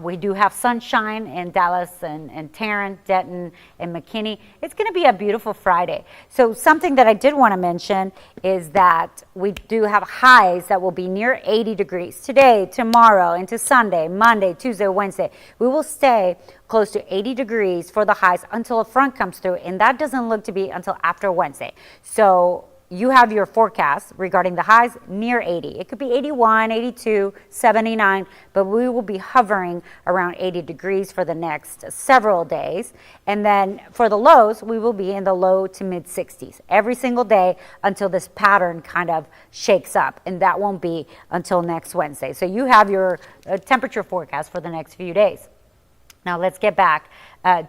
We do have sunshine in Dallas and Tarrant, Denton, and McKinney. It's going to be a beautiful Friday. So something that I did want to mention is that we do have highs that will be near 80 degrees today, tomorrow, into Sunday, Monday, Tuesday, Wednesday. We will stay close to 80 degrees for the highs until a front comes through, and that doesn't look to be until after Wednesday. So you have your forecast regarding the highs near 80. It could be 81, 82, 79, but we will be hovering around 80 degrees for the next several days. And then for the lows, we will be in the low to mid 60s every single day until this pattern kind of shakes up. And that won't be until next Wednesday. So you have your temperature forecast for the next few days. Now let's get back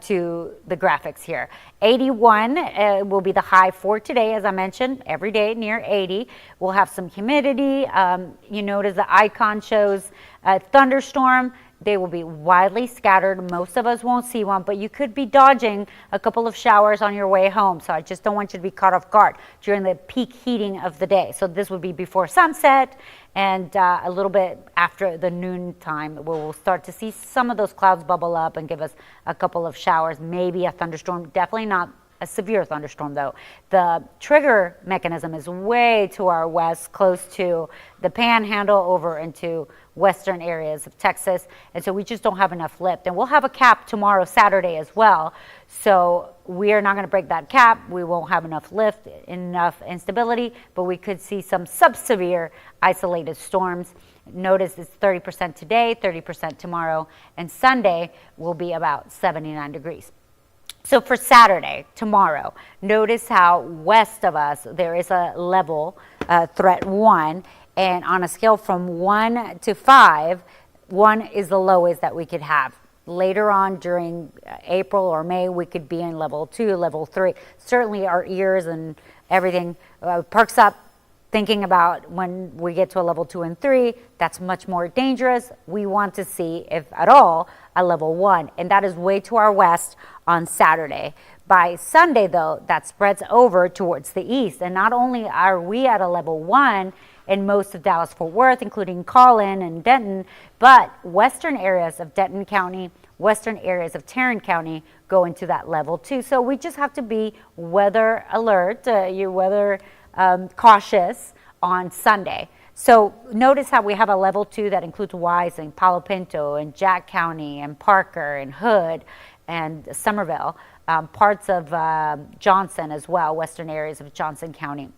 to the graphics here. 81 will be the high for today, as I mentioned, every day near 80. We'll have some humidity. You notice the icon shows a thunderstorm. They will be widely scattered. Most of us won't see one, but you could be dodging a couple of showers on your way home. So I just don't want you to be caught off guard during the peak heating of the day. So this would be before sunset and a little bit after the noon time, where we'll start to see some of those clouds bubble up and give us a couple of showers, maybe a thunderstorm. Definitely not a severe thunderstorm though. The trigger mechanism is way to our west, close to the panhandle over into western areas of Texas, and so we just don't have enough lift. And we'll have a cap tomorrow, Saturday as well, so we are not going to break that cap. We won't have enough lift, enough instability, but we could see some sub-severe isolated storms. Notice it's 30% today, 30% tomorrow, and Sunday will be about 79 degrees. So for Saturday, tomorrow, notice how west of us there is a level, threat 1, and on a scale from 1 to 5, 1 is the lowest that we could have. Later on during April or May, we could be in level 2, level 3. Certainly our ears and everything perks up thinking about when we get to a level 2 and 3, that's much more dangerous. We want to see, if at all, a level 1, and that is way to our west on Saturday. By Sunday, though, that spreads over towards the east, and not only are we at a level 1 in most of Dallas-Fort Worth, including Collin and Denton, but western areas of Denton County, western areas of Tarrant County go into that level 2. So we just have to be weather alert, cautious on Sunday. So notice how we have a level 2 that includes Wise and Palo Pinto and Jack County and Parker and Hood and Somerville, parts of Johnson as well, western areas of Johnson County.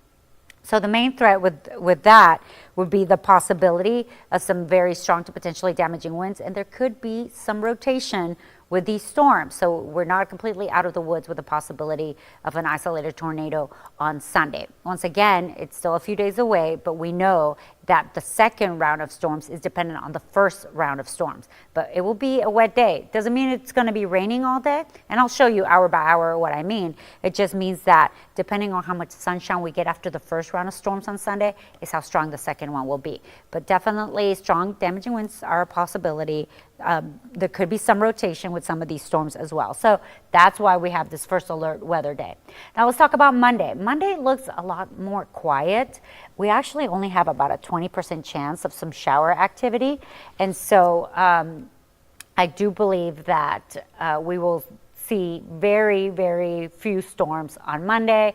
So the main threat with that would be the possibility of some very strong to potentially damaging winds, and there could be some rotation with these storms. So we're not completely out of the woods with the possibility of an isolated tornado on Sunday. Once again, it's still a few days away, but we know that the second round of storms is dependent on the first round of storms. But it will be a wet day. Doesn't mean it's going to be raining all day, and I'll show you hour by hour what I mean. It just means that depending on how much sunshine we get after the first round of storms on Sunday is how strong the second one will be. But definitely strong damaging winds are a possibility. There could be some rotation with some of these storms as well. So that's why we have this first alert weather day. Now let's talk about Monday. Monday looks a lot more quiet. We actually only have about a 20% chance of some shower activity. And so I do believe that we will see very, very few storms on Monday.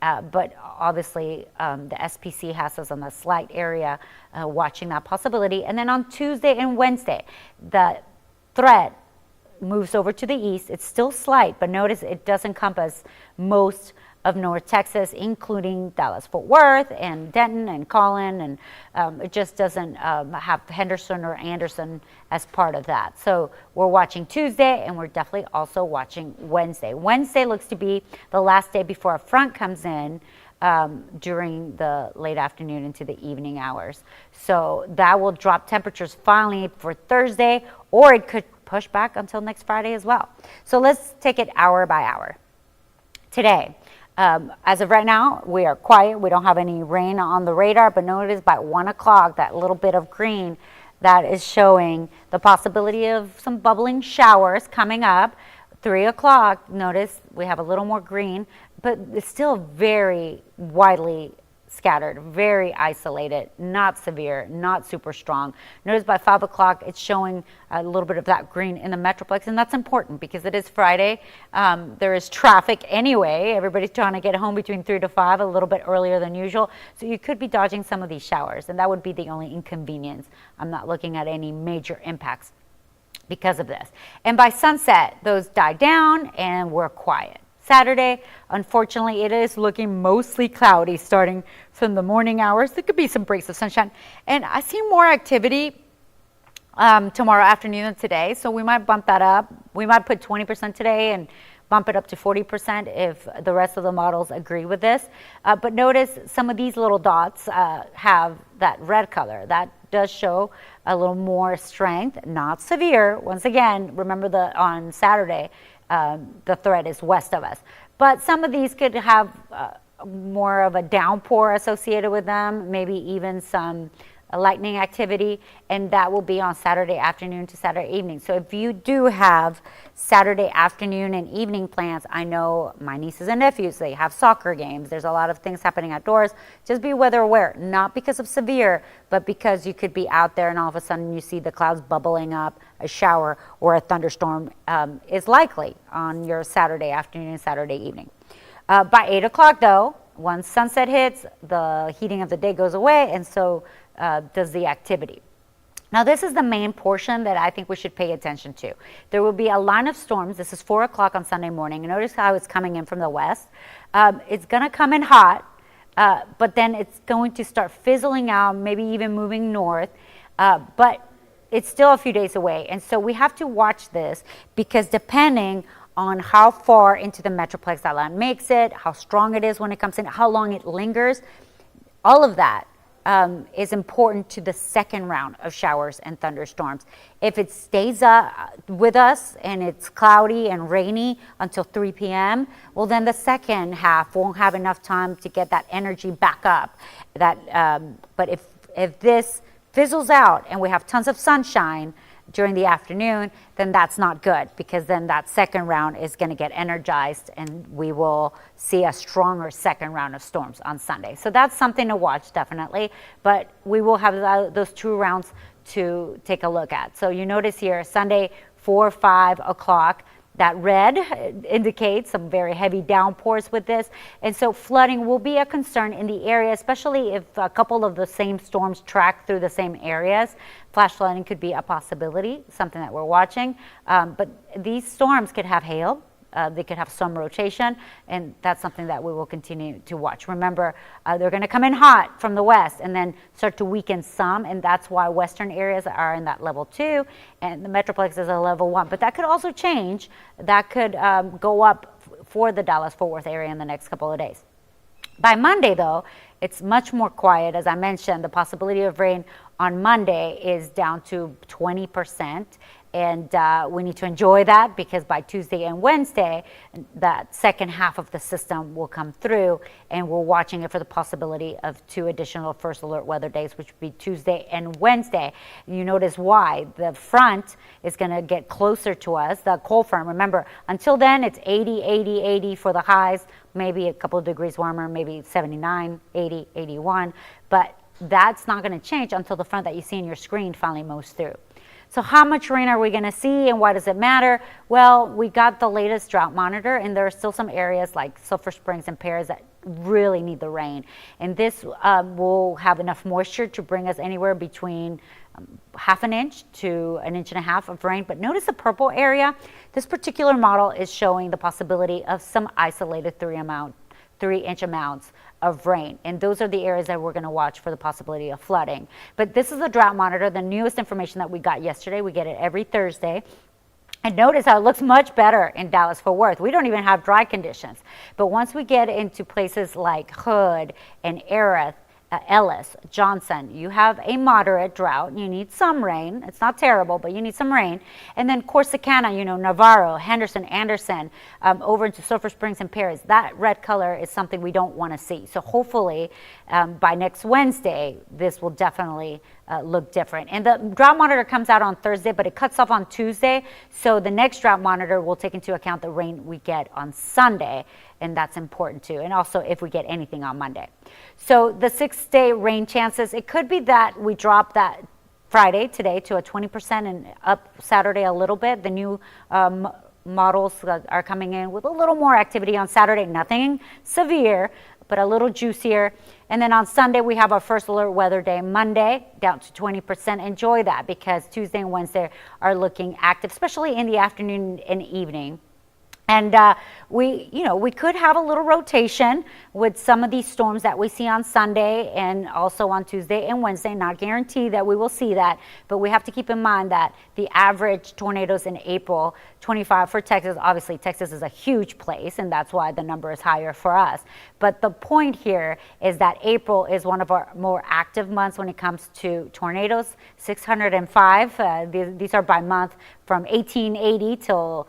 But obviously the SPC has us on the slight area watching that possibility. And then on Tuesday and Wednesday, the threat moves over to the east. It's still slight, but notice it does encompass most of North Texas, including Dallas-Fort Worth and Denton and Collin, and it just doesn't have Henderson or Anderson as part of that. So we're watching Tuesday, and we're definitely also watching Wednesday. Wednesday looks to be the last day before a front comes in during the late afternoon into the evening hours. So that will drop temperatures finally for Thursday, or it could push back until next Friday as well. So let's take it hour by hour. Today, as of right now, we are quiet. We don't have any rain on the radar, but notice by 1 o'clock, that little bit of green that is showing the possibility of some bubbling showers coming up. 3 o'clock, notice we have a little more green, but it's still very widely scattered, very isolated, not severe, not super strong. Notice by 5 o'clock, it's showing a little bit of that green in the Metroplex, and that's important because it is Friday. There is traffic anyway. Everybody's trying to get home between 3 to 5, a little bit earlier than usual. So you could be dodging some of these showers, and that would be the only inconvenience. I'm not looking at any major impacts because of this. And by sunset, those die down and we're quiet. Saturday, unfortunately, it is looking mostly cloudy starting from the morning hours. There could be some breaks of sunshine. And I see more activity tomorrow afternoon than today, so we might bump that up. We might put 20% today and bump it up to 40% if the rest of the models agree with this. But notice some of these little dots have that red color. That does show a little more strength, not severe. Once again, remember on Saturday, the threat is west of us. But some of these could have more of a downpour associated with them, maybe even some lightning activity, and that will be on Saturday afternoon to Saturday evening. So if you do have Saturday afternoon and evening plans, I know my nieces and nephews, they have soccer games. There's a lot of things happening outdoors. Just be weather aware, not because of severe, but because you could be out there and all of a sudden you see the clouds bubbling up, a shower or a thunderstorm is likely on your Saturday afternoon and Saturday evening. By 8 o'clock though, once sunset hits, the heating of the day goes away, and so does the activity. Now this is the main portion that I think we should pay attention to. There will be a line of storms. This is 4 o'clock on Sunday morning. Notice how it's coming in from the west. It's going to come in hot, but then it's going to start fizzling out, maybe even moving north. But it's still a few days away. And so we have to watch this because depending on how far into the Metroplex that land makes it, how strong it is when it comes in, how long it lingers, all of that is important to the second round of showers and thunderstorms. If it stays with us and it's cloudy and rainy until 3 p.m., well, then the second half won't have enough time to get that energy back up. But if this fizzles out and we have tons of sunshine during the afternoon, then that's not good because then that second round is going to get energized and we will see a stronger second round of storms on Sunday. So that's something to watch definitely, but we will have those 2 rounds to take a look at. So you notice here Sunday 4, 5 o'clock, that red indicates some very heavy downpours with this. And so flooding will be a concern in the area, especially if a couple of the same storms track through the same areas. Flash flooding could be a possibility, something that we're watching. But these storms could have hail. They could have some rotation, and that's something that we will continue to watch. Remember, they're going to come in hot from the west and then start to weaken some, and that's why western areas are in that level 2, and the Metroplex is a level 1. But that could also change. That could go up for the Dallas-Fort Worth area in the next couple of days. By Monday, though, it's much more quiet. As I mentioned, the possibility of rain on Monday is down to 20%. And we need to enjoy that because by Tuesday and Wednesday, that second half of the system will come through, and we're watching it for the possibility of 2 additional first alert weather days, which would be Tuesday and Wednesday. You notice why. The front is going to get closer to us, the cold front. Remember, until then, it's 80, 80, 80 for the highs, maybe a couple of degrees warmer, maybe 79, 80, 81. But that's not going to change until the front that you see in your screen finally moves through. So how much rain are we going to see, and why does it matter? Well, we got the latest drought monitor, and there are still some areas like Sulphur Springs and Paris that really need the rain. And this will have enough moisture to bring us anywhere between half an inch to 1.5 inches of rain. But notice the purple area. This particular model is showing the possibility of some isolated 3-inch amounts of rain, and those are the areas that we're going to watch for the possibility of flooding. But this is a drought monitor, the newest information that we got yesterday. We get it every Thursday. And notice how it looks much better in Dallas-Fort Worth. We don't even have dry conditions. But once we get into places like Hood and Erath, Ellis, Johnson, you have a moderate drought. You need some rain. It's not terrible, but you need some rain. And then Corsicana, Navarro, Henderson, Anderson, over into Sulphur Springs and Paris. That red color is something we don't want to see. So hopefully by next Wednesday, this will definitely look different. And the drought monitor comes out on Thursday, but it cuts off on Tuesday. So the next drought monitor will take into account the rain we get on Sunday, and that's important too. And also if we get anything on Monday. So the 6-day rain chances, it could be that we drop that Friday today to a 20% and up Saturday a little bit. The new models are coming in with a little more activity on Saturday, nothing severe, but a little juicier. And then on Sunday, we have our first alert weather day. Monday, down to 20%. Enjoy that because Tuesday and Wednesday are looking active, especially in the afternoon and evening. And we could have a little rotation with some of these storms that we see on Sunday and also on Tuesday and Wednesday. Not guaranteed that we will see that, but we have to keep in mind that the average tornadoes in April, 25 for Texas. Obviously, Texas is a huge place, and that's why the number is higher for us. But the point here is that April is one of our more active months when it comes to tornadoes. 605. These are by month from 1880 till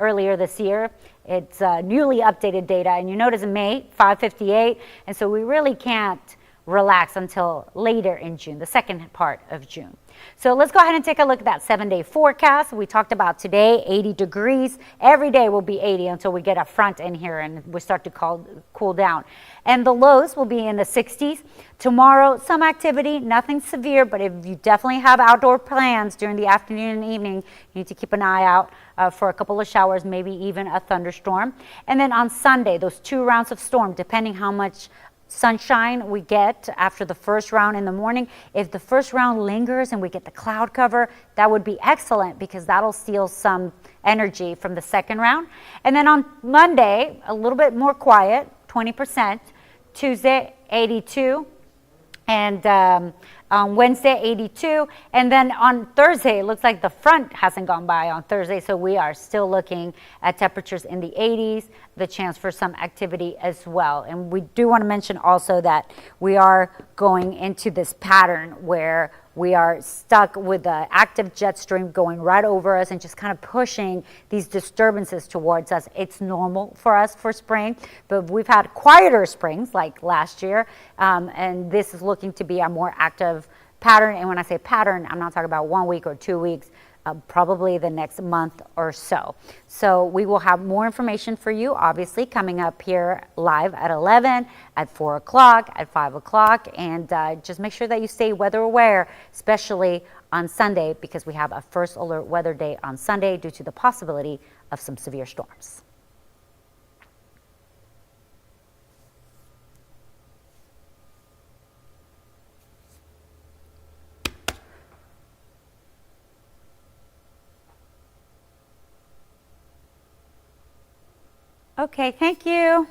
earlier this year. It's newly updated data, and you notice in May 558, and so we really can't relax until later in June, the second part of June. So let's go ahead and take a look at that 7-day forecast. We talked about today, 80 degrees. Every day will be 80 until we get a front in here and we start to cool down. And the lows will be in the 60s. Tomorrow, some activity, nothing severe, but if you definitely have outdoor plans during the afternoon and evening, you need to keep an eye out for a couple of showers, maybe even a thunderstorm. And then on Sunday, those 2 rounds of storm, depending how much sunshine we get after the first round in the morning. If the first round lingers and we get the cloud cover, that would be excellent because that'll steal some energy from the second round. And then on Monday, a little bit more quiet, 20%. Tuesday, 82. And on Wednesday, 82. And then on Thursday, it looks like the front hasn't gone by on Thursday, so we are still looking at temperatures in the 80s, the chance for some activity as well. And we do want to mention also that we are going into this pattern where we are stuck with the active jet stream going right over us and just kind of pushing these disturbances towards us. It's normal for us for spring, but we've had quieter springs like last year, and this is looking to be a more active pattern. And when I say pattern, I'm not talking about 1 week or 2 weeks, probably the next month or so. So we will have more information for you, obviously, coming up here live at 11, at 4 o'clock, at 5 o'clock. And just make sure that you stay weather aware, especially on Sunday, because we have a first alert weather day on Sunday due to the possibility of some severe storms. Okay, thank you.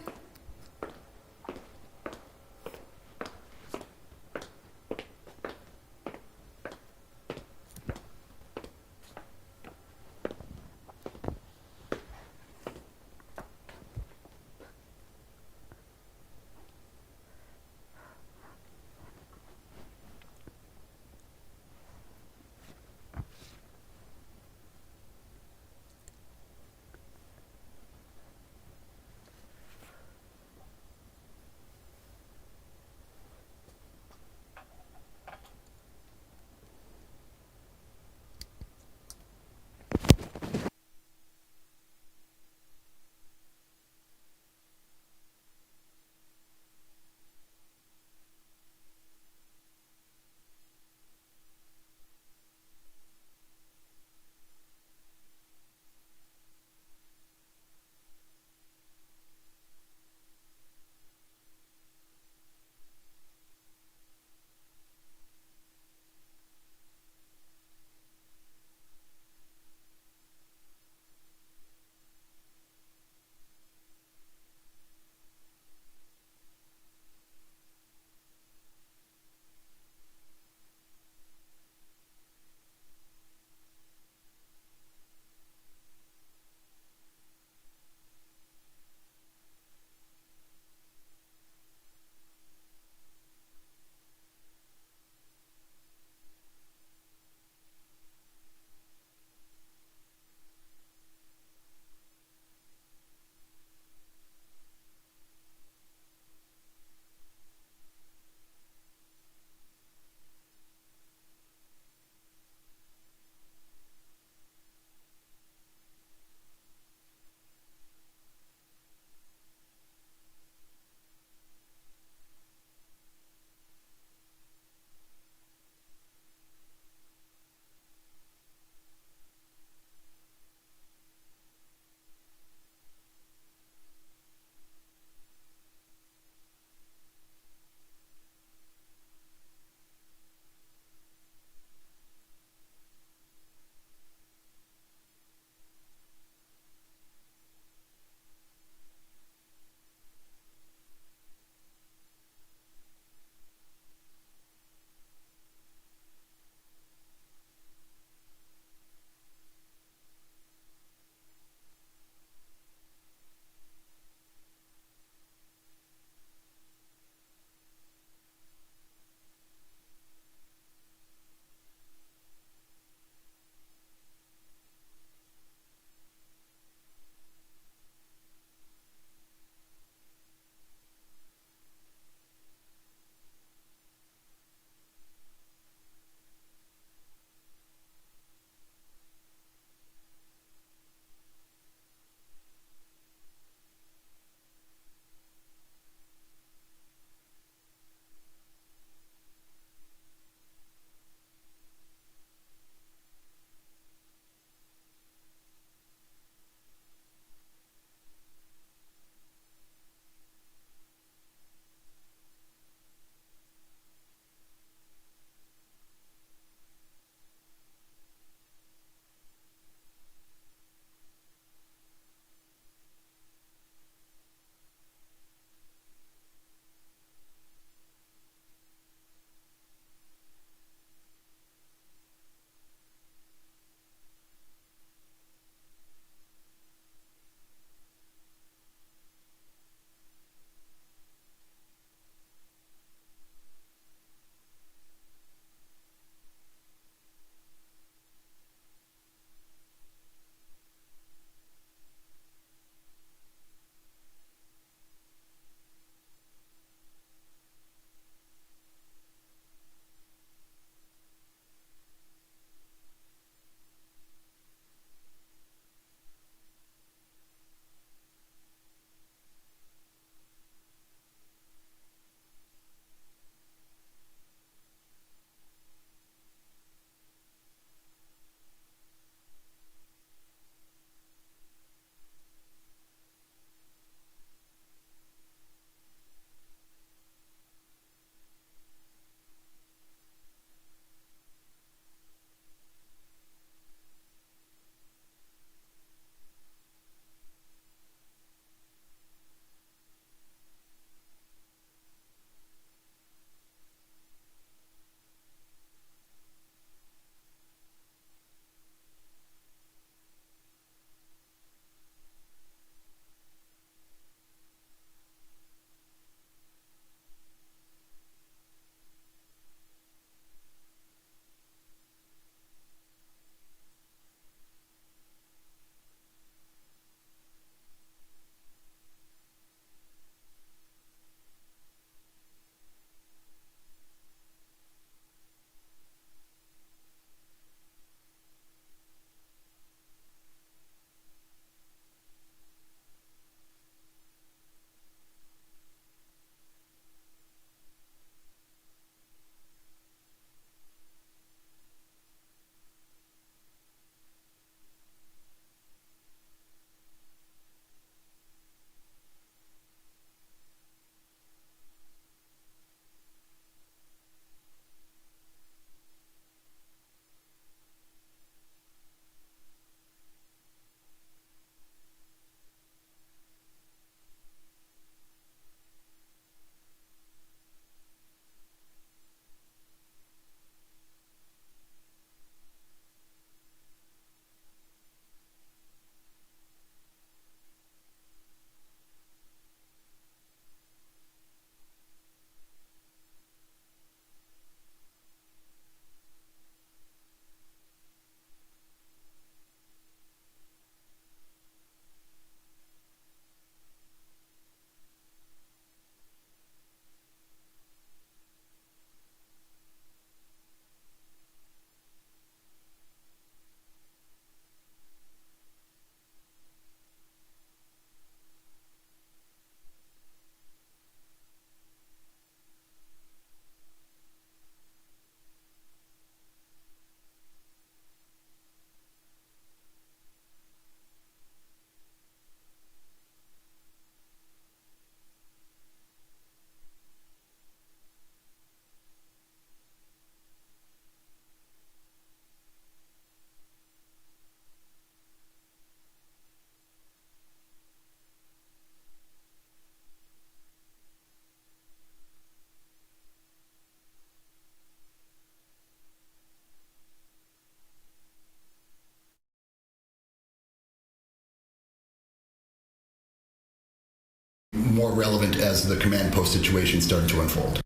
more relevant as the command post situation started to unfold.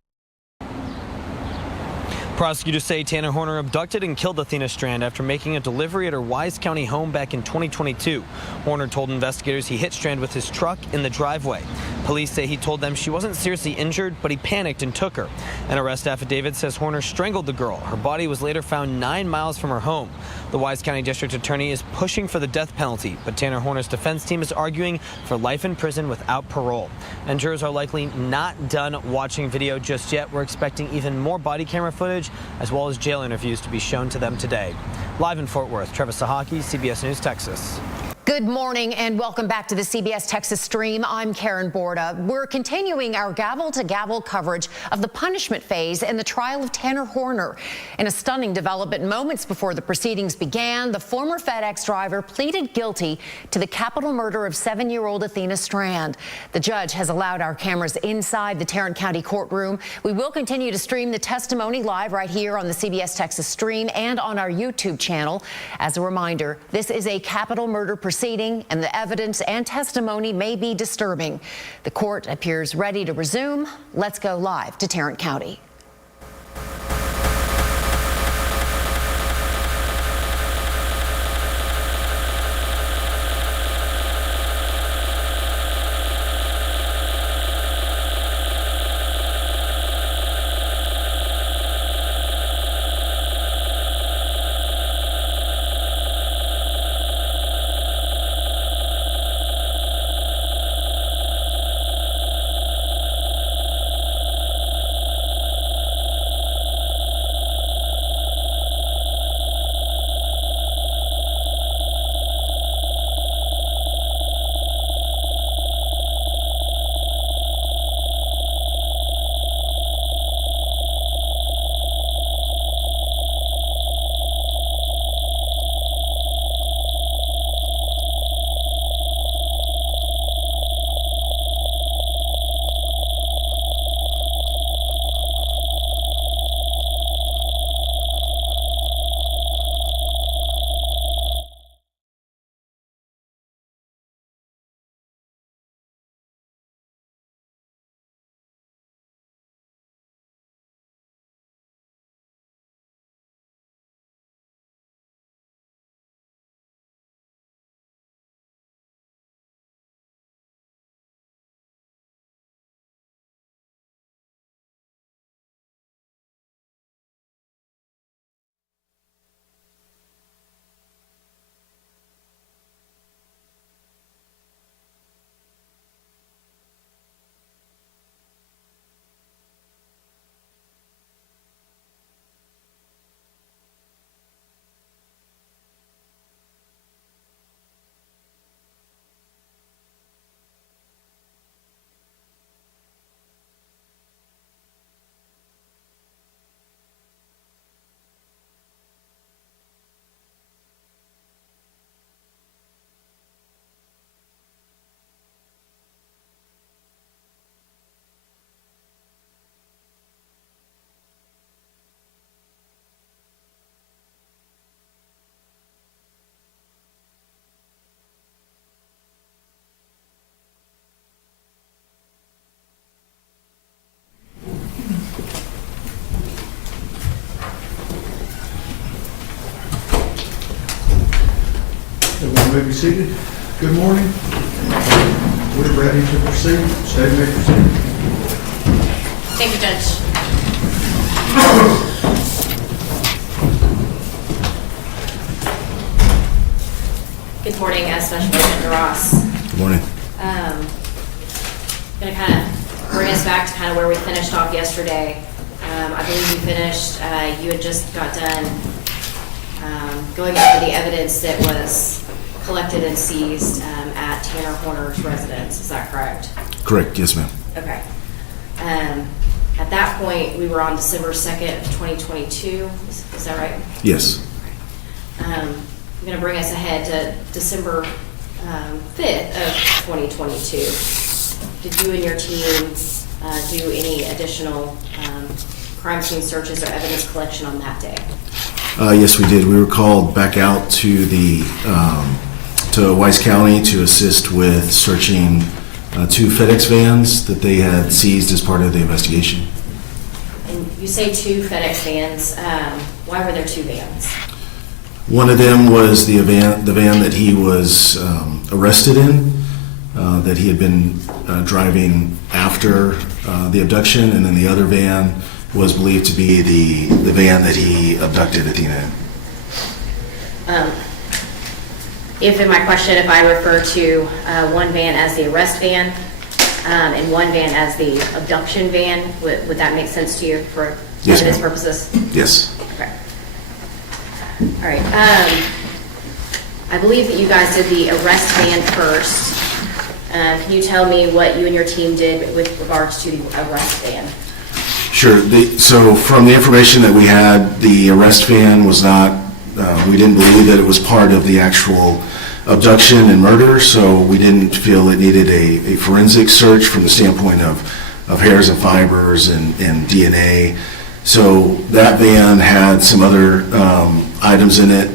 Prosecutors say Tanner Horner abducted and killed Athena Strand after making a delivery at her Wise County home back in 2022. Horner told investigators he hit Strand with his truck in the driveway. Police say he told them she wasn't seriously injured, but he panicked and took her. An arrest affidavit says Horner strangled the girl. Her body was later found 9 miles from her home. The Wise County District Attorney is pushing for the death penalty, but Tanner Horner's defense team is arguing for life in prison without parole. And jurors are likely not done watching video just yet. We're expecting even more body camera footage as well as jail interviews to be shown to them today. Live in Fort Worth, Travis Sahaki, CBS News, Texas. Good morning and welcome back to the CBS Texas Stream. I'm Karen Borda. We're continuing our gavel-to-gavel coverage of the punishment phase in the trial of Tanner Horner. In a stunning development moments before the proceedings began, the former FedEx driver pleaded guilty to the capital murder of 7-year-old Athena Strand. The judge has allowed our cameras inside the Tarrant County courtroom. We will continue to stream the testimony live right here on the CBS Texas Stream and on our YouTube channel. As a reminder, this is a capital murder proceeding, and the evidence and testimony may be disturbing. The court appears ready to resume. Let's go live to Tarrant County. Everyone may be seated. Good morning. We're ready to proceed. State may proceed. Thank you, Judge. Good morning, Special Agent Ross. Good morning. Going to kind of bring us back to kind of where we finished off yesterday. I believe you finished, you had just got done going over the evidence that was collected and seized at Tanner Horner's residence. Is that correct? Correct. Yes, ma'am. Okay. At that point, we were on December 2nd of 2022. Is that right? Yes. I'm going to bring us ahead to December 5th of 2022. Did you and your team do any additional crime scene searches or evidence collection on that day? Yes, we did. We were called back out to the to Wise County to assist with searching 2 FedEx vans that they had seized as part of the investigation. And you say 2 FedEx vans. Why were there 2 vans? One of them was the van that he was arrested in, that he had been driving after the abduction, and then the other van was believed to be the van that he abducted Athena in. If in my question, if I refer to one van as the arrest van and one van as the abduction van, would that make sense to you for Yes, evidence ma'am. purposes? Yes. Okay. All right. I believe that you guys did the arrest van first. Can you tell me what you and your team did with regards to the arrest van? Sure. So from the information that we had, the arrest van was not, we didn't believe that it was part of the actual abduction and murder, so we didn't feel it needed a forensic search from the standpoint of hairs and fibers and DNA. So that van had some other items in it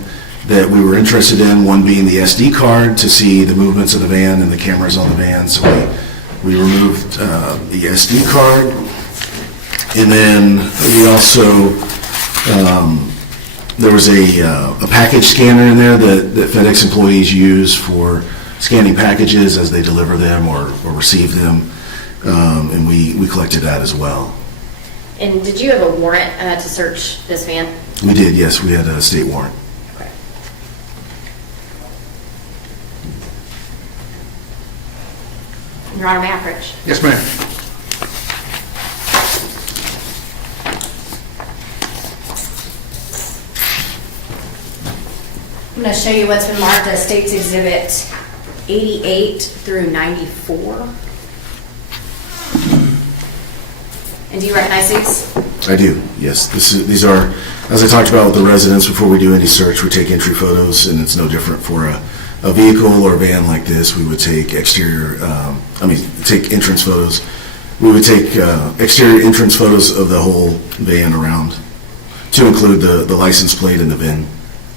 that we were interested in, one being the SD card to see the movements of the van and the cameras on the van. So we removed the SD card. And then we also, there was a package scanner in there that FedEx employees use for scanning packages as they deliver them or receive them. And we collected that as well. And did you have a warrant to search this van? We did, yes. We had a state warrant. Okay. Your Honor, may I approach? Yes, ma'am. I'm going to show you what's been marked as State's Exhibit 88 through 94. And do you recognize these? I do, yes. These are, as I talked about with the residents before we do any search, we take entry photos, and it's no different for a vehicle or a van like this. We would take exterior, take entrance photos. We would take exterior entrance photos of the whole van around to include the license plate and the VIN.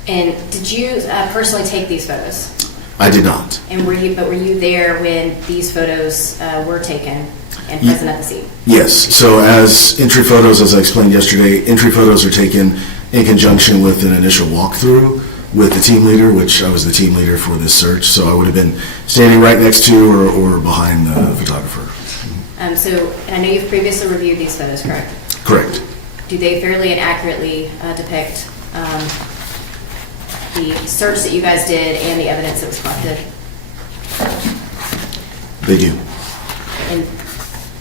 And did you personally take these photos? I did not. And were you there when these photos were taken and present at the scene? Yes, so as entry photos, as I explained yesterday, entry photos are taken in conjunction with an initial walkthrough with the team leader, which I was the team leader for this search, so I would have been standing right next to or behind the photographer. So I know you've previously reviewed these photos, correct? Correct. Do they fairly and accurately depict the search that you guys did and the evidence that was collected? They do. And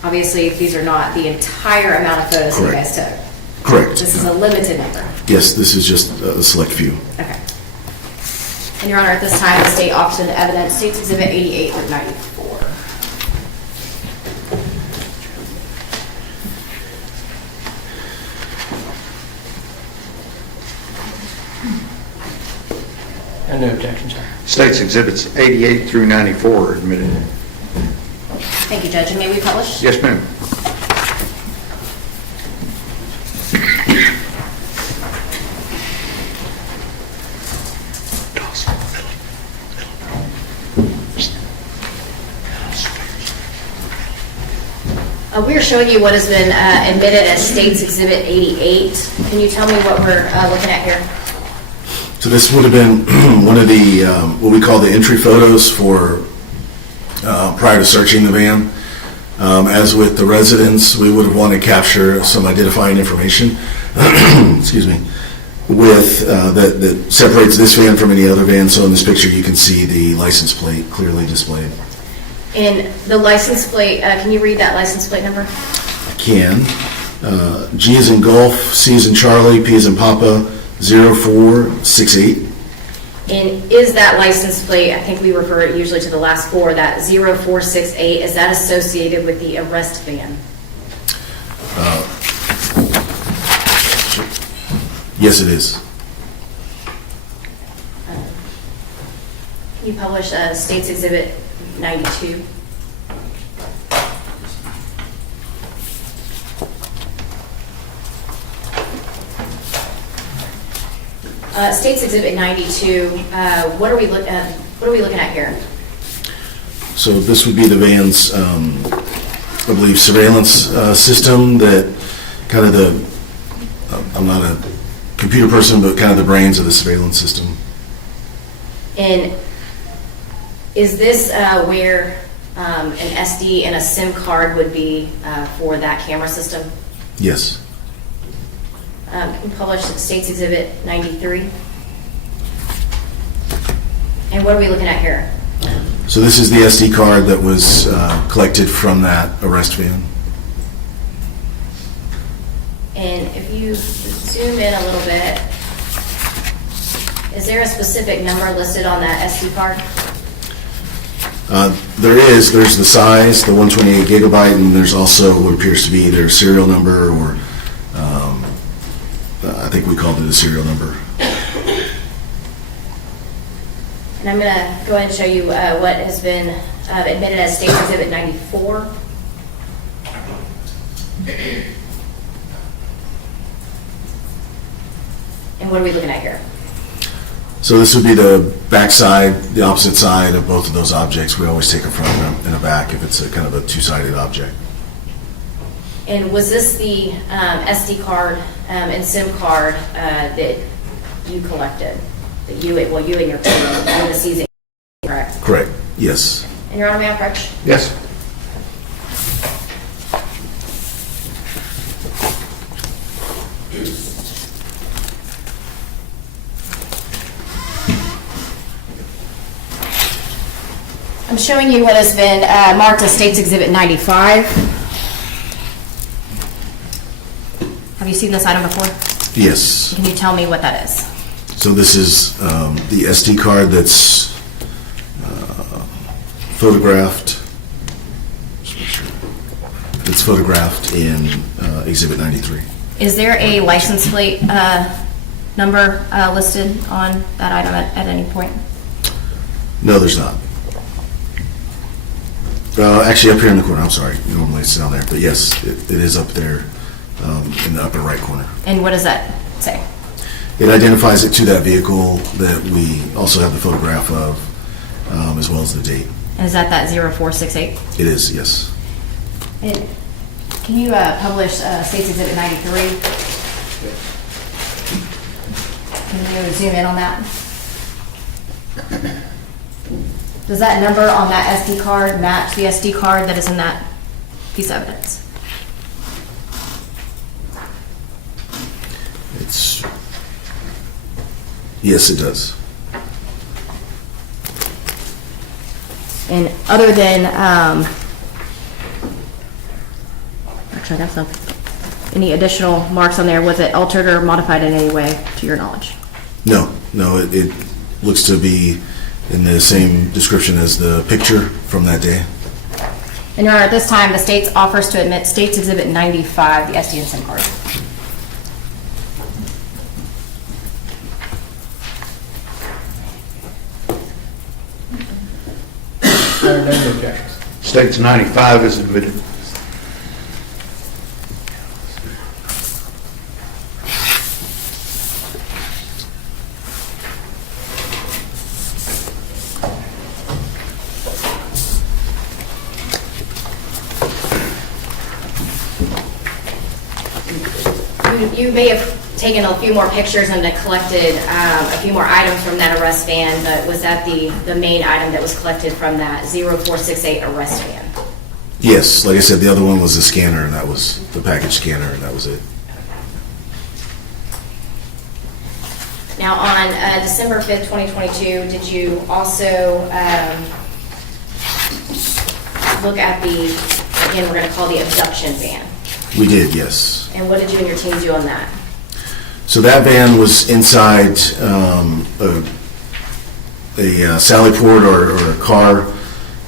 obviously, these are not the entire amount of photos that you guys took. Correct. This is a limited number. Yes, this is just a select few. Okay. And Your Honor, at this time, the state offers into evidence State's Exhibit 88 through 94. No objection, sir. State's Exhibits 88 through 94 are admitted. Thank you, Judge. And may we publish? Yes, ma'am. We are showing you what has been admitted as State's Exhibit 88. Can you tell me what we're looking at here? So this would have been one of the, what we call the entry photos for prior to searching the van. As with the residents, we would have wanted to capture some identifying information, excuse me, with that separates this van from any other van. So in this picture, you can see the license plate clearly displayed. In the license plate, can you read that license plate number? I can. G is in Golf, C is in Charlie, P is in Papa, 0468. And is that license plate, I think we refer usually to the last four, that 0468, is that associated with the arrest van? Yes, it is. Can you publish State's Exhibit 92? State's Exhibit 92. What are we looking at here? So this would be the van's, I believe, surveillance system that kind of I'm not a computer person, but kind of the brains of the surveillance system. And is this where an SD and a SIM card would be for that camera system? Yes. We published States Exhibit 93. And what are we looking at here? So this is the SD card that was collected from that arrest van. And if you zoom in a little bit, is there a specific number listed on that SD card? There's the size, the 128 gigabyte, and there's also what appears to be their serial number, or I think we called it a serial number. And I'm going to go ahead and show you what has been admitted as States Exhibit 94. And what are we looking at here? So this would be the back side, the opposite side of both of those objects. We always take a front and a back if it's a kind of a two-sided object. And was this the SD card and SIM card that you collected? That you and your team, you the season, correct? Correct, yes. And Your Honor, may I approach? Yes. I'm showing you what has been marked as States Exhibit 95. Have you seen this item before? Yes. Can you tell me what that is? So this is the SD card that's photographed. Just make sure. It's photographed in Exhibit 93. Is there a license plate number listed on that item at any point? No, there's not. Actually, up here in the corner, I'm sorry. Normally it's down there. But yes, it is up there in the upper right corner. And what does that say? It identifies it to that vehicle that we also have the photograph of, as well as the date. And is that 0468? It is, yes. And can you publish States Exhibit 93? Can you zoom in on that? Does that number on that SD card match the SD card that is in that piece of evidence? Yes, it does. And other than, actually, that's not, any additional marks on there, was it altered or modified in any way, to your knowledge? No, it looks to be in the same description as the picture from that day. And Your Honor, at this time, the state offers to admit States Exhibit 95, the SD and SIM card. There are no objections. States 95 is admitted. You may have taken a few more pictures and collected a few more items from that arrest van, but was that the main item that was collected from that 0468 arrest van? Yes, like I said, the other one was the scanner, and that was the package scanner, and that was it. Now, on December 5th, 2022, did you also look at the, again, we're going to call the abduction van? We did, yes. And what did you and your team do on that? So that van was inside a sally port or a car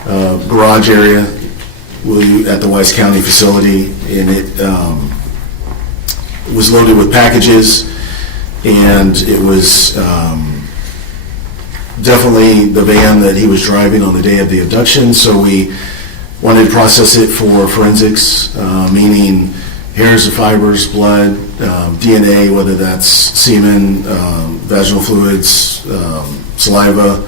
garage area at the Weiss County facility, and it was loaded with packages, and it was definitely the van that he was driving on the day of the abduction. So we wanted to process it for forensics, meaning hairs or fibers, blood, DNA, whether that's semen, vaginal fluids, saliva,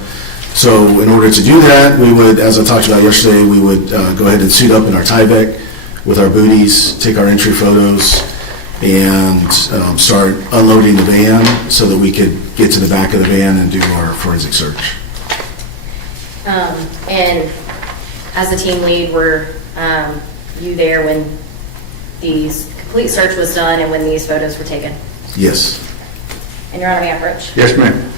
So in order to do that, we would, as I talked about yesterday, we would go ahead and suit up in our Tyvek with our booties, take our entry photos, and start unloading the van so that we could get to the back of the van and do our forensic search. And as the team lead, were you there when the complete search was done and when these photos were taken? Yes. And Your Honor, may I approach? Yes, ma'am.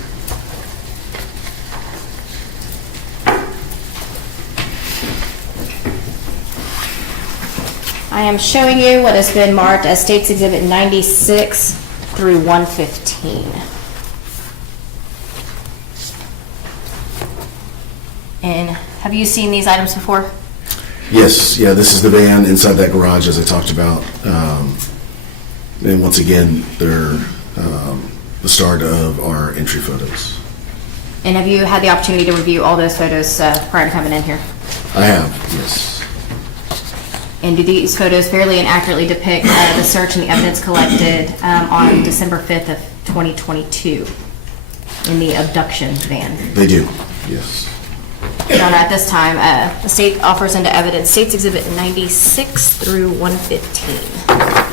I am showing you what has been marked as States Exhibit 96 through 115. And have you seen these items before? Yes, yeah, this is the van inside that garage as I talked about. And once again, they're the start of our entry photos. And have you had the opportunity to review all those photos prior to coming in here? I have, yes. And do these photos fairly and accurately depict the search and the evidence collected on December 5th of 2022 in the abduction van? They do, yes. Your Honor, at this time, the state offers into evidence States Exhibit 96 through 115.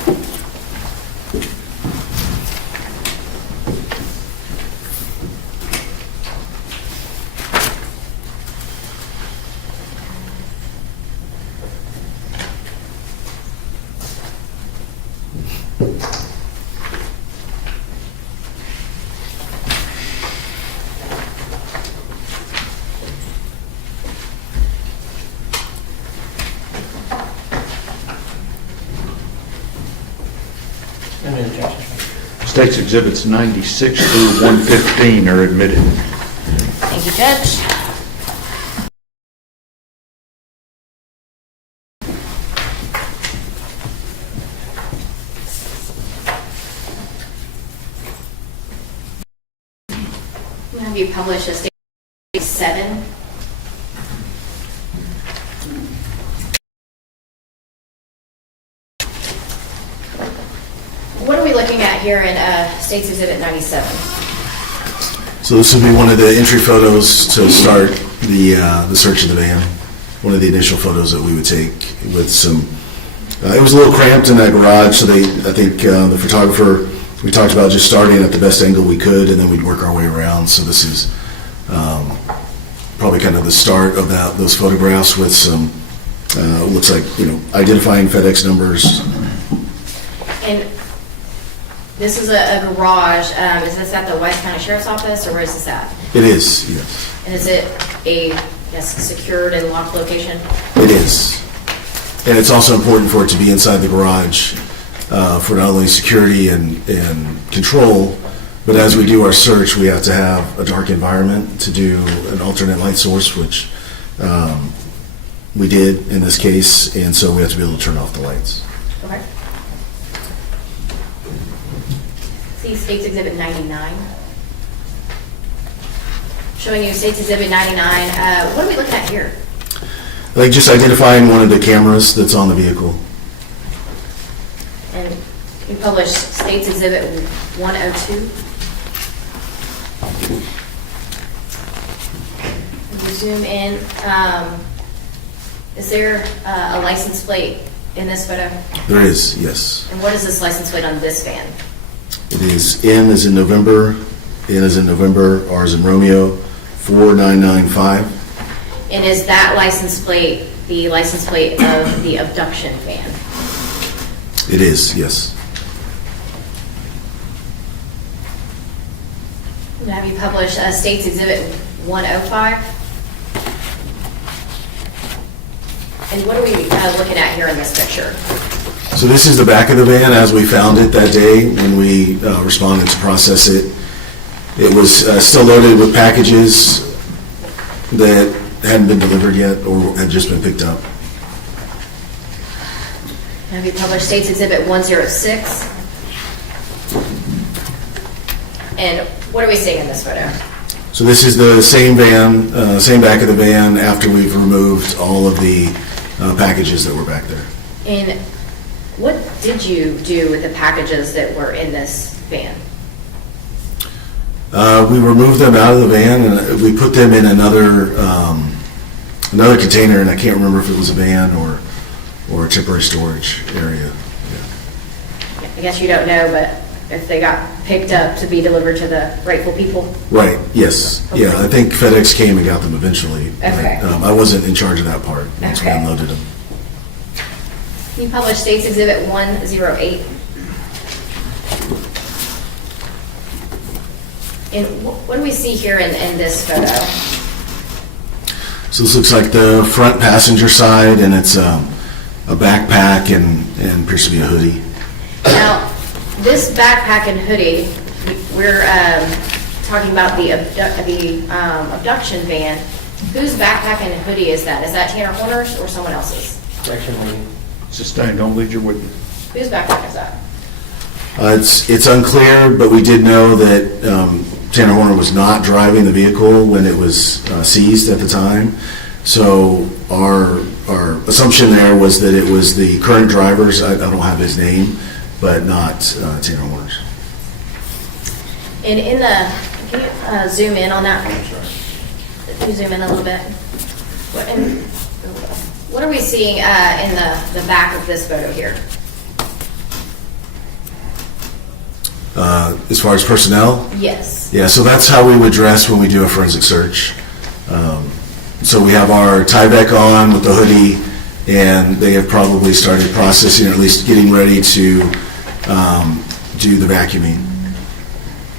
And no objection, sir. States Exhibits 96 through 115 are admitted. Thank you, Judge. Have you published a State 7? What are we looking at here in States Exhibit 97? So this would be one of the entry photos to start the search of the van. One of the initial photos that we would take with some, it was a little cramped in that garage, so I think the photographer, we talked about just starting at the best angle we could, and then we'd work our way around. So this is probably kind of the start of those photographs with some, looks like, identifying FedEx numbers. And this is a garage. Is this at the Wise County Sheriff's Office, or where is this at? It is, yes. And is it a secured and locked location? It is. And it's also important for it to be inside the garage for not only security and control, but as we do our search, we have to have a dark environment to do an alternate light source, which we did in this case, and so we have to be able to turn off the lights. Okay. See States Exhibit 99. Showing you States Exhibit 99. What are we looking at here? Like just identifying one of the cameras that's on the vehicle. And you published States Exhibit 102. If you zoom in, is there a license plate in this photo? There is, yes. And what is this license plate on this van? It is N as in November, N as in November, R as in Romeo, 4995. And is that license plate the license plate of the abduction van? It is, yes. And have you published States Exhibit 105? And what are we looking at here in this picture? So this is the back of the van as we found it that day when we responded to process it. It was still loaded with packages that hadn't been delivered yet or had just been picked up. Have you published States Exhibit 106? And what are we seeing in this photo? So this is the same van, same back of the van after we've removed all of the packages that were back there. And what did you do with the packages that were in this van? We removed them out of the van and we put them in another container, and I can't remember if it was a van or a temporary storage area. I guess you don't know, but if they got picked up to be delivered to the rightful people? Right, yes. Yeah, I think FedEx came and got them eventually. Okay. I wasn't in charge of that part once we Okay. unloaded them. You published States Exhibit 108. And what do we see here in this photo? So this looks like the front passenger side, and it's a backpack and appears to be a hoodie. Now, this backpack and hoodie, we're talking about the abduction van. Whose backpack and hoodie is that? Is that Tanner Horner's or someone else's? Section leading. Sustained, don't lead your witness. Whose backpack is that? It's unclear, but we did know that Tanner Horner was not driving the vehicle when it was seized at the time. So our assumption there was that it was the current driver's. I don't have his name, but not Tanner Horner's. And can you zoom in on that? Can you zoom in a little bit? What are we seeing in the back of this photo here? As far as personnel? Yes. Yeah, so that's how we would dress when we do a forensic search. So we have our Tyvek on with the hoodie, and they have probably started processing, or at least getting ready to do the vacuuming.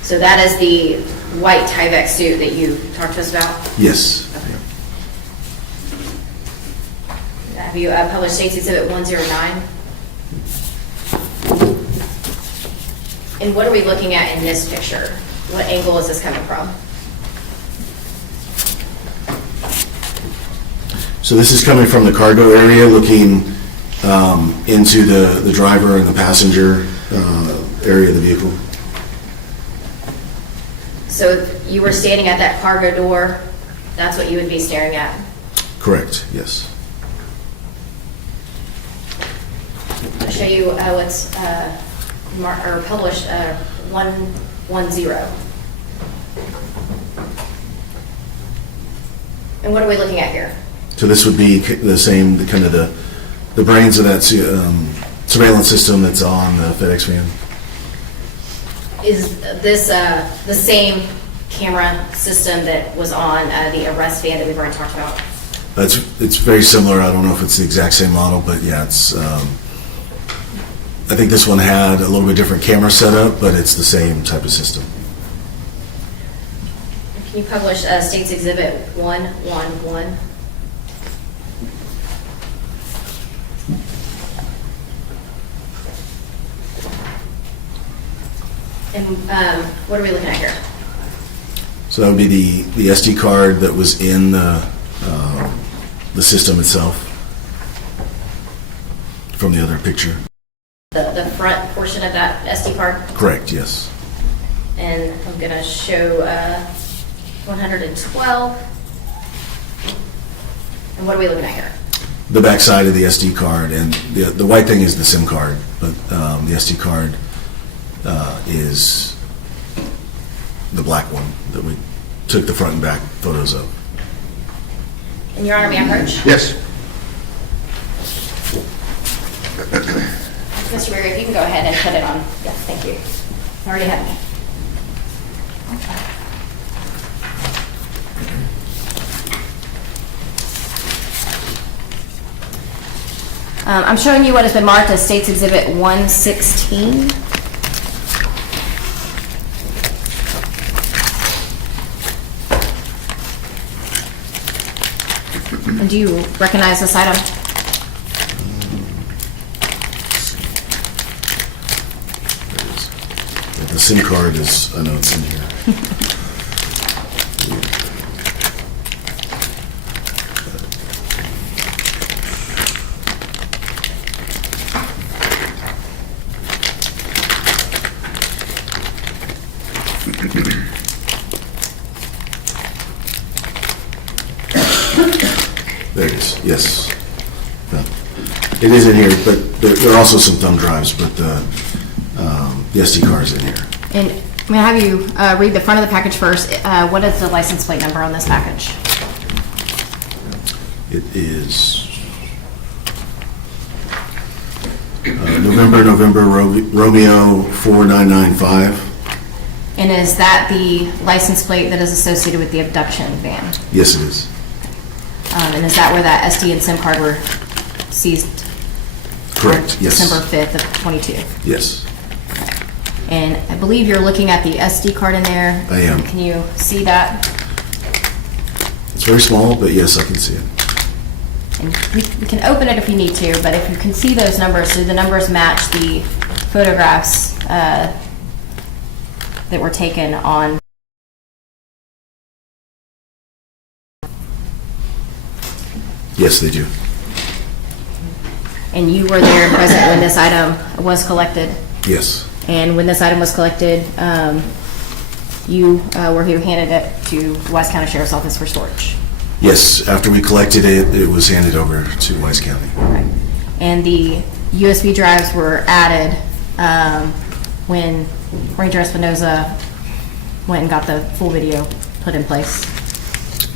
So that is the white Tyvek suit that you talked to us about? Yes. Have you published States Exhibit 109? And what are we looking at in this picture? What angle is this coming from? So this is coming from the cargo area, looking into the driver and the passenger area of the vehicle. So if you were standing at that cargo door, that's what you would be staring at? Correct, yes. I'll show you what's published 110. And what are we looking at here? So this would be the same, the brains of that surveillance system that's on the FedEx van. Is this the same camera system that was on the arrest van that we've already talked about? It's very similar. I don't know if it's the exact same model, but yeah, it's. I think this one had a little bit different camera setup, but it's the same type of system. Can you publish States Exhibit 111? And what are we looking at here? So that would be the SD card that was in the system itself from the other picture. The front portion of that SD card? Correct, yes. And I'm going to show 112. And what are we looking at here? The back side of the SD card, and the white thing is the SIM card, but the SD card is the black one that we took the front and back photos of. And Your Honor, may I approach? Yes. Mr. Berry, if you can go ahead and put it on. Yeah, thank you. I already have it. I'm showing you what has been marked as States Exhibit 116. And do you recognize this item? The SIM card is, I know it's in here. There it is, yes. Yeah. It is in here, but there are also some thumb drives, but the SD card is in here. And I'm going to have you read the front of the package first. What is the license plate number on this package? It is November Romeo 4995. And is that the license plate that is associated with the abduction van? Yes, it is. And is that where that SD and SIM card were seized? Correct, yes. December 5th of 22. Yes, And I believe you're looking at the SD card in there. I am. Can you see that? it's very small, but yes, I can see it. And we can open it if you need to, but if you can see those numbers, do the numbers match the photographs that were taken on? Yes, they do. And you were there present when this item was collected? Yes, And when this item was collected, you were who handed it to the Wise County Sheriff's Office for storage? yes. After we collected it, it was handed over to Wise County. Okay. And the USB drives were added when Ranger Espinoza went and got the full video put in place?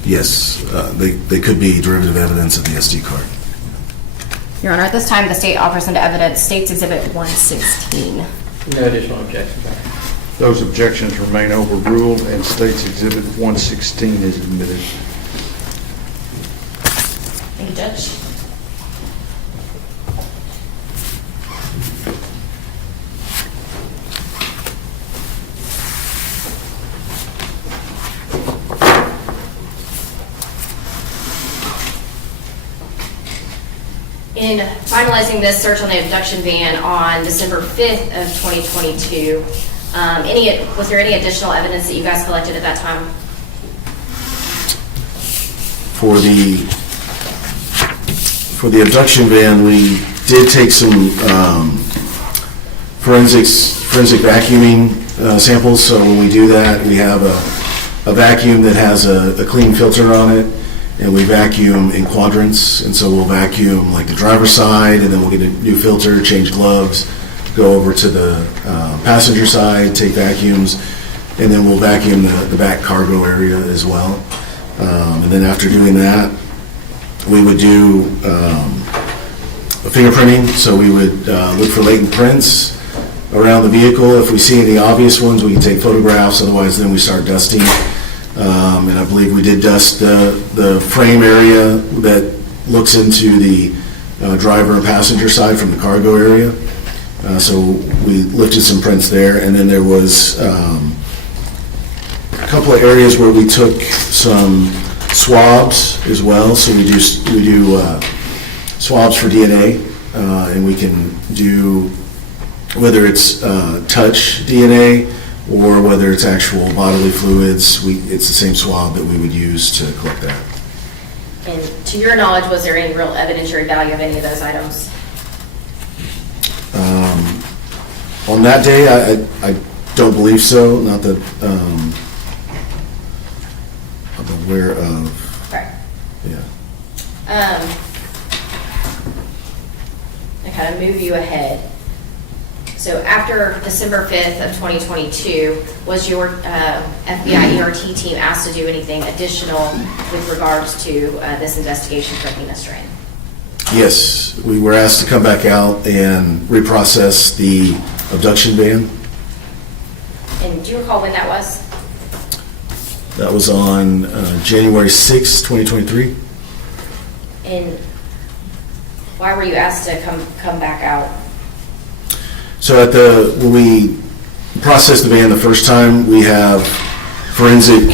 Yes, they could be derivative evidence of the SD card. Your Honor, at this time, the state offers into evidence State's Exhibit 116. No additional objections. Those objections remain overruled, and State's Exhibit 116 is admitted. Thank you, Judge. In finalizing this search on the abduction van on December 5th of 2022, was there any additional evidence that you guys collected at that time? For the abduction van, we did take some forensic vacuuming samples. So when we do that, we have a vacuum that has a clean filter on it, and we vacuum in quadrants. And so we'll vacuum like the driver's side, and then we'll get a new filter, change gloves, go over to the passenger side, take vacuums, and then we'll vacuum the back cargo area as well. And then after doing that, we would do fingerprinting. So we would look for latent prints around the vehicle. If we see any obvious ones, we can take photographs. Otherwise, then we start dusting. And I believe we did dust the frame area that looks into the driver and passenger side from the cargo area. So we lifted some prints there. And then there was a couple of areas where we took some swabs as well. So we do swabs for DNA, and we can do whether it's touch DNA or whether it's actual bodily fluids. It's the same swab that we would use to collect that. And to your knowledge, was there any real evidentiary value of any of those items? On that day, I don't believe so. Not that I'm aware of. Right. Yeah. To kind of move you ahead. So after December 5th of 2022, was your FBI ERT team asked to do anything additional with regards to this investigation for Athena Strand? Yes, we were asked to come back out and reprocess the abduction van. And do you recall when that was? That was on January 6, 2023. And why were you asked to come back out? So when we processed the van the first time, we have forensic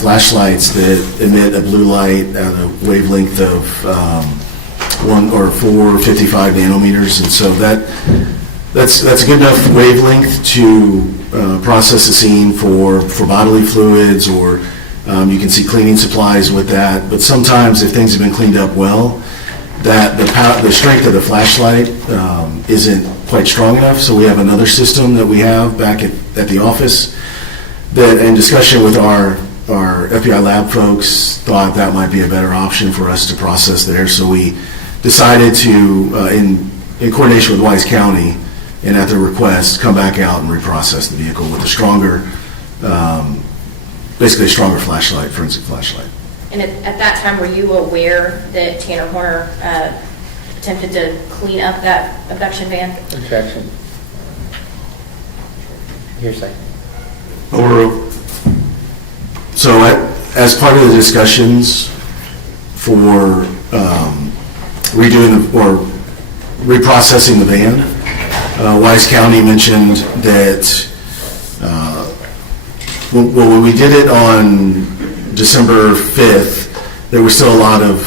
flashlights that emit a blue light at a wavelength of 455 nanometers, and so that's a good enough wavelength to process the scene for bodily fluids, or you can see cleaning supplies with that. But sometimes, if things have been cleaned up well, that the strength of the flashlight isn't quite strong enough. So we have another system that we have back at the office that, in discussion with our FBI lab folks, thought that might be a better option for us to process there. So we decided to, in coordination with Wise County, and at their request, come back out and reprocess the vehicle with a stronger, basically a stronger flashlight, forensic flashlight. And at that time, were you aware that Tanner Horner attempted to clean up that abduction van? Objection. Hearsay. Overruled. So as part of the discussions for redoing or reprocessing the van, Wise County mentioned that, when we did it on December 5th, there was still a lot of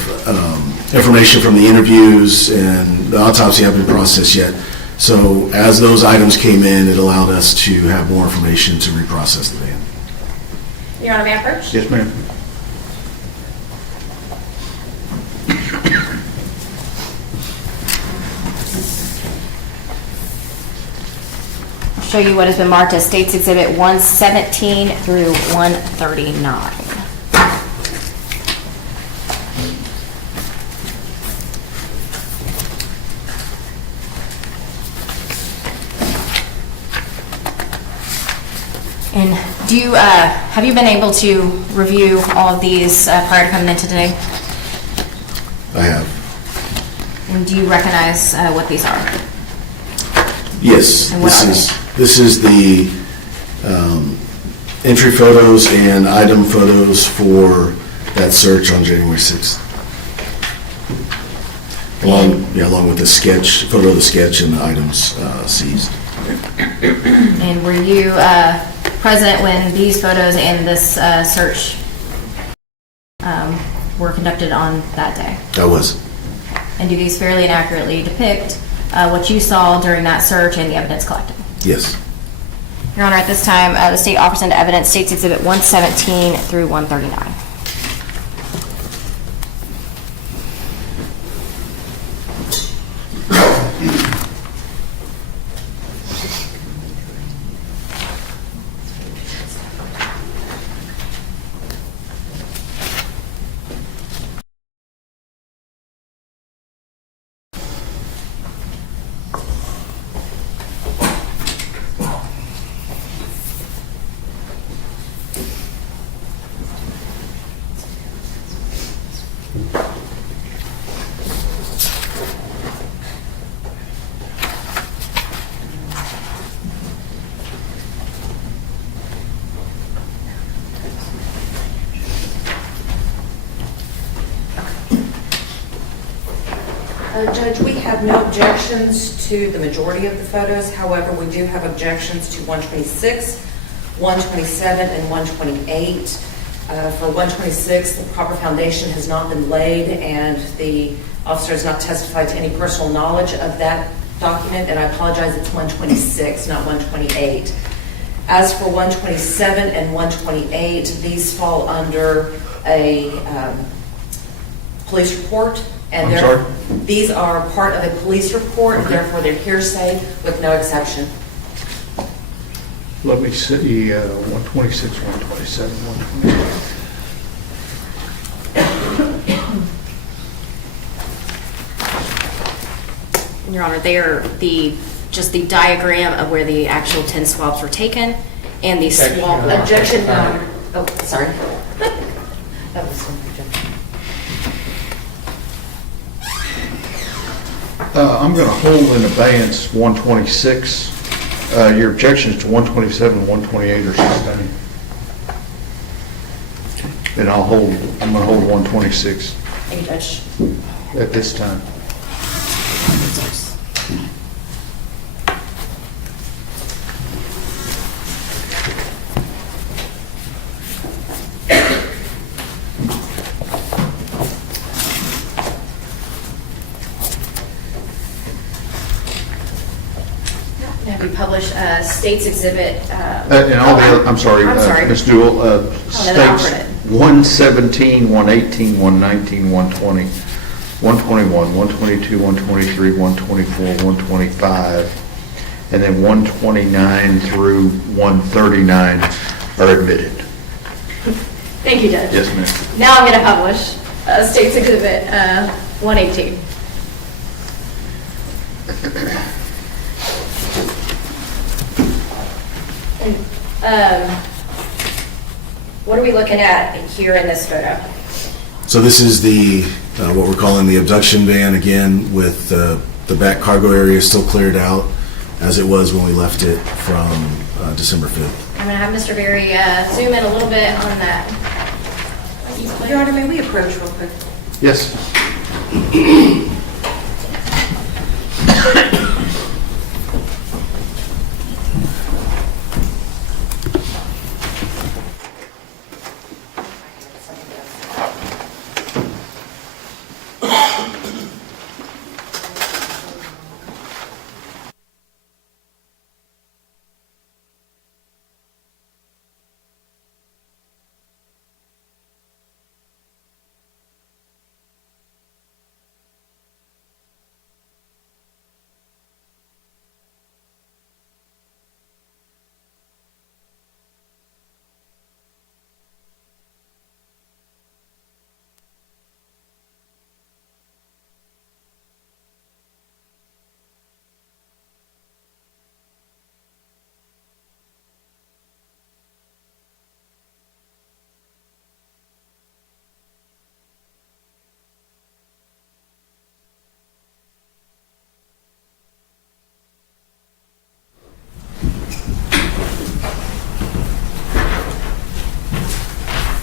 information from the interviews, and the autopsy hadn't been processed yet. So as those items came in, it allowed us to have more information to reprocess the van. Your Honor, may I approach? Yes, ma'am. Show you what has been marked as States Exhibit 117 through 139. And have you been able to review all of these prior to coming in today? I have. And do you recognize what these are? Yes, And what are this is the entry photos and item photos for that search on January 6th. Along with the sketch, photo of the sketch and the items seized. And were you present when these photos and this search were conducted on that day? I was. And do these fairly and accurately depict what you saw during that search and the evidence collected? Yes. Your Honor, at this time, the state offers into evidence States Exhibit 117 through 139. Judge, we have no objections to the majority of the photos. However, we do have objections to 126, 127, and 128. For 126, the proper foundation has not been laid, and the officer has not testified to any personal knowledge of that document, and I apologize, it's 126, not 128. As for 127 and 128, these fall under a police report. And I'm sorry? These are part of a police report, and therefore they're hearsay with no exception. Let me see, 126, 127, 128. Your Honor, they are just the diagram of where the actual 10 swabs were taken and the swab. Objection, oh, sorry. That was one objection. I'm going to hold in abeyance 126. Your objections to 127 and 128 are sustained. Then I'm going to hold 126 Thank you, Judge. at this time. Have you published States Exhibit? And all the, I'm sorry, Ms. Newell, states 117, 118, 119, 120, 121, 122, 123, 124, 125, and then 129 through 139 are admitted. Thank you, Judge. Yes, ma'am. Now I'm going to publish States Exhibit 118. What are we looking at here in this photo? So this is the, what we're calling the abduction van, again, with the back cargo area still cleared out as it was when we left it from December 5th. I'm gonna have Mr. Berry zoom in a little bit on that. Your Honor, may we approach real quick? Yes.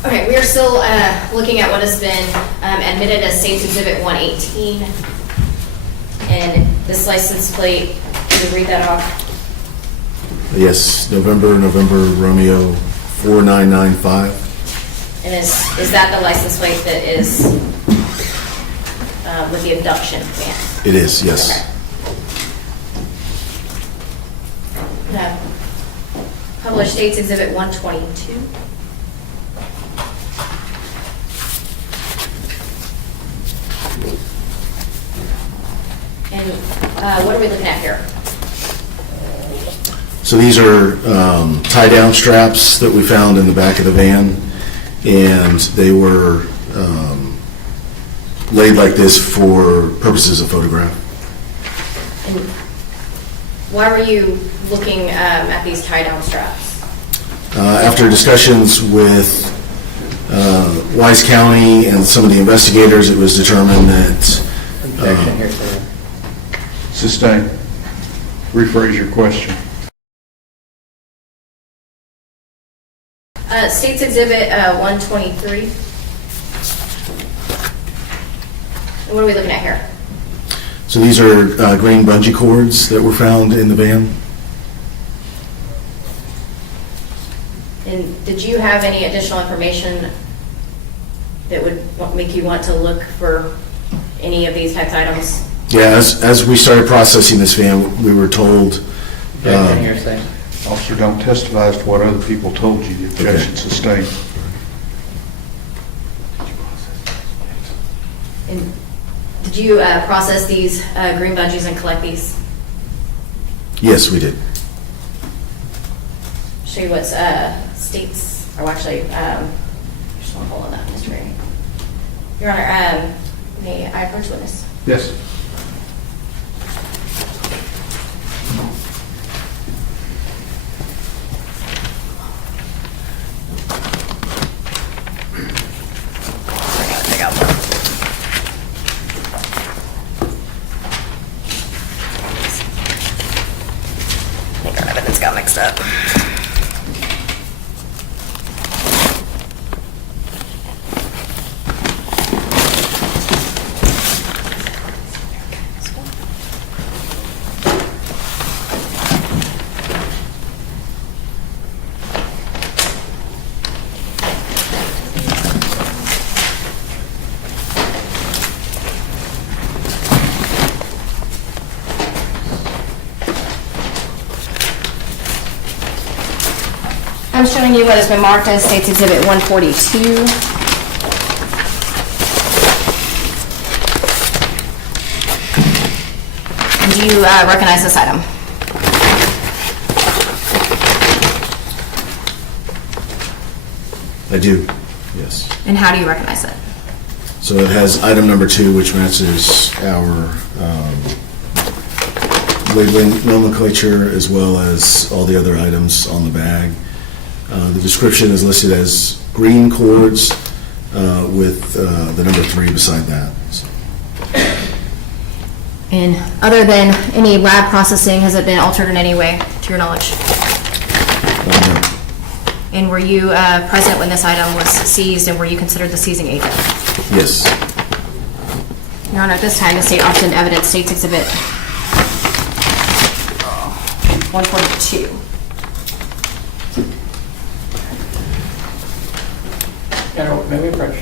Okay, we are still looking at what has been admitted as State's Exhibit 118. And this license plate, can you read that off? Yes, November Romeo 4995. And is that the license plate that is with the abduction van? It is, yes. Okay. Now, published State's Exhibit 122. And what are we looking at here? So these are tie-down straps that we found in the back of the van, and they were laid like this for purposes of photograph. And why were you looking at these tie-down straps? After discussions with Wise County and some of the investigators, it was determined that Objection, hearsay. Sustained. Rephrase your question. State's Exhibit 123. And what are we looking at here? so these are green bungee cords that were found in the van. And did you have any additional information that would make you want to look for any of these tax items? Yeah, as we started processing this van, we were told. Objection, hearsay. Officer, don't testify as to what other people told you. The objection sustained. And did you process these green bungees and collect these? Yes, we did. Show you what states, or actually, just want to hold on that, Mr. Berry. Your Honor, may I approach witness? Yes. I think our evidence got mixed up. I'm showing you what has been marked as State's Exhibit 142. Do you recognize this item? I do, yes. And how do you recognize it? So it has item number 2, which matches our labeling nomenclature as well as all the other items on the bag. The description is listed as green cords with the number 3 beside that. So, And other than any lab processing, has it been altered in any way, to your knowledge? And were you present when this item was seized, and were you considered the seizing agent? yes. Your Honor, at this time, the state option evidence states exhibit 142. May we approach?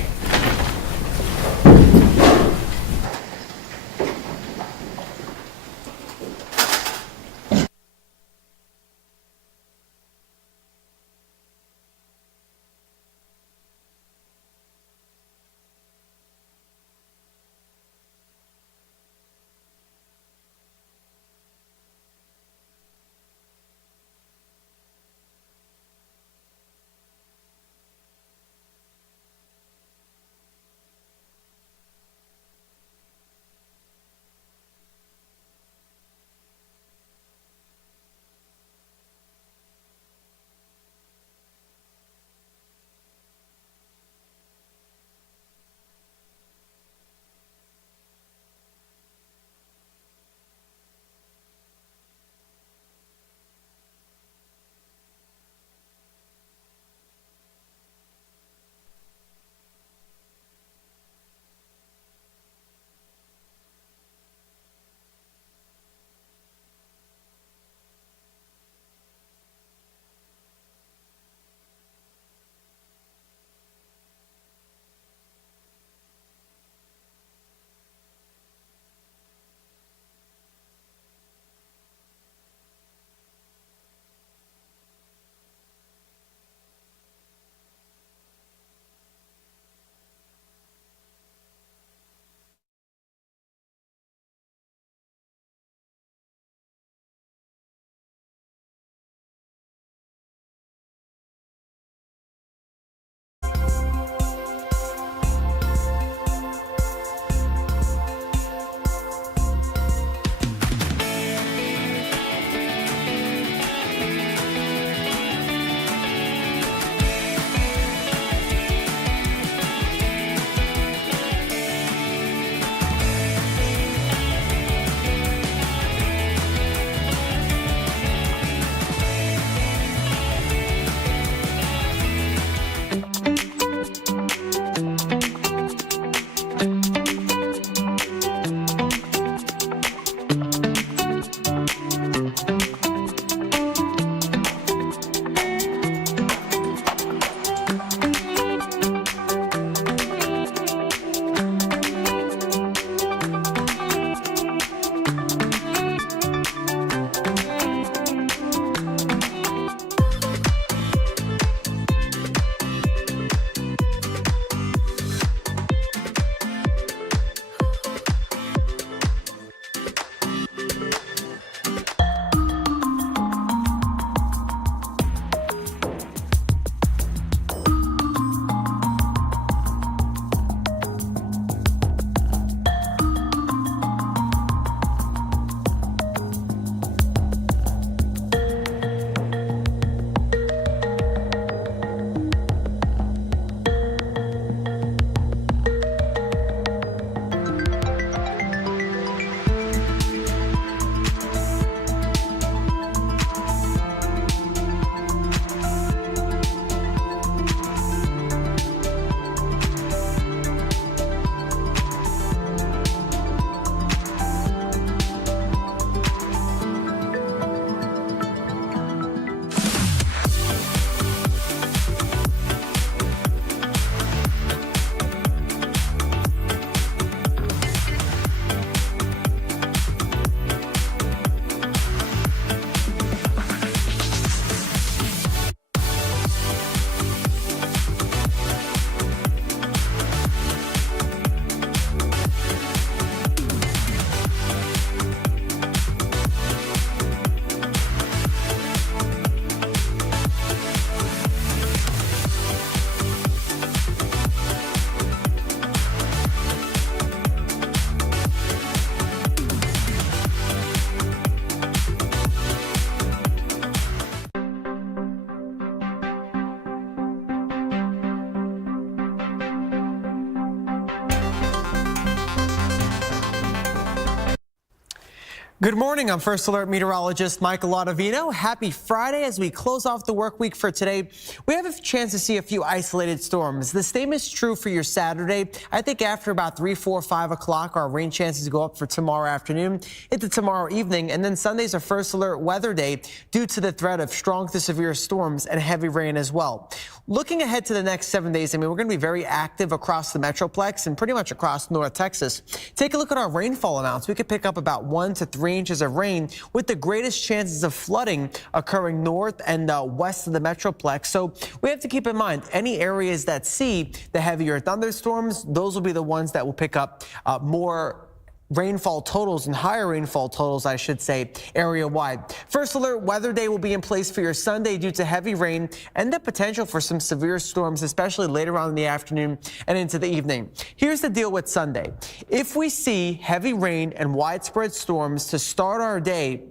Good morning. I'm First Alert meteorologist Michael Ottavino. Happy Friday. As we close off the work week for today, we have a chance to see a few isolated storms. The same is true for your Saturday. I think after about 3, 4, 5 o'clock, our rain chances go up for tomorrow afternoon into tomorrow evening. And then Sunday's a First Alert weather day due to the threat of strong to severe storms and heavy rain as well. Looking ahead to the next 7 days, we're going to be very active across the Metroplex and pretty much across North Texas. Take a look at our rainfall amounts. We could pick up about 1 to 3 inches of rain with the greatest chances of flooding occurring north and west of the Metroplex. So we have to keep in mind any areas that see the heavier thunderstorms, those will be the ones that will pick up more rainfall totals and higher rainfall totals, I should say, area-wide. First Alert weather day will be in place for your Sunday due to heavy rain and the potential for some severe storms, especially later on in the afternoon and into the evening. Here's the deal with Sunday. If we see heavy rain and widespread storms to start our day,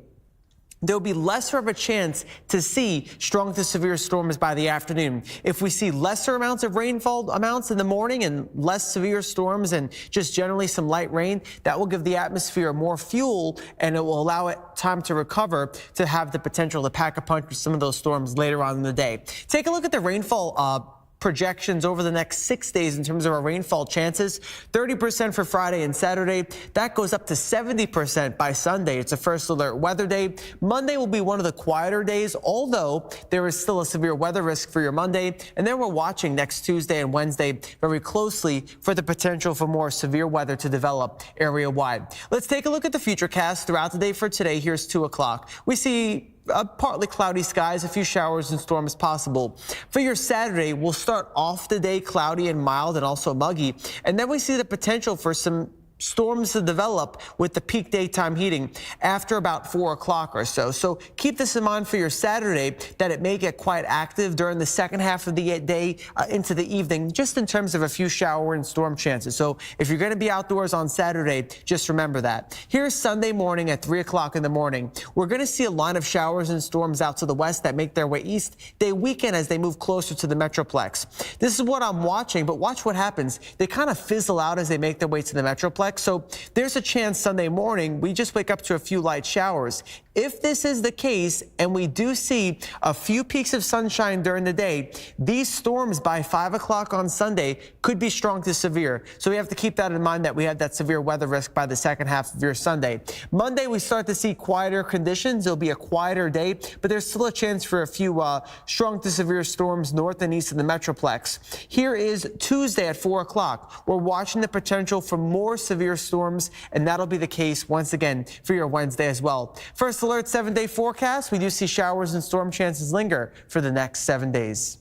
there will be lesser of a chance to see strong to severe storms by the afternoon. If we see lesser amounts of rainfall amounts in the morning and less severe storms and just generally some light rain, that will give the atmosphere more fuel and it will allow it time to recover to have the potential to pack a punch with some of those storms later on in the day. Take a look at the rainfall projections over the next 6 days in terms of our rainfall chances. 30% for Friday and Saturday. That goes up to 70% by Sunday. It's a First Alert weather day. Monday will be one of the quieter days, although there is still a severe weather risk for your Monday. And then we're watching next Tuesday and Wednesday very closely for the potential for more severe weather to develop area-wide. Let's take a look at the futurecast throughout the day for today. Here's 2 o'clock. We see partly cloudy skies, a few showers and storms possible. For your Saturday, we'll start off the day cloudy and mild and also muggy. And then we see the potential for some storms to develop with the peak daytime heating after about 4 o'clock or so. So keep this in mind for your Saturday, that it may get quite active during the second half of the day into the evening, just in terms of a few shower and storm chances. So if you're going to be outdoors on Saturday, just remember that. Here's Sunday morning at 3 o'clock in the morning. We're going to see a line of showers and storms out to the west that make their way east. They weaken as they move closer to the Metroplex. This is what I'm watching, but watch what happens. They kind of fizzle out as they make their way to the Metroplex. So there's a chance Sunday morning we just wake up to a few light showers. If this is the case and we do see a few peaks of sunshine during the day, these storms by 5 o'clock on Sunday could be strong to severe. So we have to keep that in mind, that we have that severe weather risk by the second half of your Sunday. Monday, we start to see quieter conditions. It'll be a quieter day, but there's still a chance for a few strong to severe storms north and east of the Metroplex. Here is Tuesday at 4 o'clock. We're watching the potential for more severe storms, and that'll be the case once again for your Wednesday as well. First Alert 7-day forecast, we do see showers and storm chances linger for the next 7 days.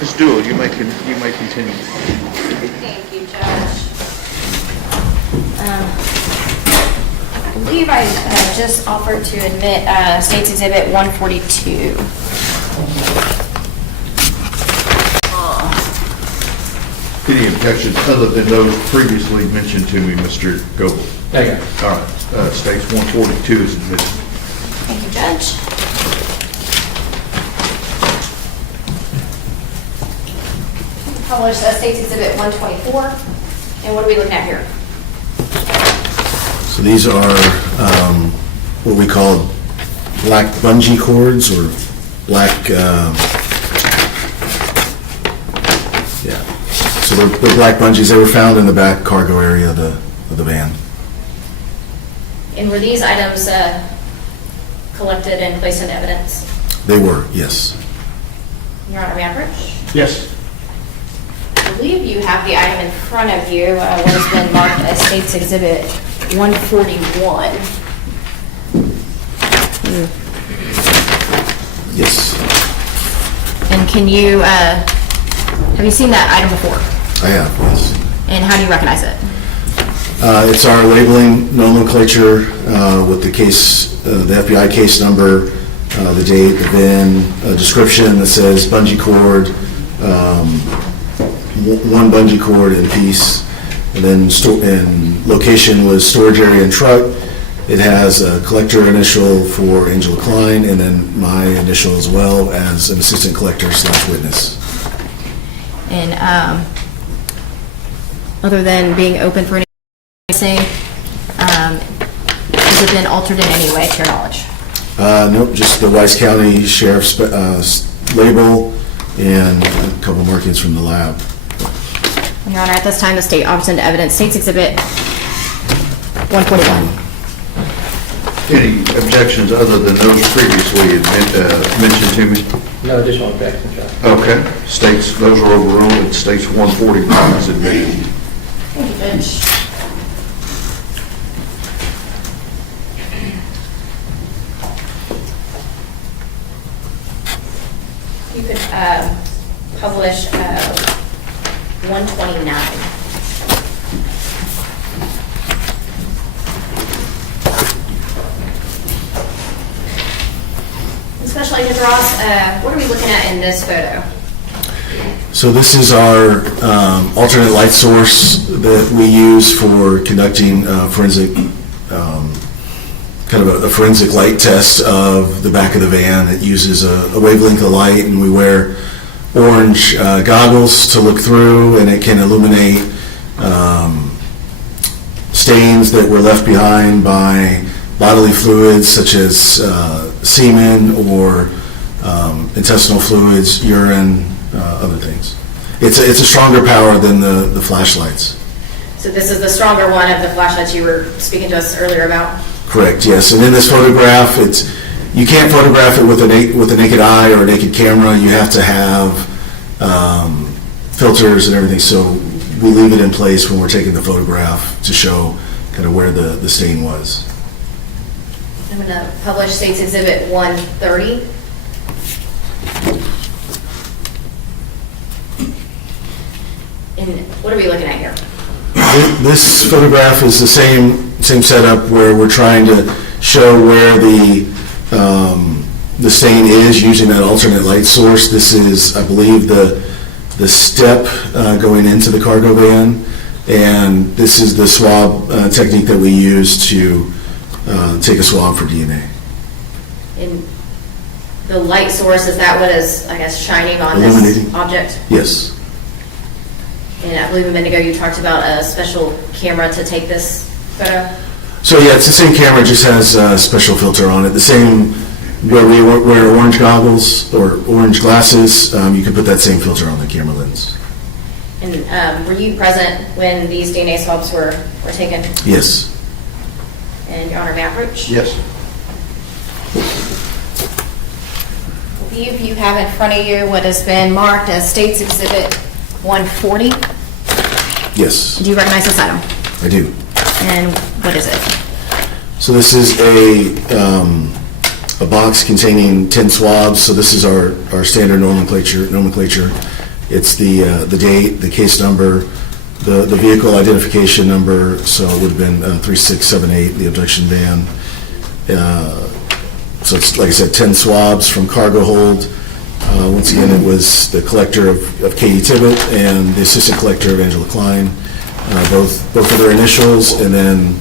Ms. Dooley, you may continue. Thank you, Judge. I believe I just offered to admit State's Exhibit 142. Any objections other than those previously mentioned to me, Mr. Goble? Thank you. All right, State's 142 is admitted. Thank you, Judge. Published State's Exhibit 124. And what are we looking at here? So these are what we call black bungee cords or black, yeah. So they're black bungees. They were found in the back cargo area of the van. And were these items collected and placed in evidence? They were, yes. Your Honor, may I approach? Yes. I believe you have the item in front of you, what has been marked as State's Exhibit 141. Yes, And can you, have you seen that item before? I have, yes. And how do you recognize it? It's our labeling nomenclature with the case, the FBI case number, the date, the VIN, a description that says bungee cord, one bungee cord in piece, and then location was storage area and truck. It has a collector initial for Angela Klein, and then my initial as well as an assistant collector / witness. And other than being open for anything, has it been altered in any way to your knowledge? Nope, just the Wise County Sheriff's label and a couple markings from the lab. Your Honor, at this time, the state offers into evidence State's Exhibit 141. Any objections other than those previously mentioned to me? No additional objections, Judge. Okay. States, those are overruled. It states 141 is admitted. Thank you, Judge. You could publish 129. Special Agent Ross, what are we looking at in this photo? So this is our alternate light source that we use for conducting forensic, kind of a forensic light test of the back of the van. It uses a wavelength of light, and we wear orange goggles to look through, and it can illuminate stains that were left behind by bodily fluids such as semen or intestinal fluids, urine, other things. It's a stronger power than the flashlights. So this is the stronger one of the flashlights you were speaking to us earlier about? Correct, yes. And in this photograph, you can't photograph it with a naked eye or a naked camera. You have to have filters and everything. So we leave it in place when we're taking the photograph to show kind of where the stain was. I'm going to publish State's Exhibit 130. And what are we looking at here? This photograph is the same setup where we're trying to show where the stain is using that alternate light source. This is, I believe, the step going into the cargo van, and this is the swab technique that we use to take a swab for DNA. And the light source, is that what is, I guess, shining on Illuminating. this object? Yes. And I believe a minute ago you talked about a special camera to take this photo? So yeah, it's the same camera, just has a special filter on it. The same where we wear orange goggles or orange glasses, you can put that same filter on the camera lens. And were you present when these DNA swabs were taken? Yes. And Your Honor, may I approach? Yes. I believe you have in front of you what has been marked as State's Exhibit 140. Yes, Do you recognize this item? I do. And what is it? So this is a box containing 10 swabs. So this is our standard nomenclature. It's the date, the case number, the vehicle identification number, so it would have been 3678, the abduction van. So it's, like I said, 10 swabs from cargo hold. Once again, it was the collector of Katie Tibbet and the assistant collector of Angela Klein, both of their initials, and then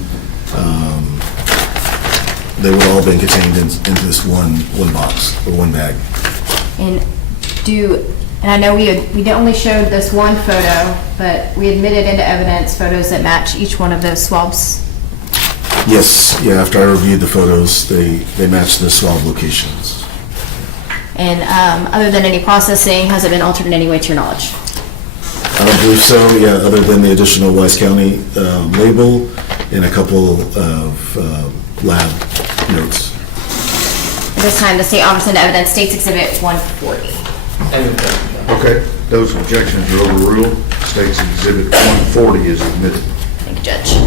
they would all been contained into this one box, or one bag. And I know we only showed this one photo, but we admitted into evidence photos that match each one of those swabs. Yes, yeah, after I reviewed the photos, they matched the swab locations. And other than any processing, has it been altered in any way to your knowledge? I don't believe so, yeah, other than the additional Wise County label and a couple of lab notes. At this time, the state offers into evidence State's Exhibit 140. Okay, those objections are overruled. State's Exhibit 140 is admitted. Thank you, Judge.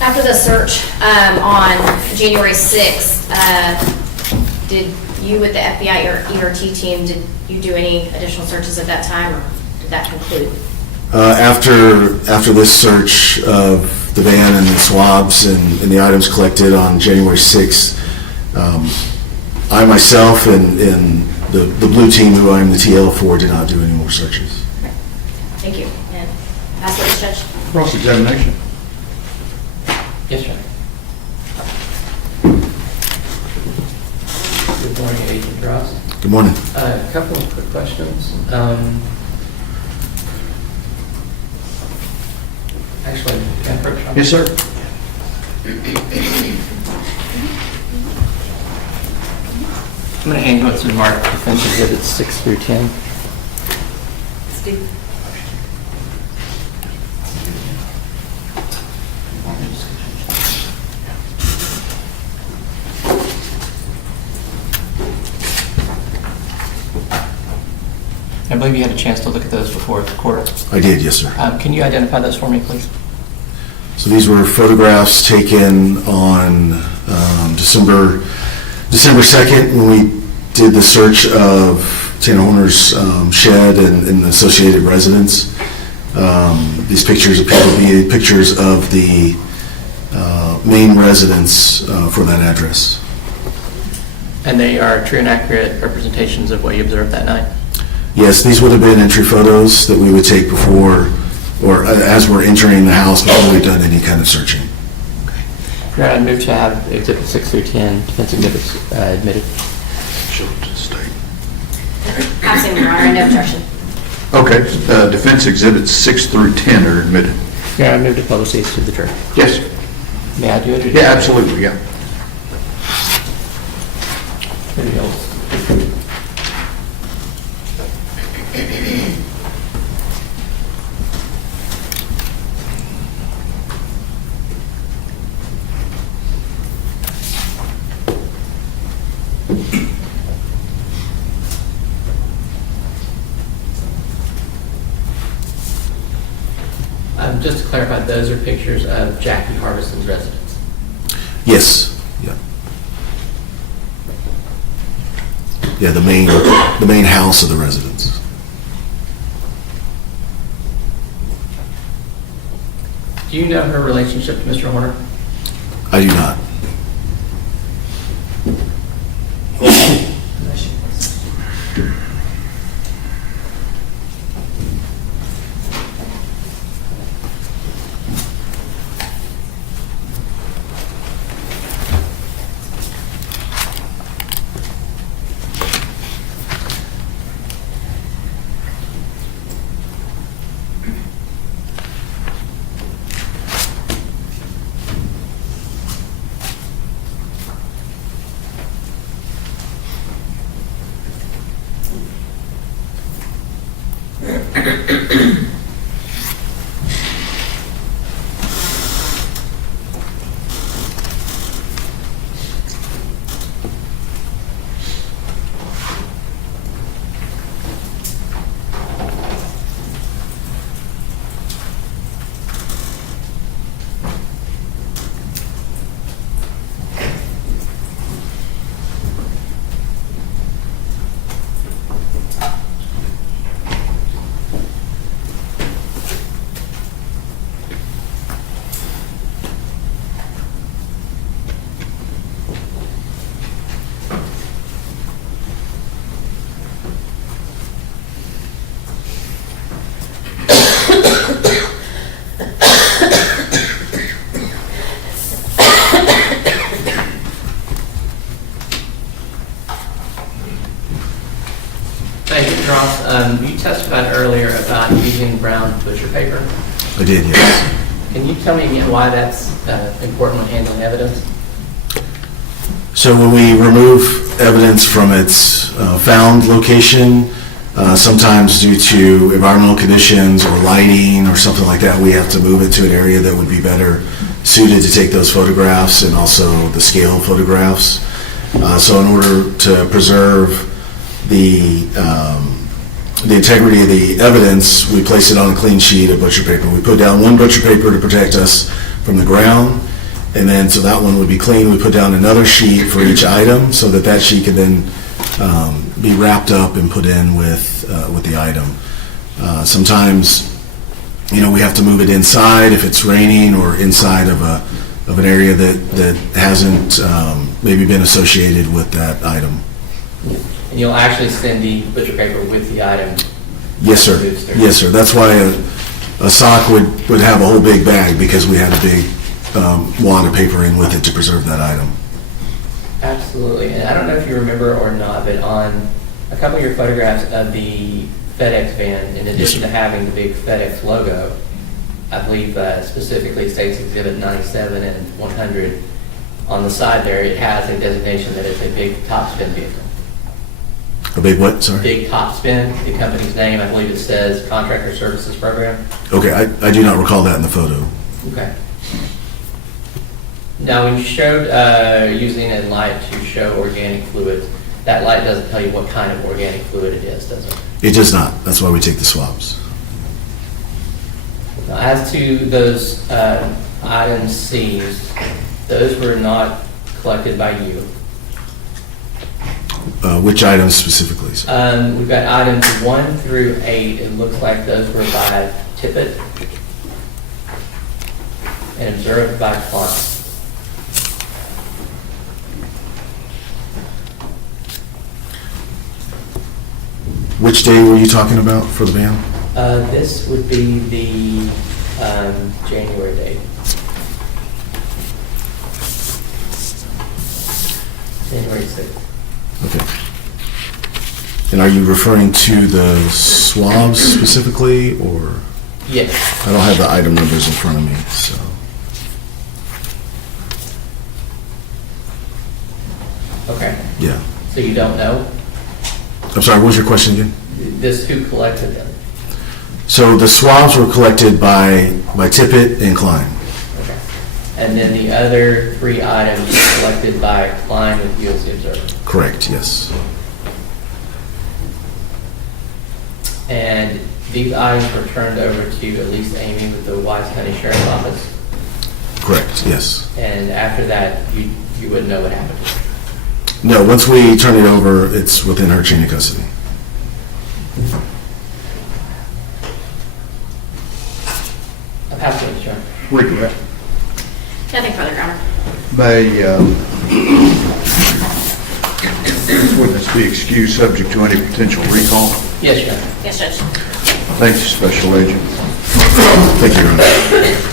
After the search on January 6th, did you with the FBI or ERT team, did you do any additional searches at that time, or did that conclude? After this search of the van and the swabs and the items collected on January 6th, I myself and the blue team, who I'm the TL for, did not do any more searches. Okay. Thank you. And last witness, Judge. Cross-examination. Yes, sir. Good morning, Agent Drought. Good morning. A couple of quick questions. Actually, can I approach on? Yes, sir. I'm going to hand you what's in marked defense exhibits 6 through 10. Steve? I believe you had a chance to look at those before the court. I did, yes, sir. Can you identify those for me, please? So these were photographs taken on December 2nd, when we did the search of Tanner Horner's shed and associated residence. These pictures appear to be pictures of the main residence for that address. And they are true and accurate representations of what you observed that night? Yes, these would have been entry photos that we would take before, or as we're entering the house before we've done any kind of searching. Your Honor, I move to have exhibits 6 through 10, defense exhibits admitted. Show it to the state. Absolutely, Your Honor, no objection. Okay, defense exhibits 6 through 10 are admitted. Your Honor, I move to publish these to the jury. Yes. May I do it? Yeah, absolutely, yeah. Anything else? Just to clarify, those are pictures of Jackie Harbison's residence. Yes, yeah. Yeah, the main house of the residence. Do you know her relationship to Mr. Horner? I do not. Ross, you testified earlier about using brown butcher paper. I did, yes. Can you tell me again why that's important when handling evidence? So when we remove evidence from its found location, sometimes due to environmental conditions or lighting or something like that, we have to move it to an area that would be better suited to take those photographs and also the scale photographs. So in order to preserve the integrity of the evidence, we place it on a clean sheet of butcher paper. We put down one butcher paper to protect us from the ground, and then so that one would be clean. We put down another sheet for each item so that sheet could then be wrapped up and put in with the item. Sometimes, we have to move it inside if it's raining, or inside of an area that hasn't maybe been associated with that item. And you'll actually send the butcher paper with the item? Yes, sir. Yes, sir. That's why a sock would have a whole big bag, because we had a big wad of paper in with it to preserve that item. Absolutely. And I don't know if you remember or not, but on a couple of your photographs of the FedEx van, in addition to having the big FedEx logo, I believe specifically states Exhibit 97 and 100, on the side there, it has a designation that it's a big top spin vehicle. A big what, sorry? Big top spin, the company's name. I believe it says Contractor Services Program. Okay, I do not recall that in the photo. Okay. Now, when you showed using a light to show organic fluids, that light doesn't tell you what kind of organic fluid it is, does it? It does not. That's why we take the swabs. Now, as to those items seized, those were not collected by you. Which items specifically, sir? We've got items 1 through 8. It looks like those were by Tippett and observed by Klein. Which day were you talking about for the van? This would be the January date. January 6th. Okay. And are you referring to the swabs specifically, or? Yes. I don't have the item numbers in front of me, so. Okay. Yeah. So you don't know? I'm sorry, what was your question again? Who collected them? So the swabs were collected by Tippett and Klein. Okay. And then the other 3 items collected by Klein with USC Observer. Correct, yes. And these items were turned over to at least Amy with the Wise County Sheriff's Office. Correct, yes. And after that, you wouldn't know what happened. No, once we turn it over, it's within her chain of custody. I'll pass it to John. Where you at? Nothing further, Your Honor. May this witness be excused subject to any potential recall? Yes, Your Honor. Yes, Judge. Thank you, Special Agent. Thank you, Your Honor.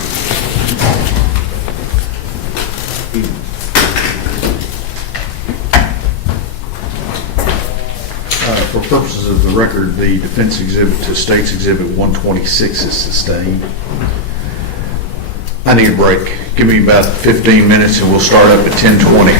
For purposes of the record, the defense exhibit to State's Exhibit 126 is sustained. I need a break. Give me about 15 minutes and we'll start up at 10:20.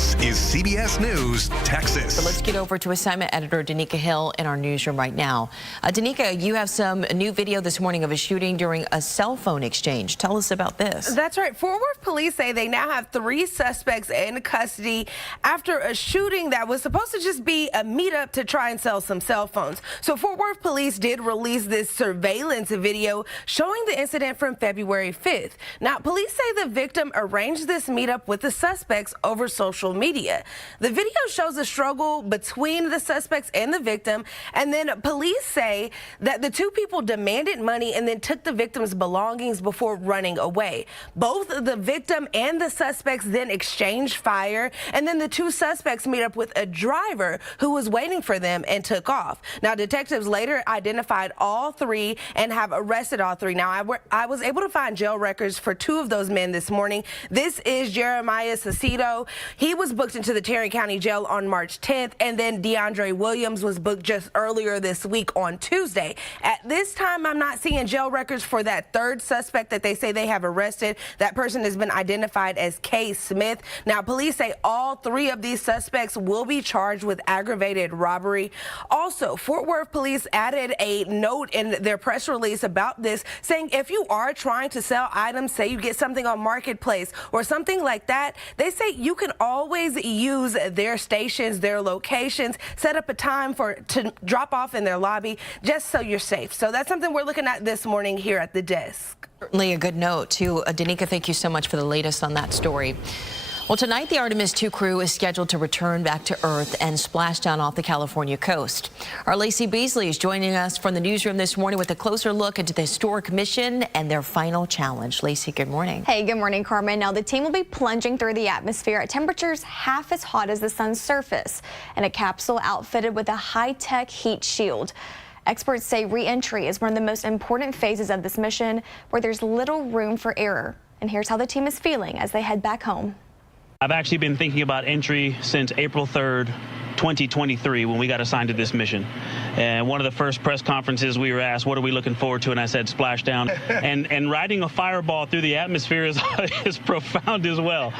This is CBS News, Texas. So let's get over to assignment editor Danica Hill in our newsroom right now. Danica, you have some new video this morning of a shooting during a cell phone exchange. Tell us about this. That's right. Fort Worth police say they now have 3 suspects in custody after a shooting that was supposed to just be a meetup to try and sell some cell phones. So Fort Worth police did release this surveillance video showing the incident from February 5th. Now, police say the victim arranged this meetup with the suspects over social media. The video shows a struggle between the suspects and the victim, and then police say that the 2 people demanded money and then took the victim's belongings before running away. Both the victim and the suspects then exchanged fire, and then the 2 suspects meet up with a driver who was waiting for them and took off. Now, detectives later identified all 3 and have arrested all 3. Now, I was able to find jail records for 2 of those men this morning. This is Jeremiah Cicito. He was booked into the Tarrant County Jail on March 10th, and then DeAndre Williams was booked just earlier this week on Tuesday. At this time, I'm not seeing jail records for that 3rd suspect that they say they have arrested. That person has been identified as Kay Smith. Now, police say all 3 of these suspects will be charged with aggravated robbery. Also, Fort Worth police added a note in their press release about this, saying if you are trying to sell items, say you get something on Marketplace or something like that, they say you can always use their stations, their locations, set up a time to drop off in their lobby just so you're safe. So that's something we're looking at this morning here at the desk. Certainly a good note, too. Danica, thank you so much for the latest on that story. Well, tonight the Artemis II crew is scheduled to return back to Earth and splash down off the California coast. Our Lacey Beasley is joining us from the newsroom this morning with a closer look into the historic mission and their final challenge. Lacey, good morning. Hey, good morning, Carmen. Now, the team will be plunging through the atmosphere at temperatures half as hot as the sun's surface in a capsule outfitted with a high-tech heat shield. Experts say re-entry is one of the most important phases of this mission, where there's little room for error. And here's how the team is feeling as they head back home. I've actually been thinking about entry since April 3rd, 2023, when we got assigned to this mission. And one of the first press conferences we were asked, what are we looking forward to? And I said, splashdown. and riding a fireball through the atmosphere is profound as well.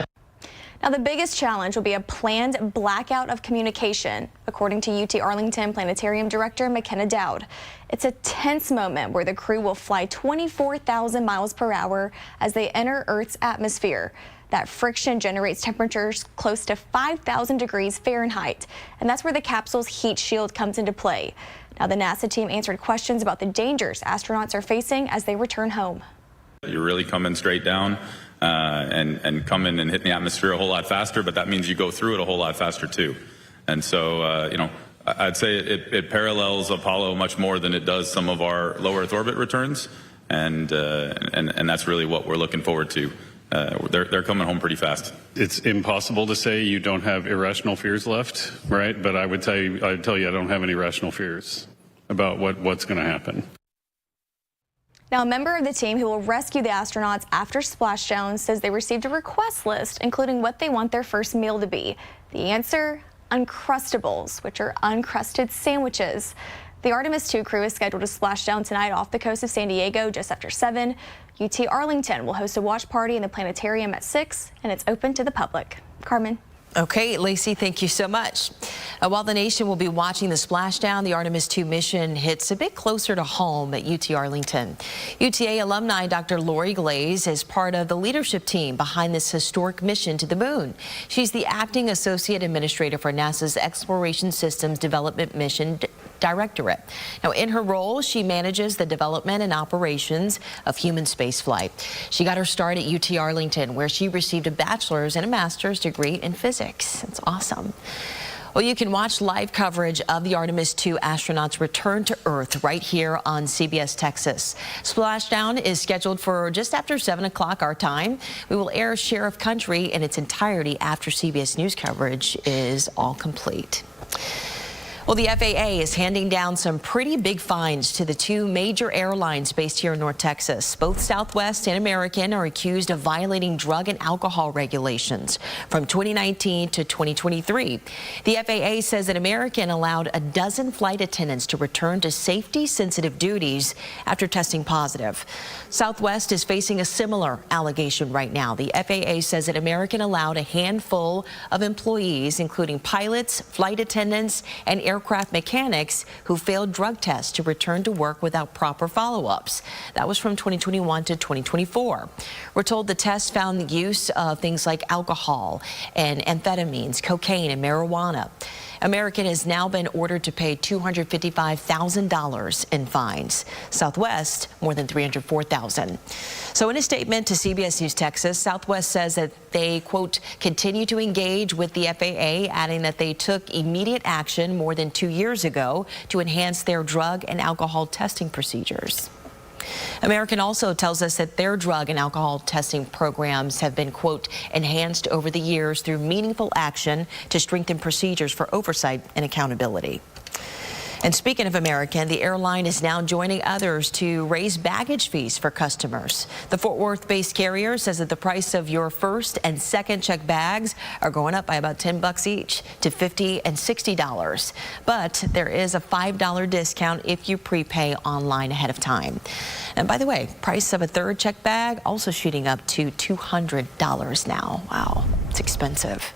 Now, the biggest challenge will be a planned blackout of communication, according to UT Arlington Planetarium Director McKenna Dowd. It's a tense moment where the crew will fly 24,000 miles per hour as they enter Earth's atmosphere. That friction generates temperatures close to 5,000 degrees Fahrenheit, and that's where the capsule's heat shield comes into play. Now, the NASA team answered questions about the dangers astronauts are facing as they return home. You're really coming straight down and coming and hitting the atmosphere a whole lot faster, but that means you go through it a whole lot faster too. And so, you know, I'd say it parallels Apollo much more than it does some of our low Earth orbit returns, and that's really what we're looking forward to. They're coming home pretty fast. It's impossible to say you don't have irrational fears left, right? But I'd tell you I don't have any rational fears about what's going to happen. Now, a member of the team who will rescue the astronauts after splashdown says they received a request list, including what they want their first meal to be. The answer, Uncrustables, which are uncrusted sandwiches. The Artemis II crew is scheduled to splash down tonight off the coast of San Diego just after 7. UT Arlington will host a watch party in the planetarium at 6, and it's open to the public. Carmen. Okay, Lacey, thank you so much. While the nation will be watching the splashdown, the Artemis II mission hits a bit closer to home at UT Arlington. UTA alumni Dr. Lori Glaze is part of the leadership team behind this historic mission to the moon. She's the acting associate administrator for NASA's Exploration Systems Development Mission Directorate. Now, in her role, she manages the development and operations of human spaceflight. She got her start at UT Arlington, where she received a bachelor's and a master's degree in physics. It's awesome. Well, you can watch live coverage of the Artemis II astronauts return to Earth right here on CBS Texas. Splashdown is scheduled for just after 7 o'clock our time. We will air Sheriff Country in its entirety after CBS News coverage is all complete. Well, the FAA is handing down some pretty big fines to the two major airlines based here in North Texas. Both Southwest and American are accused of violating drug and alcohol regulations from 2019 to 2023. The FAA says that American allowed a dozen flight attendants to return to safety-sensitive duties after testing positive. Southwest is facing a similar allegation right now. The FAA says that American allowed a handful of employees, including pilots, flight attendants, and aircraft mechanics who failed drug tests to return to work without proper follow-ups. That was from 2021 to 2024. We're told the test found the use of things like alcohol and amphetamines, cocaine, and marijuana. American has now been ordered to pay $255,000 in fines. Southwest, more than $304,000. So in a statement to CBS News Texas, Southwest says that they, quote, continue to engage with the FAA, adding that they took immediate action more than 2 years ago to enhance their drug and alcohol testing procedures. American also tells us that their drug and alcohol testing programs have been, quote, enhanced over the years through meaningful action to strengthen procedures for oversight and accountability. And speaking of American, the airline is now joining others to raise baggage fees for customers. The Fort Worth-based carrier says that the price of your first and second check bags are going up by about $10 each to $50 and $60. But there is a $5 discount if you prepay online ahead of time. And by the way, price of a third check bag also shooting up to $200 now. Wow, it's expensive.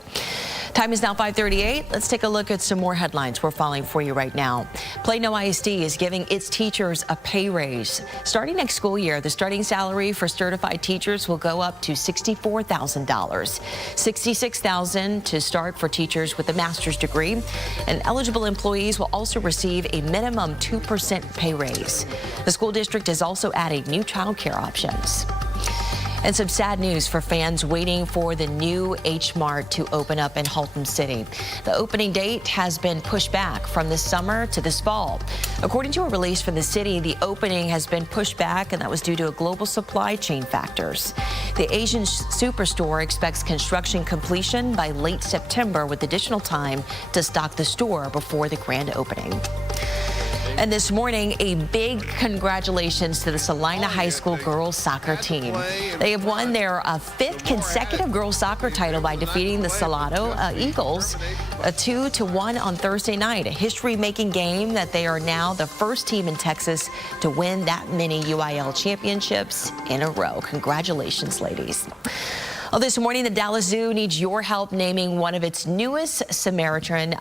Time is now 5:38. Let's take a look at some more headlines we're following for you right now. Plano ISD is giving its teachers a pay raise. Starting next school year, the starting salary for certified teachers will go up to $64,000. $66,000 to start for teachers with a master's degree. And eligible employees will also receive a minimum 2% pay raise. The school district is also adding new child care options. And some sad news for fans waiting for the new H Mart to open up in Halton City. The opening date has been pushed back from this summer to this fall. According to a release from the city, the opening has been pushed back, and that was due to global supply chain factors. The Asian superstore expects construction completion by late September, with additional time to stock the store before the grand opening. And this morning, a big congratulations to the Salina High School girls soccer team. They have won their fifth consecutive girls soccer title by defeating the Salado Eagles 2-1 on Thursday night. A history-making game that they are now the first team in Texas to win that many UIL championships in a row. Congratulations, ladies. Well, this morning, the Dallas Zoo needs your help naming one of its newest Samaritan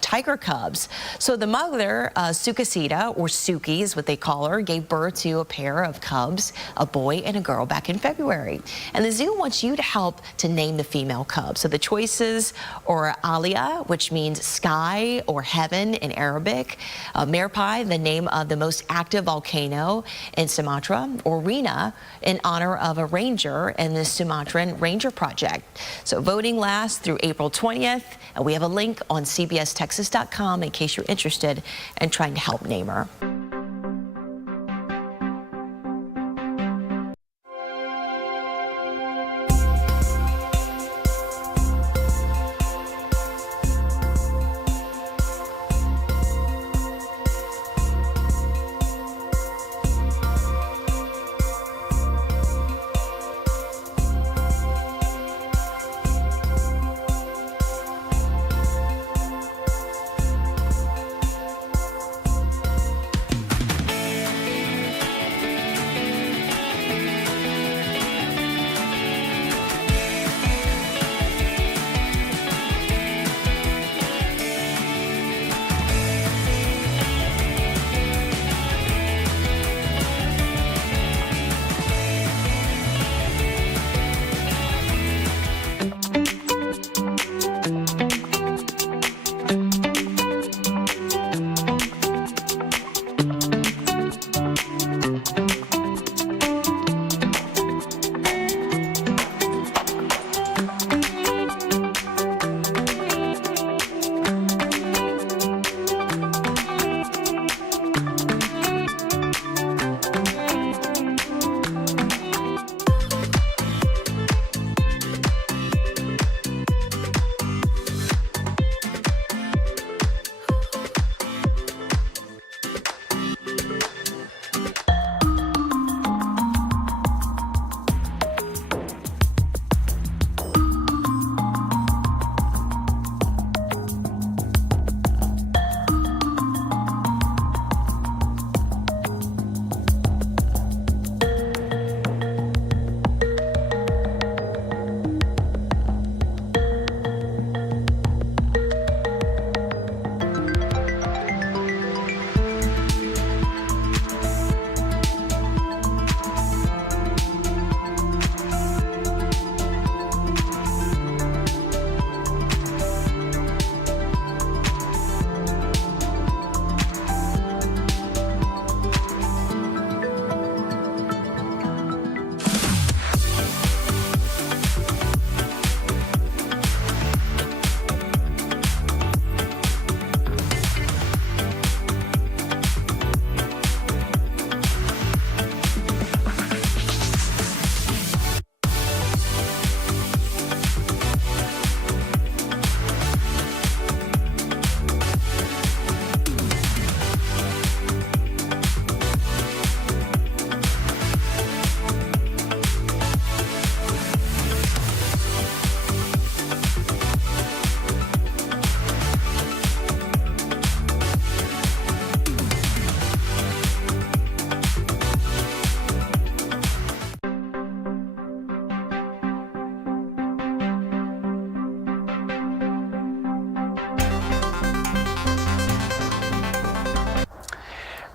tiger cubs. So the mother, Sukasita, or Suki is what they call her, gave birth to a pair of cubs, a boy and a girl, back in February. And the zoo wants you to help to name the female cub. So the choices are Alia, which means sky or heaven in Arabic, Merpai, the name of the most active volcano in Sumatra, or Rina, in honor of a ranger in the Sumatran Ranger Project. So voting lasts through April 20th, and we have a link on cbstexas.com in case you're interested in trying to help name her.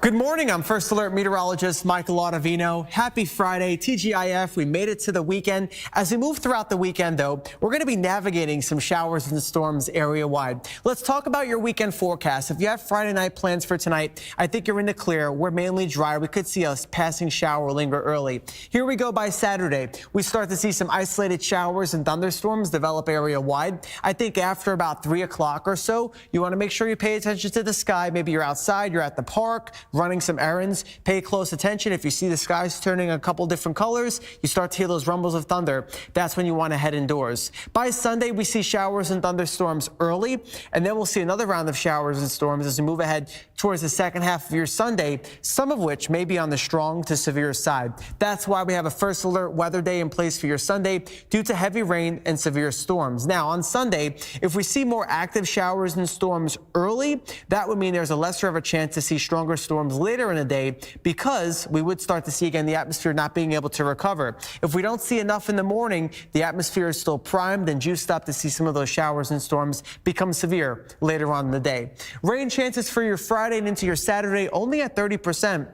Good morning. I'm First Alert meteorologist Michael Ottavino. Happy Friday, TGIF. We made it to the weekend. As we move throughout the weekend, though, we're going to be navigating some showers and storms area-wide. Let's talk about your weekend forecast. If you have Friday night plans for tonight, I think you're in the clear. We're mainly dry. We could see a passing shower linger early. Here we go by Saturday. We start to see some isolated showers and thunderstorms develop area-wide. I think after about 3 o'clock or so, you want to make sure you pay attention to the sky. Maybe you're outside, you're at the park, running some errands. Pay close attention. If you see the skies turning a couple different colors, you start to hear those rumbles of thunder. That's when you want to head indoors. By Sunday, we see showers and thunderstorms early, and then we'll see another round of showers and storms as we move ahead towards the second half of your Sunday, some of which may be on the strong to severe side. That's why we have a First Alert weather day in place for your Sunday due to heavy rain and severe storms. Now, on Sunday, if we see more active showers and storms early, that would mean there's a lesser of a chance to see stronger storms later in the day because we would start to see again the atmosphere not being able to recover. If we don't see enough in the morning, the atmosphere is still primed and juiced up to see some of those showers and storms become severe later on in the day. Rain chances for your Friday and into your Saturday only at 30%.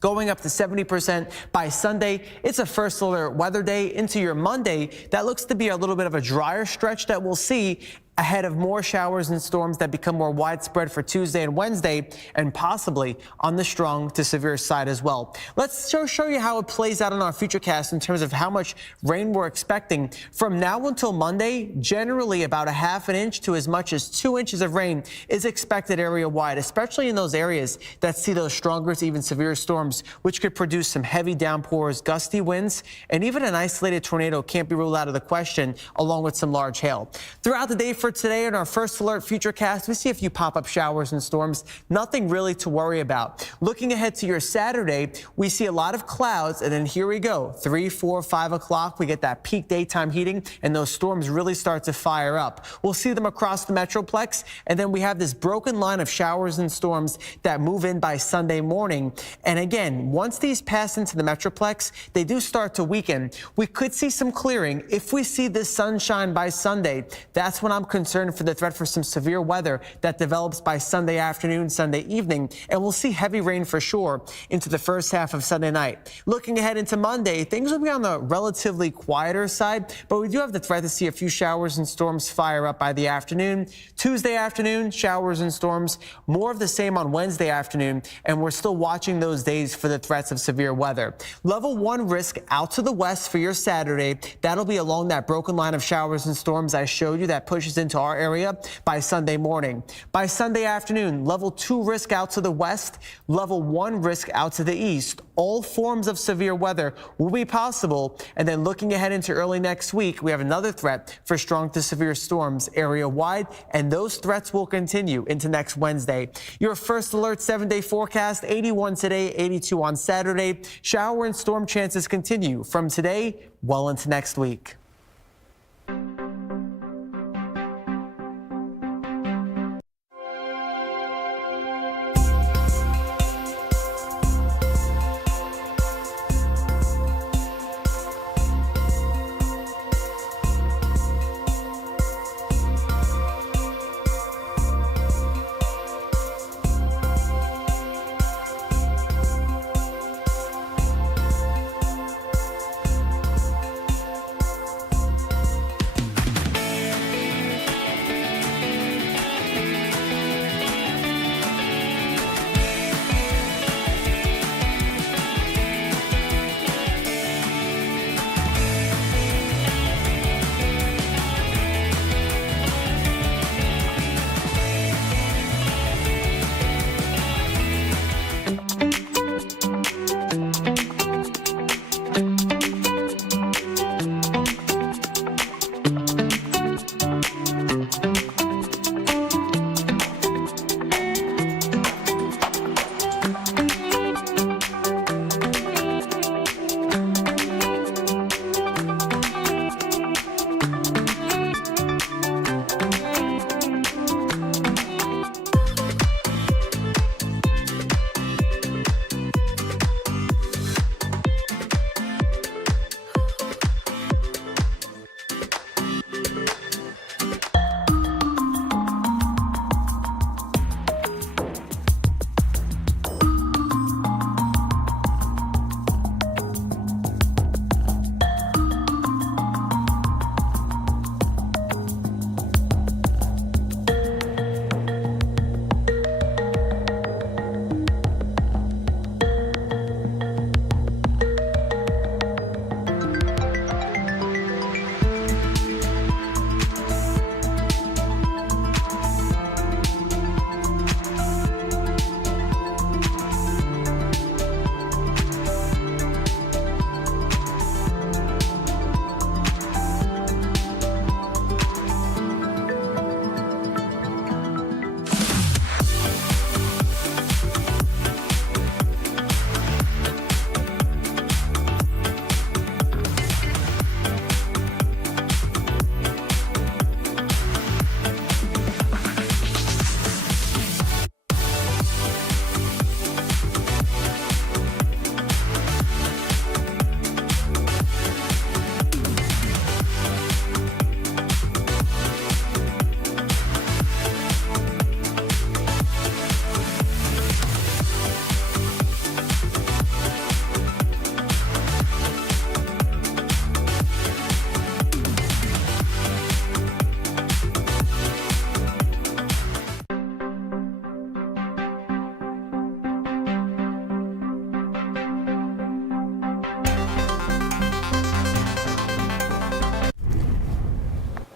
Going up to 70% by Sunday. It's a First Alert weather day. Into your Monday, that looks to be a little bit of a drier stretch that we'll see ahead of more showers and storms that become more widespread for Tuesday and Wednesday, and possibly on the strong to severe side as well. Let's show you how it plays out on our futurecast in terms of how much rain we're expecting. From now until Monday, generally about a half an inch to as much as 2 inches of rain is expected area-wide, especially in those areas that see those stronger to even severe storms, which could produce some heavy downpours, gusty winds, and even an isolated tornado can't be ruled out of the question, along with some large hail. Throughout the day for today in our First Alert futurecast, we see a few pop-up showers and storms. Nothing really to worry about. Looking ahead to your Saturday, we see a lot of clouds, and then here we go. 3, 4, 5 o'clock, we get that peak daytime heating, and those storms really start to fire up. We'll see them across the Metroplex, and then we have this broken line of showers and storms that move in by Sunday morning. And again, once these pass into the Metroplex, they do start to weaken. We could see some clearing. If we see this sunshine by Sunday, that's when I'm concerned for the threat for some severe weather that develops by Sunday afternoon, Sunday evening, and we'll see heavy rain for sure into the first half of Sunday night. Looking ahead into Monday, things will be on the relatively quieter side, but we do have the threat to see a few showers and storms fire up by the afternoon. Tuesday afternoon, showers and storms, more of the same on Wednesday afternoon, and we're still watching those days for the threats of severe weather. Level 1 risk out to the west for your Saturday. That'll be along that broken line of showers and storms I showed you that pushes into our area by Sunday morning. By Sunday afternoon, level 2 risk out to the west, level 1 risk out to the east. All forms of severe weather will be possible. And then looking ahead into early next week, we have another threat for strong to severe storms area wide, and those threats will continue into next Wednesday. Your First Alert 7-day forecast, 81 today, 82 on Saturday. Shower and storm chances continue from today well into next week.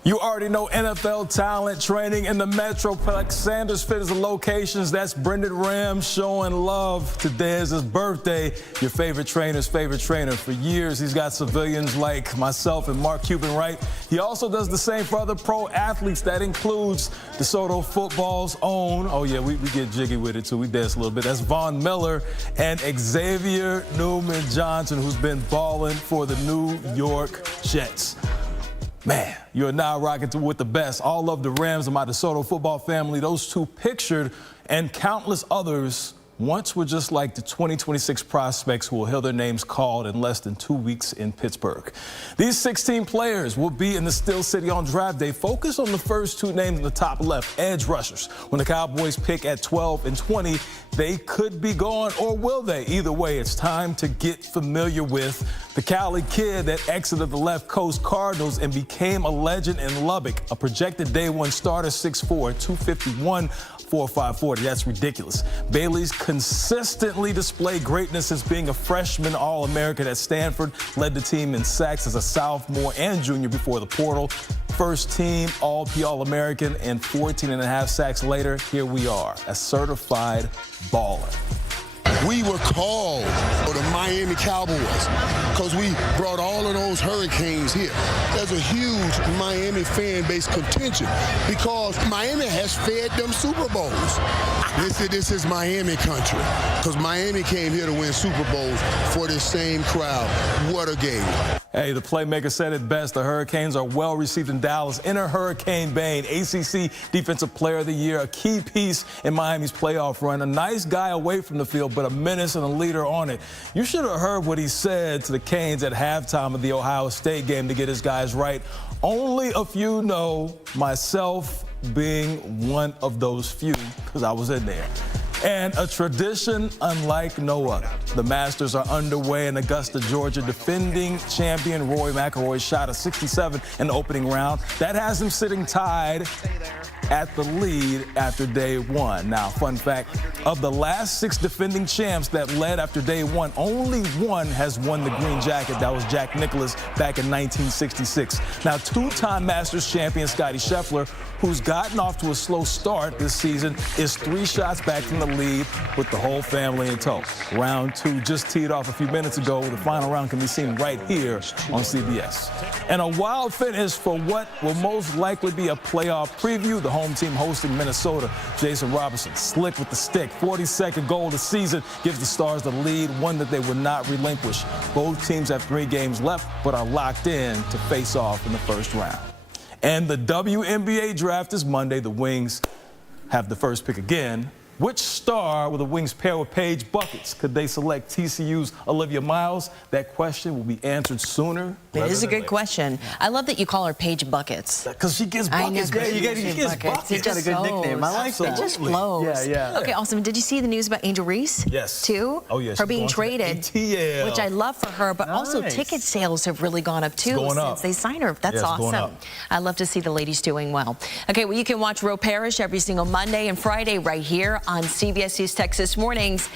You already know NFL talent training in the Metroplex. Sanders Fit is the locations. That's Brendan Ram showing love. Today is his birthday. Your favorite trainer's favorite trainer. For years, he's got civilians like myself and Mark Cuban Wright. He also does the same for other pro athletes. That includes DeSoto football's own. Oh, yeah, we get jiggy with it, too. We dance a little bit. That's Von Miller and Xavier Newman-Johnson, who's been balling for the New York Jets. Man, you're now rocking with the best. All of the Rams and my DeSoto football family, those two pictured, and countless others once were just like the 2026 prospects who will hear their names called in less than 2 weeks in Pittsburgh. These 16 players will be in the Steel City on draft day. Focus on the first two names in the top left, edge rushers. When the Cowboys pick at 12 and 20, they could be gone, or will they? Either way, it's time to get familiar with the Cali kid that exited the left coast Cardinals and became a legend in Lubbock, a projected day one starter, 6'4", 251, 4.540. That's ridiculous. Bailey's consistently displayed greatness since being a freshman All-American at Stanford, led the team in sacks as a sophomore and junior before the portal. First team All-American, and 14 and a half sacks later, here we are, a certified baller. We were called for the Miami Cowboys because we brought all of those Hurricanes here. There's a huge Miami fan base contingent because Miami has fed them Super Bowls. This is Miami country because Miami came here to win Super Bowls for this same crowd. What a game. Hey, the playmaker said it best. The Hurricanes are well received in Dallas. In a hurricane vein, ACC Defensive Player of the Year, a key piece in Miami's playoff run. A nice guy away from the field, but a menace and a leader on it. You should have heard what he said to the Canes at halftime of the Ohio State game to get his guys right. Only a few know, myself being one of those few, because I was in there. And a tradition unlike no other. The Masters are underway in Augusta, Georgia. Defending champion Rory McIlroy shot a 67 in the opening round. That has him sitting tied at the lead after day one. Now, fun fact, of the last 6 defending champs that led after day one, only one has won the green jacket. That was Jack Nicklaus back in 1966. Now, two-time Masters champion Scottie Scheffler, who's gotten off to a slow start this season, is 3 shots back from the lead with the whole family in tow. Round 2 just teed off a few minutes ago. The final round can be seen right here on CBS. And a wild finish for what will most likely be a playoff preview. The home team hosting Minnesota. Jason Robinson, slick with the stick. 42nd goal of the season, gives the Stars the lead, one that they would not relinquish. Both teams have 3 games left, but are locked in to face off in the first round. And the WNBA draft is Monday. The Wings have the first pick again. Which star will the Wings pair with Paige Buckets? Could they select TCU's Olivia Miles? That question will be answered sooner. It is a good question. I love that you call her Paige Buckets. Because she gives buckets. I know, You get buckets. It just got a good nickname. I like that. It just flows. Yeah. Okay, awesome. Did you see the news about Angel Reese? Yes. Too? Oh, yes. Her being traded, ATL. which I love for her, but also ticket sales have really gone up too since they signed her. That's awesome. I love to see the ladies doing well. Okay, well, you can watch Roe Parish every single Monday and Friday right here on CBS East Texas Mornings.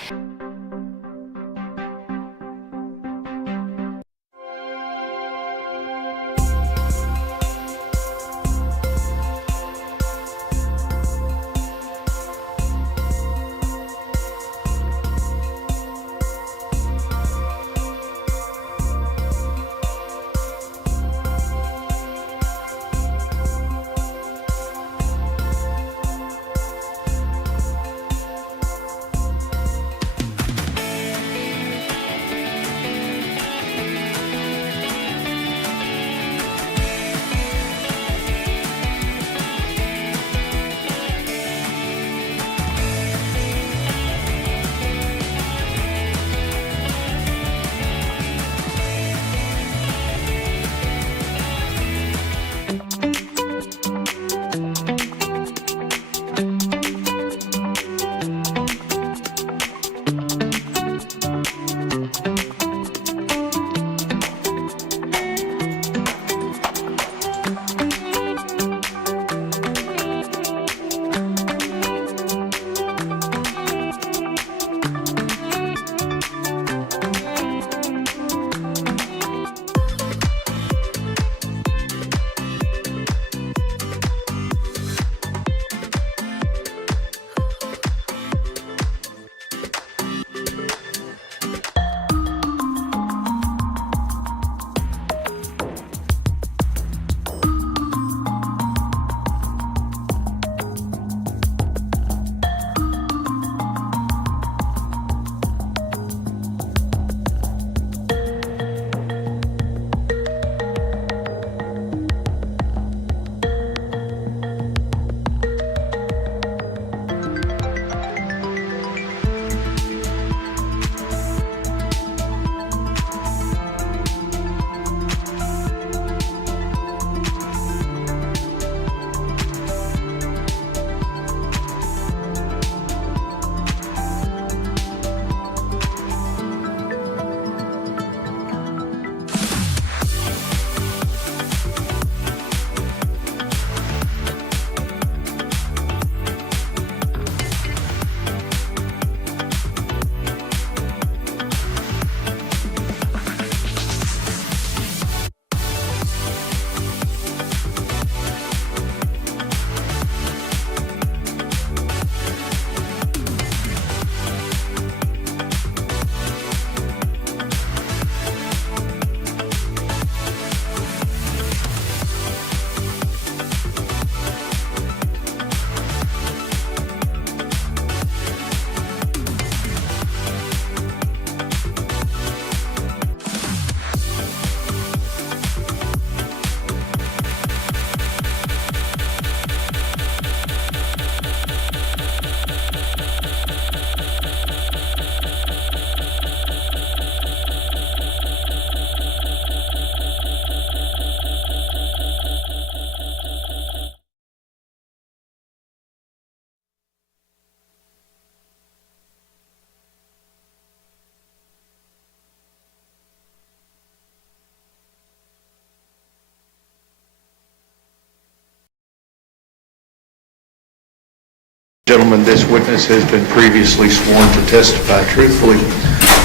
Gentlemen, this witness has been previously sworn to testify truthfully.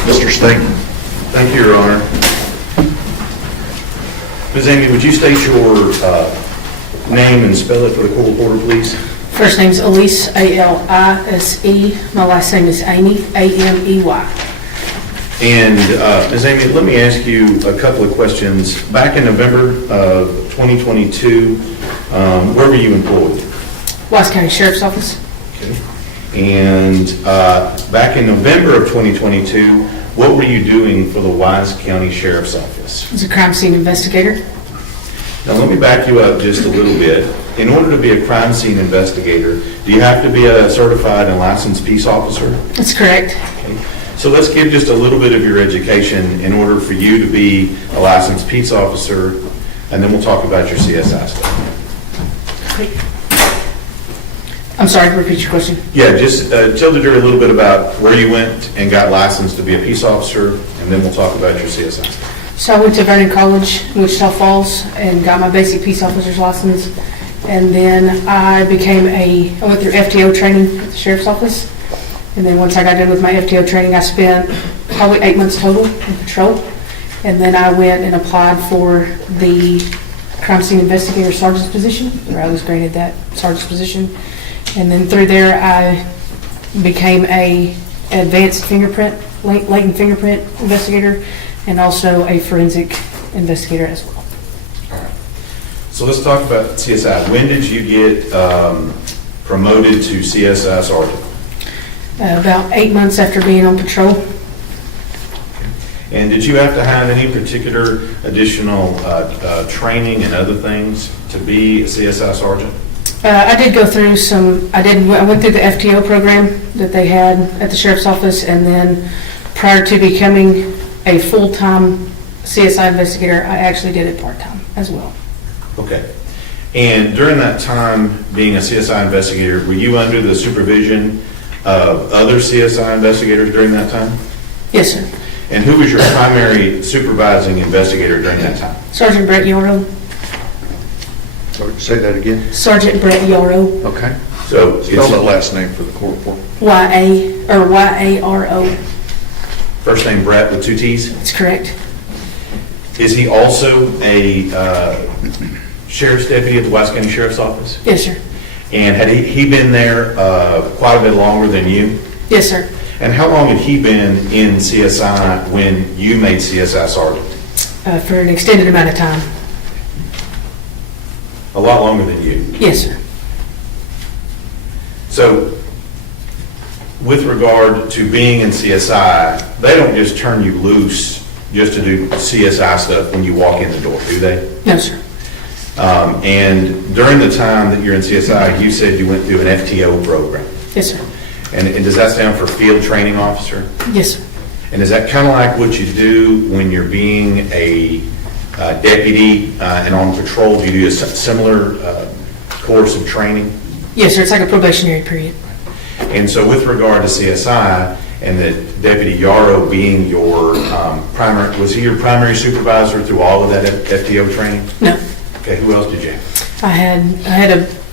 Mr. Staten. Thank you, Your Honor. Ms. Amy, would you state your name and spell it for the court reporter, please? First name's Elise, A-L-I-S-E. My last name is Amy, A-M-E-Y. And Ms. Amy, let me ask you a couple of questions. Back in November of 2022, where were you employed? Wise County Sheriff's Office. Okay. And back in November of 2022, what were you doing for the Wise County Sheriff's Office? I was a crime scene investigator. Now let me back you up just a little bit. In order to be a crime scene investigator, do you have to be a certified and licensed peace officer? That's correct. Okay. So let's give just a little bit of your education in order for you to be a licensed peace officer, and then we'll talk about your CSI stuff. I'm sorry, repeat your question. Yeah, just tell the jury a little bit about where you went and got licensed to be a peace officer, and then we'll talk about your CSI stuff. So I went to Vernon College, Wichita Falls, and got my basic peace officer's license. And then I went through FTO training at the Sheriff's Office. And then once I got done with my FTO training, I spent probably 8 months total in patrol. And then I went and applied for the crime scene investigator sergeant's position, where I was granted that sergeant's position. And then through there, I became a advanced latent fingerprint investigator, and also a forensic investigator as well. All right. So let's talk about CSI. When did you get promoted to CSI sergeant? About 8 months after being on patrol. Okay. And did you have to have any particular additional training and other things to be a CSI sergeant? I did go through I went through the FTO program that they had at the Sheriff's Office, and then prior to becoming a full-time CSI investigator, I actually did it part-time as well. Okay. And during that time being a CSI investigator, were you under the supervision of other CSI investigators during that time? Yes, sir. And who was your primary supervising investigator during that time? Sergeant Brett Yarrow. Say that again. Sergeant Brett Yarrow. Okay. So spell that last name for the court report. Y-A-R-O. First name Brett with 2 T's? That's correct. Is he also a sheriff's deputy at the Wise County Sheriff's Office? Yes, sir. And had he been there quite a bit longer than you? Yes, sir. And how long had he been in CSI when you made CSI sergeant? For an extended amount of time. A lot longer than you? Yes, sir. So, with regard to being in CSI, they don't just turn you loose just to do CSI stuff when you walk in the door, do they? No, sir. And during the time that you're in CSI, you said you went through an FTO program. Yes, sir. And does that stand for Field Training Officer? Yes, sir. And is that kind of like what you do when you're being a deputy and on patrol? Do you do a similar course of training? Yes, sir. It's like a probationary period. And so with regard to CSI and the Deputy Yarrow being your was he your primary supervisor through all of that FTO training? No. Okay, who else did you have?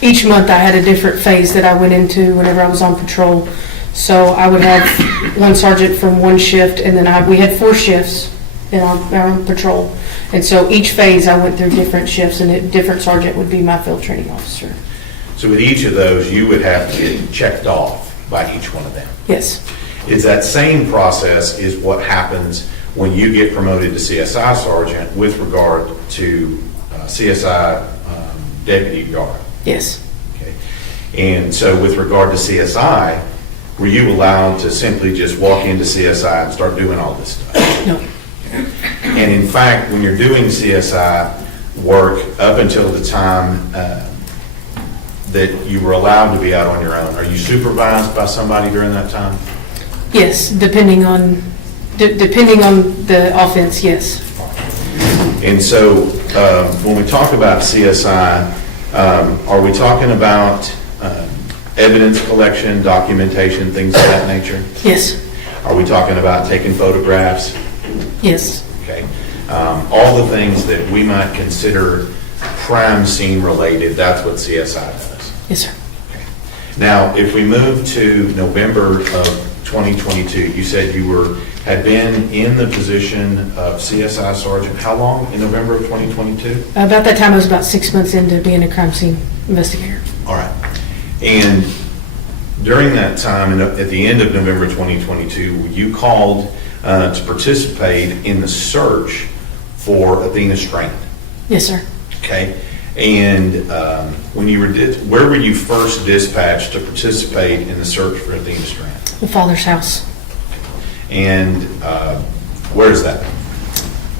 Each month I had a different phase that I went into whenever I was on patrol. So I would have one sergeant from one shift, and then we had 4 shifts on patrol. And so each phase I went through different shifts, and a different sergeant would be my field training officer. So with each of those, you would have to get checked off by each one of them? Yes. Is that same process is what happens when you get promoted to CSI sergeant with regard to CSI Deputy Yarrow? Yes. Okay. And so with regard to CSI, were you allowed to simply just walk into CSI and start doing all this stuff? No. And in fact, when you're doing CSI work up until the time that you were allowed to be out on your own, are you supervised by somebody during that time? Yes, depending on the offense, yes. And so when we talk about CSI, are we talking about evidence collection, documentation, things of that nature? Yes. Are we talking about taking photographs? Yes. Okay. All the things that we might consider crime scene related, that's what CSI does. Yes, sir. Okay. Now, if we move to November of 2022, you said you had been in the position of CSI Sergeant. How long in November of 2022? About that time, I was about 6 months into being a crime scene investigator. All right. And during that time, and at the end of November 2022, you called to participate in the search for Athena Strand. Yes, sir. Okay. And when you where were you first dispatched to participate in the search for Athena Strand? The father's house. And where is that?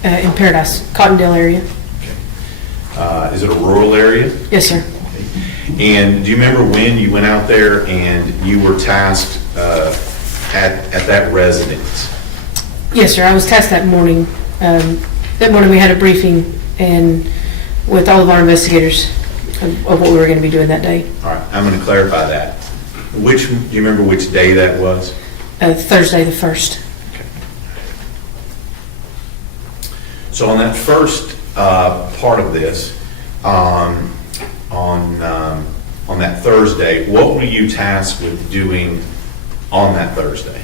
In Paradise, Cottondale area. Is it a rural area? Yes, sir. And do you remember when you went out there and you were tasked at that residence? Yes, sir. I was tasked that morning. That morning we had a briefing and with all of our investigators of what we were going to be doing that day. All right, I'm going to clarify that. Do you remember which day that was? Thursday the 1st. Okay. So on that first part of this, on that Thursday, what were you tasked with doing on that Thursday?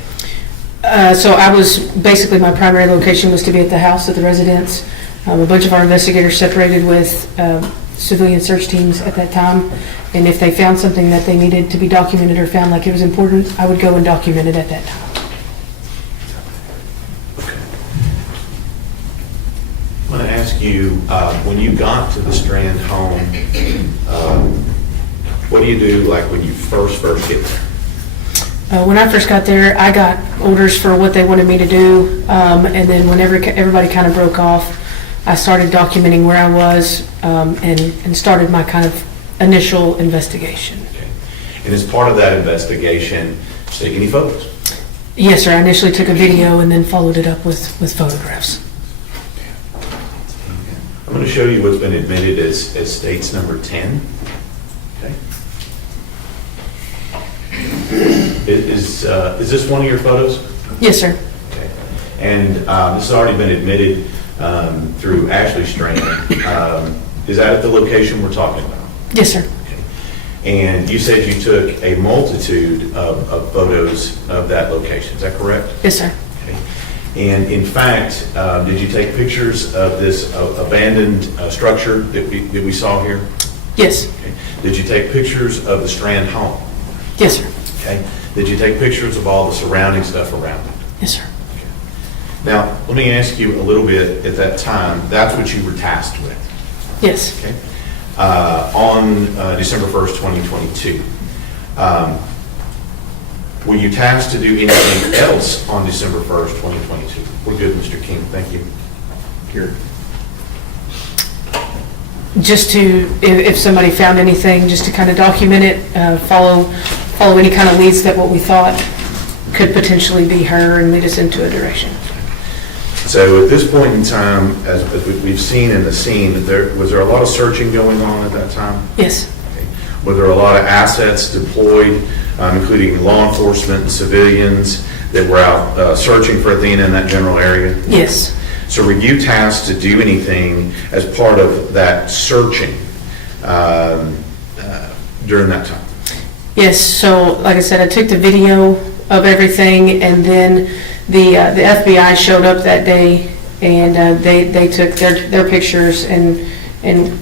So I was, basically my primary location was to be at the house at the residence. A bunch of our investigators separated with civilian search teams at that time. And if they found something that they needed to be documented or found like it was important, I would go and document it at that time. Okay. I'm going to ask you, when you got to the Strand home, what do you do like when you first get there? When I first got there, I got orders for what they wanted me to do. And then whenever everybody kind of broke off, I started documenting where I was and started my kind of initial investigation. Okay. And as part of that investigation, did you take any photos? Yes, sir. I initially took a video and then followed it up with photographs. I'm going to show you what's been admitted as states number 10. Okay. Is this one of your photos? Yes, sir. Okay. And this has already been admitted through Ashley Strand. Is that at the location we're talking about? Yes, sir. Okay. And you said you took a multitude of photos of that location. Is that correct? Yes, sir. Okay. And in fact, did you take pictures of this abandoned structure that we saw here? Yes. Okay. Did you take pictures of the Strand home? Yes, sir. Okay. Did you take pictures of all the surrounding stuff around it? Yes, sir. Okay. Now, let me ask you a little bit. At that time, that's what you were tasked with. Yes. Okay. On December 1st, 2022. Were you tasked to do anything else on December 1st, 2022? We're good, Mr. King. Thank you. Here. Just to, if somebody found anything, just to kind of document it, follow any kind of leads that what we thought could potentially be her and lead us into a direction. So at this point in time, as we've seen in the scene, was there a lot of searching going on at that time? Yes. Okay. Were there a lot of assets deployed, including law enforcement and civilians that were out searching for Athena in that general area? Yes. So were you tasked to do anything as part of that searching during that time? Yes, so like I said, I took the video of everything, and then the FBI showed up that day, and they took their pictures, and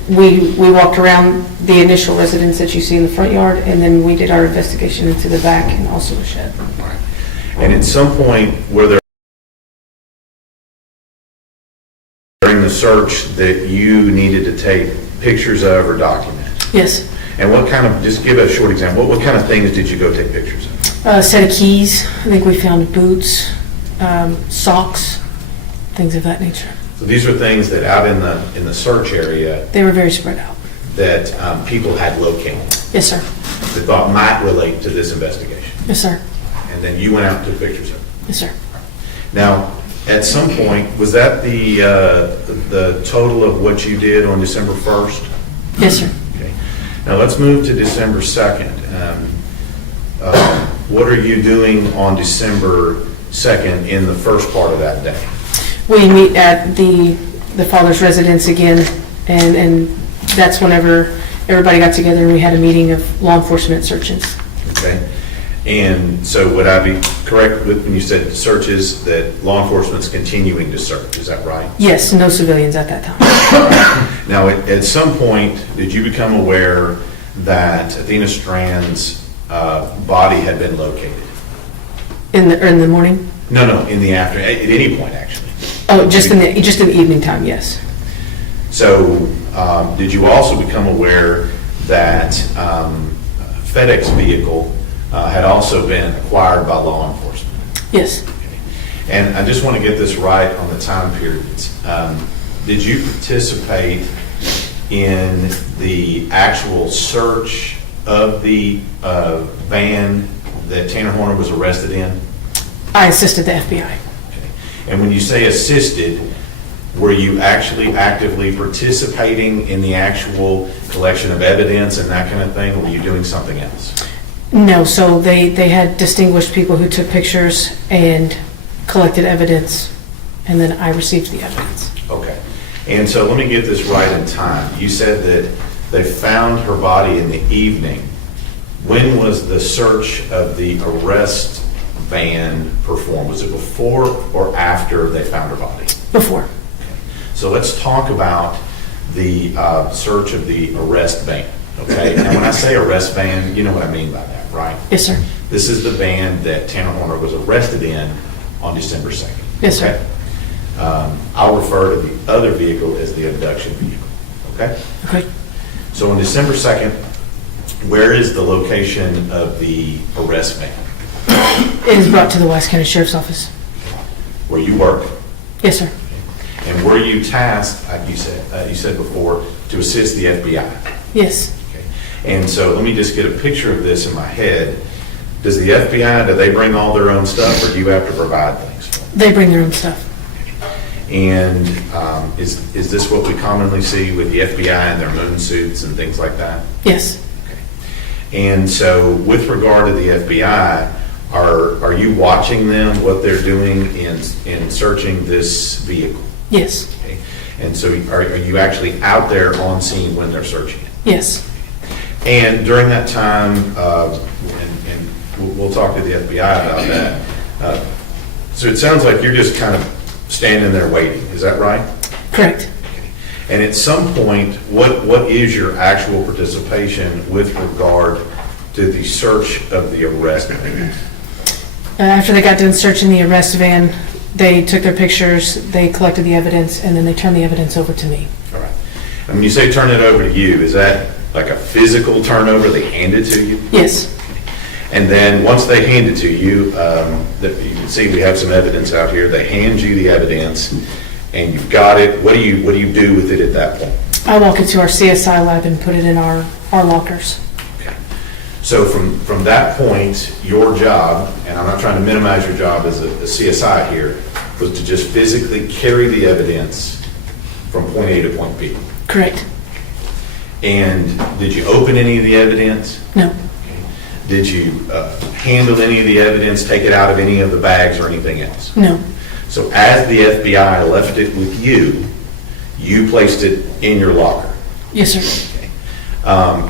we walked around the initial residence that you see in the front yard, and then we did our investigation into the back and also the shed. And at some point, were there during the search that you needed to take pictures of or document? Yes. And what kind of, just give a short example, what kind of things did you go take pictures of? A set of keys. I think we found boots, socks, things of that nature. So these are things that out in the search area They were very spread out. that people had located. Yes, sir. That thought might relate to this investigation. Yes, sir. And then you went out and took pictures of it. Yes, sir. Now, at some point, was that the total of what you did on December 1st? Yes, sir. Okay. Now let's move to December 2nd. What are you doing on December 2nd in the first part of that day? We meet at the father's residence again, and that's whenever everybody got together and we had a meeting of law enforcement searches. Okay. And so would I be correct when you said searches that law enforcement's continuing to search? Is that right? Yes, no civilians at that time. Now, at some point, did you become aware that Athena Strand's body had been located? In the morning? No, in the afternoon, at any point, actually. Oh, just in the evening time, yes. So, did you also become aware that FedEx vehicle had also been acquired by law enforcement? Yes. Okay. And I just want to get this right on the time periods. Did you participate in the actual search of the van that Tanner Horner was arrested in? I assisted the FBI. Okay. And when you say assisted, were you actually actively participating in the actual collection of evidence and that kind of thing, or were you doing something else? No, so they had distinguished people who took pictures and collected evidence, and then I received the evidence. Okay. And so let me get this right in time. You said that they found her body in the evening. When was the search of the arrest van performed? Was it before or after they found her body? Before. So let's talk about the search of the arrest van. Okay. Now, when I say arrest van, you know what I mean by that, right? Yes, sir. This is the van that Tanner Horner was arrested in on December 2nd. Yes, sir. Okay? I'll refer to the other vehicle as the abduction vehicle. Okay? Okay. So on December 2nd, where is the location of the arrest van? It is brought to the Wise County Sheriff's Office. Where you work? Yes, sir. And were you tasked, like you said before, to assist the FBI? Yes. Okay. And so let me just get a picture of this in my head. Does the FBI, do they bring all their own stuff, or do you have to provide things for them? They bring their own stuff. And is this what we commonly see with the FBI and their moon suits and things like that? Yes. Okay. And so with regard to the FBI, are you watching them, what they're doing in searching this vehicle? Yes. Okay. And so are you actually out there on scene when they're searching it? Yes. And during that time, and we'll talk to the FBI about that. So it sounds like you're just kind of standing there waiting. Is that right? Correct. And at some point, what is your actual participation with regard to the search of the arrest van? After they got done searching the arrest van, they took their pictures, they collected the evidence, and then they turned the evidence over to me. All right. And when you say turn it over to you, is that like a physical turnover? They hand it to you? Yes. And then once they hand it to you, you can see we have some evidence out here. They hand you the evidence, and you've got it. What do you do with it at that point? I walk into our CSI lab and put it in our lockers. Okay. So from that point, your job, and I'm not trying to minimize your job as a CSI here, was to just physically carry the evidence from point A to point B. Correct. And did you open any of the evidence? No. Did you handle any of the evidence, take it out of any of the bags or anything else? No. So as the FBI left it with you, you placed it in your locker? Yes, sir. Okay.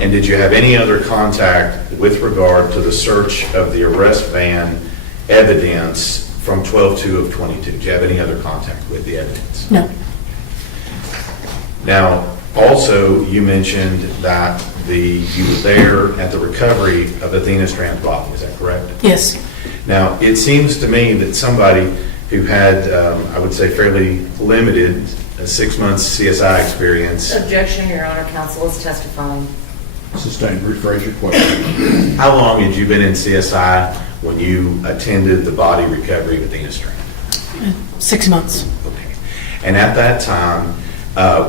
And did you have any other contact with regard to the search of the arrest van evidence from 12/2 of 22? Did you have any other contact with the evidence? No. Now, also, you mentioned that you were there at the recovery of Athena Strand's body. Is that correct? Yes. Now, it seems to me that somebody who had, I would say, fairly limited 6 months CSI experience. Objection, Your Honor. Counsel is testifying. Sustained. Rephrase your question. How long had you been in CSI when you attended the body recovery of Athena Strand? 6 months. Okay. And at that time,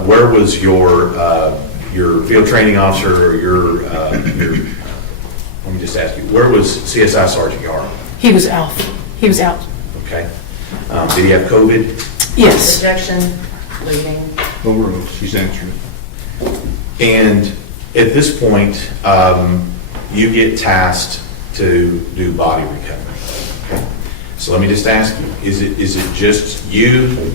where was your field training officer or your let me just ask you, where was CSI Sergeant Yarrow? He was out. He was out. Okay. Did he have COVID? Yes. Objection. Leading. Overruled. She's answering. And at this point, you get tasked to do body recovery. Okay. So let me just ask you, is it just you,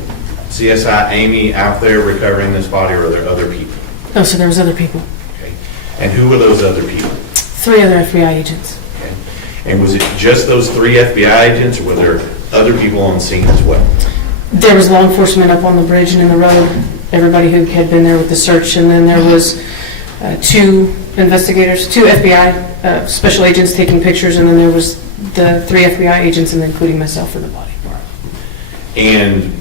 CSI Amy, out there recovering this body, or are there other people? Oh, so there was other people. Okay. And who were those other people? 3 other FBI agents. Okay. And was it just those 3 FBI agents, or were there other people on scene as well? There was law enforcement up on the bridge and in the road, everybody who had been there with the search, and then there was 2 investigators, 2 FBI special agents taking pictures, and then there was the 3 FBI agents, and including myself for the body. And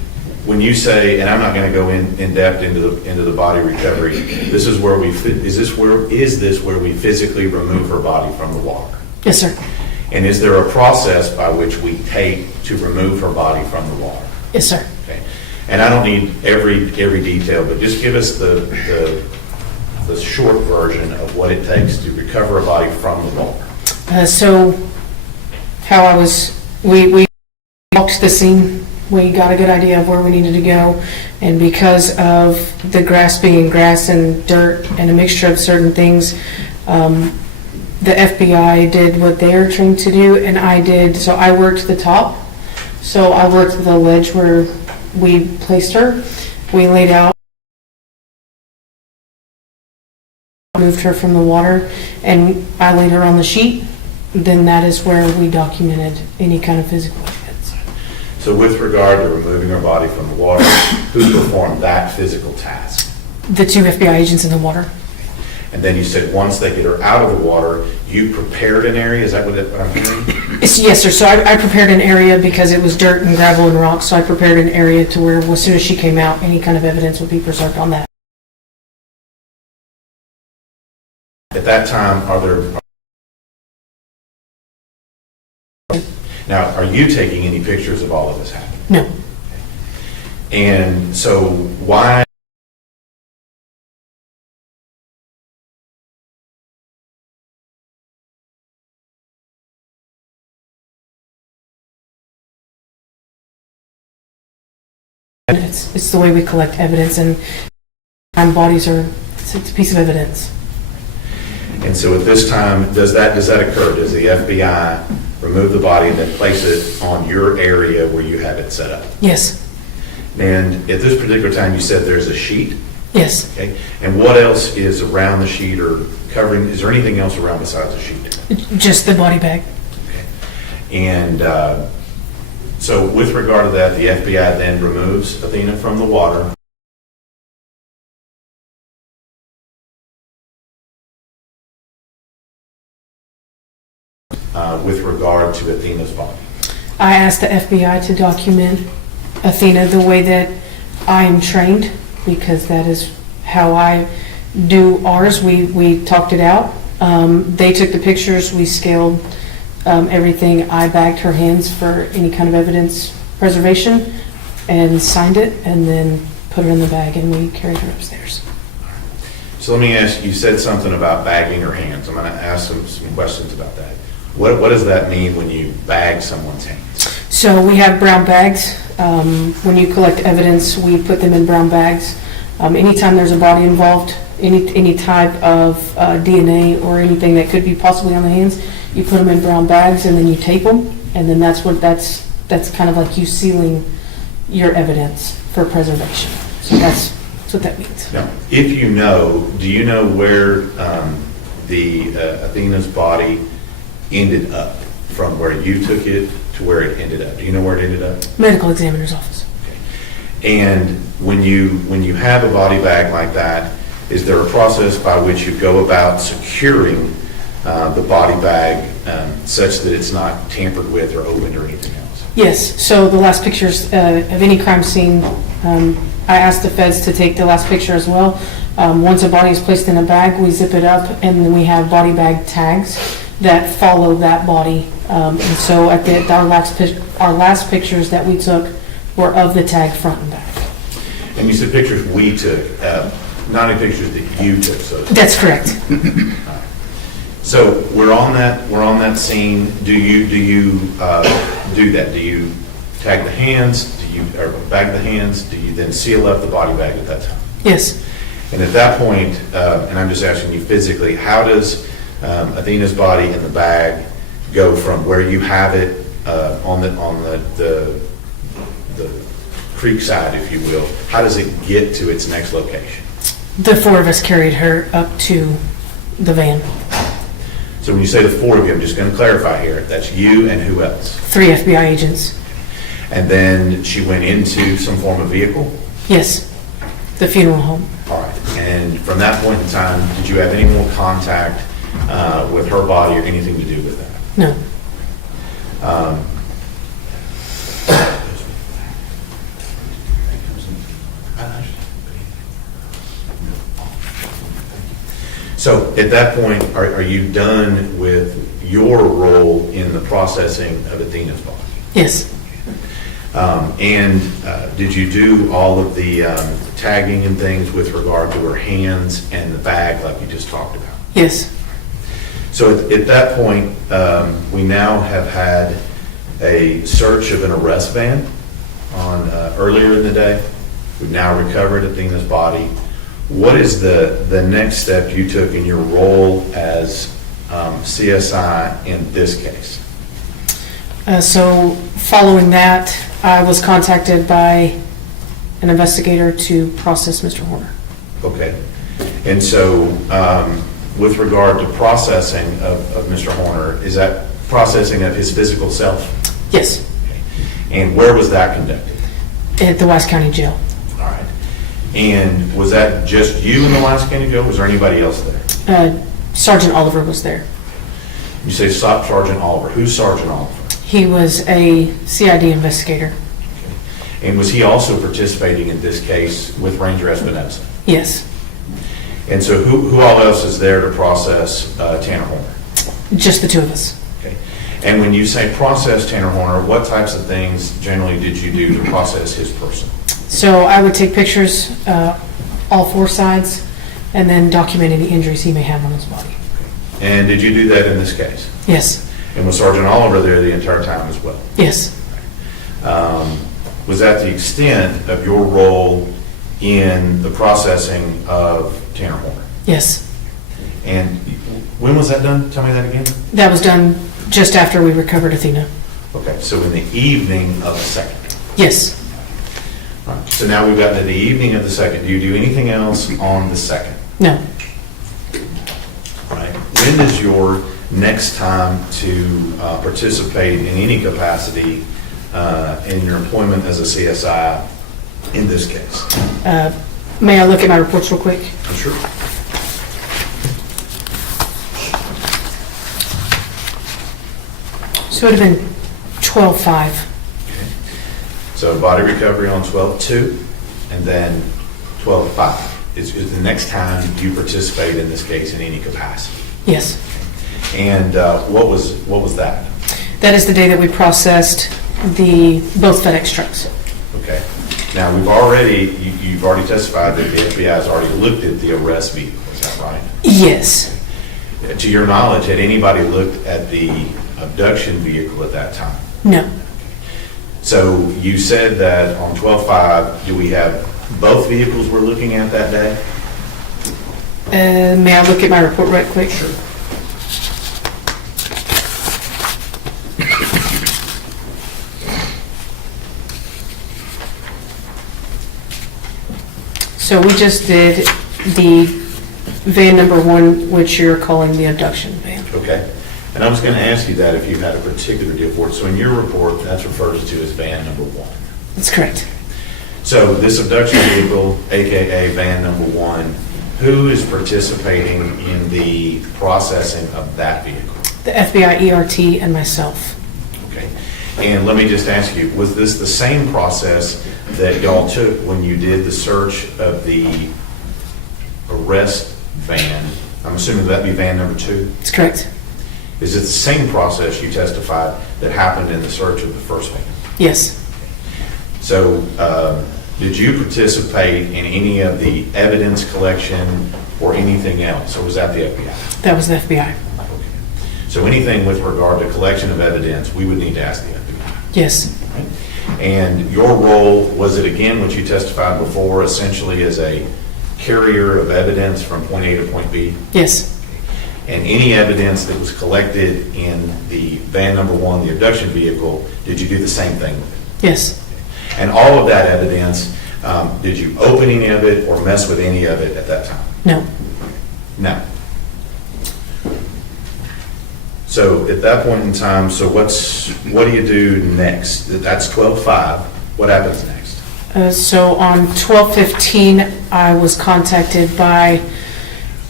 when you say, and I'm not going to go in depth into the body recovery, this is where is this where we physically remove her body from the water? Yes, sir. And is there a process by which we tape to remove her body from the water? Yes, sir. Okay. And I don't need every detail, but just give us the short version of what it takes to recover a body from the water. So how we walked the scene. We got a good idea of where we needed to go, and because of the grass being grass and dirt and a mixture of certain things, the FBI did what they are trained to do, and so I worked the top. So I worked the ledge where we placed her. We laid out, moved her from the water, and I laid her on the sheet. Then that is where we documented any kind of physical evidence. So with regard to removing her body from the water, who performed that physical task? The 2 FBI agents in the water. And then you said once they get her out of the water, you prepared an area? Is that what I'm hearing? Yes, sir. So I prepared an area because it was dirt and gravel and rocks. So I prepared an area to where as soon as she came out, any kind of evidence would be preserved on that. At that time, Now, are you taking any pictures of all of this happening? No. And so why? It's the way we collect evidence, and bodies it's a piece of evidence. And so at this time, does that occur? Does the FBI remove the body and then place it on your area where you have it set up? Yes. And at this particular time, you said there's a sheet? Yes. Okay. And what else is around the sheet or covering? Is there anything else around besides the sheet? Just the body bag. Okay. And so with regard to that, the FBI then removes Athena from the water. With regard to Athena's body? I asked the FBI to document Athena the way that I am trained, because that is how I do ours. We talked it out. They took the pictures, we scaled everything. I bagged her hands for any kind of evidence preservation and signed it, and then put her in the bag, and we carried her upstairs. So let me ask, you said something about bagging her hands. I'm going to ask some questions about that. What does that mean when you bag someone's hands? So we have brown bags. When you collect evidence, we put them in brown bags. Anytime there's a body involved, any type of DNA or anything that could be possibly on the hands, you put them in brown bags and then you tape them, and then that's kind of like you sealing your evidence for preservation. So that's what that means. Now, if you know, do you know where the Athena's body ended up from where you took it to where it ended up? Do you know where it ended up? Medical examiner's office. Okay. And when you have a body bag like that, is there a process by which you go about securing the body bag such that it's not tampered with or opened or anything else? Yes. So the last pictures of any crime scene, I asked the feds to take the last picture as well. Once a body is placed in a bag, we zip it up, and then we have body bag tags that follow that body. And so at our last pictures that we took were of the tag front and back. And you said pictures we took, not any pictures that you took. So that's correct. So we're on that scene. Do you do that? Do you tag the hands? Do you bag the hands? Do you then seal up the body bag at that time? Yes. And at that point, and I'm just asking you physically, how does Athena's body in the bag go from where you have it on the creek side, if you will? How does it get to its next location? The 4 of us carried her up to the van. So when you say the 4 of you, I'm just going to clarify here, that's you and who else? 3 FBI agents. And then she went into some form of vehicle? Yes, the funeral home. All right. And from that point in time, did you have any more contact with her body or anything to do with that? No. So at that point, are you done with your role in the processing of Athena's body? Yes. And did you do all of the tagging and things with regard to her hands and the bag like you just talked about? Yes. So at that point, we now have had a search of an arrest van on earlier in the day. We've now recovered Athena's body. What is the next step you took in your role as CSI in this case? So following that, I was contacted by an investigator to process Mr. Horner. Okay. And so with regard to processing of Mr. Horner, is that processing of his physical self? Yes. Okay. And where was that conducted? At the Wise County Jail. All right. And was that just you in the Wise County Jail? Was there anybody else there? Sergeant Oliver was there. You say Sergeant Oliver. Who's Sergeant Oliver? He was a CID investigator. And was he also participating in this case with Ranger Espinosa? Yes. And so who all else is there to process Tanner Horner? Just the 2 of us. Okay. And when you say process Tanner Horner, what types of things generally did you do to process his person? So I would take pictures, all 4 sides, and then document any injuries he may have on his body. And did you do that in this case? Yes. And was Sergeant Oliver there the entire time as well? Yes. Was that the extent of your role in the processing of Tanner Horner? Yes. And when was that done? Tell me that again. That was done just after we recovered Athena. Okay, so in the evening of the 2nd? Yes. All right. So now we've gotten to the evening of the 2nd. Do you do anything else on the 2nd? No. All right. When is your next time to participate in any capacity in your employment as a CSI in this case? May I look at my reports real quick? Sure. So it would have been 12/5. So body recovery on 12/2 and then 12/5 is the next time you participate in this case in any capacity. Yes. And what was that? That is the day that we processed both FedEx trucks. Okay. Now you've already testified that the FBI has already looked at the arrest vehicle. Is that right? Yes. To your knowledge, had anybody looked at the abduction vehicle at that time? No. So you said that on 12/5, do we have both vehicles we're looking at that day? May I look at my report right quick? Sure. So we just did the van number 1, which you're calling the abduction van. Okay. And I was going to ask you that if you had a particular deal for it. So in your report, that's referred to as van number 1. That's correct. So this abduction vehicle, AKA van number 1, who is participating in the processing of that vehicle? The FBI ERT and myself. Okay. And let me just ask you, was this the same process that y'all took when you did the search of the arrest van? I'm assuming that'd be van number 2? That's correct. Is it the same process you testified that happened in the search of the first van? Yes. So did you participate in any of the evidence collection or anything else, or was that the FBI? That was the FBI. Okay. So anything with regard to collection of evidence, we would need to ask the FBI. Yes. Right? And your role, was it again what you testified before, essentially as a carrier of evidence from point A to point B? Yes. And any evidence that was collected in the van number 1, the abduction vehicle, did you do the same thing with it? Yes. And all of that evidence, did you open any of it or mess with any of it at that time? No. No. So at that point in time, so what do you do next? That's 12/5. What happens next? So on 12/15, I was contacted by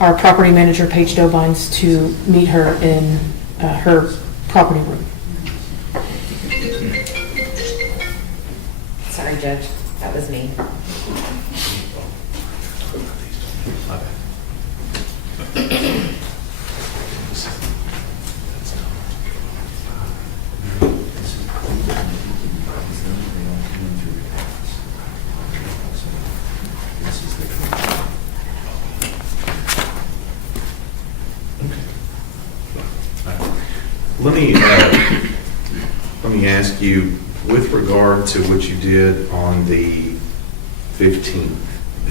our property manager, Paige Dobines, to meet her in her property room. Sorry, Judge, that was me. Let me ask you, with regard to what you did on the 15th,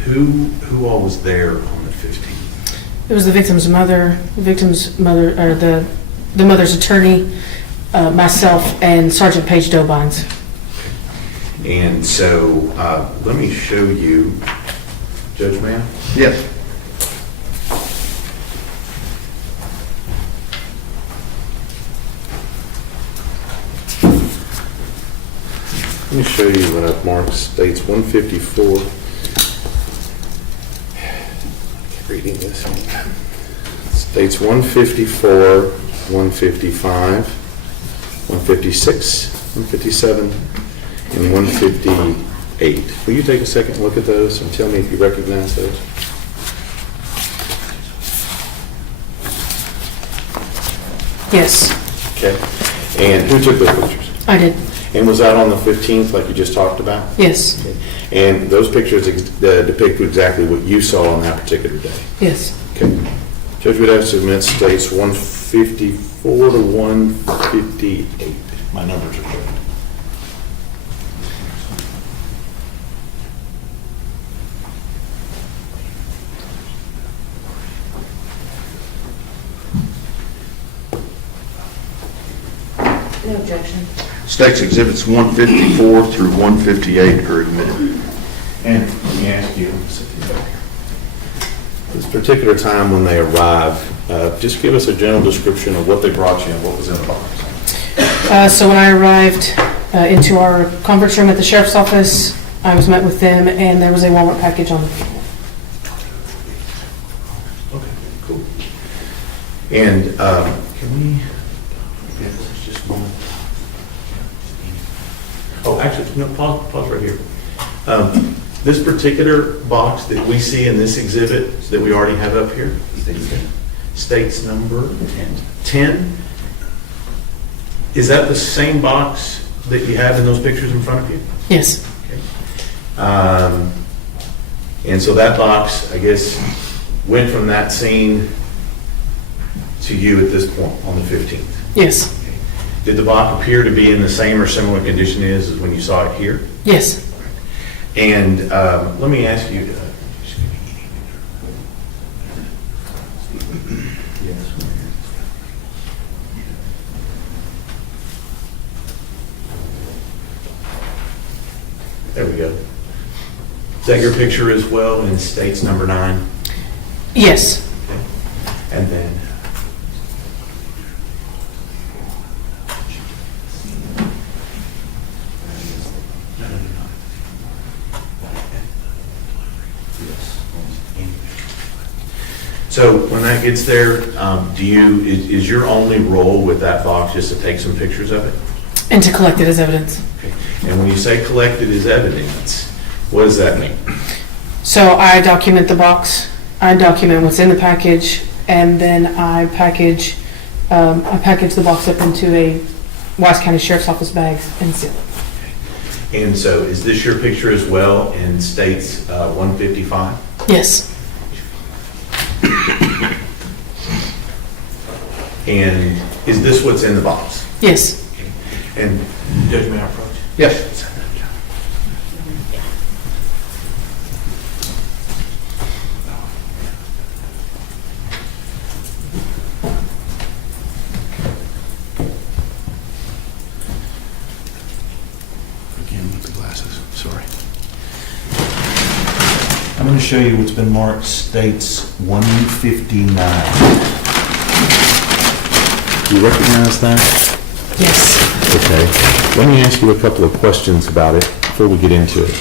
who all was there on the 15th? It was the victim's mother, or the mother's attorney, myself, and Sergeant Paige Dobines. And so, let me show you, Judge Mann? Yes. Let me show you what I've marked. States 154. Reading this. States 154, 155, 156, 157, and 158. Will you take a second and look at those and tell me if you recognize those? Yes. Okay. And who took those pictures? I did. And was that on the 15th like you just talked about? Yes. Okay. And those pictures depict exactly what you saw on that particular day? Yes. Okay. Judge would have to submit states 154 to 158. My numbers are correct. No objection. State's Exhibits 154 through 158 are admitted. And let me ask you, this particular time when they arrived, just give us a general description of what they brought you and what was in the box. So when I arrived into our conference room at the sheriff's office, I was met with them, and there was a Walmart package on the table. Okay, cool. And can we, yeah, there's just one. Oh, actually, no, pause right here. This particular box that we see in this exhibit that we already have up here, states number 10. Is that the same box that you have in those pictures in front of you? Yes. Okay. And so that box, I guess, went from that scene to you at this point on the 15th? Yes. Okay. Did the box appear to be in the same or similar condition as when you saw it here? Yes. And let me ask you, there we go. Is that your picture as well in states number 9? Yes. Okay. And then so when that gets there, is your only role with that box just to take some pictures of it? And to collect it as evidence. Okay. And when you say collected as evidence, what does that mean? So I document the box, I document what's in the package, and then I package the box up into a Wise County Sheriff's Office bags and seal it. And so is this your picture as well in states 155? Yes. And is this what's in the box? Yes. Okay. And Judge, may I approach? Yes. Again with the glasses, sorry. I'm going to show you what's been marked states 159. Do you recognize that? Yes. Okay. Let me ask you a couple of questions about it before we get into it.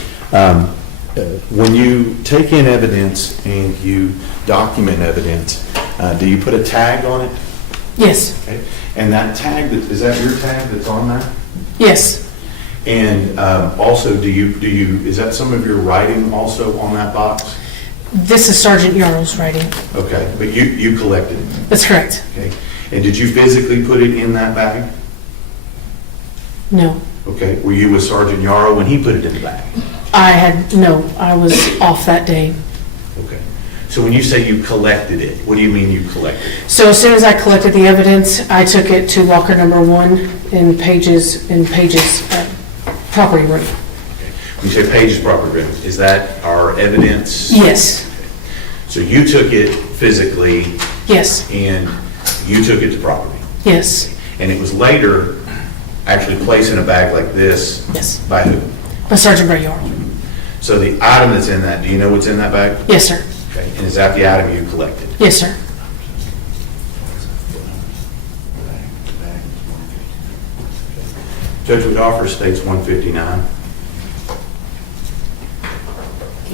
When you take in evidence and you document evidence, do you put a tag on it? Yes. Okay. And that tag, is that your tag that's on that? Yes. And also, is that some of your writing also on that box? This is Sergeant Yarrow's writing. Okay, but you collected it? That's correct. Okay. And did you physically put it in that bag? No. Okay. Were you with Sergeant Yarrow when he put it in the bag? I was off that day. Okay. So when you say you collected it, what do you mean you collected it? So as soon as I collected the evidence, I took it to locker number 1 in Page's property room. Okay. When you say Page's property room, is that our evidence? Yes. Okay. So you took it physically? Yes. And you took it to property? Yes. And it was later actually placed in a bag like this? Yes. By who? By Sergeant Brett Yarrow. So the item that's in that, do you know what's in that bag? Yes, sir. Okay. And is that the item you collected? Yes, sir. Judge would offer states 159.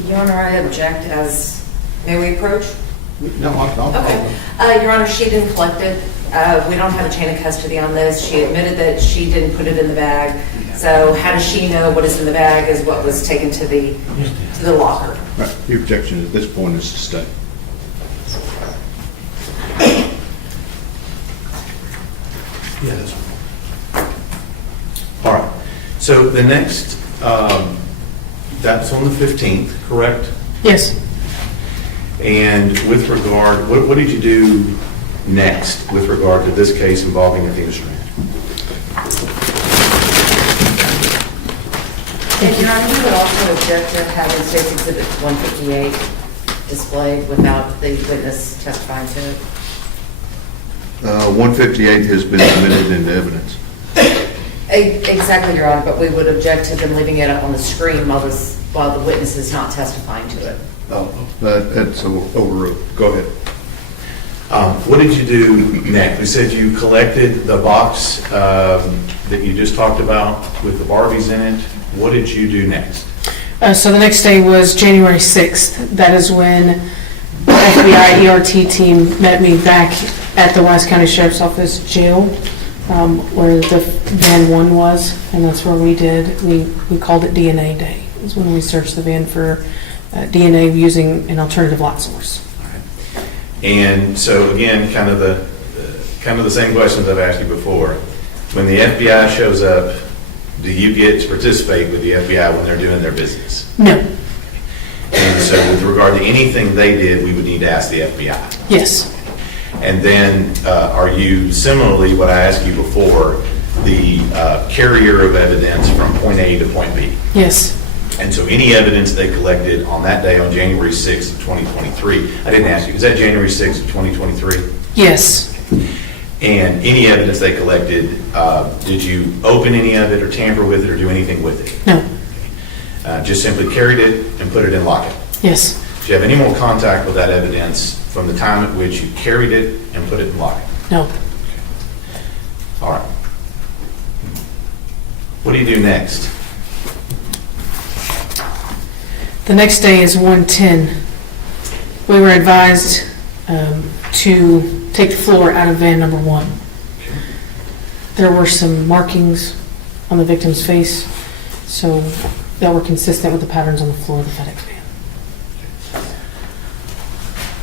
Your Honor, I object as, may we approach? No, I'll. Okay. Your Honor, she didn't collect it. We don't have a chain of custody on this. She admitted that she didn't put it in the bag. So how does she know what is in the bag is what was taken to the locker? Right. The objection at this point is to stay. Yeah, that's right. All right. So the next, that's on the 15th, correct? Yes. And with regard, what did you do next with regard to this case involving Athena Strand? And Your Honor, we would also object to having State's Exhibit 158 displayed without the witness testifying to it. 158 has been admitted into evidence. Exactly, Your Honor, but we would object to them leaving it up on the screen while the witness is not testifying to it. That's overruled. Go ahead. What did you do next? We said you collected the box that you just talked about with the Barbies in it. What did you do next? So the next day was January 6th. That is when the FBI ERT team met me back at the Wise County Sheriff's Office jail, where the van 1 was, and that's where we called it DNA Day. It was when we searched the van for DNA using an alternative light source. And so again, kind of the same questions I've asked you before. When the FBI shows up, do you get to participate with the FBI when they're doing their business? No. And so with regard to anything they did, we would need to ask the FBI? Yes. And then are you, similarly, what I asked you before, the carrier of evidence from point A to point B? Yes. And so any evidence they collected on that day on January 6th of 2023, I didn't ask you, is that January 6th of 2023? Yes. And any evidence they collected, did you open any of it or tamper with it or do anything with it? No. Just simply carried it and put it in locket? Yes. Do you have any more contact with that evidence from the time at which you carried it and put it in locket? No. All right. What do you do next? The next day is 110. We were advised to take the floor out of van number 1. There were some markings on the victim's face, so that were consistent with the patterns on the floor of the FedEx van.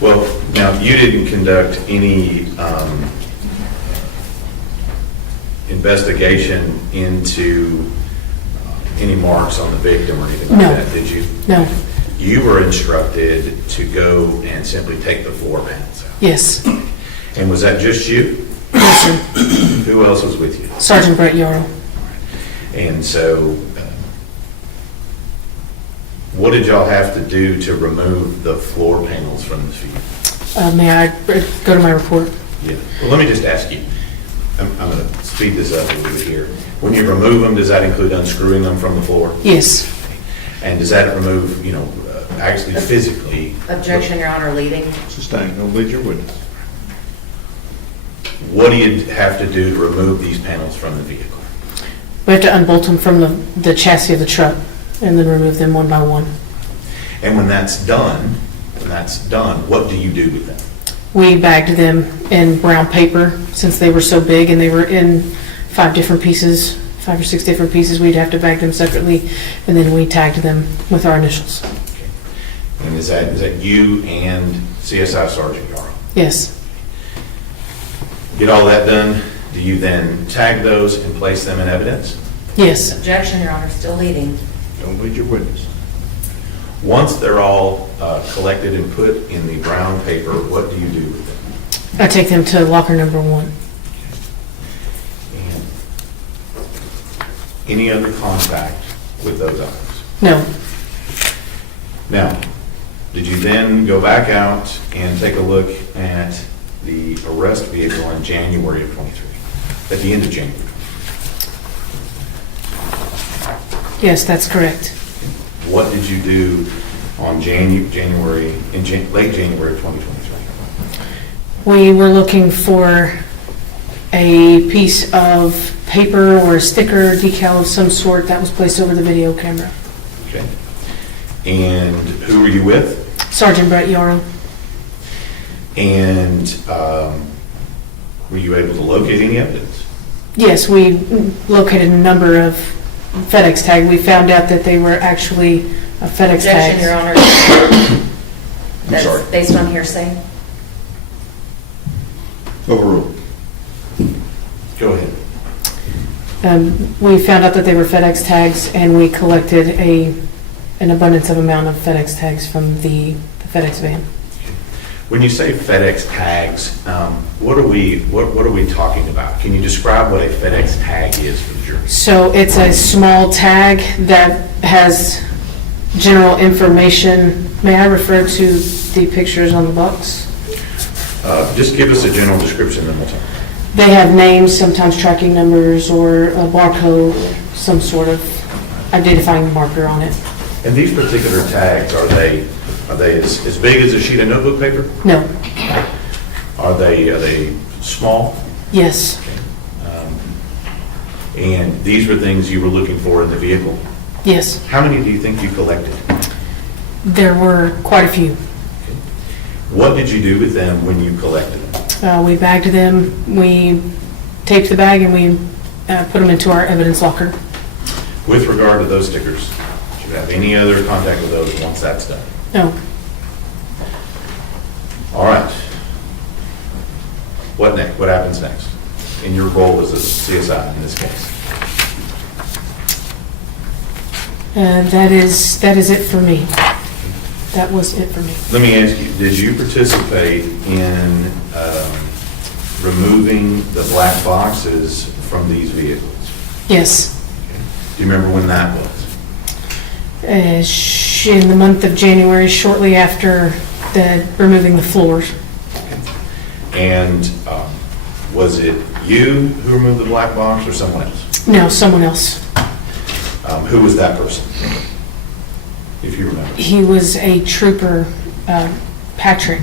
Well, now, you didn't conduct any investigation into any marks on the victim or anything like that, did you? No. You were instructed to go and simply take the floor panels out? Yes. And was that just you? Yes, sir. Who else was with you? Sergeant Brett Yarrow. And so, what did y'all have to do to remove the floor panels from the field? May I go to my report? Yeah. Well, let me just ask you. I'm going to speed this up a little bit here. When you remove them, does that include unscrewing them from the floor? Yes. And does that remove, actually physically? Objection, Your Honor, leading. Sustained. Don't lead your witness. what do you have to do to remove these panels from the vehicle? We have to unbolt them from the chassis of the truck and then remove them one by one. And when that's done, what do you do with them? We bagged them in brown paper since they were so big and they were in 5 or 6 different pieces. We'd have to bag them separately, and then we tagged them with our initials. And is that you and CSI Sergeant Yarrow? Yes. Get all that done, do you then tag those and place them in evidence? Yes. Objection, Your Honor, still leading. Don't lead your witness. Once they're all collected and put in the brown paper, what do you do with them? I take them to locker number 1. Any other contact with those items? No. Now, did you then go back out and take a look at the arrest vehicle in January of 23, at the end of January? Yes, that's correct. What did you do on late January of 2023? We were looking for a piece of paper or a sticker, decal of some sort that was placed over the video camera. Okay. And who were you with? Sergeant Brett Yarrow. And were you able to locate any evidence? Yes, we located a number of FedEx tags. We found out that they were actually FedEx tags. Objection, Your Honor. I'm sorry. That's based on hearsay. Overruled. Go ahead. We found out that they were FedEx tags, and we collected an abundance of amount of FedEx tags from the FedEx van. When you say FedEx tags, what are we talking about? Can you describe what a FedEx tag is for the jury? So it's a small tag that has general information. May I refer to the pictures on the box? Just give us a general description, then we'll talk. They have names, sometimes tracking numbers, or a barcode, some sort of identifying marker on it. And these particular tags, are they as big as a sheet of notebook paper? No. Are they small? Yes. And these were things you were looking for in the vehicle? Yes. How many do you think you collected? There were quite a few. What did you do with them when you collected them? We bagged them, we taped the bag, and we put them into our evidence locker. With regard to those stickers, do you have any other contact with those once that's done? No. All right. What next? What happens next in your role as a CSI in this case? That is it for me. That was it for me. Let me ask you, did you participate in removing the black boxes from these vehicles? Yes. Do you remember when that was? In the month of January, shortly after removing the floors. And was it you who removed the black box or someone else? No, someone else. Who was that person, if you remember? He was a trooper, Patrick,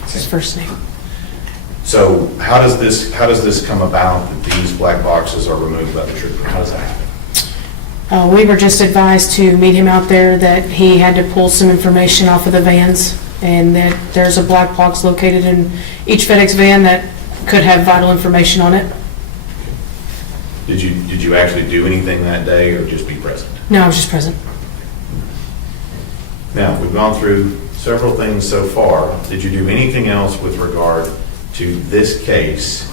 that's his first name. So how does this come about that these black boxes are removed by the trooper? How does that happen? We were just advised to meet him out there, that he had to pull some information off of the vans, and that there's a black box located in each FedEx van that could have vital information on it. Did you actually do anything that day or just be present? No, I was just present. Now, we've gone through several things so far. Did you do anything else with regard to this case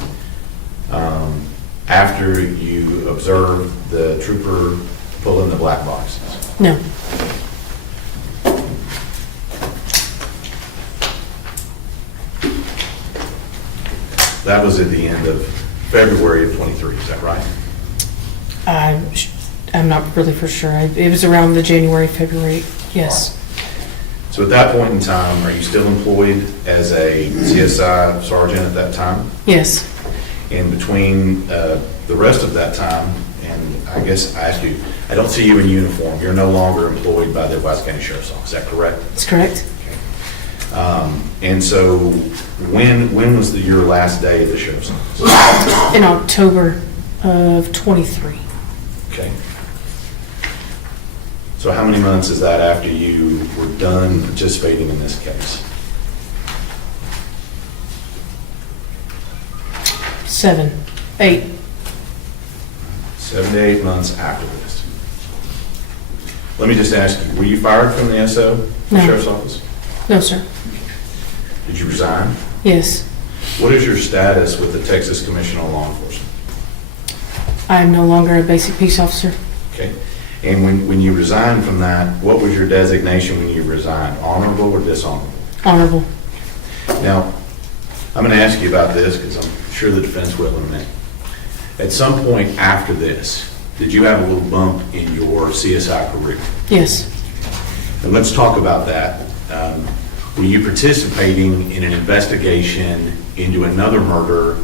after you observed the trooper pull in the black boxes? No. That was at the end of February of 23, is that right? I'm not really for sure. It was around the January, February, yes. So at that point in time, are you still employed as a CSI sergeant at that time? Yes. And between the rest of that time, and I guess I ask you, I don't see you in uniform. You're no longer employed by the Wise County Sheriff's Office. Is that correct? That's correct. And so when was your last day at the sheriff's office? In October of 23. Okay. So how many months is that after you were done participating in this case? 7, 8. 7 to 8 months after this. Let me just ask you, were you fired from the SO, the No. sheriff's office? No, sir. Did you resign? Yes. What is your status with the Texas Commission on Law Enforcement? I am no longer a basic peace officer. Okay. And when you resigned from that, what was your designation when you resigned? Honorable or dishonorable? Honorable. Now, I'm going to ask you about this because I'm sure the defense will in a minute. At some point after this, did you have a little bump in your CSI career? Yes. And let's talk about that. Were you participating in an investigation into another murder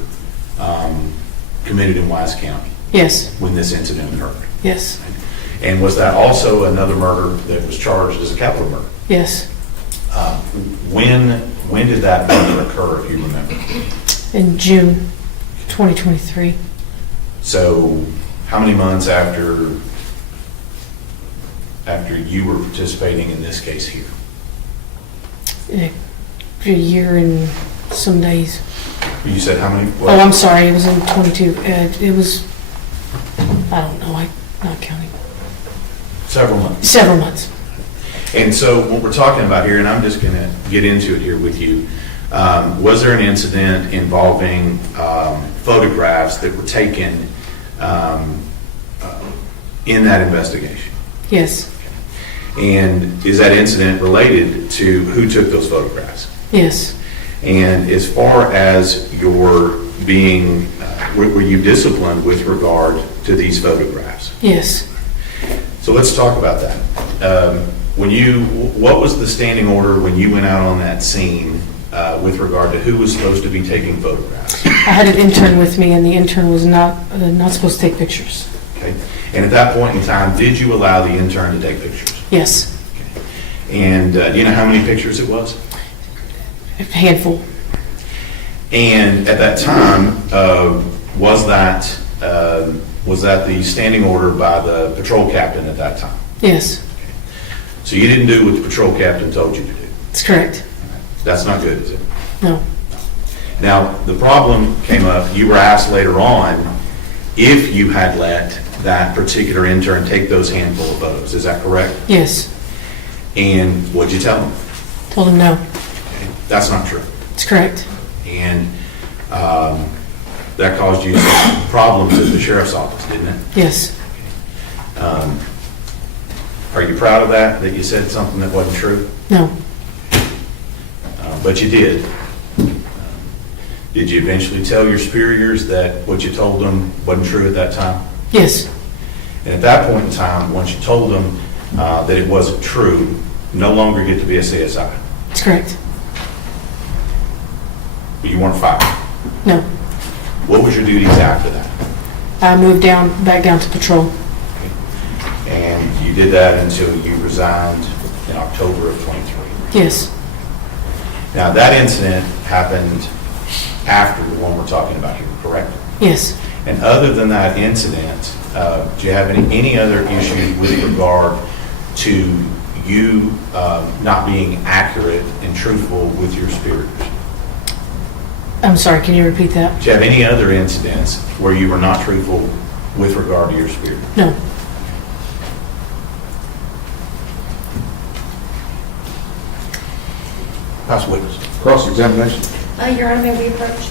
committed in Wise County? Yes. When this incident occurred? Yes. And was that also another murder that was charged as a capital murder? Yes. When did that murder occur, if you remember? In June 2023. So how many months after you were participating in this case here? A year and some days. You said how many? Oh, I'm sorry. It was in 22. It was, I don't know. I'm not counting. Several months. Several months. And so what we're talking about here, and I'm just going to get into it here with you, was there an incident involving photographs that were taken in that investigation? Yes. And is that incident related to who took those photographs? Yes. And as far as your being, were you disciplined with regard to these photographs? Yes. So let's talk about that. What was the standing order when you went out on that scene with regard to who was supposed to be taking photographs? I had an intern with me, and the intern was not supposed to take pictures. Okay. And at that point in time, did you allow the intern to take pictures? Yes. Okay. And do you know how many pictures it was? A handful. And at that time, was that the standing order by the patrol captain at that time? Yes. So you didn't do what the patrol captain told you to do? That's correct. That's not good, is it? No. Now, the problem came up, you were asked later on if you had let that particular intern take those handful of photos. Is that correct? Yes. And what'd you tell him? Told him no. Okay. That's not true. That's correct. And that caused you some problems at the sheriff's office, didn't it? Yes. Are you proud of that you said something that wasn't true? No. But you did. Did you eventually tell your superiors that what you told them wasn't true at that time? Yes. And at that point in time, once you told them that it wasn't true, no longer get to be a CSI. That's correct. But you weren't fired. No. What was your duties after that? I moved back down to patrol. And you did that until you resigned in October of 23. Yes. Now, that incident happened after the one we're talking about here, correct? Yes. And other than that incident, do you have any other issues with regard to you not being accurate and truthful with your superiors? I'm sorry, can you repeat that? Do you have any other incidents where you were not truthful with regard to your superiors? No. House witness. Cross-examination. Your Honor, may we approach?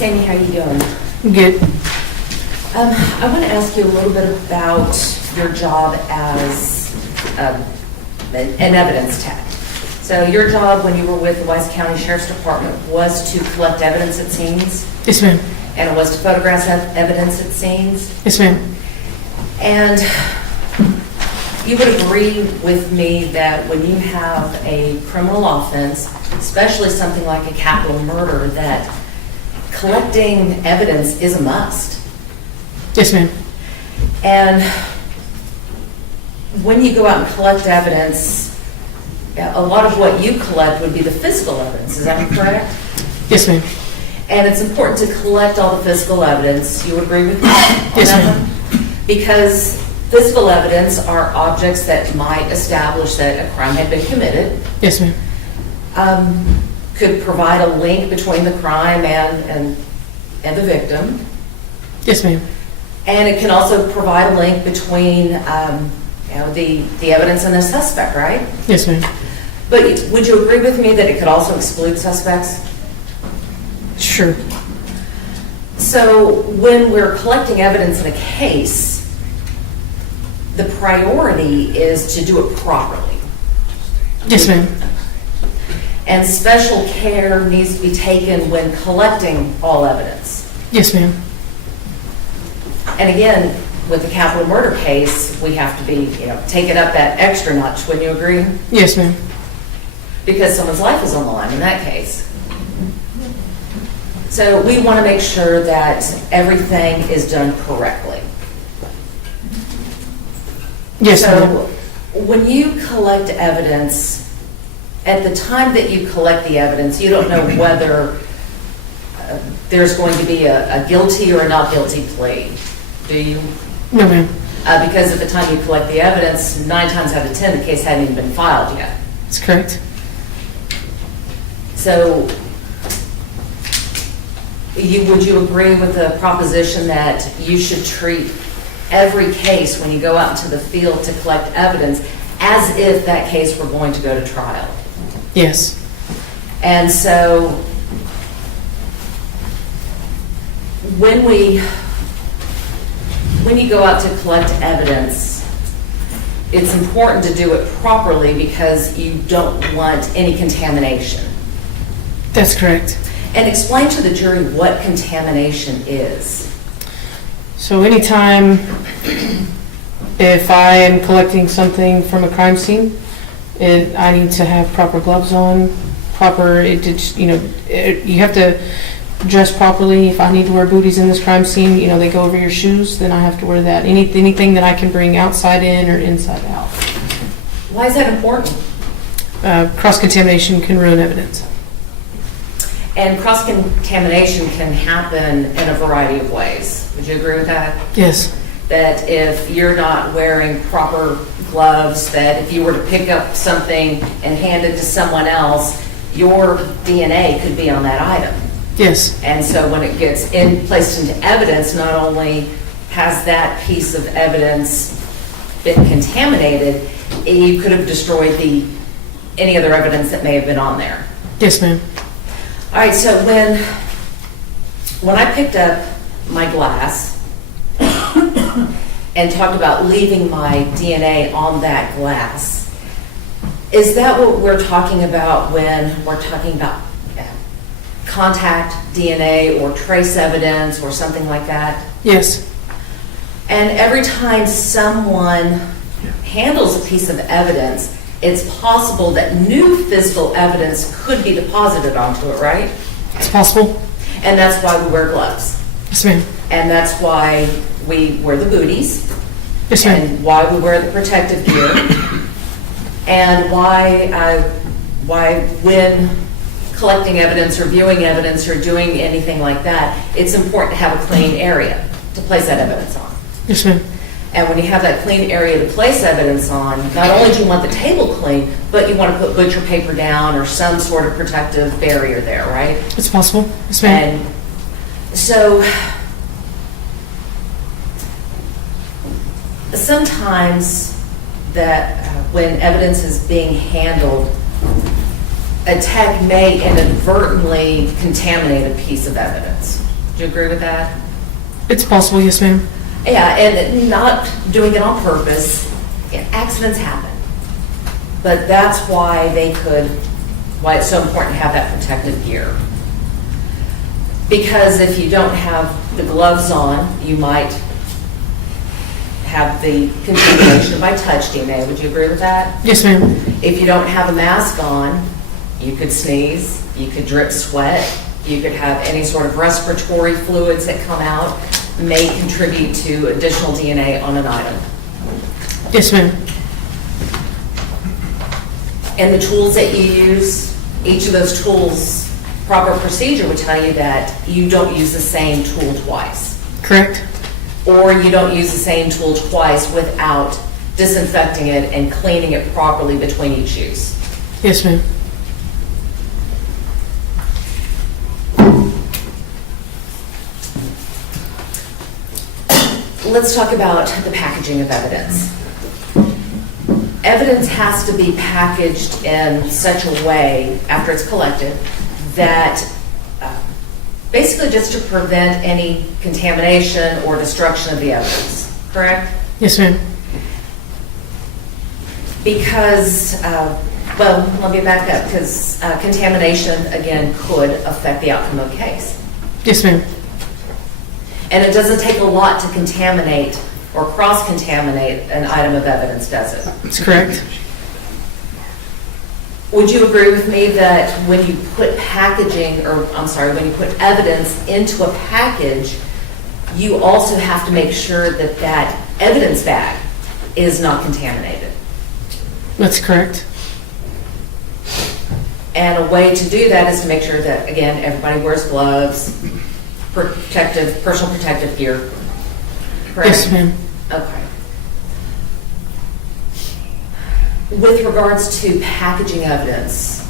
Sammy, how you doing? Good. I want to ask you a little bit about your job as an evidence tech. So your job when you were with the Wise County Sheriff's Department was to collect evidence at scenes? Yes, ma'am. And it was to photograph evidence at scenes? Yes, ma'am. And you would agree with me that when you have a criminal offense, especially something like a capital murder, that collecting evidence is a must? Yes, ma'am. And when you go out and collect evidence, a lot of what you collect would be the physical evidence, is that correct? Yes, ma'am. And it's important to collect all the physical evidence. You would agree with me? Yes, ma'am. Because physical evidence are objects that might establish that a crime had been committed. Yes, ma'am. Could provide a link between the crime and the victim. Yes, ma'am. And it can also provide a link between the evidence and the suspect, right? Yes, ma'am. But would you agree with me that it could also exclude suspects? Sure. So when we're collecting evidence in a case, the priority is to do it properly. Yes, ma'am. And special care needs to be taken when collecting all evidence. Yes, ma'am. And again, with the capital murder case, we have to be, take it up that extra notch. Wouldn't you agree? Yes, ma'am. Because someone's life is on the line in that case. So we want to make sure that everything is done correctly. Yes, so ma'am. When you collect evidence, at the time that you collect the evidence, you don't know whether there's going to be a guilty or a not guilty plea, do you? No, ma'am. Because at the time you collect the evidence, 9 times out of 10, the case hadn't even been filed yet. That's correct. So would you agree with the proposition that you should treat every case when you go out into the field to collect evidence as if that case were going to go to trial? Yes. And so when you go out to collect evidence, it's important to do it properly because you don't want any contamination. That's correct. And explain to the jury what contamination is. So anytime if I am collecting something from a crime scene, I need to have proper gloves on, you have to dress properly. If I need to wear booties in this crime scene, they go over your shoes, then I have to wear that. Anything that I can bring outside in or inside out. Why is that important? Cross-contamination can ruin evidence. And cross-contamination can happen in a variety of ways. Would you agree with that? Yes. That if you're not wearing proper gloves, that if you were to pick up something and hand it to someone else, your DNA could be on that item. Yes. And so when it gets placed into evidence, not only has that piece of evidence been contaminated, you could have destroyed any other evidence that may have been on there. Yes, ma'am. All right, so when I picked up my glass and talked about leaving my DNA on that glass, is that what we're talking about when we're talking about contact DNA or trace evidence or something like that? Yes. And every time someone handles a piece of evidence, it's possible that new physical evidence could be deposited onto it, right? It's possible. And that's why we wear gloves. Yes, ma'am. And that's why we wear the booties. Yes, ma'am. And why we wear the protective gear. And why when collecting evidence or viewing evidence or doing anything like that, it's important to have a clean area to place that evidence on. Yes, ma'am. And when you have that clean area to place evidence on, not only do you want the table clean, but you want to put butcher paper down or some sort of protective barrier there, right? It's possible. Yes, ma'am. And so sometimes that when evidence is being handled, a tech may inadvertently contaminate a piece of evidence. Do you agree with that? It's possible, yes, ma'am. Yeah, and not doing it on purpose. Yeah, accidents happen. But that's why why it's so important to have that protective gear. Because if you don't have the gloves on, you might have the contamination by touch DNA. Would you agree with that? Yes, ma'am. If you don't have a mask on, you could sneeze, you could drip sweat, you could have any sort of respiratory fluids that come out, may contribute to additional DNA on an item. Yes, ma'am. And the tools that you use, each of those tools, proper procedure would tell you that you don't use the same tool twice. Correct. Or you don't use the same tool twice without disinfecting it and cleaning it properly between each use. Yes, ma'am. Let's talk about the packaging of evidence. Evidence has to be packaged in such a way, after it's collected, that basically just to prevent any contamination or destruction of the evidence, correct? Yes, ma'am. Because, well, let me back up, because contamination, again, could affect the outcome of the case. Yes, ma'am. And it doesn't take a lot to contaminate or cross-contaminate an item of evidence, does it? That's correct. Would you agree with me that when you put when you put evidence into a package, you also have to make sure that that evidence bag is not contaminated? That's correct. And a way to do that is to make sure that, again, everybody wears gloves, personal protective gear. Correct? Yes, ma'am. Okay. With regards to packaging evidence,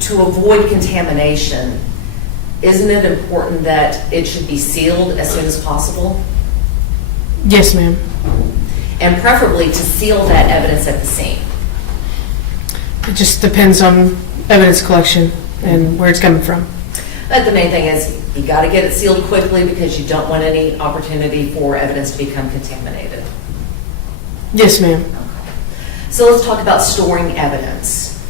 to avoid contamination, isn't it important that it should be sealed as soon as possible? Yes, ma'am. And preferably to seal that evidence at the scene. It just depends on evidence collection and where it's coming from. But the main thing is you got to get it sealed quickly because you don't want any opportunity for evidence to become contaminated. Yes, ma'am. So let's talk about storing evidence.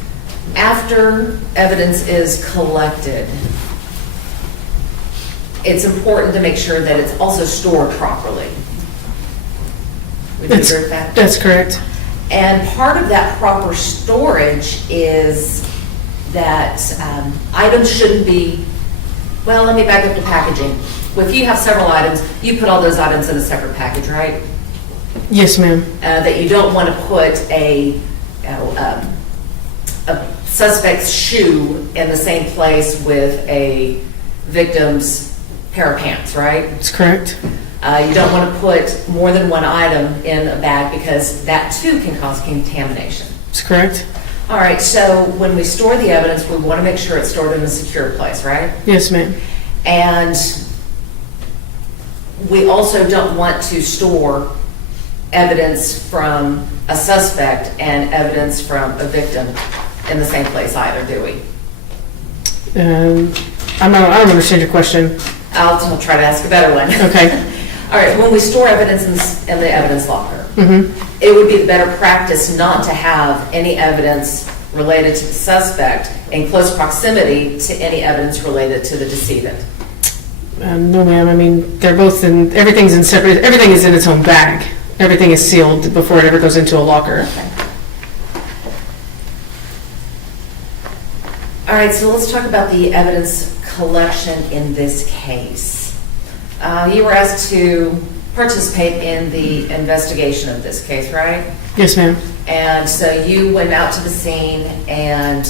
After evidence is collected, it's important to make sure that it's also stored properly. Would you agree with that? That's correct. And part of that proper storage is that items shouldn't be, well, let me back up to packaging. If you have several items, you put all those items in a separate package, right? Yes, ma'am. That you don't want to put a suspect's shoe in the same place with a victim's pair of pants, right? That's correct. You don't want to put more than one item in a bag because that too can cause contamination. That's correct. All right, so when we store the evidence, we want to make sure it's stored in a secure place, right? Yes, ma'am. And we also don't want to store evidence from a suspect and evidence from a victim in the same place either, do we? I don't understand your question. I'll try to ask a better one. Okay. All right, when we store evidence in the evidence locker, it would be the better practice not to have any evidence related to the suspect in close proximity to any evidence related to the decedent. No, ma'am. I mean, they're both everything is in its own bag. Everything is sealed before it ever goes into a locker. Okay. All right, so let's talk about the evidence collection in this case. You were asked to participate in the investigation of this case, right? Yes, ma'am. And so you went out to the scene and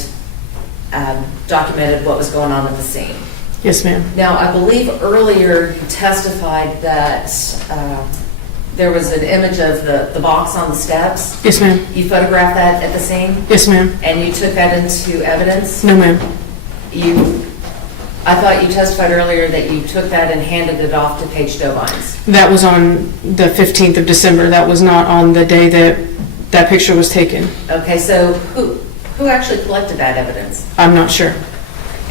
documented what was going on at the scene. Yes, ma'am. Now, I believe earlier you testified that there was an image of the box on the steps. Yes, ma'am. You photographed that at the scene? Yes, ma'am. And you took that into evidence? No, ma'am. I thought you testified earlier that you took that and handed it off to Paige Stobines. That was on the 15th of December. That was not on the day that picture was taken. Okay, so who actually collected that evidence? I'm not sure.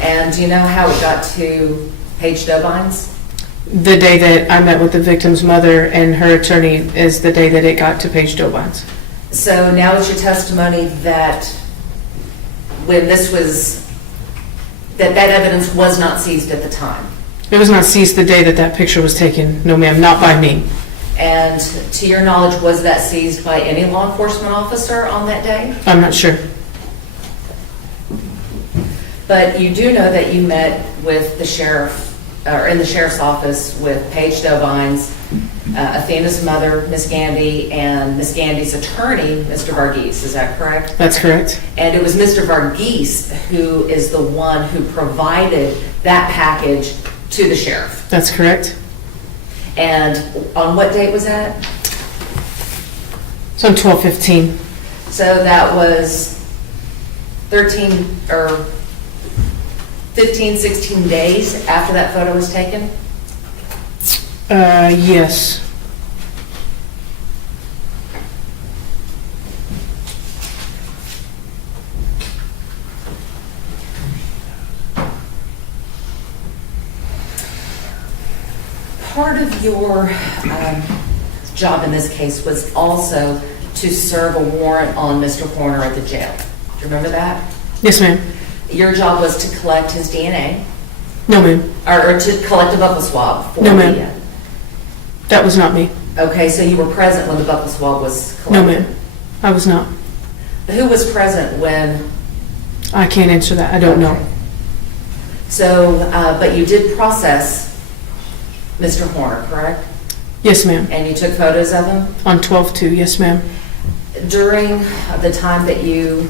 And do you know how it got to Paige Dobines? The day that I met with the victim's mother and her attorney is the day that it got to Paige Dobines. So now it's your testimony that when this was, that evidence was not seized at the time? It was not seized the day that that picture was taken. No, ma'am, not by me. And to your knowledge, was that seized by any law enforcement officer on that day? I'm not sure. But you do know that you met with the sheriff, or in the sheriff's office with Paige Dobines, Athena's mother, Miss Gandy, and Miss Gandy's attorney, Mr. Varghese. Is that correct? That's correct. And it was Mr. Varghese who is the one who provided that package to the sheriff. That's correct. And on what date was that? So 12/15. So that was 13 or 15, 16 days after that photo was taken? Yes. Part of your job in this case was also to serve a warrant on Mr. Horner at the jail. Do you remember that? Yes, ma'am. Your job was to collect his DNA? No, ma'am. Or to collect a buccal swab? For No, ma'am. That was not me. Okay, so you were present when the buccal swab was collected? No, ma'am. I was not. Who was present when? I can't answer that. I don't know. So, but you did process Mr. Horner, correct? Yes, ma'am. And you took photos of him? On 12/2, yes, ma'am. During the time that you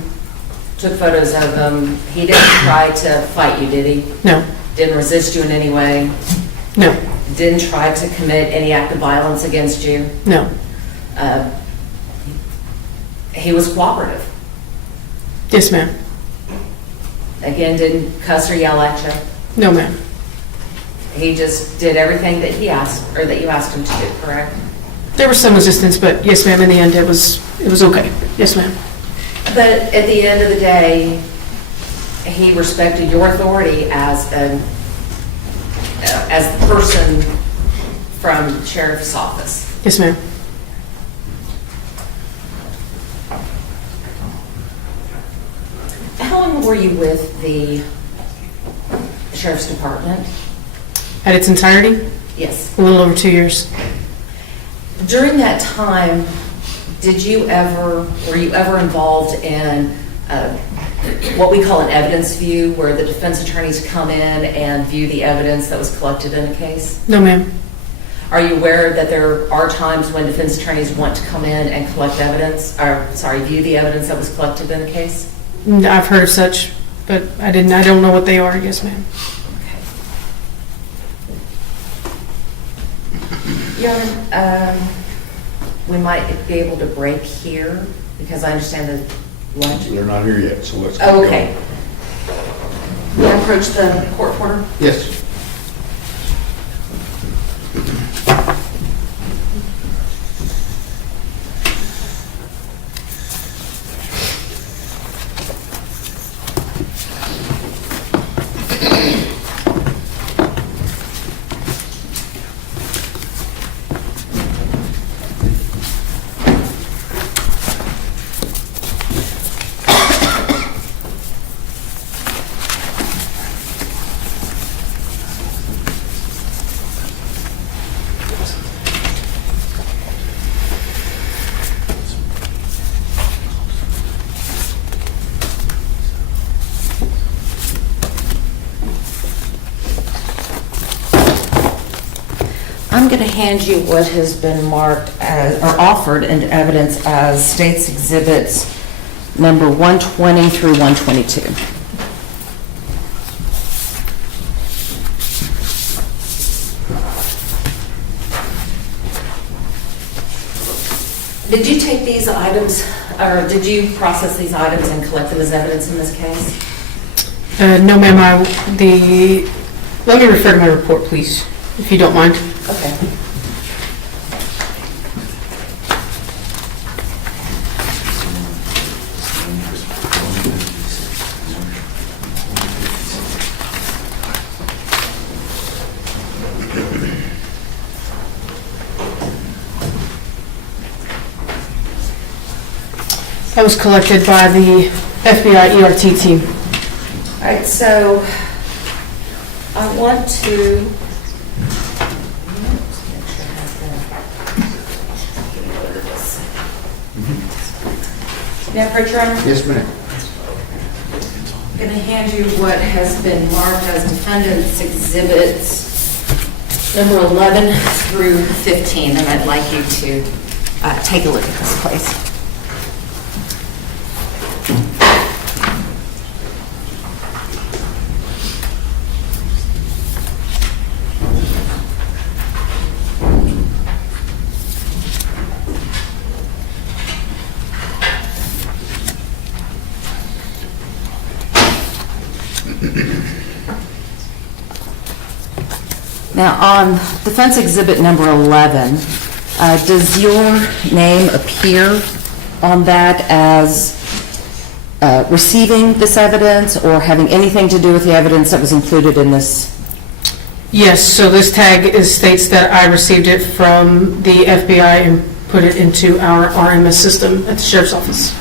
took photos of him, he didn't try to fight you, did he? No. Didn't resist you in any way? No. Didn't try to commit any act of violence against you? No. He was cooperative? Yes, ma'am. Again, didn't cuss or yell at you? No, ma'am. He just did everything that he asked, or that you asked him to do, correct? There was some resistance, but yes, ma'am, in the end, it was okay. Yes, ma'am. But at the end of the day, he respected your authority as the person from the sheriff's office. Yes, ma'am. How long were you with the sheriff's department? At its entirety? Yes. A little over 2 years. During that time, were you ever involved in what we call an evidence view, where the defense attorneys come in and view the evidence that was collected in a case? No, ma'am. Are you aware that there are times when defense attorneys want to come in and collect evidence, view the evidence that was collected in a case? I've heard of such, but I don't know what they are. Yes, ma'am. Yeah, we might be able to break here, because I understand that lunch. They're not here yet, so let's. Oh, okay. May I approach the court reporter? Yes. I'm going to hand you what has been marked as, or offered into evidence as State's Exhibits number 120 through 122. Did you take these items, or did you process these items and collect them as evidence in this case? No, ma'am. Let me refer to my report, please, if you don't mind. Okay. That was collected by the FBI ERT team. All right, so I want to now, Pritchard? Yes, ma'am. I'm going to hand you what has been marked as defendant's exhibits number 11 through 15, and I'd like you to take a look at this, please. Now, on defense exhibit number 11, does your name appear on that as receiving this evidence or having anything to do with the evidence that was included in this? Yes, so this tag states that I received it from the FBI and put it into our RMS system at the sheriff's office.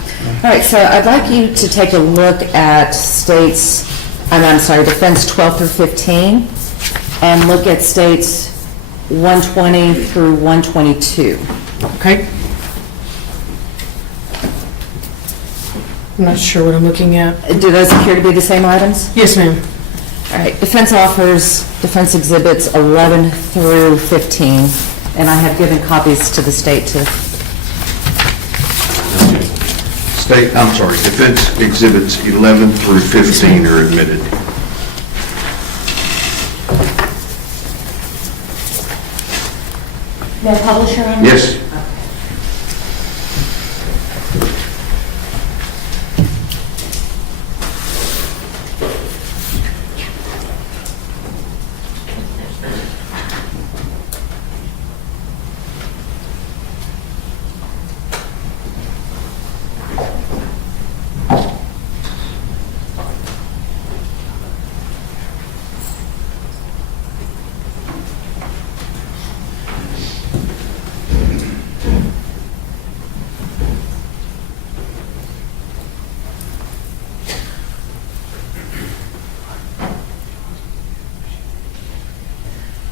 All right, so I'd like you to take a look at defense 12 through 15, and look at states 120 through 122. Okay. I'm not sure what I'm looking at. Do those appear to be the same items? Yes, ma'am. All right, defense offers defense exhibits 11 through 15, and I have given copies to the state to... Defense exhibits 11 through 15 are admitted. May I publish your own? Yes.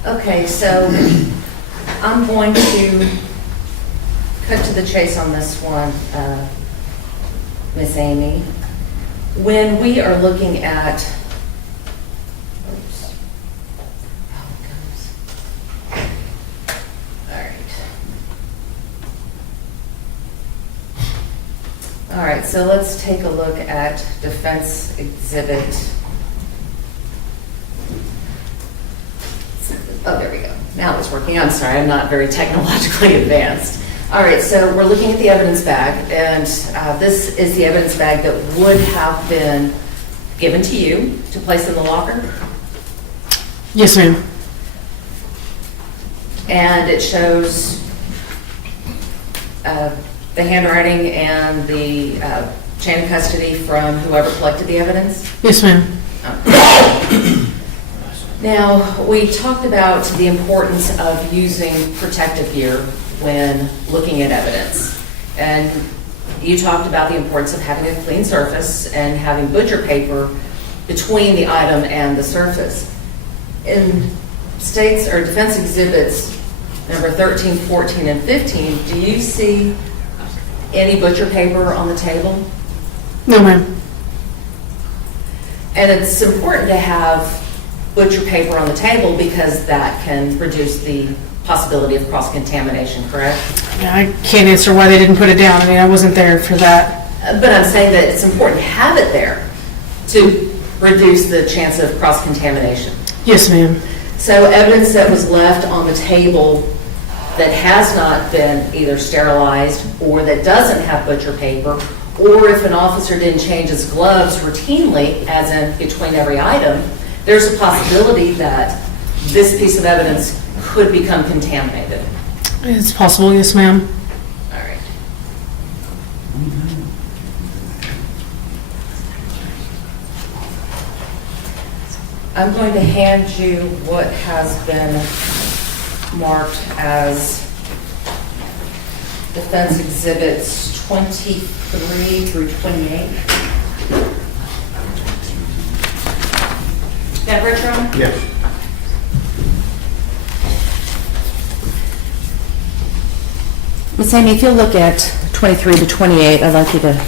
Okay, so I'm going to cut to the chase on this one, Miss Amy. When we are looking at, oops, how it goes. All right. All right, so let's take a look at defense exhibit. Oh, there we go. Now it's working. I'm sorry, I'm not very technologically advanced. All right, so we're looking at the evidence bag, and this is the evidence bag that would have been given to you to place in the locker. Yes, ma'am. And it shows the handwriting and the chain of custody from whoever collected the evidence? Yes, ma'am. Okay. Now, we talked about the importance of using protective gear when looking at evidence. And you talked about the importance of having a clean surface and having butcher paper between the item and the surface. In states or defense exhibits number 13, 14, and 15, do you see any butcher paper on the table? No, ma'am. And it's important to have butcher paper on the table because that can reduce the possibility of cross-contamination, correct? Yeah, I can't answer why they didn't put it down. I mean, I wasn't there for that. But I'm saying that it's important to have it there to reduce the chance of cross-contamination. Yes, ma'am. So evidence that was left on the table that has not been either sterilized or that doesn't have butcher paper, or if an officer didn't change his gloves routinely, as in between every item, there's a possibility that this piece of evidence could become contaminated. It's possible, yes, ma'am. All right. I'm going to hand you what has been marked as defense exhibits 23 through 28. Got it, Richard? Yes. Ms. Amy, if you'll look at 23 to 28, I'd like you to.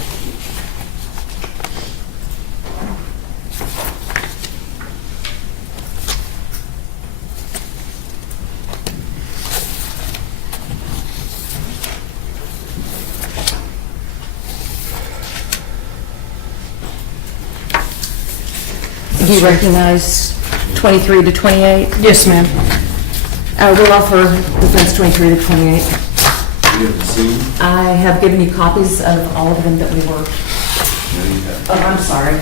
Do you recognize 23 to 28? Yes, ma'am. We'll offer defense 23 to 28. I have given you copies of all of them that we were. Oh, I'm sorry.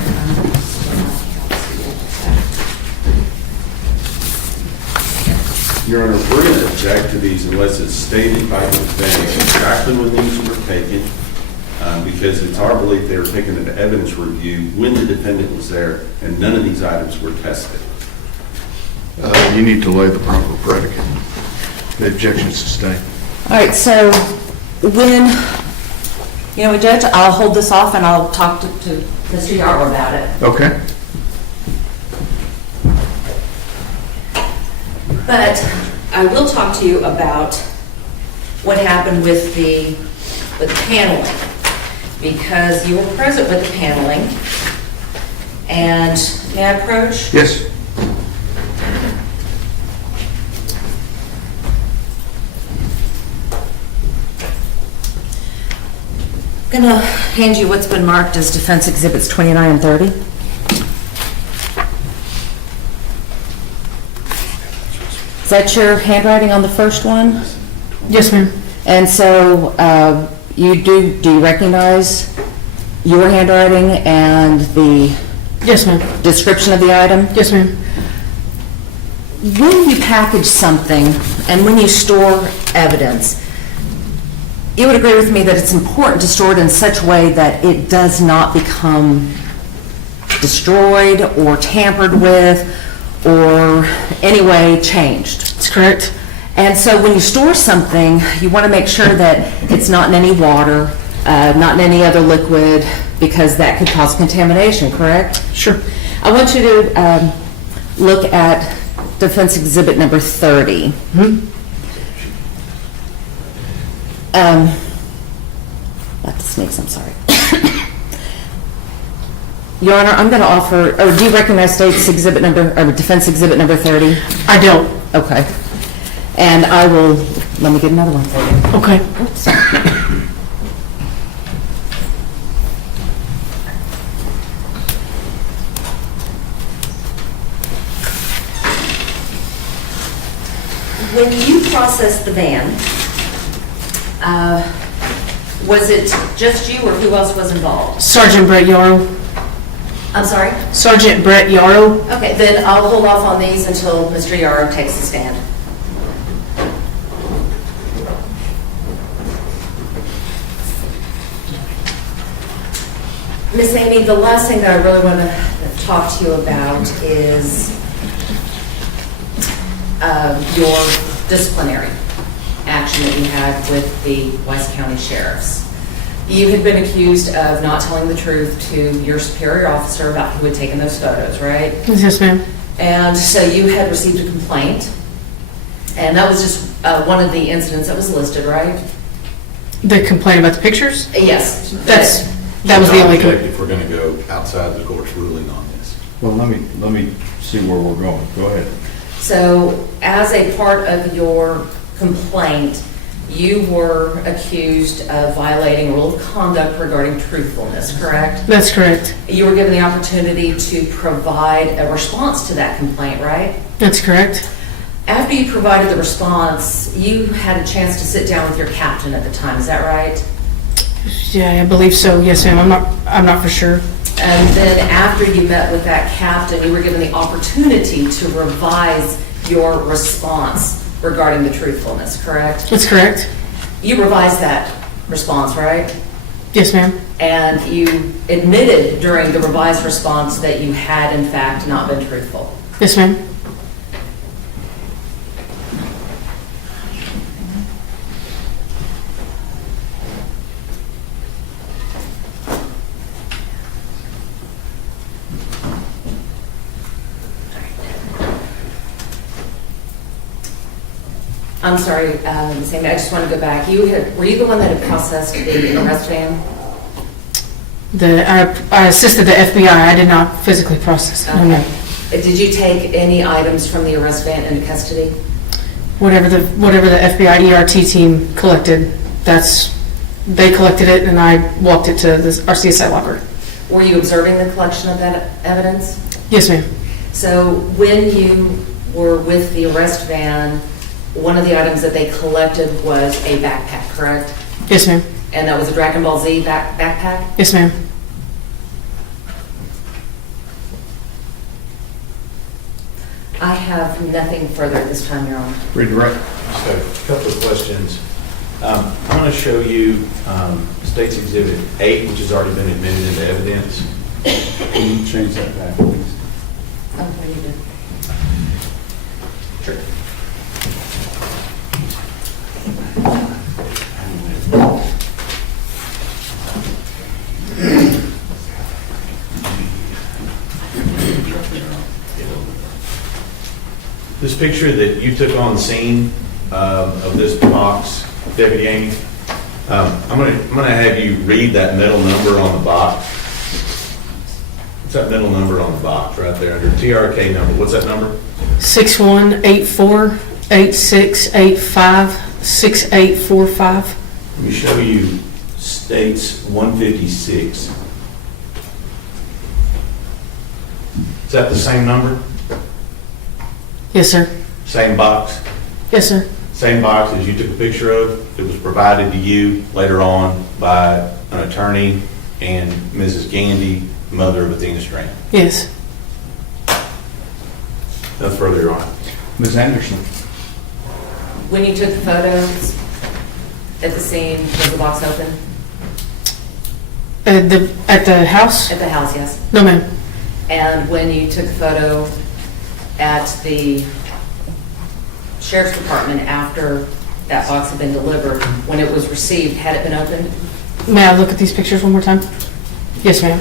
Your Honor, we're going to object to these unless it's stated by the defendant exactly when these were taken, because it's our belief they were taken into evidence review when the defendant was there, and none of these items were tested. You need to lay the proper predicate. The objection's sustained. All right, so when, Judge, I'll hold this off and I'll talk to Mr. Yarrow about it. Okay. But I will talk to you about what happened with the paneling, because you were present with the paneling. And may I approach? Yes. I'm going to hand you what's been marked as Defense Exhibits 29 and 30. Is that your handwriting on the first one? Yes, ma'am. And so do you recognize your handwriting and the Yes, ma'am. description of the item? Yes, ma'am. When you package something and when you store evidence, you would agree with me that it's important to store it in such a way that it does not become destroyed or tampered with or any way changed. That's correct. And so when you store something, you want to make sure that it's not in any water, not in any other liquid, because that could cause contamination, correct? Sure. I want you to look at Defense Exhibit number 30. Not to sneeze, I'm sorry. Your Honor, I'm going to offer, or do you recognize State's Exhibit number, or Defense Exhibit number 30? I don't. Okay. And I will, let me get another one for you. Okay. Oops. When you processed the van, was it just you or who else was involved? Sergeant Brett Yarrow. I'm sorry? Sergeant Brett Yarrow. Okay, then I'll hold off on these until Mr. Yarrow takes the stand. Miss Amy, the last thing that I really want to talk to you about is your disciplinary action that you had with the Weiss County Sheriffs. You had been accused of not telling the truth to your superior officer about who had taken those photos, right? Yes, ma'am. And so you had received a complaint, and that was just one of the incidents that was listed, right? The complaint about the pictures? Yes. That was the only. If we're going to go outside the court's ruling on this. Well, let me see where we're going. Go ahead. So as a part of your complaint, you were accused of violating rule of conduct regarding truthfulness, correct? That's correct. You were given the opportunity to provide a response to that complaint, right? That's correct. After you provided the response, you had a chance to sit down with your captain at the time, is that right? Yeah, I believe so. Yes, ma'am. I'm not for sure. And then after you met with that captain, you were given the opportunity to revise your response regarding the truthfulness, correct? That's correct. You revised that response, right? Yes, ma'am. And you admitted during the revised response that you had, in fact, not been truthful. Yes, ma'am. I'm sorry, Ms. Amy, I just want to go back. Were you the one that had processed the arrest van? I assisted the FBI. I did not physically process it. No. Did you take any items from the arrest van into custody? Whatever the FBI ERT team collected, they collected it, and I walked it to our CSI locker. Were you observing the collection of that evidence? Yes, ma'am. So when you were with the arrest van, one of the items that they collected was a backpack, correct? Yes, ma'am. And that was a Dragon Ball Z backpack? Yes, ma'am. I have nothing further at this time, Your Honor. Redirect. Just got a couple of questions. I'm going to show you State's Exhibit 8, which has already been admitted into evidence. Can you change that back, please? Oh, what do you do? Sure. This picture that you took on scene of this box, Deputy Amy, I'm gonna have you read that middle number on the box. What's that middle number on the box right there under TRK number? What's that number? 6184-8685-6845. Let me show you States 156. Is that the same number? Yes, sir. Same box? Yes, sir. Same box as you took a picture of? It was provided to you later on by an attorney and Mrs. Gandy, mother of Athena Strand? Yes. No further, Your Honor. Ms. Anderson. When you took the photos at the scene, was the box open? At the house? At the house, yes. No, ma'am. And when you took the photo at the Sheriff's Department after that box had been delivered, when it was received, had it been opened? May I look at these pictures one more time? Yes, ma'am.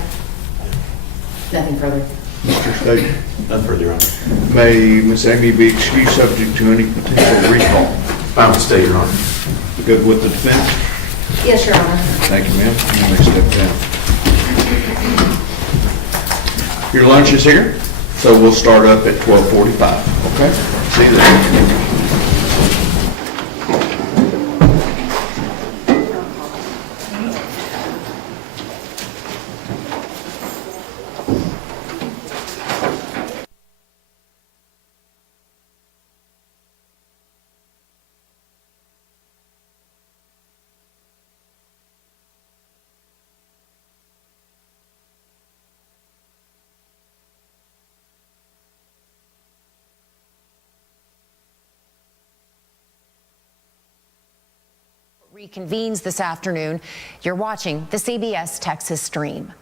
Nothing further. Mr. State. None further, Your Honor. May Ms. Amy be excused subject to any potential recall? Fine with the State, Your Honor. Good with the defense? Yes, Your Honor. Thank you, ma'am. You may step down. Your lunch is here, so we'll start up at 12:45, okay? See you then. Reconvenes this afternoon. You're watching the CBS Texas Stream.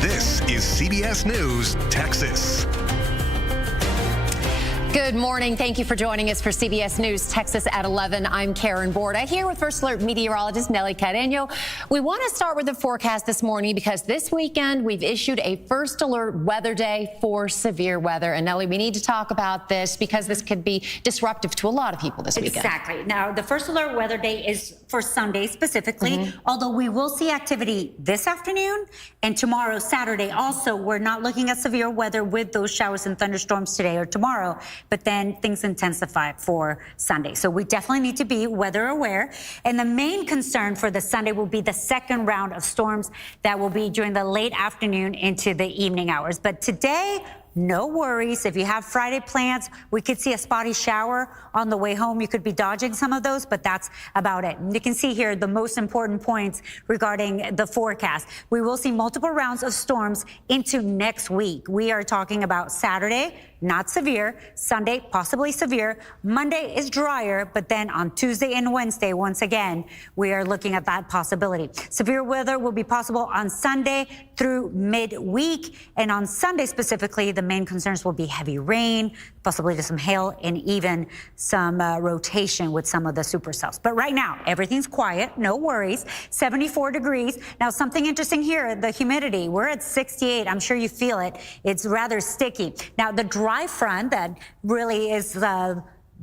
This is CBS News, Texas. Good morning. Thank you for joining us for CBS News Texas at 11. I'm Karen Borda here with First Alert meteorologist Nelly Carreño. We want to start with the forecast this morning because this weekend we've issued a First Alert weather day for severe weather. And Nelly, we need to talk about this because this could be disruptive to a lot of people this weekend. Exactly. Now, the First Alert weather day is for Sunday specifically, although we will see activity this afternoon and tomorrow, Saturday. Also, we're not looking at severe weather with those showers and thunderstorms today or tomorrow, but then things intensify for Sunday. So we definitely need to be weather aware. And the main concern for the Sunday will be the second round of storms that will be during the late afternoon into the evening hours. But today, no worries. If you have Friday plans, we could see a spotty shower on the way home. You could be dodging some of those, but that's about it. You can see here the most important points regarding the forecast. We will see multiple rounds of storms into next week. We are talking about Saturday, not severe. Sunday, possibly severe. Monday is drier, but then on Tuesday and Wednesday, once again, we are looking at that possibility. Severe weather will be possible on Sunday through midweek, and on Sunday specifically, the main concerns will be heavy rain, possibly just some hail, and even some rotation with some of the supercells. But right now, everything's quiet, no worries. 74 degrees. Now, something interesting here, the humidity. We're at 68. I'm sure you feel it. It's rather sticky. Now, the dry front that really is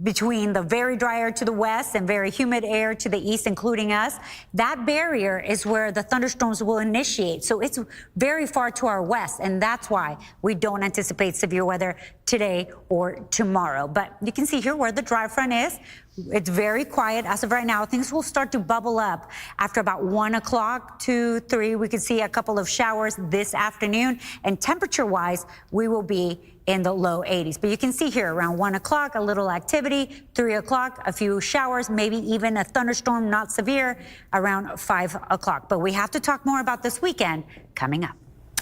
between the very dry air to the west and very humid air to the east, including us, that barrier is where the thunderstorms will initiate. So it's very far to our west, and that's why we don't anticipate severe weather today or tomorrow. But you can see here where the dry front is. It's very quiet as of right now. Things will start to bubble up after about 1 o'clock to 3. We could see a couple of showers this afternoon, and temperature-wise, we will be in the low 80s. But you can see here around 1 o'clock, a little activity, 3 o'clock, a few showers, maybe even a thunderstorm, not severe, around 5 o'clock. But we have to talk more about this weekend coming up.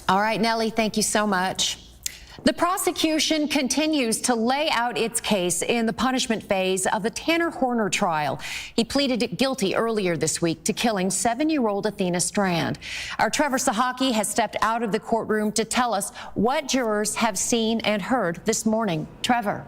All right, Nelly, thank you so much. The prosecution continues to lay out its case in the punishment phase of the Tanner Horner trial. He pleaded guilty earlier this week to killing 7-year-old Athena Strand. Our Trevor Sahaki has stepped out of the courtroom to tell us what jurors have seen and heard this morning. Trevor.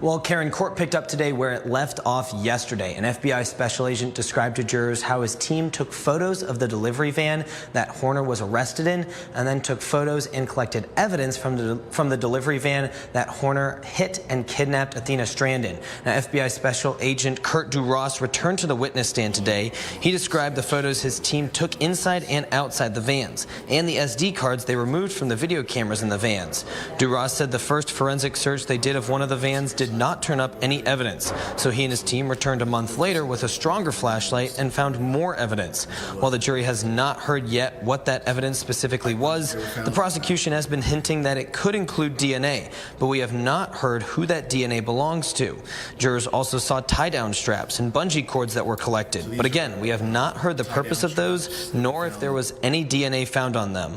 Well, Karen, court picked up today where it left off yesterday. An FBI special agent described to jurors how his team took photos of the delivery van that Horner was arrested in, and then took photos and collected evidence from the delivery van that Horner hit and kidnapped Athena Strand in. Now, FBI special agent Kurt Duras returned to the witness stand today. He described the photos his team took inside and outside the vans, and the SD cards they removed from the video cameras in the vans. Duras said the first forensic search they did of one of the vans did not turn up any evidence, so he and his team returned a month later with a stronger flashlight and found more evidence. While the jury has not heard yet what that evidence specifically was, the prosecution has been hinting that it could include DNA, but we have not heard who that DNA belongs to. Jurors also saw tie-down straps and bungee cords that were collected, but again, we have not heard the purpose of those, nor if there was any DNA found on them.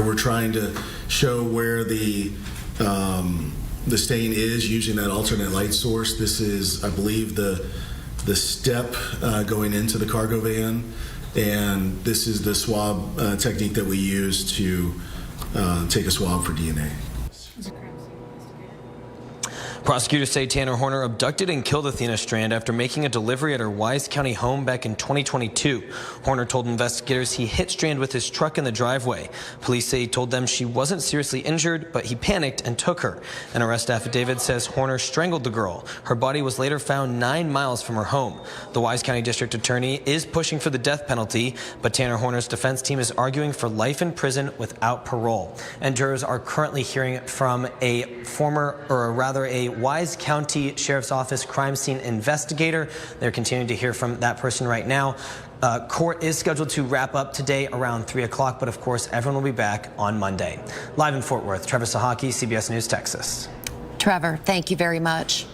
We're trying to show where the stain is using that alternate light source. This is, I believe, the step going into the cargo van, and this is the swab technique that we use to take a swab for DNA. Prosecutors say Tanner Horner abducted and killed Athena Strand after making a delivery at her Wise County home back in 2022. Horner told investigators he hit Strand with his truck in the driveway. Police say he told them she wasn't seriously injured, but he panicked and took her. An arrest affidavit says Horner strangled the girl. Her body was later found 9 miles from her home. The Wise County District Attorney is pushing for the death penalty, but Tanner Horner's defense team is arguing for life in prison without parole. And jurors are currently hearing from a Wise County Sheriff's Office crime scene investigator. They're continuing to hear from that person right now. Court is scheduled to wrap up today around 3 o'clock, but of course, everyone will be back on Monday. Live in Fort Worth, Trevor Sahaki, CBS News, Texas. Trevor, thank you very much.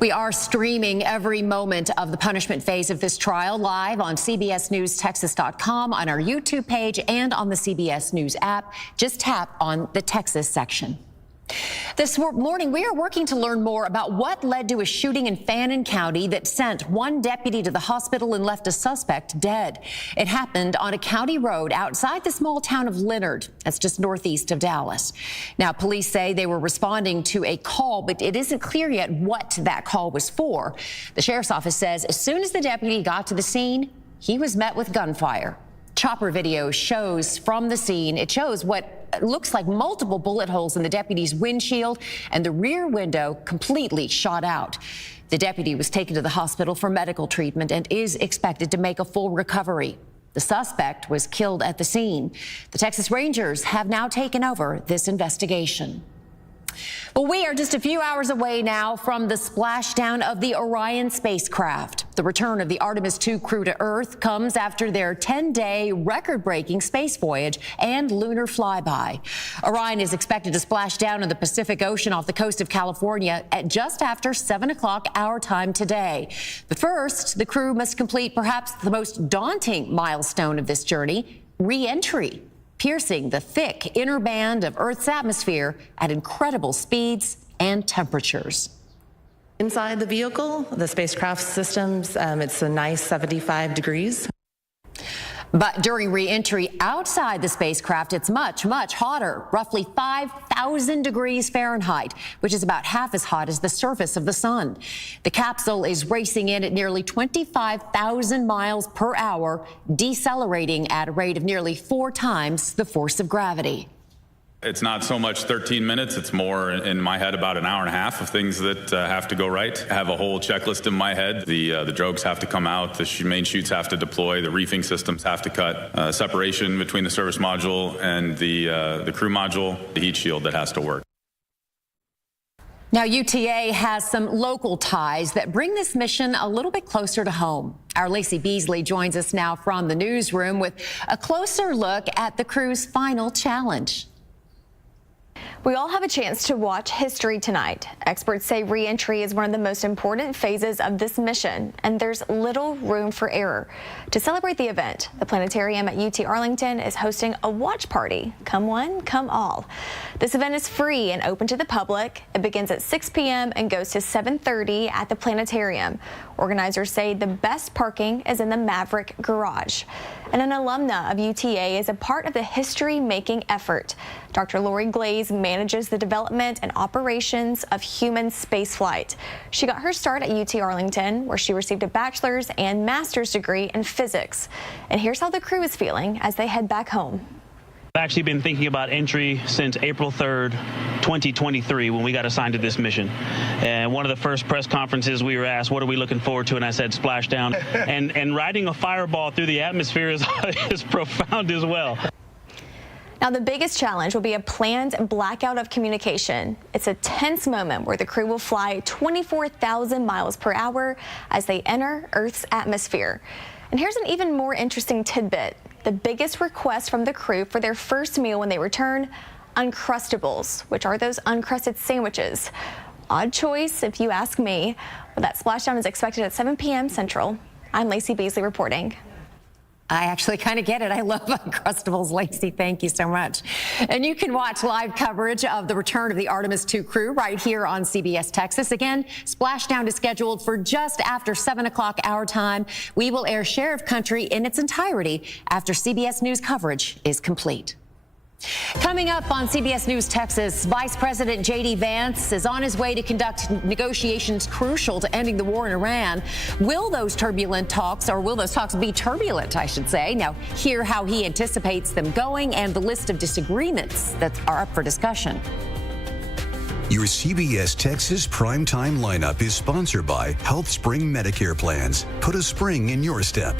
We are streaming every moment of the punishment phase of this trial live on CBSNewsTexas.com, on our YouTube page, and on the CBS News app. Just tap on the Texas section. This morning, we are working to learn more about what led to a shooting in Fannin County that sent one deputy to the hospital and left a suspect dead. It happened on a county road outside the small town of Leonard. That's just northeast of Dallas. Now, police say they were responding to a call, but it isn't clear yet what that call was for. The sheriff's office says as soon as the deputy got to the scene, he was met with gunfire. Chopper video shows from the scene. It shows what looks like multiple bullet holes in the deputy's windshield, and the rear window completely shot out. The deputy was taken to the hospital for medical treatment and is expected to make a full recovery. The suspect was killed at the scene. The Texas Rangers have now taken over this investigation. Well, we are just a few hours away now from the splashdown of the Orion spacecraft. The return of the Artemis II crew to Earth comes after their 10-day record-breaking space voyage and lunar flyby. Orion is expected to splash down in the Pacific Ocean off the coast of California at just after 7 o'clock our time today. But first, the crew must complete perhaps the most daunting milestone of this journey, re-entry, piercing the thick inner band of Earth's atmosphere at incredible speeds and temperatures. Inside the vehicle, the spacecraft systems, it's a nice 75 degrees. But during re-entry outside the spacecraft, it's much, much hotter, roughly 5,000 degrees Fahrenheit, which is about half as hot as the surface of the sun. The capsule is racing in at nearly 25,000 miles per hour, decelerating at a rate of nearly 4 times the force of gravity. It's not so much 13 minutes, it's more in my head about an hour and a half of things that have to go right. I have a whole checklist in my head. The drogues have to come out, the main chutes have to deploy, the reefing systems have to cut, separation between the service module and the crew module, the heat shield that has to work. Now, UTA has some local ties that bring this mission a little bit closer to home. Our Lacey Beasley joins us now from the newsroom with a closer look at the crew's final challenge. We all have a chance to watch history tonight. Experts say re-entry is one of the most important phases of this mission, and there's little room for error. To celebrate the event, the planetarium at UT Arlington is hosting a watch party. Come one, come all. This event is free and open to the public. It begins at 6 p.m. and goes to 7:30 at the planetarium. Organizers say the best parking is in the Maverick Garage. And an alumna of UTA is a part of the history-making effort. Dr. Lori Glaze manages the development and operations of human spaceflight. She got her start at UT Arlington, where she received a bachelor's and master's degree in physics. And here's how the crew is feeling as they head back home. I've actually been thinking about entry since April 3rd, 2023, when we got assigned to this mission. And one of the first press conferences we were asked, what are we looking forward to? And I said, splashdown. and riding a fireball through the atmosphere is profound as well. Now, the biggest challenge will be a planned blackout of communication. It's a tense moment where the crew will fly 24,000 miles per hour as they enter Earth's atmosphere. And here's an even more interesting tidbit. The biggest request from the crew for their first meal when they return, Uncrustables, which are those uncrusted sandwiches. Odd choice, if you ask me. Well, that splashdown is expected at 7 p.m. Central. I'm Lacey Beasley reporting. I actually kind of get it. I love Uncrustables, Lacey. Thank you so much. And you can watch live coverage of the return of the Artemis II crew right here on CBS Texas. Again, splashdown is scheduled for just after 7 o'clock our time. We will air Share of Country in its entirety after CBS News coverage is complete. Coming up on CBS News Texas, Vice President J.D. Vance is on his way to conduct negotiations crucial to ending the war in Iran. Will those talks be turbulent, I should say? Now, hear how he anticipates them going and the list of disagreements that are up for discussion. Your CBS Texas primetime lineup is sponsored by Health Spring Medicare Plans. Put a spring in your step.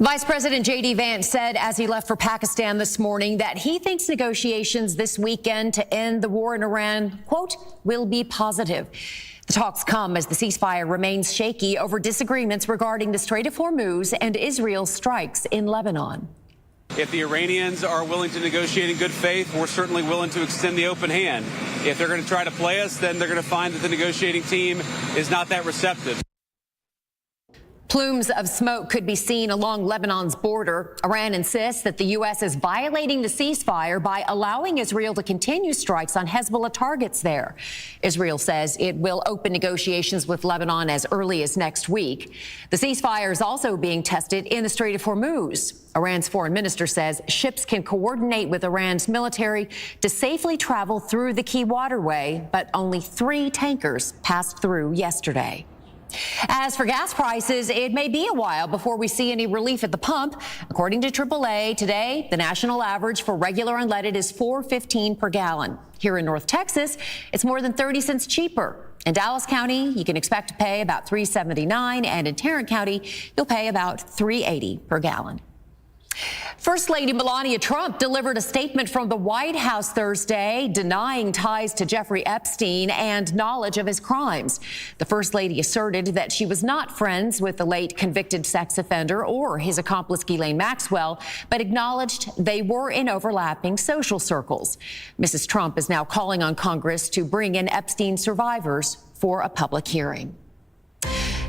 Vice President J.D. Vance said as he left for Pakistan this morning that he thinks negotiations this weekend to end the war in Iran, quote, will be positive. The talks come as the ceasefire remains shaky over disagreements regarding the Strait of Hormuz and Israel's strikes in Lebanon. If the Iranians are willing to negotiate in good faith, we're certainly willing to extend the open hand. If they're going to try to play us, then they're going to find that the negotiating team is not that receptive. Plumes of smoke could be seen along Lebanon's border. Iran insists that the U.S. is violating the ceasefire by allowing Israel to continue strikes on Hezbollah targets there. Israel says it will open negotiations with Lebanon as early as next week. The ceasefire is also being tested in the Strait of Hormuz. Iran's foreign minister says ships can coordinate with Iran's military to safely travel through the key waterway, but only 3 tankers passed through yesterday. As for gas prices, it may be a while before we see any relief at the pump. According to AAA, today, the national average for regular unleaded is $4.15 per gallon. Here in North Texas, it's more than 30 cents cheaper. In Dallas County, you can expect to pay about $3.79, and in Tarrant County, you'll pay about $3.80 per gallon. First Lady Melania Trump delivered a statement from the White House Thursday denying ties to Jeffrey Epstein and knowledge of his crimes. The First Lady asserted that she was not friends with the late convicted sex offender or his accomplice Ghislaine Maxwell, but acknowledged they were in overlapping social circles. Mrs. Trump is now calling on Congress to bring in Epstein survivors for a public hearing.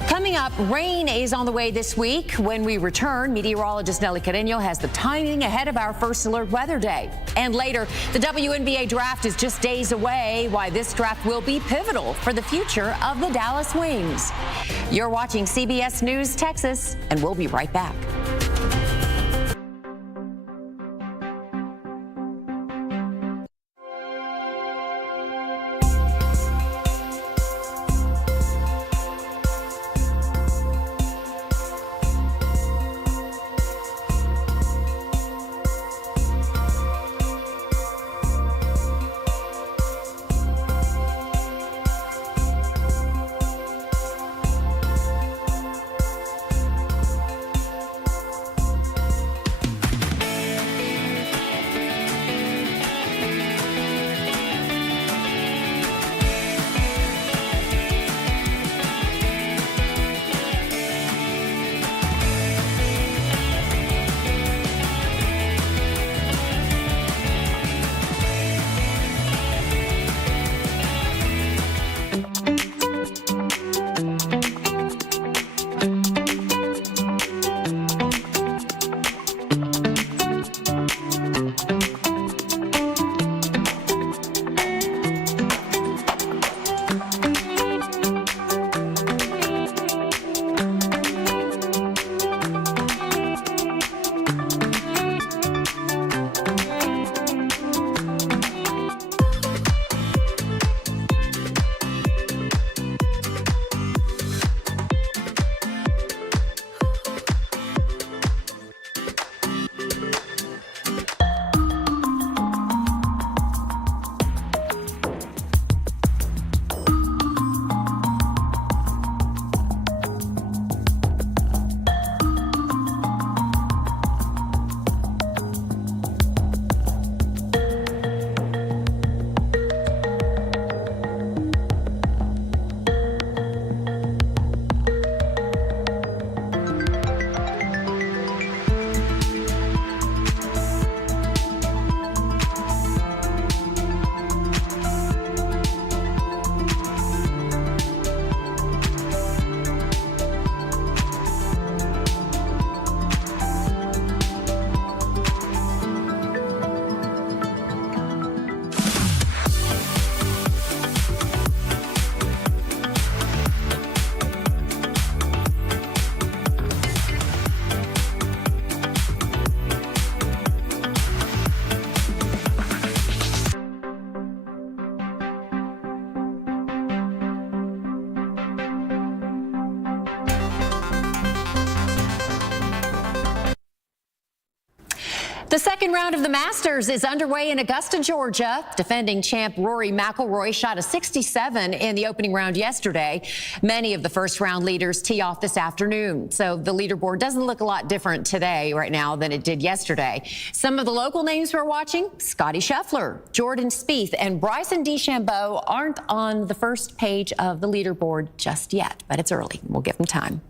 Coming up, rain is on the way this week. When we return, meteorologist Nelly Carreño has the timing ahead of our First Alert Weather Day. And later, the WNBA draft is just days away. Why this draft will be pivotal for the future of the Dallas Wings. You're watching CBS News Texas, and we'll be right back. The second round of the Masters is underway in Augusta, Georgia. Defending champ Rory McIlroy shot a 67 in the opening round yesterday. Many of the first round leaders tee off this afternoon. So the leaderboard doesn't look a lot different today right now than it did yesterday. Some of the local names we're watching, Scotty Scheffler, Jordan Spieth, and Bryson DeChambeau aren't on the first page of the leaderboard just yet, but it's early. We'll give them time.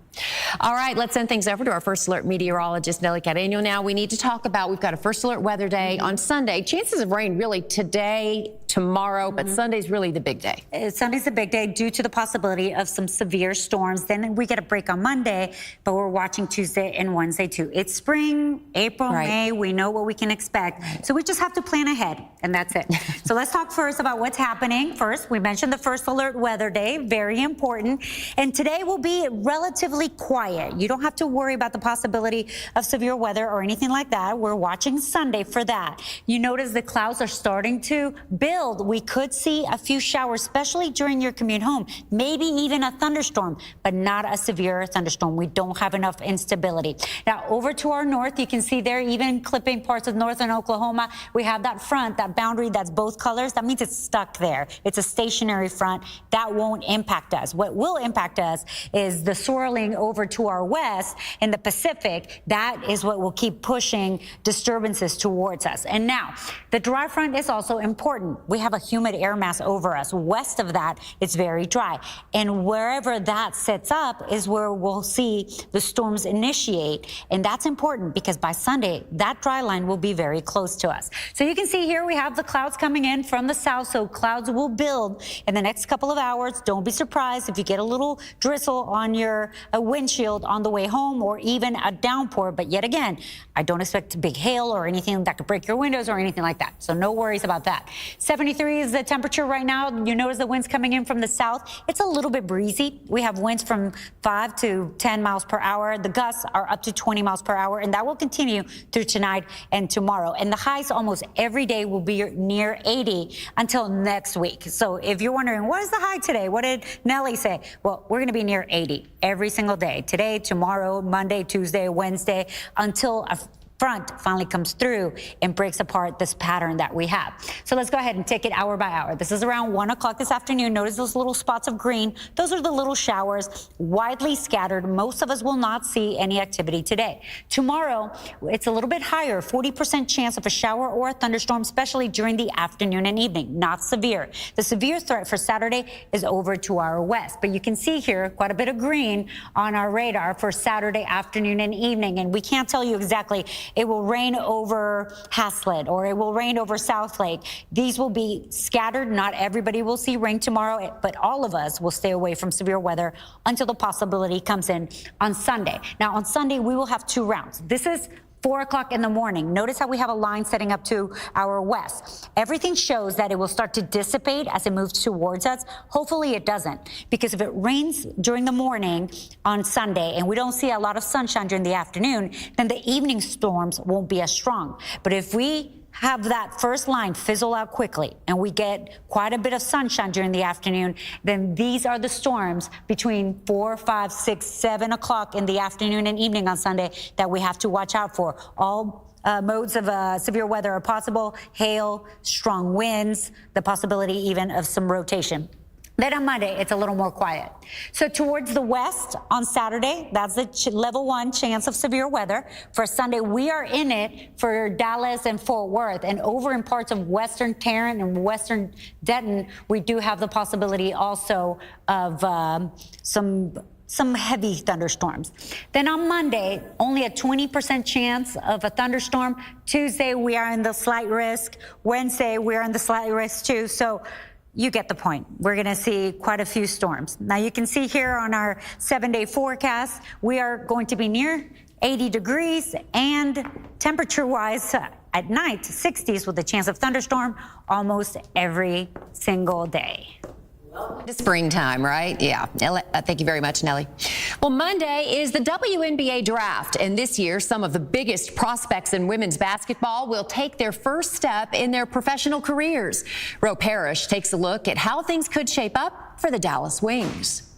All right, let's send things over to our First Alert meteorologist, Nelly Carreño. Now we need to talk about, we've got a First Alert weather day on Sunday. Chances of rain really today, tomorrow, but Sunday's really the big day. Sunday's the big day due to the possibility of some severe storms. Then we get a break on Monday, but we're watching Tuesday and Wednesday too. It's spring, April, May. We know what we can expect. So we just have to plan ahead, and that's it. So let's talk first about what's happening. First, we mentioned the First Alert weather day, very important. And today will be relatively quiet. You don't have to worry about the possibility of severe weather or anything like that. We're watching Sunday for that. You notice the clouds are starting to build. We could see a few showers, especially during your commute home, maybe even a thunderstorm, but not a severe thunderstorm. We don't have enough instability. Now, over to our north, you can see there, even clipping parts of northern Oklahoma, we have that front, that boundary that's both colors. That means it's stuck there. It's a stationary front. That won't impact us. What will impact us is the swirling over to our west in the Pacific. That is what will keep pushing disturbances towards us. And now, the dry front is also important. We have a humid air mass over us. West of that, it's very dry. And wherever that sets up is where we'll see the storms initiate. And that's important because by Sunday, that dry line will be very close to us. So you can see here we have the clouds coming in from the south. So clouds will build in the next couple of hours. Don't be surprised if you get a little drizzle on your windshield on the way home or even a downpour. But yet again, I don't expect big hail or anything that could break your windows or anything like that. So no worries about that. 73 is the temperature right now. You notice the winds coming in from the south. It's a little bit breezy. We have winds from 5 to 10 miles per hour. The gusts are up to 20 miles per hour, and that will continue through tonight and tomorrow. And the highs almost every day will be near 80 until next week. So if you're wondering, what is the high today? What did Nelly say? Well, we're going to be near 80 every single day. Today, tomorrow, Monday, Tuesday, Wednesday, until a front finally comes through and breaks apart this pattern that we have. So let's go ahead and take it hour by hour. This is around 1 o'clock this afternoon. Notice those little spots of green. Those are the little showers, widely scattered. Most of us will not see any activity today. Tomorrow, it's a little bit higher, 40% chance of a shower or a thunderstorm, especially during the afternoon and evening. Not severe. The severe threat for Saturday is over to our west. But you can see here quite a bit of green on our radar for Saturday afternoon and evening. And we can't tell you exactly. It will rain over Haslett or it will rain over Southlake. These will be scattered. Not everybody will see rain tomorrow, but all of us will stay away from severe weather until the possibility comes in on Sunday. Now, on Sunday, we will have 2 rounds. This is 4 o'clock in the morning. Notice how we have a line setting up to our west. Everything shows that it will start to dissipate as it moves towards us. Hopefully it doesn't, because if it rains during the morning on Sunday and we don't see a lot of sunshine during the afternoon, then the evening storms won't be as strong. But if we have that first line fizzle out quickly and we get quite a bit of sunshine during the afternoon, then these are the storms between 4, 5, 6, 7 o'clock in the afternoon and evening on Sunday that we have to watch out for. All modes of severe weather are possible: hail, strong winds, the possibility even of some rotation. Then on Monday, it's a little more quiet. So towards the west on Saturday, that's the level 1 chance of severe weather. For Sunday, we are in it for Dallas and Fort Worth. And over in parts of western Tarrant and western Denton, we do have the possibility also of some heavy thunderstorms. Then on Monday, only a 20% chance of a thunderstorm. Tuesday, we are in the slight risk. Wednesday, we are in the slight risk too. So you get the point. We're going to see quite a few storms. Now you can see here on our 7-day forecast, we are going to be near 80 degrees and temperature-wise at night, 60s with a chance of thunderstorm almost every single day. It's springtime, right? Yeah. Thank you very much, Nelly. Well, Monday is the WNBA draft, and this year, some of the biggest prospects in women's basketball will take their first step in their professional careers. Ro Parrish takes a look at how things could shape up for the Dallas Wings.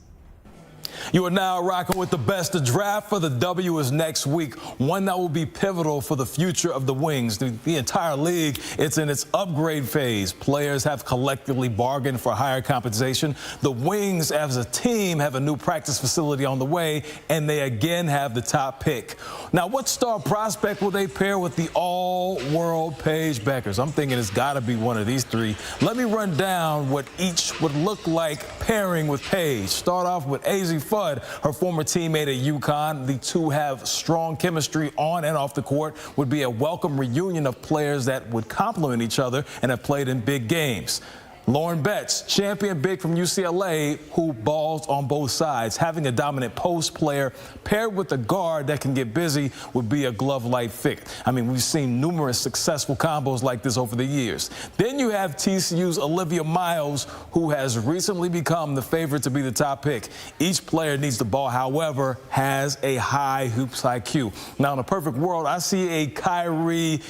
You are now rocking with the best. The draft for the W is next week, one that will be pivotal for the future of the Wings. The entire league, it's in its upgrade phase. Players have collectively bargained for higher compensation. The Wings, as a team, have a new practice facility on the way, and they again have the top pick. Now, what star prospect will they pair with the all-world Paige Beckers? I'm thinking it's got to be one of these three. Let me run down what each would look like pairing with Paige. Start off with AZ Fudd, her former teammate at UConn. The two have strong chemistry on and off the court. Would be a welcome reunion of players that would complement each other and have played in big games. Lauren Betts, champion big from UCLA, who balls on both sides. Having a dominant post player paired with a guard that can get busy would be a glove-like fit. I mean, we've seen numerous successful combos like this over the years. Then you have TCU's Olivia Miles, who has recently become the favorite to be the top pick. Each player needs the ball, however, has a high hoops IQ. Now, in a perfect world, I see a Kyrie/Luka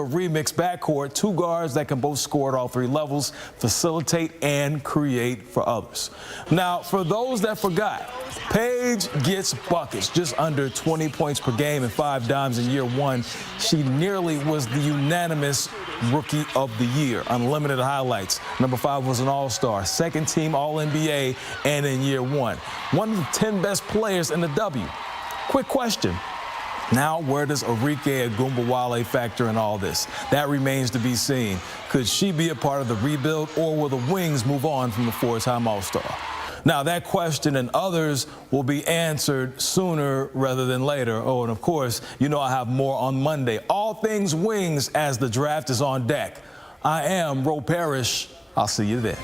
remix backcourt, two guards that can both score at all three levels, facilitate and create for others. Now, for those that forgot, Paige gets buckets, just under 20 points per game and 5 dimes in year one. She nearly was the unanimous Rookie of the Year. Unlimited highlights. Number 5 was an All-Star, second team All-NBA, and in year one. One of the 10 best players in the W. Quick question. Now, where does Arike Agumbawale factor in all this? That remains to be seen. Could she be a part of the rebuild, or will the Wings move on from the 4-time All-Star? Now, that question and others will be answered sooner rather than later. Oh, and of course, you know I have more on Monday. All things Wings as the draft is on deck. I am Ro Parrish. I'll see you there.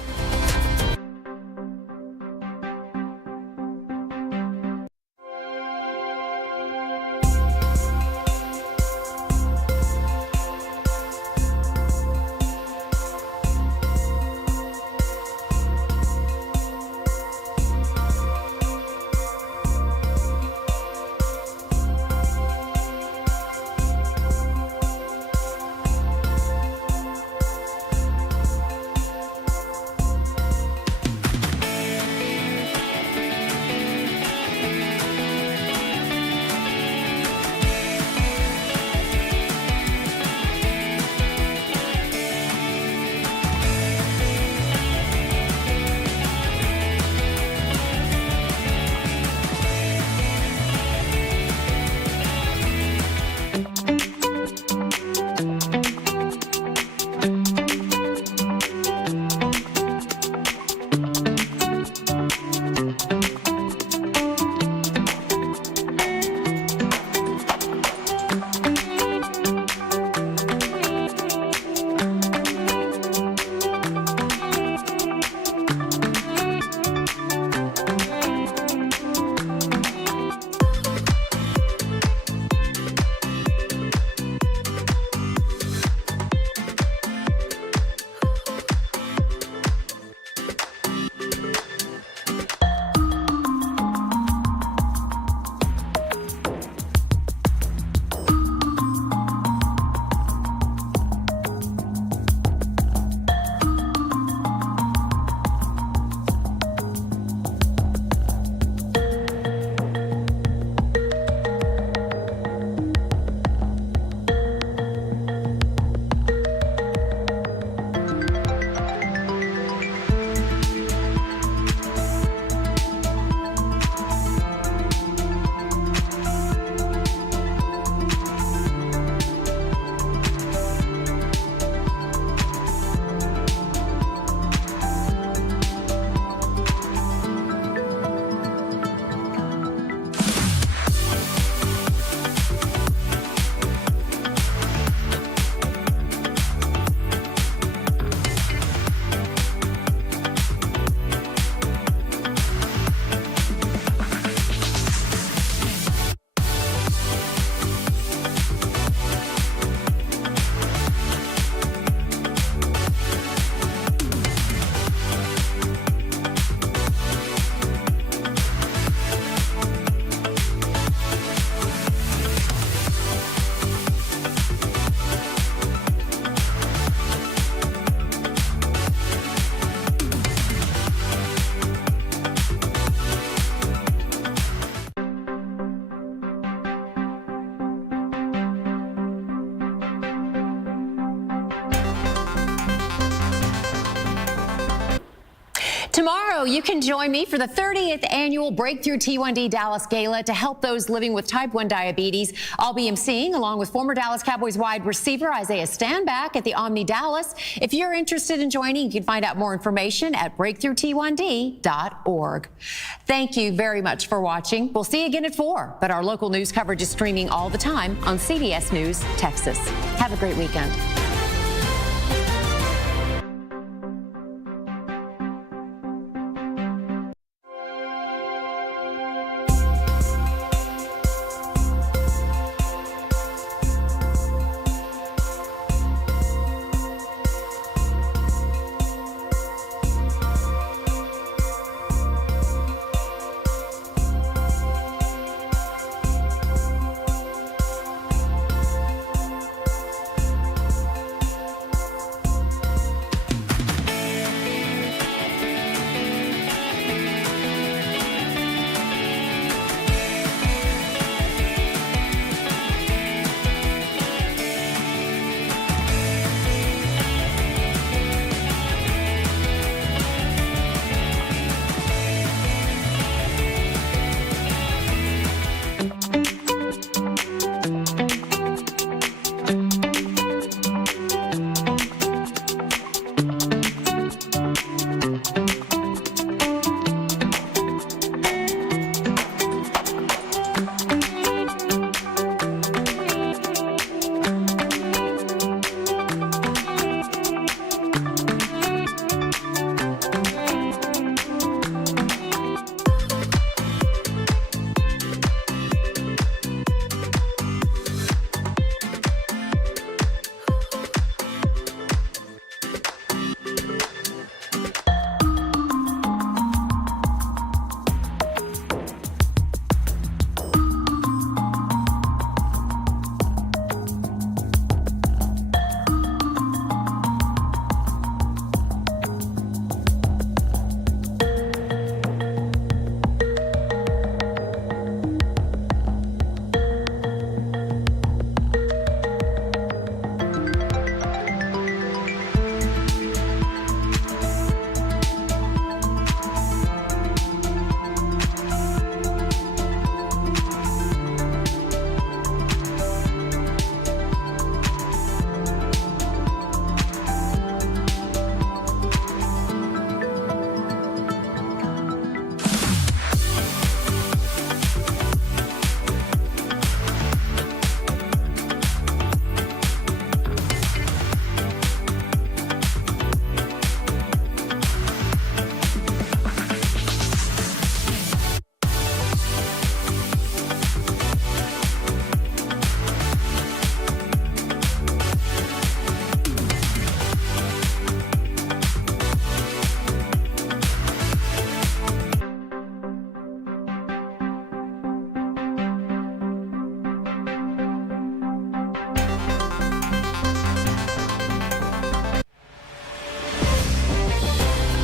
Tomorrow, you can join me for the 30th annual Breakthrough T1D Dallas Gala to help those living with type 1 diabetes. I'll be emceeing along with former Dallas Cowboys wide receiver Isaiah Stanback at the Omni Dallas. If you're interested in joining, you can find out more information at breakthrough-t1d.org. Thank you very much for watching. We'll see you again at 4, but our local news coverage is streaming all the time on CBS News Texas. Have a great weekend.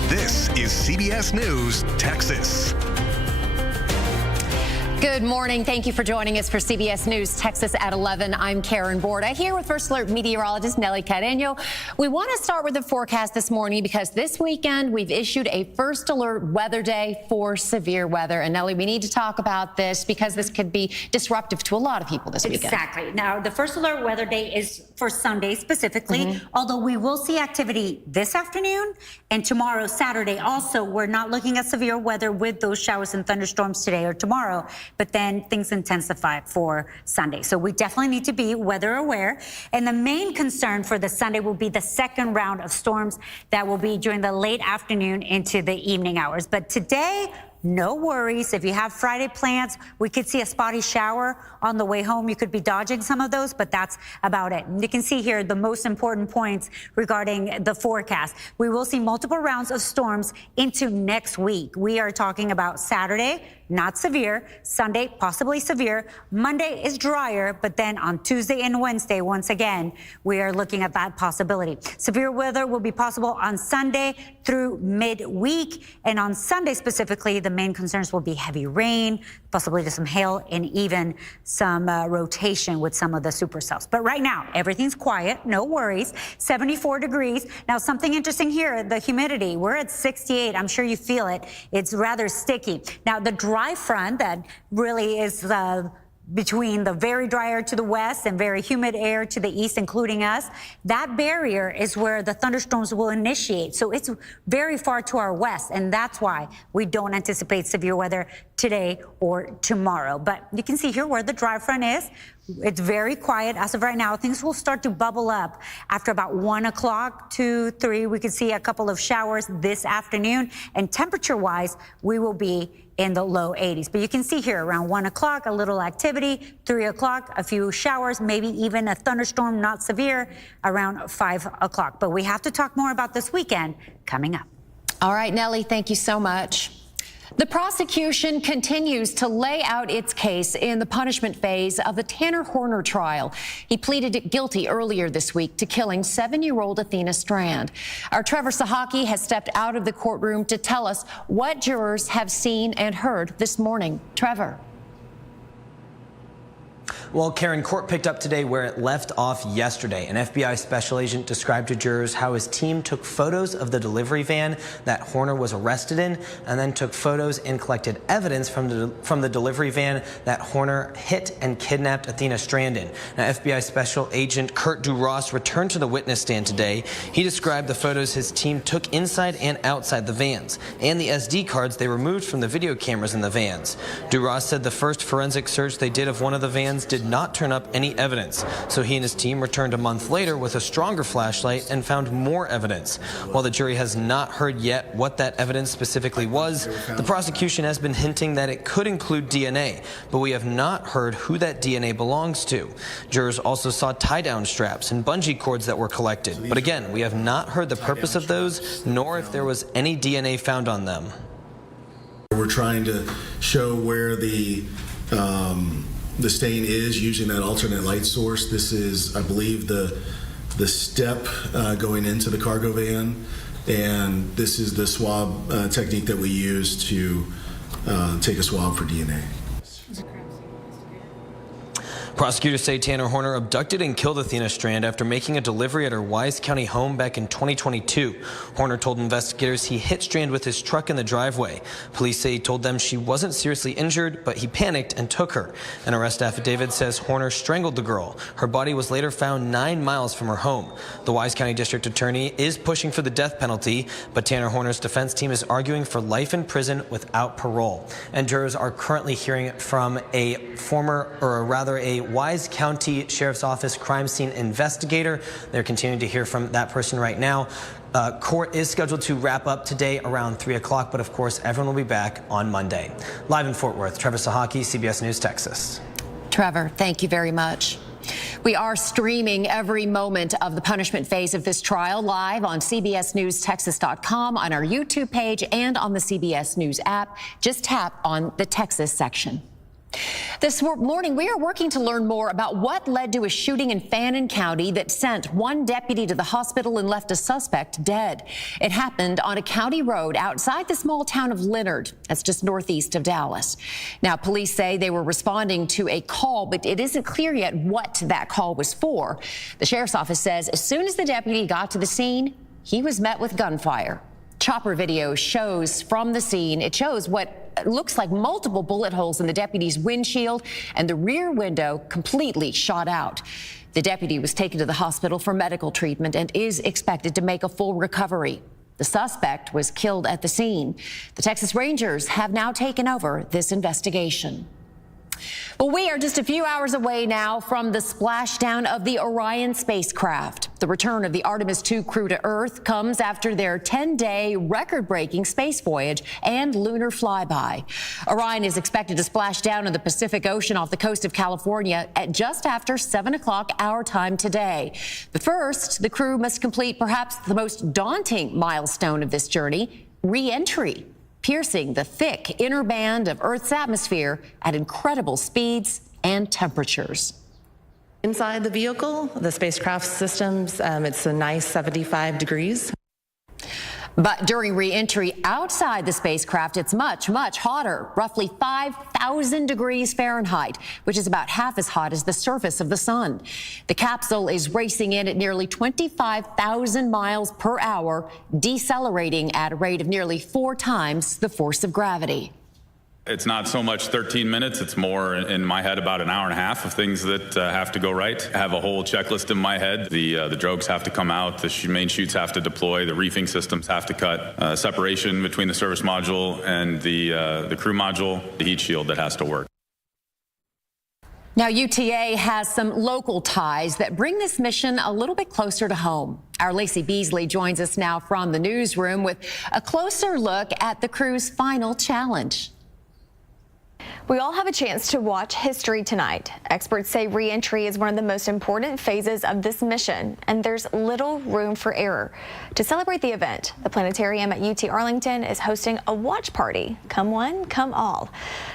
This is CBS News, Texas. Good morning. Thank you for joining us for CBS News Texas at 11. I'm Karen Borda here with First Alert meteorologist Nelly Carreño. We want to start with the forecast this morning because this weekend we've issued a First Alert weather day for severe weather. And Nelly, we need to talk about this because this could be disruptive to a lot of people this weekend. Exactly. Now, the First Alert weather day is for Sunday specifically, although we will see activity this afternoon and tomorrow, Saturday. Also, we're not looking at severe weather with those showers and thunderstorms today or tomorrow, but then things intensify for Sunday. So we definitely need to be weather aware. And the main concern for the Sunday will be the second round of storms that will be during the late afternoon into the evening hours. But today, no worries. If you have Friday plans, we could see a spotty shower on the way home. You could be dodging some of those, but that's about it. And you can see here the most important points regarding the forecast. We will see multiple rounds of storms into next week. We are talking about Saturday, not severe. Sunday, possibly severe. Monday is drier, but then on Tuesday and Wednesday, once again, we are looking at that possibility. Severe weather will be possible on Sunday through midweek. And on Sunday specifically, the main concerns will be heavy rain, possibly some hail, and even some rotation with some of the supercells. But right now, everything's quiet, no worries. 74 degrees. Now, something interesting here, the humidity. We're at 68. I'm sure you feel it. It's rather sticky. Now, the dry front that really is between the very dry air to the west and very humid air to the east, including us, that barrier is where the thunderstorms will initiate. So it's very far to our west, and that's why we don't anticipate severe weather today or tomorrow. But you can see here where the dry front is. It's very quiet as of right now. Things will start to bubble up after about 1 o'clock to 3. We could see a couple of showers this afternoon, and temperature-wise, we will be in the low 80s. But you can see here around 1 o'clock, a little activity, 3 o'clock, a few showers, maybe even a thunderstorm, not severe, around 5 o'clock. But we have to talk more about this weekend coming up. All right, Nellie, thank you so much. The prosecution continues to lay out its case in the punishment phase of the Tanner Horner trial. He pleaded guilty earlier this week to killing 7-year-old Athena Strand. Our Trevor Sahaki has stepped out of the courtroom to tell us what jurors have seen and heard this morning. Trevor. Well, Karen, court picked up today where it left off yesterday. An FBI special agent described to jurors how his team took photos of the delivery van that Horner was arrested in, and then took photos and collected evidence from the delivery van that Horner hit and kidnapped Athena Strand in. Now, FBI special agent Kurt Drought returned to the witness stand today. He described the photos his team took inside and outside the vans, and the SD cards they removed from the video cameras in the vans. Drought said the first forensic search they did of one of the vans did not turn up any evidence, so he and his team returned a month later with a stronger flashlight and found more evidence. While the jury has not heard yet what that evidence specifically was, the prosecution has been hinting that it could include DNA, but we have not heard who that DNA belongs to. Jurors also saw tie-down straps and bungee cords that were collected, but again, we have not heard the purpose of those, nor if there was any DNA found on them. We're trying to show where the stain is using that alternate light source. This is, I believe, the step going into the cargo van, and this is the swab technique that we use to take a swab for DNA. Prosecutors say Tanner Horner abducted and killed Athena Strand after making a delivery at her Wise County home back in 2022. Horner told investigators he hit Strand with his truck in the driveway. Police say he told them she wasn't seriously injured, but he panicked and took her. An arrest affidavit says Horner strangled the girl. Her body was later found 9 miles from her home. The Wise County District Attorney is pushing for the death penalty, but Tanner Horner's defense team is arguing for life in prison without parole. And jurors are currently hearing from a Wise County Sheriff's Office crime scene investigator. They're continuing to hear from that person right now. Court is scheduled to wrap up today around 3 o'clock, but of course, everyone will be back on Monday. Live in Fort Worth, Trevor Sahaki, CBS News, Texas. Trevor, thank you very much. We are streaming every moment of the punishment phase of this trial live on CBSNewsTexas.com, on our YouTube page, and on the CBS News app. Just tap on the Texas section. This morning, we are working to learn more about what led to a shooting in Fannin County that sent one deputy to the hospital and left a suspect dead. It happened on a county road outside the small town of Leonard. That's just northeast of Dallas. Now, police say they were responding to a call, but it isn't clear yet what that call was for. The sheriff's office says as soon as the deputy got to the scene, he was met with gunfire. Chopper video shows from the scene. It shows what looks like multiple bullet holes in the deputy's windshield, and the rear window completely shot out. The deputy was taken to the hospital for medical treatment and is expected to make a full recovery. The suspect was killed at the scene. The Texas Rangers have now taken over this investigation. Well, we are just a few hours away now from the splashdown of the Orion spacecraft. The return of the Artemis II crew to Earth comes after their 10-day record-breaking space voyage and lunar flyby. Orion is expected to splash down in the Pacific Ocean off the coast of California at just after 7 o'clock our time today. But first, the crew must complete perhaps the most daunting milestone of this journey, re-entry, piercing the thick inner band of Earth's atmosphere at incredible speeds and temperatures. Inside the vehicle, the spacecraft systems, it's a nice 75 degrees. But during re-entry outside the spacecraft, it's much, much hotter, roughly 5,000 degrees Fahrenheit, which is about half as hot as the surface of the sun. The capsule is racing in at nearly 25,000 miles per hour, decelerating at a rate of nearly 4 times the force of gravity. It's not so much 13 minutes, it's more in my head about an hour and a half of things that have to go right. I have a whole checklist in my head. The drogues have to come out, the main chutes have to deploy, the reefing systems have to cut, separation between the service module and the crew module, the heat shield that has to work. Now, UTA has some local ties that bring this mission a little bit closer to home. Our Lacey Beasley joins us now from the newsroom with a closer look at the crew's final challenge. We all have a chance to watch history tonight. Experts say re-entry is one of the most important phases of this mission, and there's little room for error. To celebrate the event, the planetarium at UT Arlington is hosting a watch party. Come one, come all.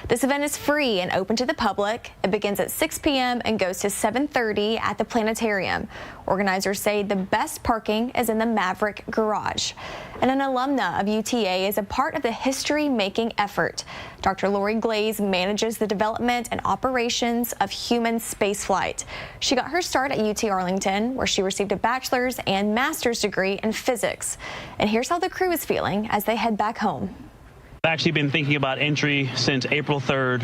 This event is free and open to the public. It begins at 6 p.m. and goes to 7:30 at the planetarium. Organizers say the best parking is in the Maverick Garage. And an alumna of UTA is a part of the history-making effort. Dr. Lori Glaze manages the development and operations of human spaceflight. She got her start at UT Arlington, where she received a bachelor's and master's degree in physics. And here's how the crew is feeling as they head back home. I've actually been thinking about entry since April 3rd,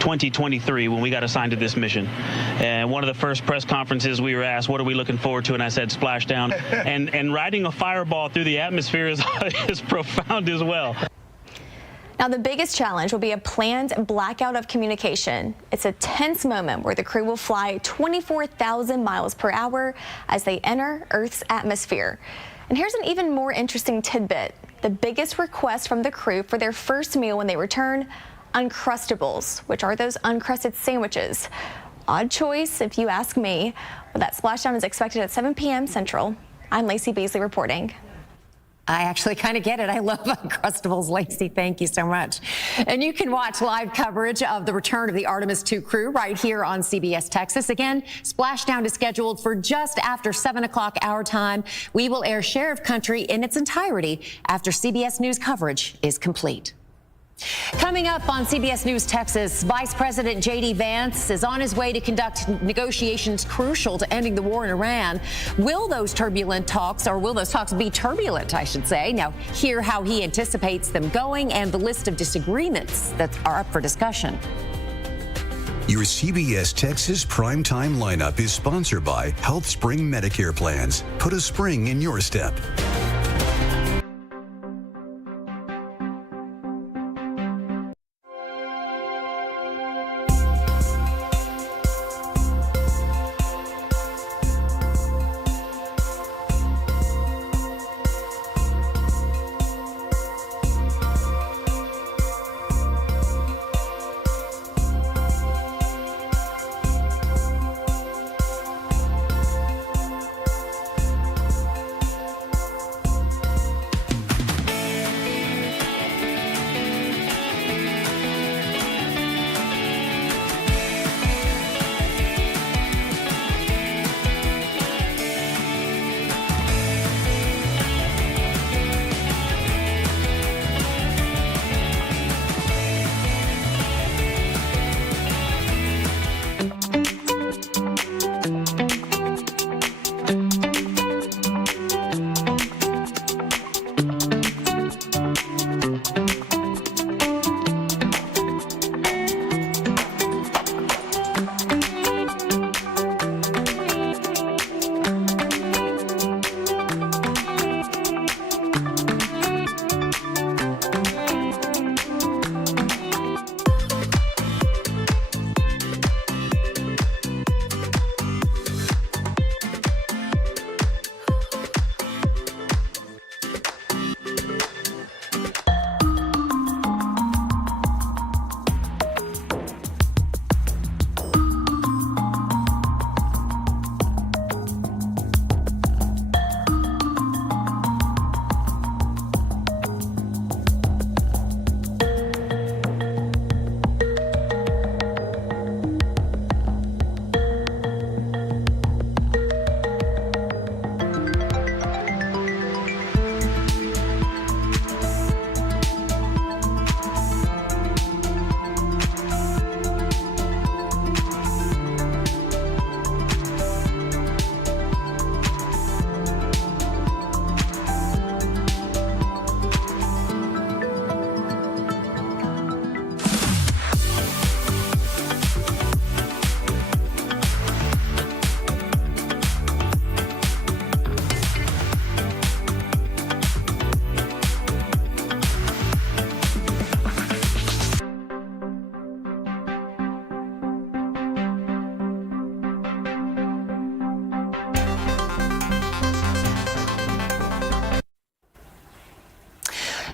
2023, when we got assigned to this mission. And one of the first press conferences we were asked, what are we looking forward to? And I said, splashdown. and riding a fireball through the atmosphere is profound as well. Now, the biggest challenge will be a planned blackout of communication. It's a tense moment where the crew will fly 24,000 miles per hour as they enter Earth's atmosphere. And here's an even more interesting tidbit. The biggest request from the crew for their first meal when they return, Uncrustables, which are those uncrusted sandwiches. Odd choice, if you ask me. Well, that splashdown is expected at 7 p.m. Central. I'm Lacey Beasley reporting. I actually kind of get it. I love Uncrustables, Lacey. Thank you so much. And you can watch live coverage of the return of the Artemis II crew right here on CBS Texas. Again, splashdown is scheduled for just after 7 o'clock our time. We will air Share of Country in its entirety after CBS News coverage is complete. Coming up on CBS News Texas, Vice President J.D. Vance is on his way to conduct negotiations crucial to ending the war in Iran. Will those talks be turbulent, I should say? Now, hear how he anticipates them going and the list of disagreements that are up for discussion. Your CBS Texas primetime lineup is sponsored by Health Spring Medicare Plans. Put a spring in your step.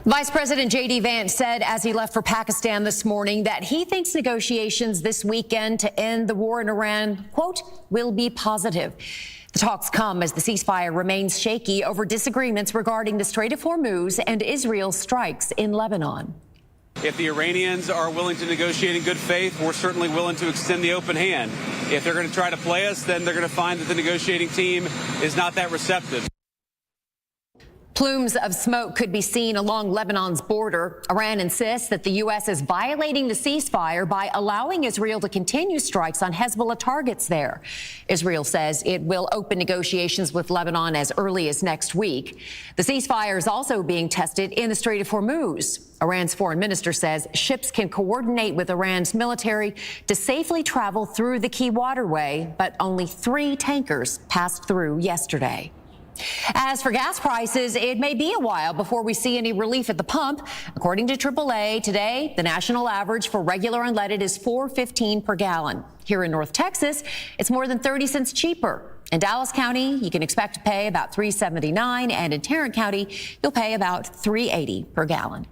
Vice President J.D. Vance said as he left for Pakistan this morning that he thinks negotiations this weekend to end the war in Iran, quote, will be positive. The talks come as the ceasefire remains shaky over disagreements regarding the Strait of Hormuz and Israel's strikes in Lebanon. If the Iranians are willing to negotiate in good faith, we're certainly willing to extend the open hand. If they're going to try to play us, then they're going to find that the negotiating team is not that receptive. Plumes of smoke could be seen along Lebanon's border. Iran insists that the U.S. is violating the ceasefire by allowing Israel to continue strikes on Hezbollah targets there. Israel says it will open negotiations with Lebanon as early as next week. The ceasefire is also being tested in the Strait of Hormuz. Iran's foreign minister says ships can coordinate with Iran's military to safely travel through the key waterway, but only 3 tankers passed through yesterday. As for gas prices, it may be a while before we see any relief at the pump. According to AAA, today, the national average for regular unleaded is $4.15 per gallon. Here in North Texas, it's more than 30 cents cheaper. In Dallas County, you can expect to pay about $3.79, and in Tarrant County, you'll pay about $3.80 per gallon.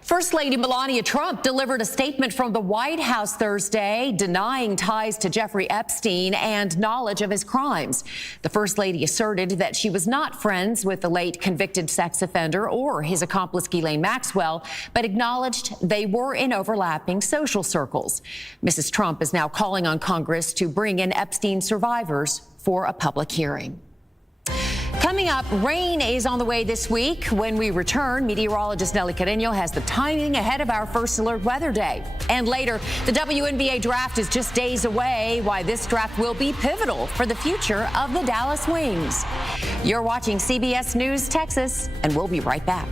First Lady Melania Trump delivered a statement from the White House Thursday denying ties to Jeffrey Epstein and knowledge of his crimes. The First Lady asserted that she was not friends with the late convicted sex offender or his accomplice Ghislaine Maxwell, but acknowledged they were in overlapping social circles. Mrs. Trump is now calling on Congress to bring in Epstein survivors for a public hearing. Coming up, rain is on the way this week. When we return, meteorologist Nelly Carreño has the timing ahead of our first alert weather day. And later, the WNBA draft is just days away. Why this draft will be pivotal for the future of the Dallas Wings. You're watching CBS News Texas, and we'll be right back.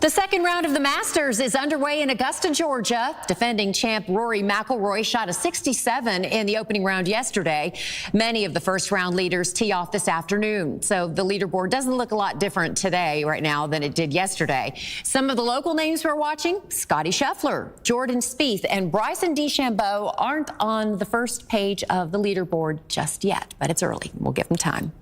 The second round of the Masters is underway in Augusta, Georgia. Defending champ Rory McIlroy shot a 67 in the opening round yesterday. Many of the first round leaders tee off this afternoon. So the leaderboard doesn't look a lot different today right now than it did yesterday. Some of the local names we're watching, Scottie Scheffler, Jordan Spieth, and Bryson DeChambeau aren't on the first page of the leaderboard just yet, but it's early. We'll give them time.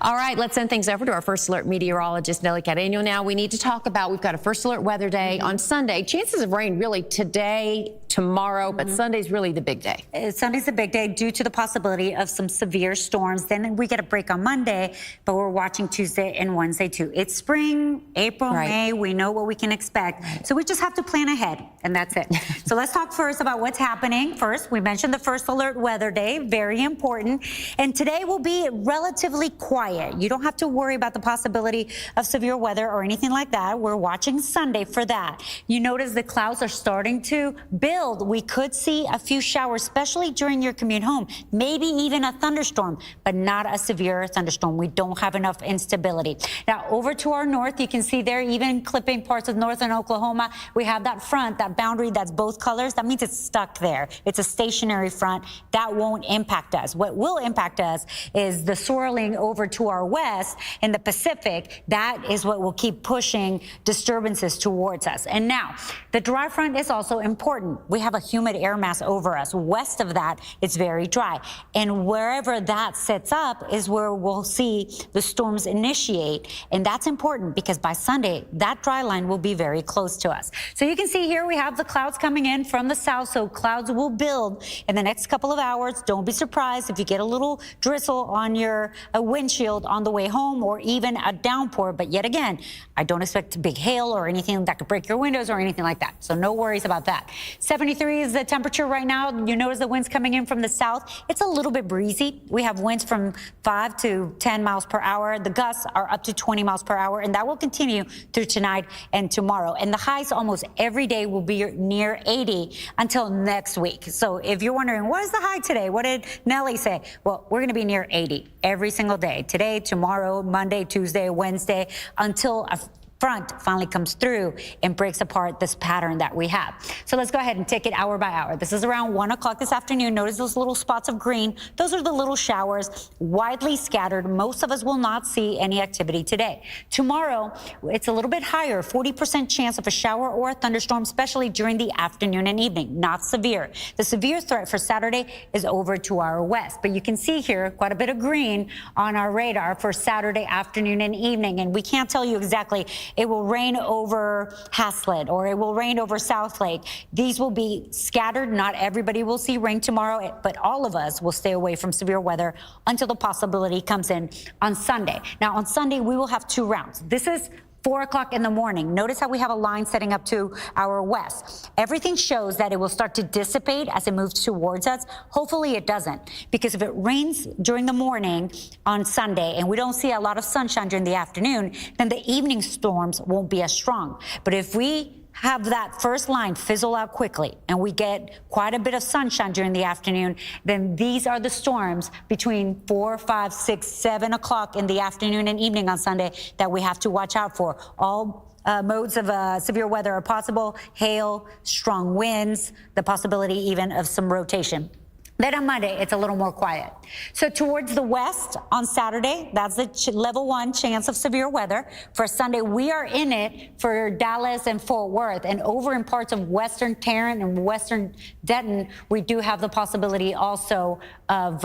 All right, let's send things over to our First Alert meteorologist, Nelly Carreño. Now we need to talk about, we've got a First Alert weather day on Sunday. Chances of rain really today, tomorrow, but Sunday's really the big day. Sunday's the big day due to the possibility of some severe storms. Then we get a break on Monday, but we're watching Tuesday and Wednesday too. It's spring, April, May. We know what we can expect. So we just have to plan ahead, and that's it. So let's talk first about what's happening. First, we mentioned the First Alert weather day, very important. And today will be relatively quiet. You don't have to worry about the possibility of severe weather or anything like that. We're watching Sunday for that. You notice the clouds are starting to build. We could see a few showers, especially during your commute home, maybe even a thunderstorm, but not a severe thunderstorm. We don't have enough instability. Now, over to our north, you can see there, even clipping parts of northern Oklahoma, we have that front, that boundary that's both colors. That means it's stuck there. It's a stationary front. That won't impact us. What will impact us is the swirling over to our west in the Pacific. That is what will keep pushing disturbances towards us. And now, the dry front is also important. We have a humid air mass over us. West of that, it's very dry. And wherever that sets up is where we'll see the storms initiate. And that's important because by Sunday, that dry line will be very close to us. So you can see here we have the clouds coming in from the south. So clouds will build in the next couple of hours. Don't be surprised if you get a little drizzle on your windshield on the way home or even a downpour. But yet again, I don't expect big hail or anything that could break your windows or anything like that. So no worries about that. 73 is the temperature right now. You notice the winds coming in from the south. It's a little bit breezy. We have winds from 5 to 10 miles per hour. The gusts are up to 20 miles per hour, and that will continue through tonight and tomorrow. And the highs almost every day will be near 80 until next week. So if you're wondering, what is the high today? What did Nelly say? Well, we're going to be near 80 every single day. Today, tomorrow, Monday, Tuesday, Wednesday, until a front finally comes through and breaks apart this pattern that we have. So let's go ahead and take it hour by hour. This is around 1 o'clock this afternoon. Notice those little spots of green. Those are the little showers, widely scattered. Most of us will not see any activity today. Tomorrow, it's a little bit higher, 40% chance of a shower or a thunderstorm, especially during the afternoon and evening, not severe. The severe threat for Saturday is over to our west, but you can see here quite a bit of green on our radar for Saturday afternoon and evening, and we can't tell you exactly. It will rain over Haslett or it will rain over Southlake. These will be scattered. Not everybody will see rain tomorrow, but all of us will stay away from severe weather until the possibility comes in on Sunday. Now, on Sunday, we will have 2 rounds. This is 4 o'clock in the morning. Notice how we have a line setting up to our west. Everything shows that it will start to dissipate as it moves towards us. Hopefully it doesn't, because if it rains during the morning on Sunday and we don't see a lot of sunshine during the afternoon, then the evening storms won't be as strong. But if we have that first line fizzle out quickly and we get quite a bit of sunshine during the afternoon, then these are the storms between 4, 5, 6, 7 o'clock in the afternoon and evening on Sunday that we have to watch out for. All modes of severe weather are possible: hail, strong winds, the possibility even of some rotation. Then on Monday, it's a little more quiet. So towards the west on Saturday, that's the level 1 chance of severe weather. For Sunday, we are in it for Dallas and Fort Worth. And over in parts of western Tarrant and western Denton, we do have the possibility also of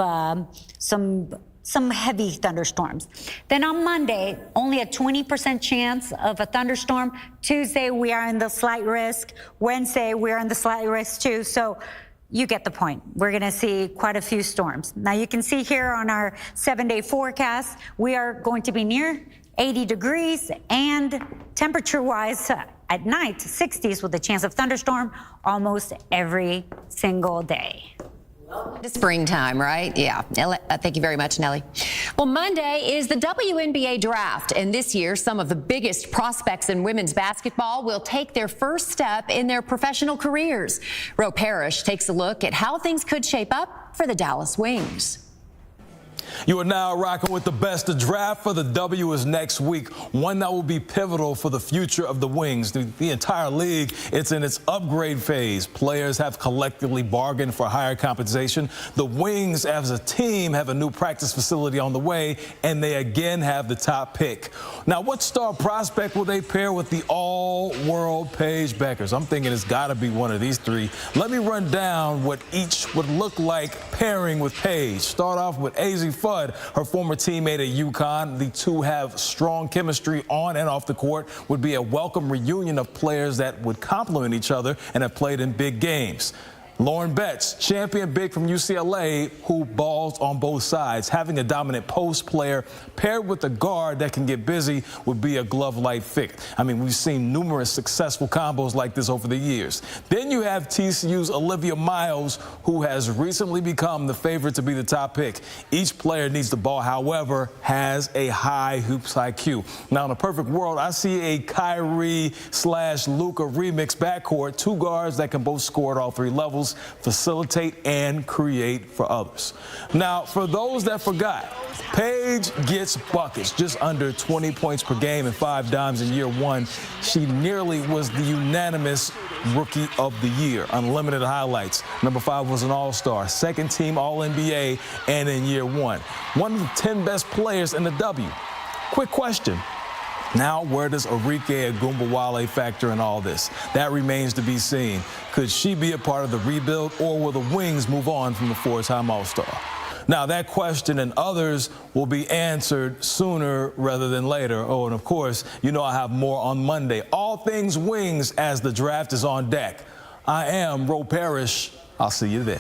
some heavy thunderstorms. Then on Monday, only a 20% chance of a thunderstorm. Tuesday, we are in the slight risk. Wednesday, we are in the slight risk too. So you get the point. We're going to see quite a few storms. Now, you can see here on our 7-day forecast, we are going to be near 80 degrees and temperature-wise at night, 60s with a chance of thunderstorm almost every single day. The springtime, right? Yeah. Thank you very much, Nelly. Well, Monday is the WNBA draft, and this year, some of the biggest prospects in women's basketball will take their first step in their professional careers. Ro Parrish takes a look at how things could shape up for the Dallas Wings. You are now rocking with the best. The draft for the W is next week, one that will be pivotal for the future of the Wings. The entire league, it's in its upgrade phase. Players have collectively bargained for higher compensation. The Wings, as a team, have a new practice facility on the way, and they again have the top pick. Now, what star prospect will they pair with the all-world Paige Beckers? I'm thinking it's got to be one of these three. Let me run down what each would look like pairing with Paige. Start off with AZ Fudd, her former teammate at UConn. The two have strong chemistry on and off the court. Would be a welcome reunion of players that would complement each other and have played in big games. Lauren Betts, champion big from UCLA, who balls on both sides. Having a dominant post player paired with a guard that can get busy would be a glove-like fit. I mean, we've seen numerous successful combos like this over the years. Then you have TCU's Olivia Miles, who has recently become the favorite to be the top pick. Each player needs the ball, however, has a high hoops IQ. Now, in a perfect world, I see a Kyrie/Luka remix backcourt, two guards that can both score at all three levels, facilitate and create for others. Now, for those that forgot, Paige gets buckets, just under 20 points per game and 5 dimes in year one. She nearly was the unanimous Rookie of the Year. Unlimited highlights. Number 5 was an All-Star, second team All-NBA, and in year one. One of the 10 best players in the W. Quick question. Now, where does Arike Agumbawale factor in all this? That remains to be seen. Could she be a part of the rebuild, or will the Wings move on from the 4-time All-Star? Now, that question and others will be answered sooner rather than later. Oh, and of course, you know I have more on Monday. All things Wings as the draft is on deck. I am Ro Parrish. I'll see you there.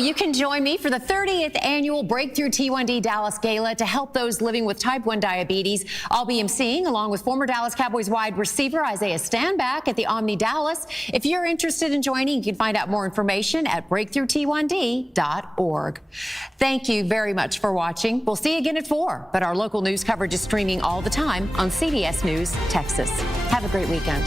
you can join me for the 30th annual Breakthrough T1D Dallas Gala to help those living with type 1 diabetes. I'll be emceeing along with former Dallas Cowboys wide receiver Isaiah Stanback at the Omni Dallas. If you're interested in joining, you can find out more information at breakthrough-t1d.org. Thank you very much for watching. We'll see you again at 4, but our local news coverage is streaming all the time on CBS News Texas. Have a great weekend.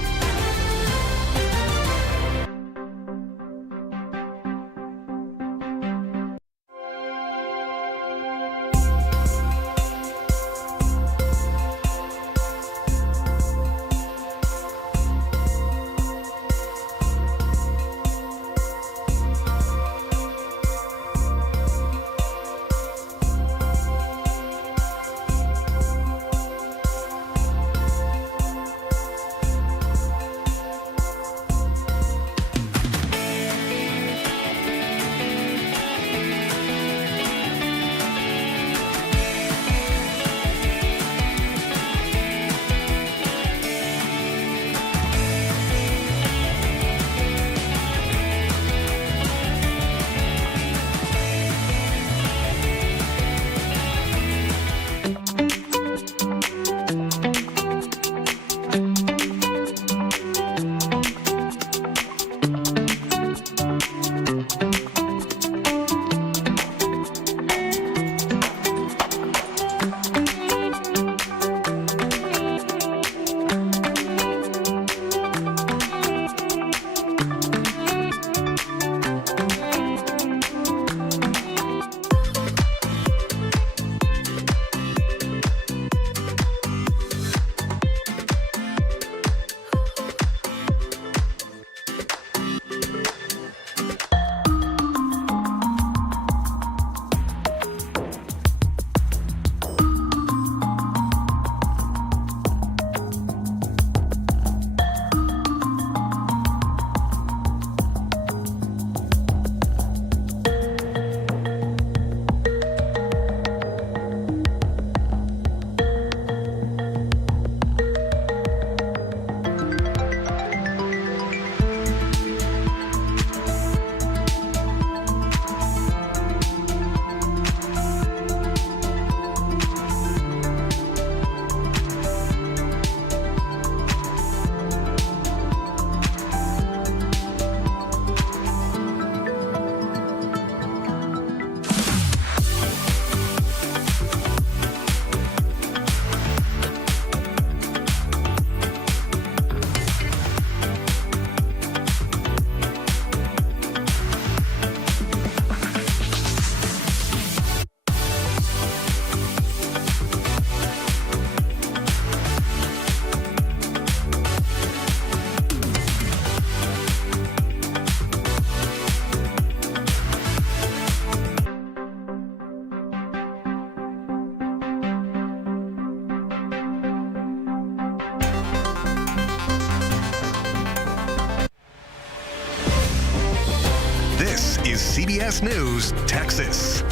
This is CBS News, Texas.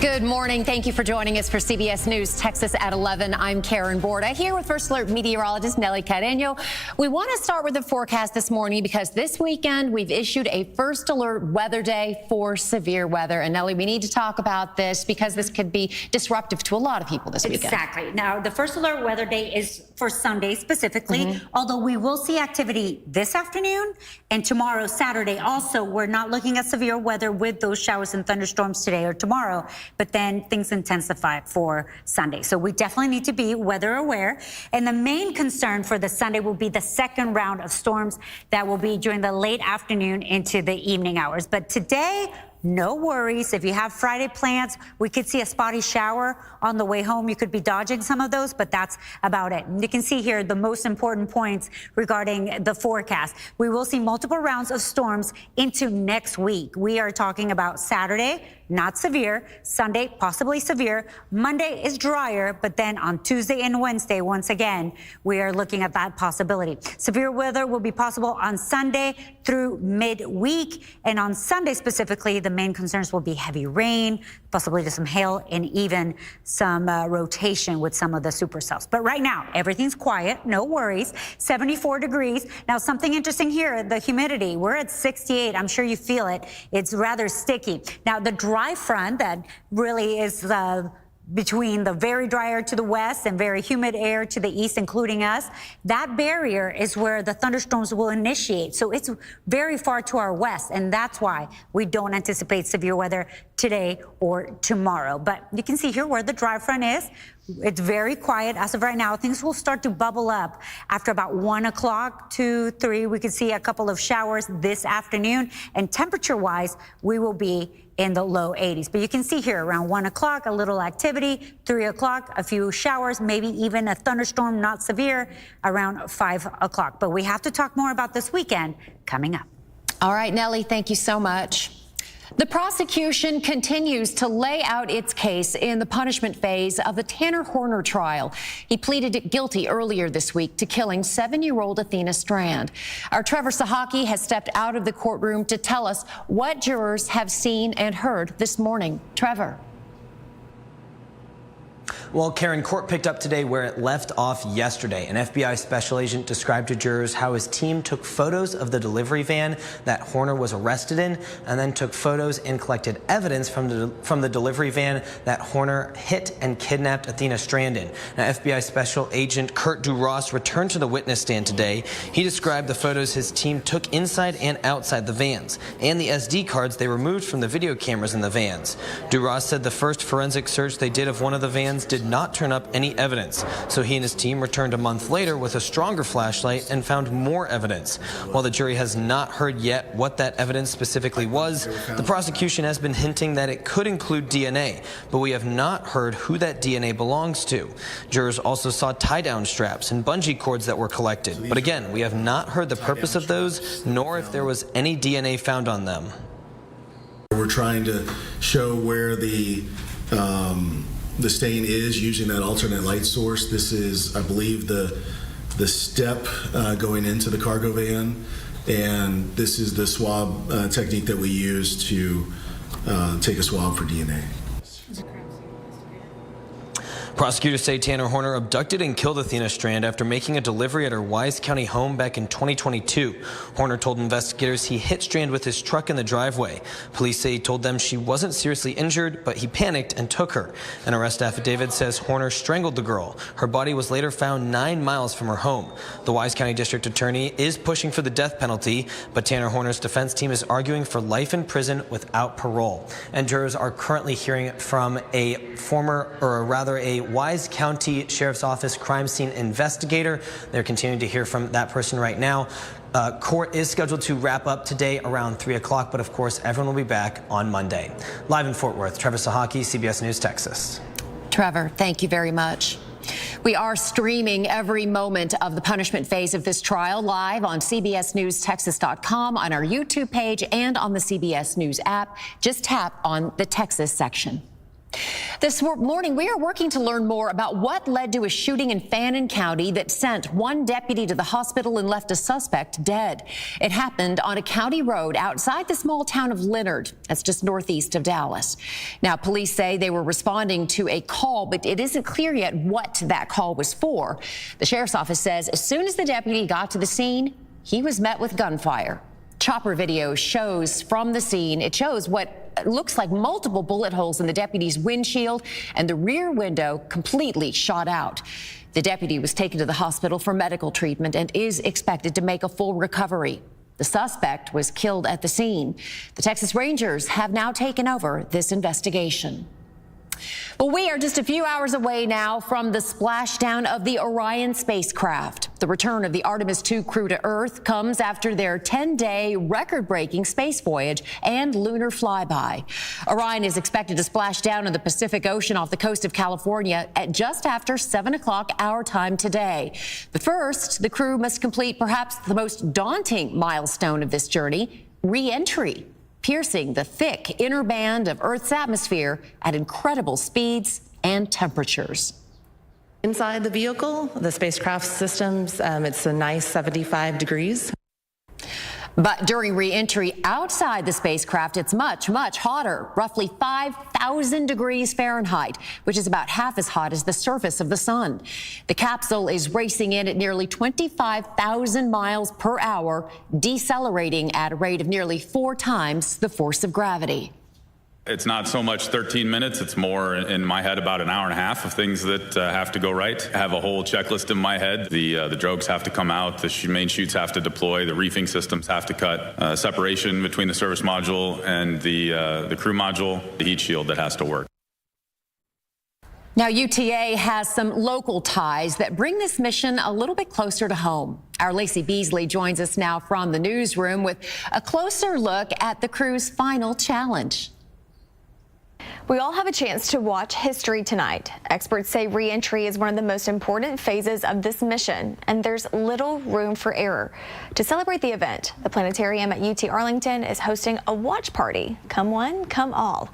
Good morning. Thank you for joining us for CBS News Texas at 11. I'm Karen Borda here with First Alert meteorologist Nelly Carreño. We want to start with the forecast this morning because this weekend we've issued a First Alert weather day for severe weather. And Nelly, we need to talk about this because this could be disruptive to a lot of people this weekend. Exactly. Now, the First Alert weather day is for Sunday specifically, although we will see activity this afternoon and tomorrow, Saturday. Also, we're not looking at severe weather with those showers and thunderstorms today or tomorrow, but then things intensify for Sunday. So we definitely need to be weather aware. And the main concern for the Sunday will be the second round of storms that will be during the late afternoon into the evening hours. But today, no worries. If you have Friday plans, we could see a spotty shower on the way home. You could be dodging some of those, but that's about it. And you can see here the most important points regarding the forecast. We will see multiple rounds of storms into next week. We are talking about Saturday, not severe. Sunday, possibly severe. Monday is drier, but then on Tuesday and Wednesday, once again, we are looking at that possibility. Severe weather will be possible on Sunday, through midweek. And on Sunday specifically, the main concerns will be heavy rain, possibly some hail, and even some rotation with some of the supercells. But right now, everything's quiet, no worries. 74 degrees. Now, something interesting here, the humidity. We're at 68. I'm sure you feel it. It's rather sticky. Now, the dry front that really is between the very dry air to the west and very humid air to the east, including us, that barrier is where the thunderstorms will initiate. So it's very far to our west, and that's why we don't anticipate severe weather today or tomorrow. But you can see here where the dry front is. It's very quiet as of right now. Things will start to bubble up after about 1 o'clock to 3. We could see a couple of showers this afternoon, and temperature-wise, we will be in the low 80s. But you can see here around 1 o'clock, a little activity, 3 o'clock, a few showers, maybe even a thunderstorm, not severe, around 5 o'clock. But we have to talk more about this weekend coming up. All right, Nellie, thank you so much. The prosecution continues to lay out its case in the punishment phase of the Tanner Horner trial. He pleaded guilty earlier this week to killing 7-year-old Athena Strand. Our Trevor Sahaki has stepped out of the courtroom to tell us what jurors have seen and heard this morning. Trevor. Well, Karen, court picked up today where it left off yesterday. An FBI special agent described to jurors how his team took photos of the delivery van that Horner was arrested in, and then took photos and collected evidence from the delivery van that Horner hit and kidnapped Athena Strand in. Now, FBI special agent Kurt Duras returned to the witness stand today. He described the photos his team took inside and outside the vans, and the SD cards they removed from the video cameras in the vans. Duras said the first forensic search they did of one of the vans did not turn up any evidence, so he and his team returned a month later with a stronger flashlight and found more evidence. While the jury has not heard yet what that evidence specifically was, the prosecution has been hinting that it could include DNA, but we have not heard who that DNA belongs to. Jurors also saw tie-down straps and bungee cords that were collected, but again, we have not heard the purpose of those, nor if there was any DNA found on them. We're trying to show where the stain is using that alternate light source. This is, I believe, the step going into the cargo van, and this is the swab technique that we use to take a swab for DNA. Prosecutors say Tanner Horner abducted and killed Athena Strand after making a delivery at her Wise County home back in 2022. Horner told investigators he hit Strand with his truck in the driveway. Police say he told them she wasn't seriously injured, but he panicked and took her. An arrest affidavit says Horner strangled the girl. Her body was later found 9 miles from her home. The Wise County District Attorney is pushing for the death penalty, but Tanner Horner's defense team is arguing for life in prison without parole. And jurors are currently hearing from a Wise County Sheriff's Office crime scene investigator. They're continuing to hear from that person right now. Court is scheduled to wrap up today around 3 o'clock, but of course, everyone will be back on Monday. Live in Fort Worth, Trevor Sahaki, CBS News, Texas. Trevor, thank you very much. We are streaming every moment of the punishment phase of this trial live on CBSNewsTexas.com, on our YouTube page, and on the CBS News app. Just tap on the Texas section. This morning, we are working to learn more about what led to a shooting in Fannin County that sent one deputy to the hospital and left a suspect dead. It happened on a county road outside the small town of Leonard. That's just northeast of Dallas. Now, police say they were responding to a call, but it isn't clear yet what that call was for. The sheriff's office says as soon as the deputy got to the scene, he was met with gunfire. Chopper video shows from the scene. It shows what looks like multiple bullet holes in the deputy's windshield, and the rear window completely shot out. The deputy was taken to the hospital for medical treatment and is expected to make a full recovery. The suspect was killed at the scene. The Texas Rangers have now taken over this investigation. Well, we are just a few hours away now from the splashdown of the Orion spacecraft. The return of the Artemis II crew to Earth comes after their 10-day record-breaking space voyage and lunar flyby. Orion is expected to splash down in the Pacific Ocean off the coast of California at just after 7 o'clock our time today. But first, the crew must complete perhaps the most daunting milestone of this journey, re-entry, piercing the thick inner band of Earth's atmosphere at incredible speeds and temperatures. Inside the vehicle, the spacecraft systems, it's a nice 75 degrees. But during re-entry outside the spacecraft, it's much, much hotter, roughly 5,000 degrees Fahrenheit, which is about half as hot as the surface of the sun. The capsule is racing in at nearly 25,000 miles per hour, decelerating at a rate of nearly 4 times the force of gravity. It's not so much 13 minutes, it's more in my head about an hour and a half of things that have to go right. I have a whole checklist in my head. The drogues have to come out, the main chutes have to deploy, the reefing systems have to cut, separation between the service module and the crew module, the heat shield that has to work. Now, UTA has some local ties that bring this mission a little bit closer to home. Our Lacey Beasley joins us now from the newsroom with a closer look at the crew's final challenge. We all have a chance to watch history tonight. Experts say re-entry is one of the most important phases of this mission, and there's little room for error. To celebrate the event, the planetarium at UT Arlington is hosting a watch party. Come one, come all.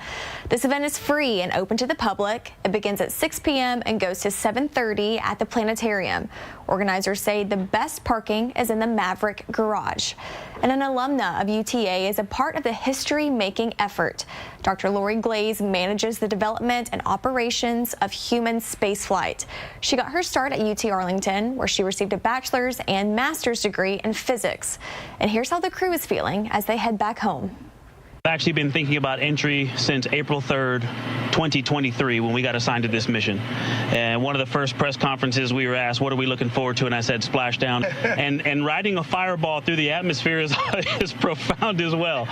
This event is free and open to the public. It begins at 6 p.m. and goes to 7:30 at the planetarium. Organizers say the best parking is in the Maverick Garage. And an alumna of UTA is a part of the history-making effort. Dr. Lori Glaze manages the development and operations of human spaceflight. She got her start at UT Arlington, where she received a bachelor's and master's degree in physics. And here's how the crew is feeling as they head back home. I've actually been thinking about entry since April 3rd, 2023, when we got assigned to this mission. And one of the first press conferences we were asked, what are we looking forward to? And I said, splashdown. and riding a fireball through the atmosphere is profound as well.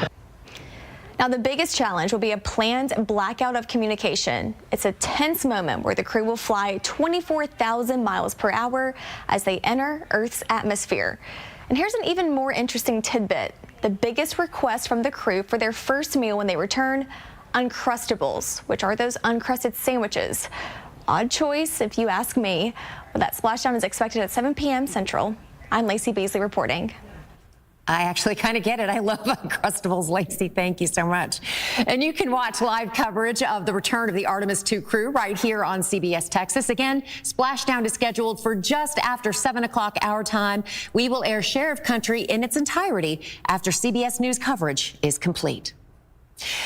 Now, the biggest challenge will be a planned blackout of communication. It's a tense moment where the crew will fly 24,000 miles per hour as they enter Earth's atmosphere. And here's an even more interesting tidbit. The biggest request from the crew for their first meal when they return, Uncrustables, which are those uncrusted sandwiches. Odd choice, if you ask me. Well, that splashdown is expected at 7 p.m. Central. I'm Lacey Beasley reporting. I actually kind of get it. I love Uncrustables, Lacey. Thank you so much. And you can watch live coverage of the return of the Artemis II crew right here on CBS Texas. Again, splashdown is scheduled for just after 7 o'clock our time. We will air Share of Country in its entirety after CBS News coverage is complete.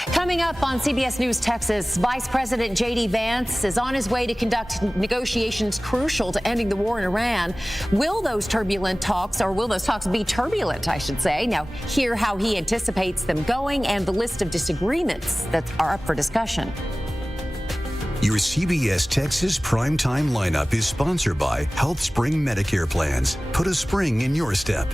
Coming up on CBS News Texas, Vice President J.D. Vance is on his way to conduct negotiations crucial to ending the war in Iran. Will those talks be turbulent, I should say? Now, hear how he anticipates them going and the list of disagreements that are up for discussion. Your CBS Texas primetime lineup is sponsored by Health Spring Medicare Plans. Put a spring in your step.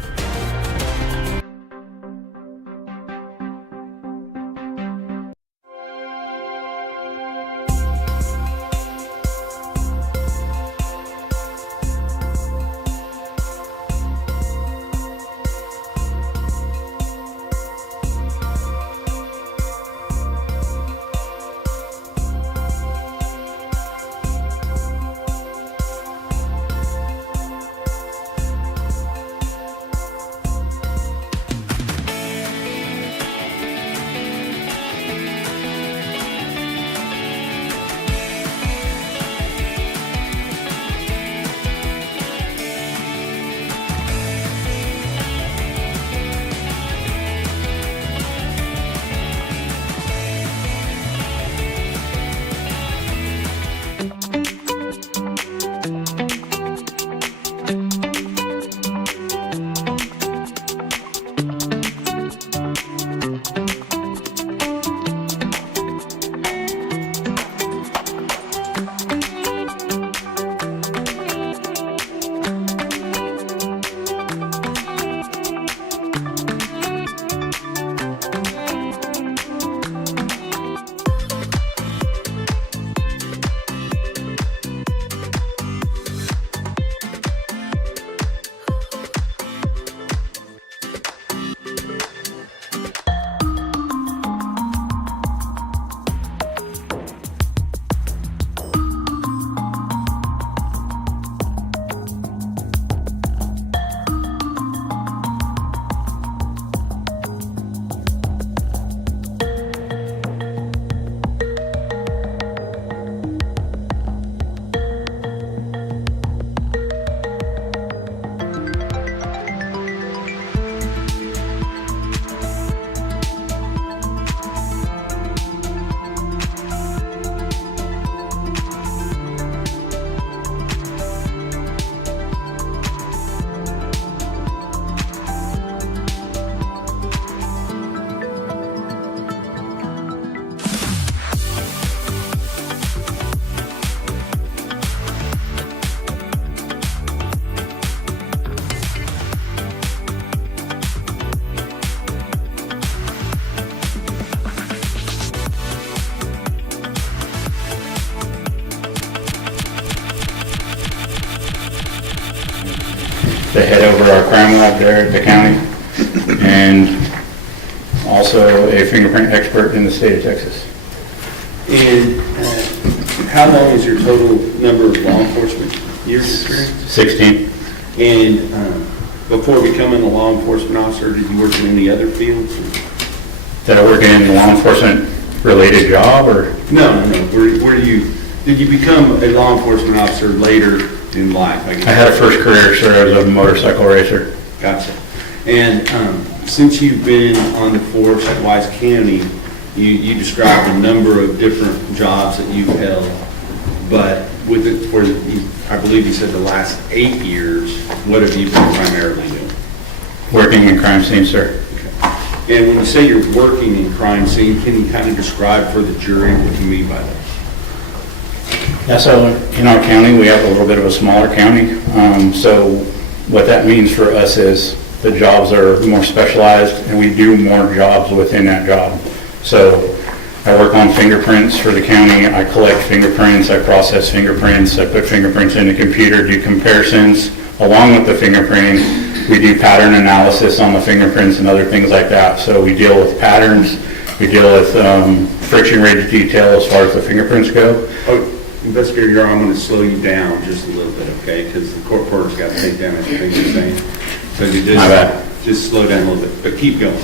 to head over our crime lab there at the county, and also a fingerprint expert in the state of Texas. And how long is your total number of law enforcement years experience? 16. And before becoming a law enforcement officer, did you work in any other fields? Did I work in a law enforcement related job, or? No. Did you become a law enforcement officer later in life? I had a first career, sir. I was a motorcycle racer. Gotcha. And since you've been on the force at Wise County, you described a number of different jobs that you've held, but with it for, I believe you said the last 8 years, what have you been primarily doing? Working in crime scene, sir. Okay. And when you say you're working in crime scene, can you kind of describe for the jury what you mean by that? Yeah, so in our county, we have a little bit of a smaller county. So what that means for us is the jobs are more specialized and we do more jobs within that job. So I work on fingerprints for the county. I collect fingerprints, I process fingerprints, I put fingerprints in the computer, do comparisons. Along with the fingerprinting, we do pattern analysis on the fingerprints and other things like that. So we deal with patterns, we deal with friction rated detail as far as the fingerprints go. Investigator, I'm going to slow you down just a little bit, okay? Because the court reporter's got to take down everything you're saying. So you just slow down a little bit, but keep going.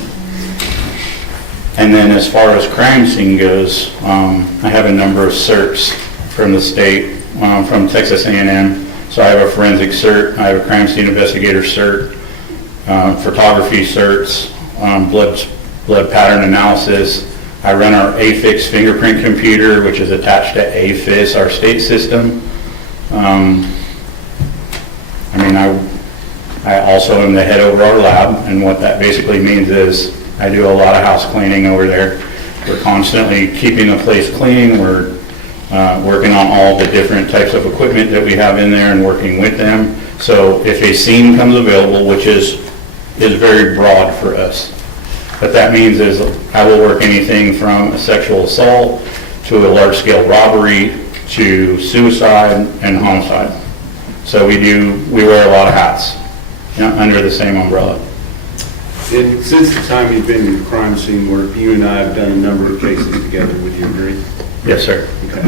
And then as far as crime scene goes, I have a number of certs from the state, from Texas A&M. So I have a forensic cert, I have a crime scene investigator cert, photography certs, blood pattern analysis. I run our AFIX fingerprint computer, which is attached to AFIS, our state system. I also am the head over our lab, and what that basically means is I do a lot of house cleaning over there. We're constantly keeping the place clean. We're working on all the different types of equipment that we have in there and working with them. So if a scene comes available, which is very broad for us, what that means is I will work anything from a sexual assault to a large-scale robbery to suicide and homicide. So we wear a lot of hats, under the same umbrella. And since the time you've been in crime scene work, you and I have done a number of cases together. Would you agree? Yes, sir. Okay.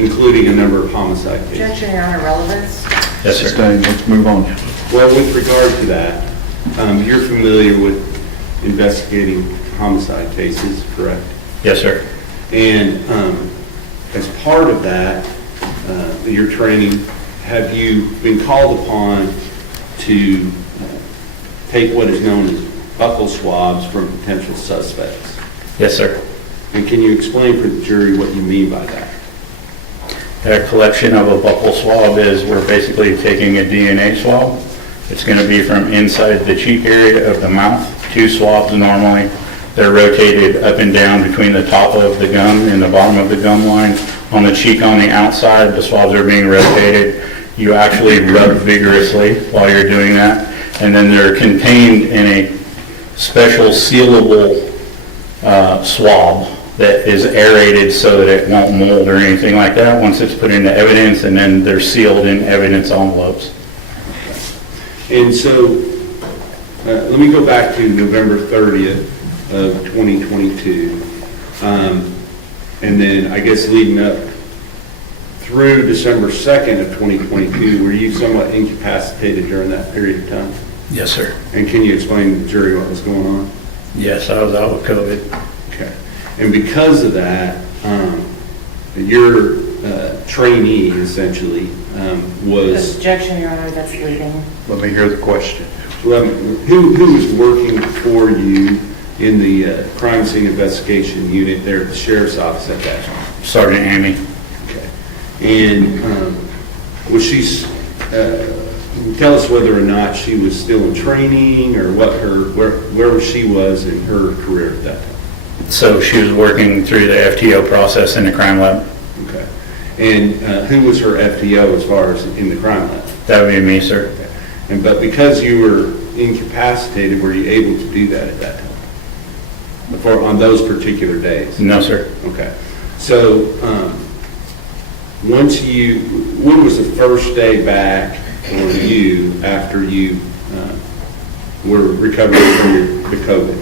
Including a number of homicide cases. Objection, Your Honor, relevance? Yes, sir. Let's move on. Well, with regard to that, you're familiar with investigating homicide cases, correct? Yes, sir. And as part of that, your training, have you been called upon to take what is known as buccal swabs from potential suspects? Yes, sir. And can you explain for the jury what you mean by that? A collection of a buccal swab is we're basically taking a DNA swab. It's going to be from inside the cheek area of the mouth. 2 swabs normally. They're rotated up and down between the top of the gum and the bottom of the gum line. On the cheek on the outside, the swabs are being rotated. You actually rub vigorously while you're doing that. And then they're contained in a special sealable swab that is aerated so that it won't mold or anything like that once it's put into evidence, and then they're sealed in evidence envelopes. And so, let me go back to November 30th of 2022. And then I guess leading up through December 2nd of 2022, were you somewhat incapacitated during that period of time? Yes, sir. And can you explain to the jury what was going on? Yes, I was out with COVID. Okay. And because of that, your trainee essentially was... Objection, Your Honor, that's leading. Let me hear the question. Who was working for you in the crime scene investigation unit there at the sheriff's office at that time? Sergeant Amy. Okay. And was she... tell us whether or not she was still in training or what where she was in her career at that time. So she was working through the FTO process in the crime lab. Okay. And who was her FTO as far as in the crime lab? That would be me, sir. Okay. And but because you were incapacitated, were you able to do that at that time? On those particular days? No, sir. Okay. So when was the first day back for you after you were recovered from the COVID?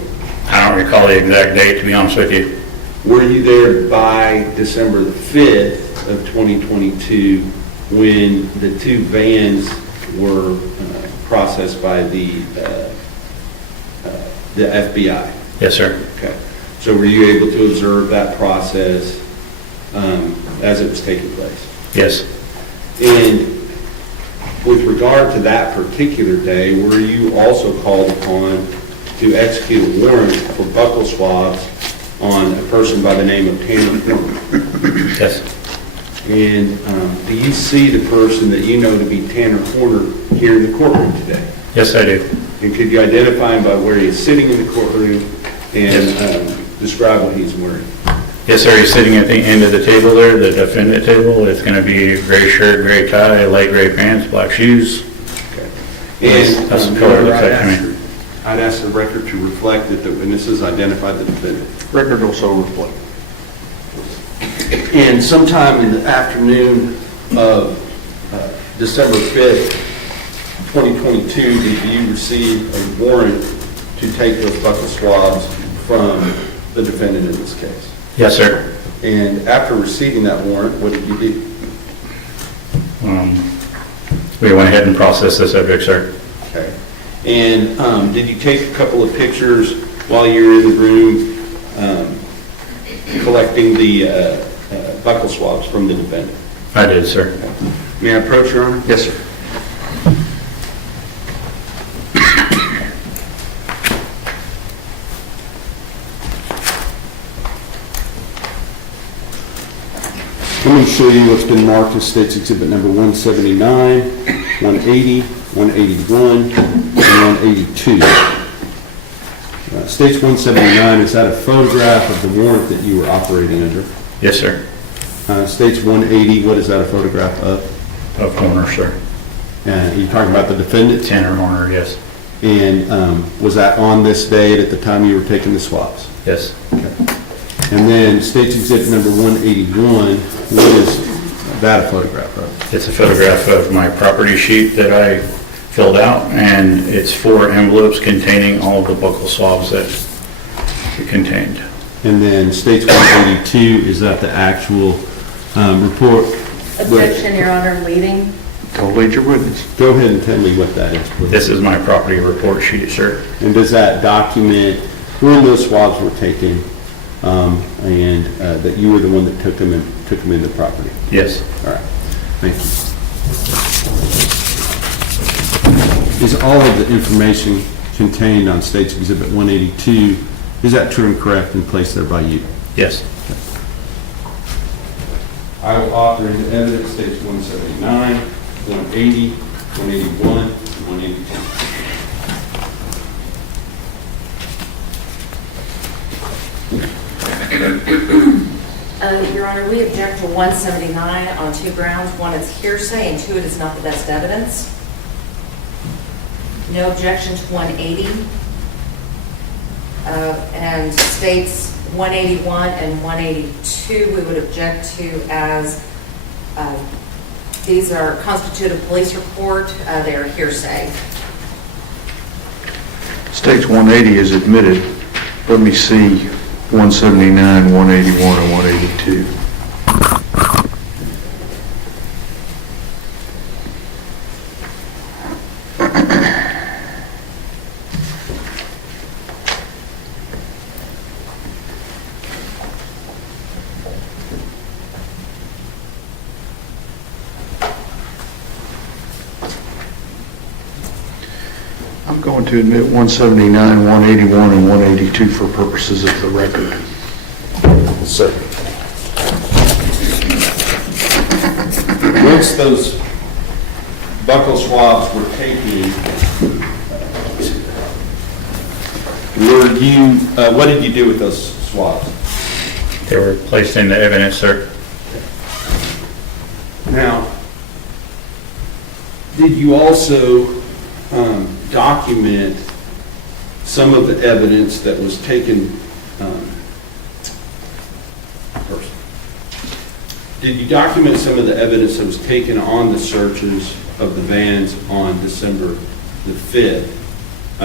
I don't recall the exact date, to be honest with you. Were you there by December the 5th of 2022 when the 2 vans were processed by the FBI? Yes, sir. Okay. So were you able to observe that process as it was taking place? Yes. And with regard to that particular day, were you also called upon to execute a warrant for buccal swabs on a person by the name of Tanner Horner? Yes. And do you see the person that you know to be Tanner Horner here in the courtroom today? Yes, I do. And could you identify him by where he is sitting in the courtroom and describe what he's wearing? Yes, sir. He's sitting at the end of the table there, the defendant table. It's going to be gray shirt, gray tie, light gray pants, black shoes. Okay. And that's the color it looks like to me. I'd ask the record to reflect that the witnesses identified the defendant. Record also reflect. And sometime in the afternoon of December 5th, 2022, did you receive a warrant to take those buccal swabs from the defendant in this case? Yes, sir. And after receiving that warrant, what did you do? We went ahead and processed the subject, sir. Okay. And did you take a couple of pictures while you were in the room collecting the buccal swabs from the defendant? I did, sir. Okay. May I approach, Your Honor? Yes, sir. Let me show you what's been marked as State's Exhibit number 179, 180, 181, and 182. State's 179, is that a photograph of the warrant that you were operating under? Yes, sir. State's 180, what is that a photograph of? Of Horner, sir. And you're talking about the defendant? Tanner Horner, yes. And was that on this date at the time you were taking the swabs? Yes. Okay. And then State's Exhibit number 181, what is that a photograph of? It's a photograph of my property sheet that I filled out, and it's 4 envelopes containing all of the buccal swabs that it contained. And then State's 182, is that the actual report? Objection, Your Honor, leading. Go lead your witness. Go ahead and tell me what that is, please. This is my property report sheet, sir. And does that document when those swabs were taken, and that you were the one that took them into property? Yes. All right. Thank you. Is all of the information contained on State's Exhibit 182, is that true and correct and placed there by you? Yes. Okay. I will author into evidence States 179, 180, 181, and 182. Your Honor, we object to 179 on 2 grounds. 1, it's hearsay, and 2, it is not the best evidence. No objection to 180. And States 181 and 182 we would object to as these are constitute a police report. They are hearsay. States 180 is admitted. Let me see 179, 181, and 182. I'm going to admit 179, 181, and 182 for purposes of the record. Sir. Once those buccal swabs were taken, what did you do with those swabs? They were placed into evidence, sir. Now, did you also document some of the evidence that was taken first? Did you document some of the evidence that was taken on the searches of the vans on December the 5th,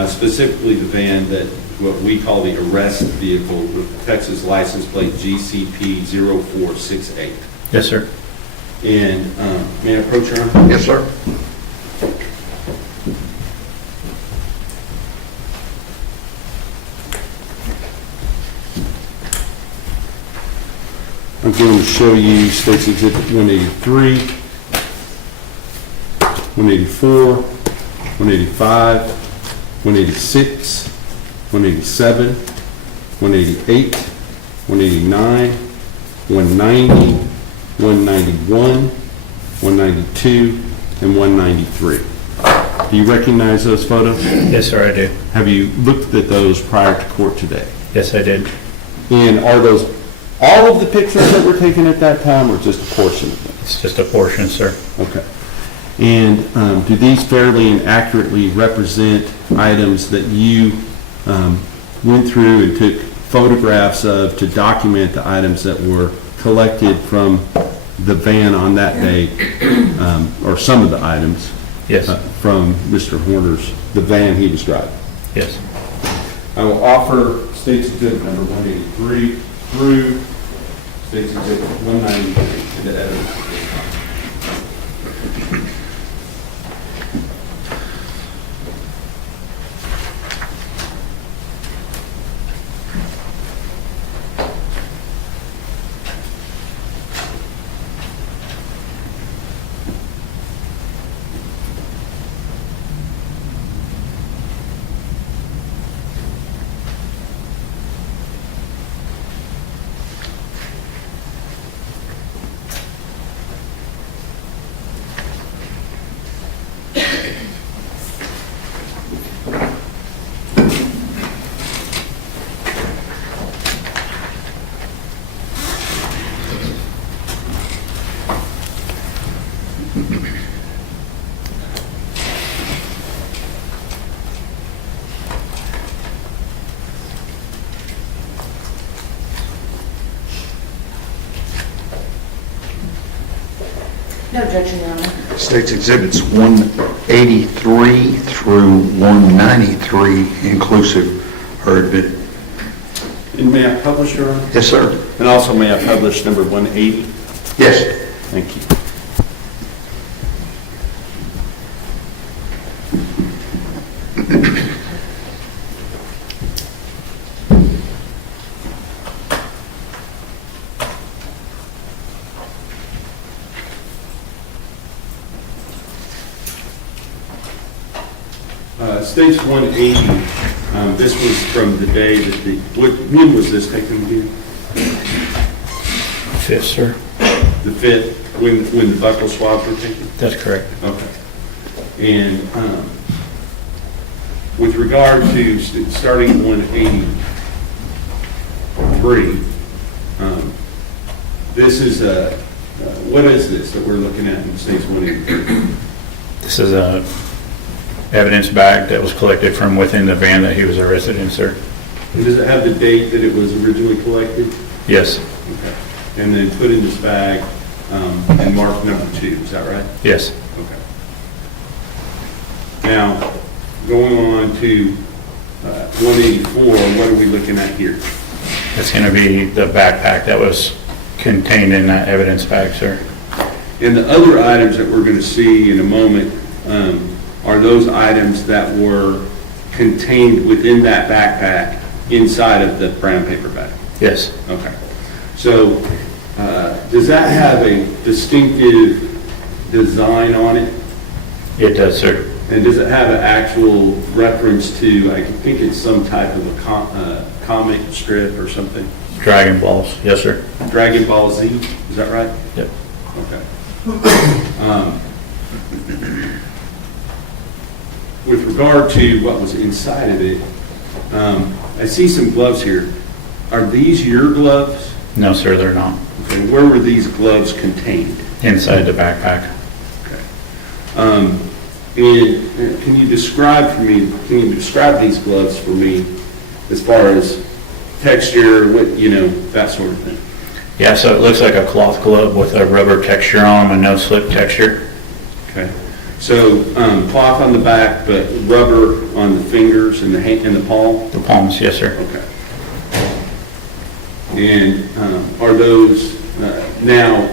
specifically the van that what we call the arrest vehicle with Texas license plate GCP 0468. Yes, sir. And may I approach your Honor? Yes, sir. I'm going to show you State's Exhibit 183, 184, 185, 186, 187, 188, 189, 190, 191, 192, and 193. Do you recognize those photos? Yes, sir, I do. Have you looked at those prior to court today? Yes, I did. And are those all of the pictures that were taken at that time, or just a portion of them? It's just a portion, sir. Okay. And do these fairly and accurately represent items that you went through and took photographs of to document the items that were collected from the van on that day, or some of the items? Yes. From Mr. Horner's, the van he described? Yes. I will offer State's Exhibit number 183 through State's Exhibit 193 into evidence. No objection, Your Honor. State's Exhibits 183 through 193 inclusive are admitted. And may I publish, Your Honor? Yes, sir. And also may I publish number 180? Yes. Thank you. State's 180, this was from the day that when was this taken again? 5th, sir. The 5th, when the buccal swabs were taken? That's correct. Okay. And with regard to starting at 183, this is what is this that we're looking at in State's 183? This is a evidence bag that was collected from within the van that he was arrested in, sir. And does it have the date that it was originally collected? Yes. Okay. And then put in this bag and marked number 2, is that right? Yes. Okay. Now, going on to 184, what are we looking at here? It's going to be the backpack that was contained in that evidence bag, sir. And the other items that we're going to see in a moment are those items that were contained within that backpack inside of the brown paper bag? Yes. Okay. So does that have a distinctive design on it? It does, sir. And does it have an actual reference to, I think it's some type of a comic strip or something? Dragon Balls. Yes, sir. Dragon Ball Z, is that right? Yep. Okay. With regard to what was inside of it, I see some gloves here. Are these your gloves? No, sir, they're not. Okay. Where were these gloves contained? Inside the backpack. Okay. And can you describe these gloves for me as far as texture, that sort of thing? Yeah, so it looks like a cloth glove with a rubber texture on them and no slip texture. Okay. So cloth on the back, but rubber on the fingers and the palm? The palms, yes, sir. Okay. And are those now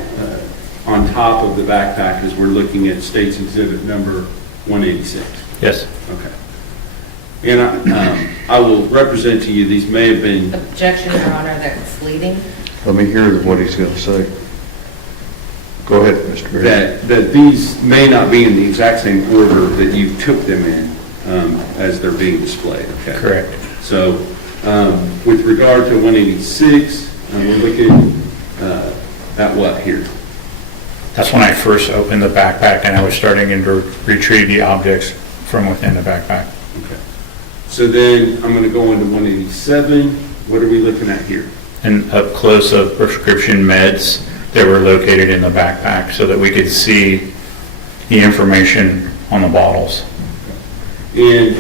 on top of the backpack as we're looking at State's Exhibit number 186? Yes. Okay. And I will represent to you, these may have been... Objection, Your Honor, that's leading. Let me hear what he's going to say. Go ahead, Mr. Gray. That these may not be in the exact same order that you took them in as they're being displayed, okay? Correct. So with regard to 186, we're looking at what here? That's when I first opened the backpack and I was starting to retrieve the objects from within the backpack. Okay. So then I'm going to go into 187. What are we looking at here? And up close of prescription meds that were located in the backpack so that we could see the information on the bottles. And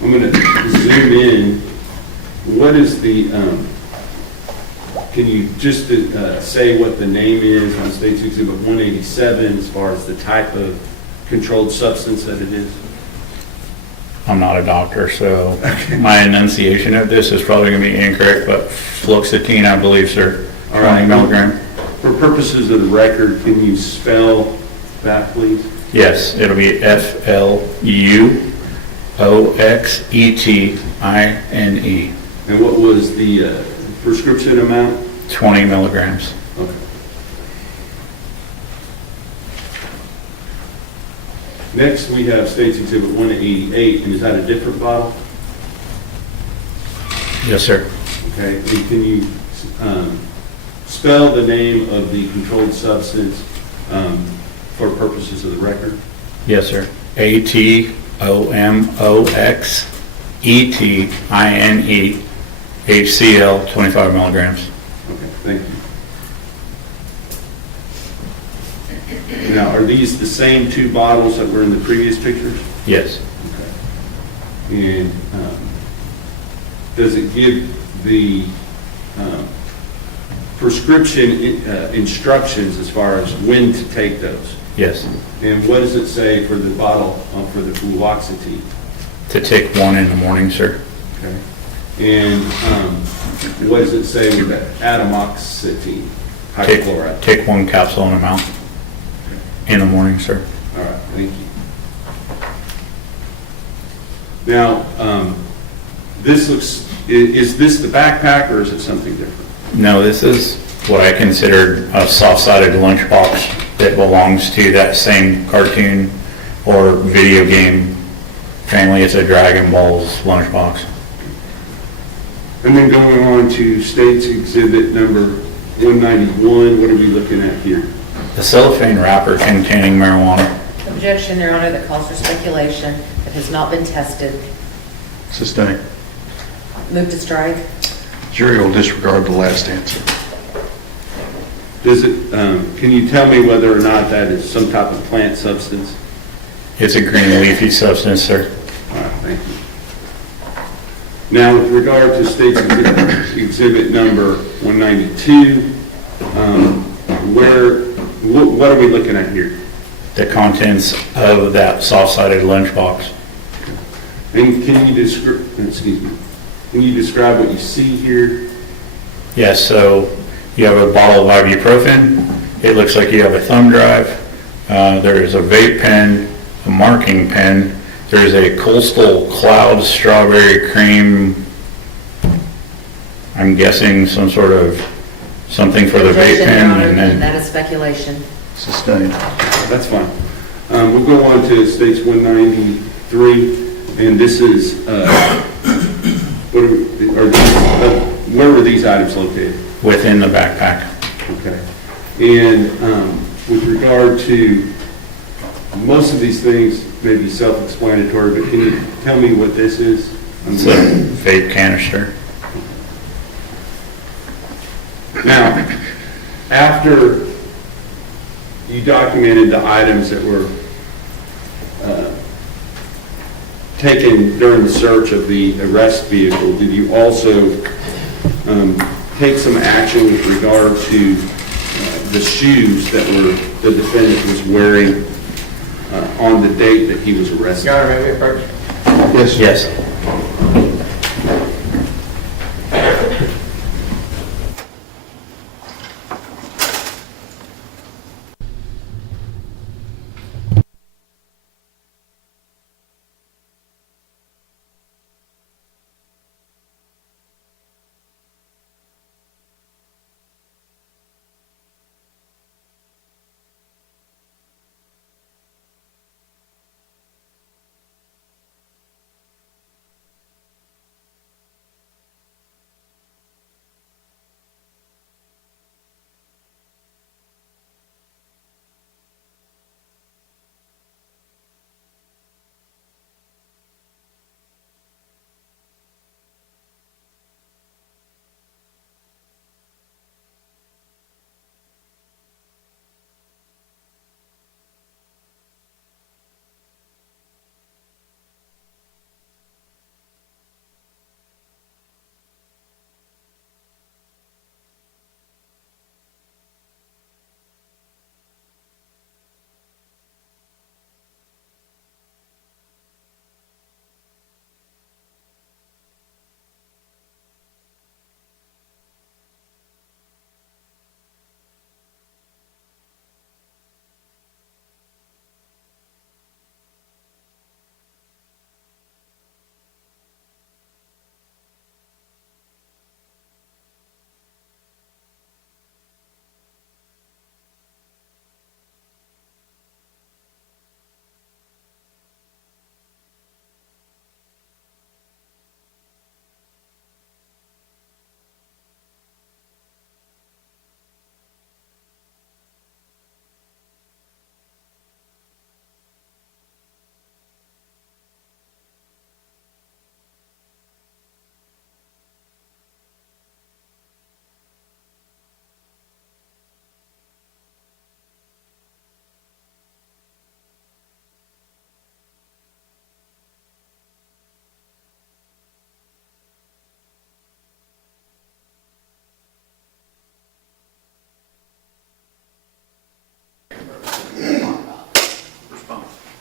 I'm going to zoom in. What is the, can you just say what the name is on State's Exhibit 187 as far as the type of controlled substance that it is? I'm not a doctor, so my enunciation of this is probably going to be incorrect, but fluoxetine, I believe, sir. All right. 20 milligram. For purposes of the record, can you spell that, please? Yes, it'll be FLUOXETINE. And what was the prescription amount? 20 milligrams. Okay. Next, we have State's Exhibit 188, and is that a different bottle? Yes, sir. Okay, and can you spell the name of the controlled substance for purposes of the record? Yes, sir. ATOMOXETINE HCl 25 milligrams. Okay, thank you. Now, are these the same two bottles that were in the previous pictures? Yes. Okay. And does it give the prescription instructions as far as when to take those? Yes. And what does it say for the bottle for the fluoxetine? To take one in the morning, sir. Okay. And what does it say with the atomoxetine, hydrochloride? Take one capsule in a mouth in the morning, sir. All right, thank you. Now, this looks, is this the backpack or is it something different? No, this is what I consider a soft-sided lunchbox that belongs to that same cartoon or video game family. It's a Dragon Ball's lunchbox. And then going on to State's Exhibit number 191, what are we looking at here? The cellophane wrapper containing marijuana. Objection, Your Honor, that calls for speculation that has not been tested. Sustained. Move to strike. Jury will disregard the last answer. Does it, can you tell me whether or not that is some type of plant substance? It's a green leafy substance, sir. All right, thank you. Now, with regard to State's Exhibit number 192, what are we looking at here? The contents of that soft-sided lunchbox. And can you describe what you see here? Yes, so you have a bottle of ibuprofen. It looks like you have a thumb drive. There is a vape pen, a marking pen. There's a Coastal Cloud strawberry cream. I'm guessing some sort of something for the vape Objection, pen. Your Honor, And then that is speculation. Sustained. That's fine. We'll go on to State's 193, and this is, where were these items located? within the backpack. Okay. And with regard to, most of these things may be self-explanatory, but can you tell me what this is? It's a vape canister. Now, after you documented the items that were taken during the search of the arrest vehicle, did you also take some action with regard to the shoes that the defendant was wearing on the date that he was arrested. Your Honor, may we approach? Yes. Yes.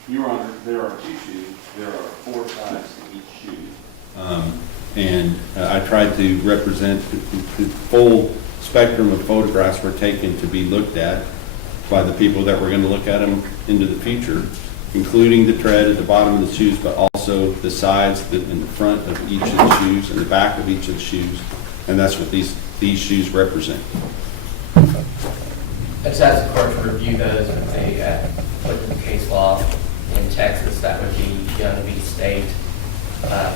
Your Honor, there are 2 shoes. There are 4 sides to each shoe. And I tried to represent the full spectrum of photographs were taken to be looked at by the people that were going to look at them into the future, including the tread at the bottom of the shoes, but also the sides in the front of each of the shoes and the back of each of the shoes. And that's what these shoes represent. It's as the court to review those with a applicable case law in Texas. That would be Young v. State.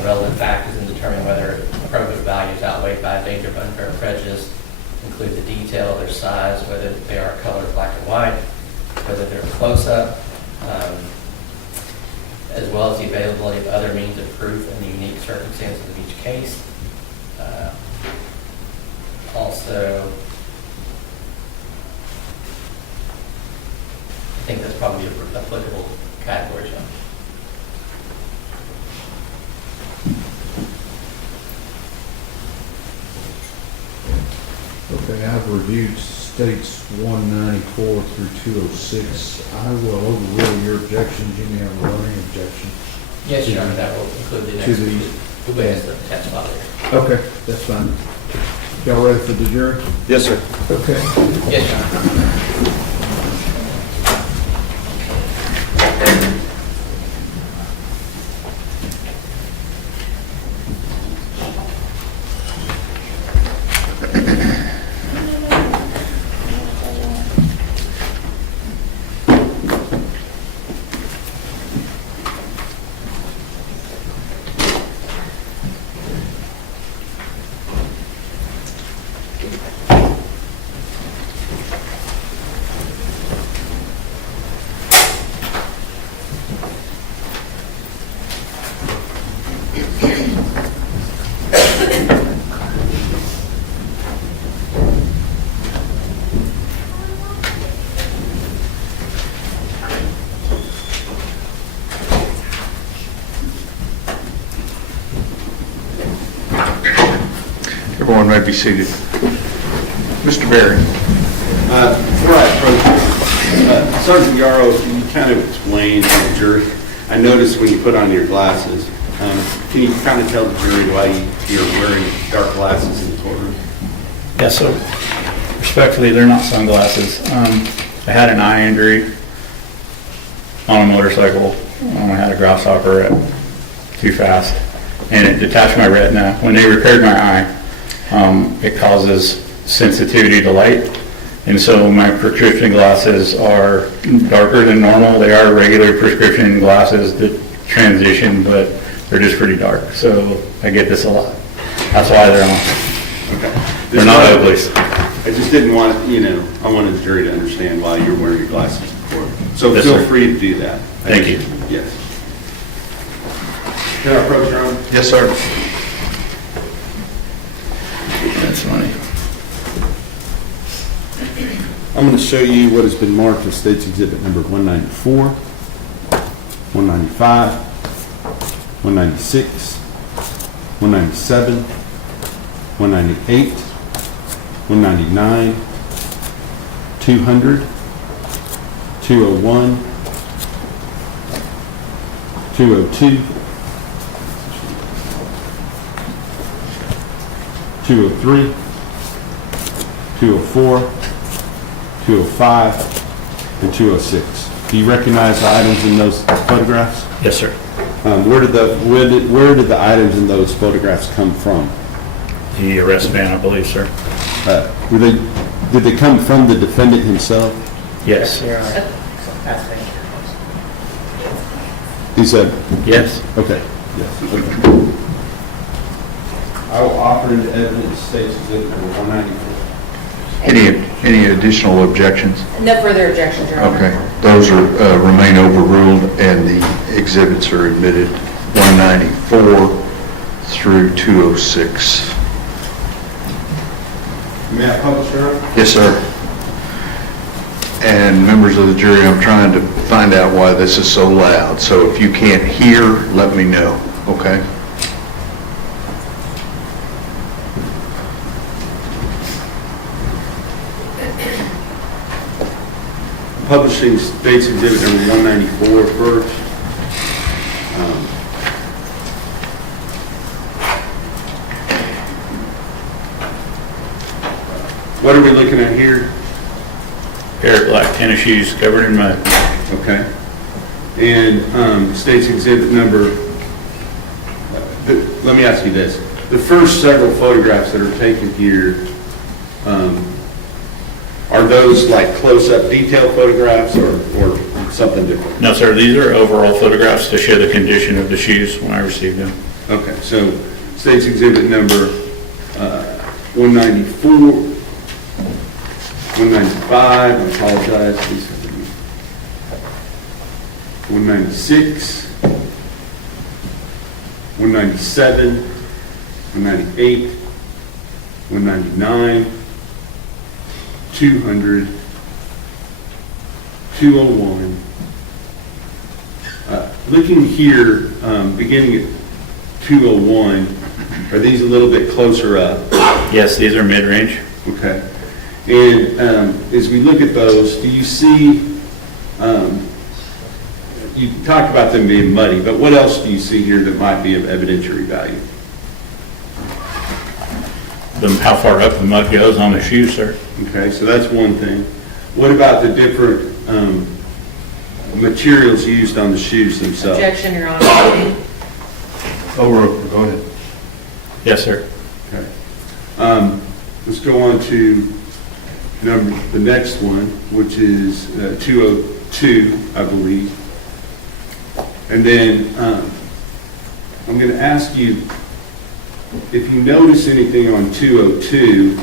Relevant factors in determining whether appropriate value is outweighed by a danger of unfair prejudice include the detail of their size, whether they are colored black and white, whether they're close-up, as well as the availability of other means of proof and the unique circumstances of each case. Also, I think that's probably an applicable category, John. Okay, I've reviewed states 194 through 206. I will overrule your objection. Jimmy, have any objection? Yes, Your Honor, that will include the next witness that testified there. Okay, that's fine. Y'all ready for the jury? Yes, sir. Okay. Yes, Your Honor. Everyone may be seated. Mr. Berry. Before I approach, Sergeant Yarrow, kind of explain to the jury? I noticed when you put on your glasses, can you kind of tell the jury why you're wearing dark glasses in the courtroom? Yeah, so respectfully, they're not sunglasses. I had an eye injury on a motorcycle. I had a grasshopper too fast, and it detached my retina. When they repaired my eye, it causes sensitivity to light, and so my prescription glasses are darker than normal. They are regular prescription glasses that transition, but they're just pretty dark. So I get this a lot. That's why they're on. Okay. They're not ugly. I just didn't want, I wanted the jury to understand why you're wearing your glasses in court. So Yes, feel sir. free to do that. Thank you. Yes. Can I approach your own? Yes, sir. That's funny. I'm going to show you what has been marked as State's Exhibit number 194, 195, 196, 197, 198, 199, 200, 201, 202, 203, 204, 205, and 206. Do you recognize the items in those photographs? Yes, sir. Where did the items in those photographs come from? The arrest van, I believe, sir. Did they come from the defendant himself? Yes. He said? Yes. Okay. Yes. Okay. I will offer into evidence State's Exhibit number 194. Any additional objections? No further objections, Your Honor. Okay, those are, remain overruled and the exhibits are admitted 194 through 206. May I publish, Your Honor? Yes, sir. And members of the jury, I'm trying to find out why this is so loud. So if you can't hear, let me know, okay? Publishing State's Exhibit number 194 first. What are we looking at here? Pair of black tennis shoes covered in mud. Okay. And State's Exhibit number, let me ask you this. The first several photographs that are taken here, are those like close-up detail photographs or something different? No, sir, these are overall photographs to show the condition of the shoes when I received them. Okay, so State's Exhibit number 194, 195, I apologize, please forgive me. 196, 197, 198, 199, 200, 201. Looking here, beginning at 201, are these a little bit closer up? Yes, these are mid-range. Okay. And as we look at those, do you see, you talked about them being muddy, but what else do you see here that might be of evidentiary value? How far up the mud goes on the shoes, sir. Okay, so that's one thing. What about the different materials used on the shoes themselves? Objection, Your Honor. Go ahead. Yes, sir. Okay. Let's go on to the next one, which is 202, I believe. And then I'm going to ask you if you notice anything on 202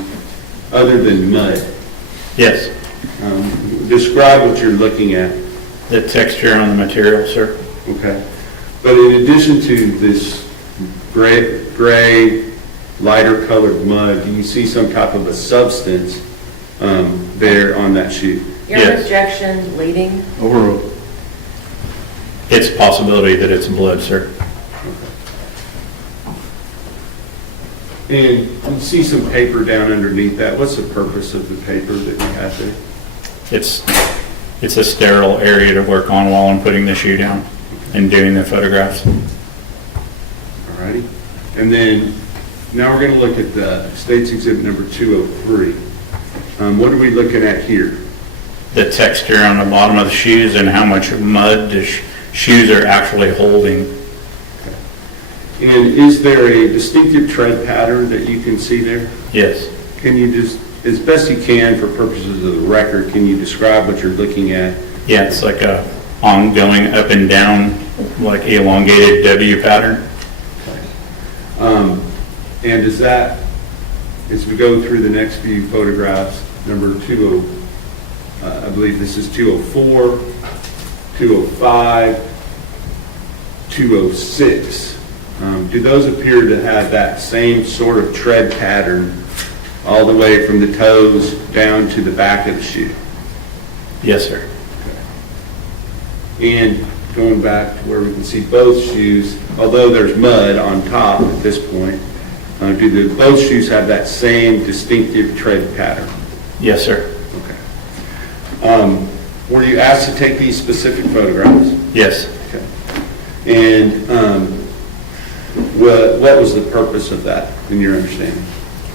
other than mud. Yes. Describe what you're looking at. The texture on the material, sir. Okay. But in addition to this gray, lighter colored mud, do you see some type of a substance there on that shoe? Your objection leading? Overruled. It's a possibility that it's blood, sir. And you see some paper down underneath that. What's the purpose of the paper that you have there? It's It's a sterile area to work on while I'm putting the shoe down and doing the photographs. Alrighty. And then, now we're going to look at the State's Exhibit number 203. What are we looking at here? The texture on the bottom of the shoes and how much mud the shoes are actually holding. And is there a distinctive tread pattern that you can see there? Yes. Can you just, as best you can for purposes of the record, can you describe what you're looking at? Yeah, it's like a ongoing up and down, like elongated W pattern. And is that, as we go through the next few photographs, number 20, I believe this is 204, 205, 206. Do those appear to have that same sort of tread pattern all the way from the toes down to the back of the shoe? Yes, sir. Okay. And going back to where we can see both shoes, although there's mud on top at this point, do both shoes have that same distinctive tread pattern? Yes, sir. Okay. Were you asked to take these specific photographs? Yes. Okay. And what was the purpose of that, in your understanding?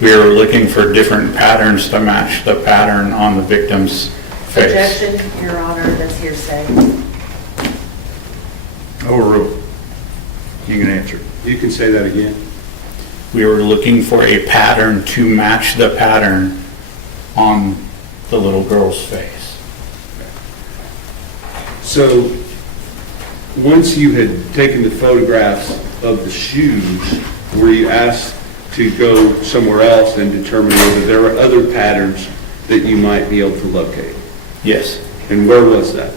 We were looking for different patterns to match the pattern on the victim's face. Objection, Your Honor, that's hearsay. Overruled. You can answer. You can say that again. We were looking for a pattern to match the pattern on the little girl's face. So, once you had taken the photographs of the shoes, were you asked to go somewhere else and determine whether there were other patterns that you might be able to locate? Yes. And where was that?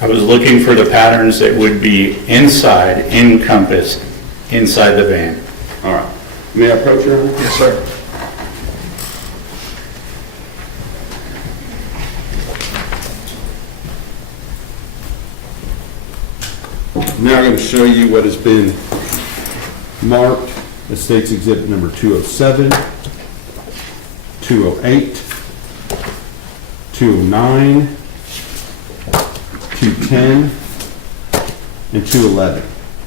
I was looking for the patterns that would be inside, encompassed, inside the van. All right. May I approach your Honor? Yes, sir. Now I'm going to show you what has been marked as State's Exhibit number 207, 208, 209, 210, and 211.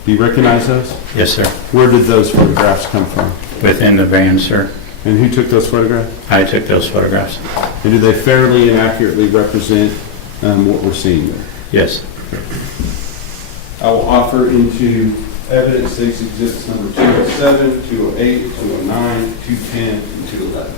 Do you recognize those? Yes, sir. Where did those photographs come from? Within the van, sir. And who took those photographs? I took those photographs. And do they fairly and accurately represent what we're seeing there? Yes. I will offer into evidence State's Exhibits number 207, 208, 209, 210, and 211.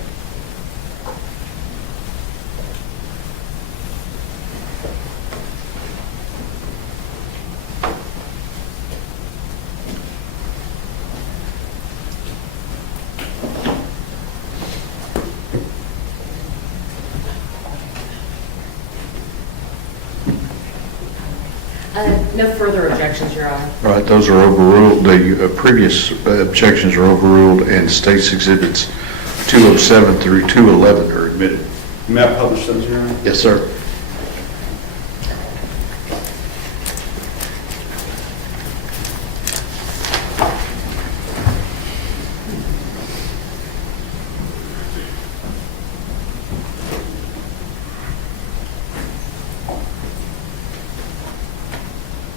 No further objections, Your Honor. All right, those are overruled. The previous objections are overruled, and State's Exhibits 207 through 211 are admitted. May I publish those, Your Honor? Yes, sir.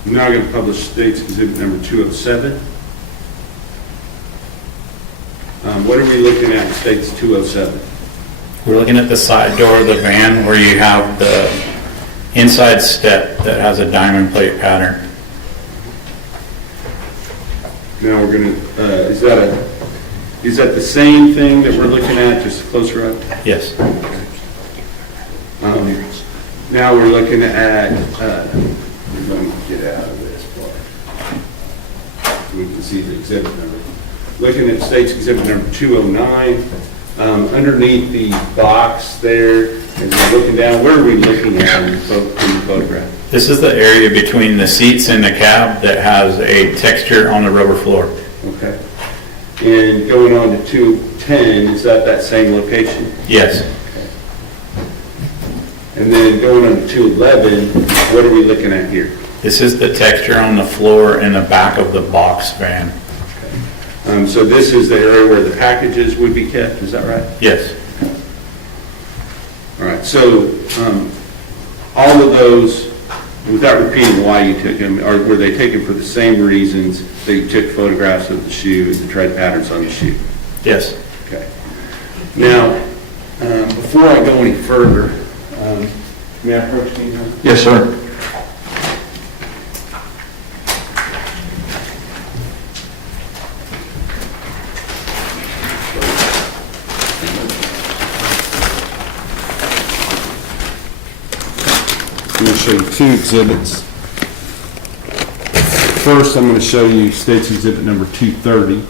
I'm now going to publish State's Exhibit number 207. What are we looking at in State's 207? We're looking at the side door of the van where you have the inside step that has a diamond plate pattern. Now we're going to, is that the same thing that we're looking at, just closer up? Yes. Now we're looking at, let me get out of this part. We can see the exhibit number. Looking at State's Exhibit number 209, underneath the box there, as we're looking down, where are we looking at in the photograph? This is the area between the seats and the cab that has a texture on the rubber floor. Okay. And going on to 210, is that same location? Yes. And then going on to 211, what are we looking at here? This is the texture on the floor in the back of the box van. So this is the area where the packages would be kept, is that right? Yes. All right, so all of those, without repeating why you took them, were they taken for the same reasons that you took photographs of the shoe and the tread patterns on the shoe? Yes. Okay. Now, before I go any further, may I approach you? Yes, sir. I'm going to show you two exhibits. First, I'm going to show you State's Exhibit number 230.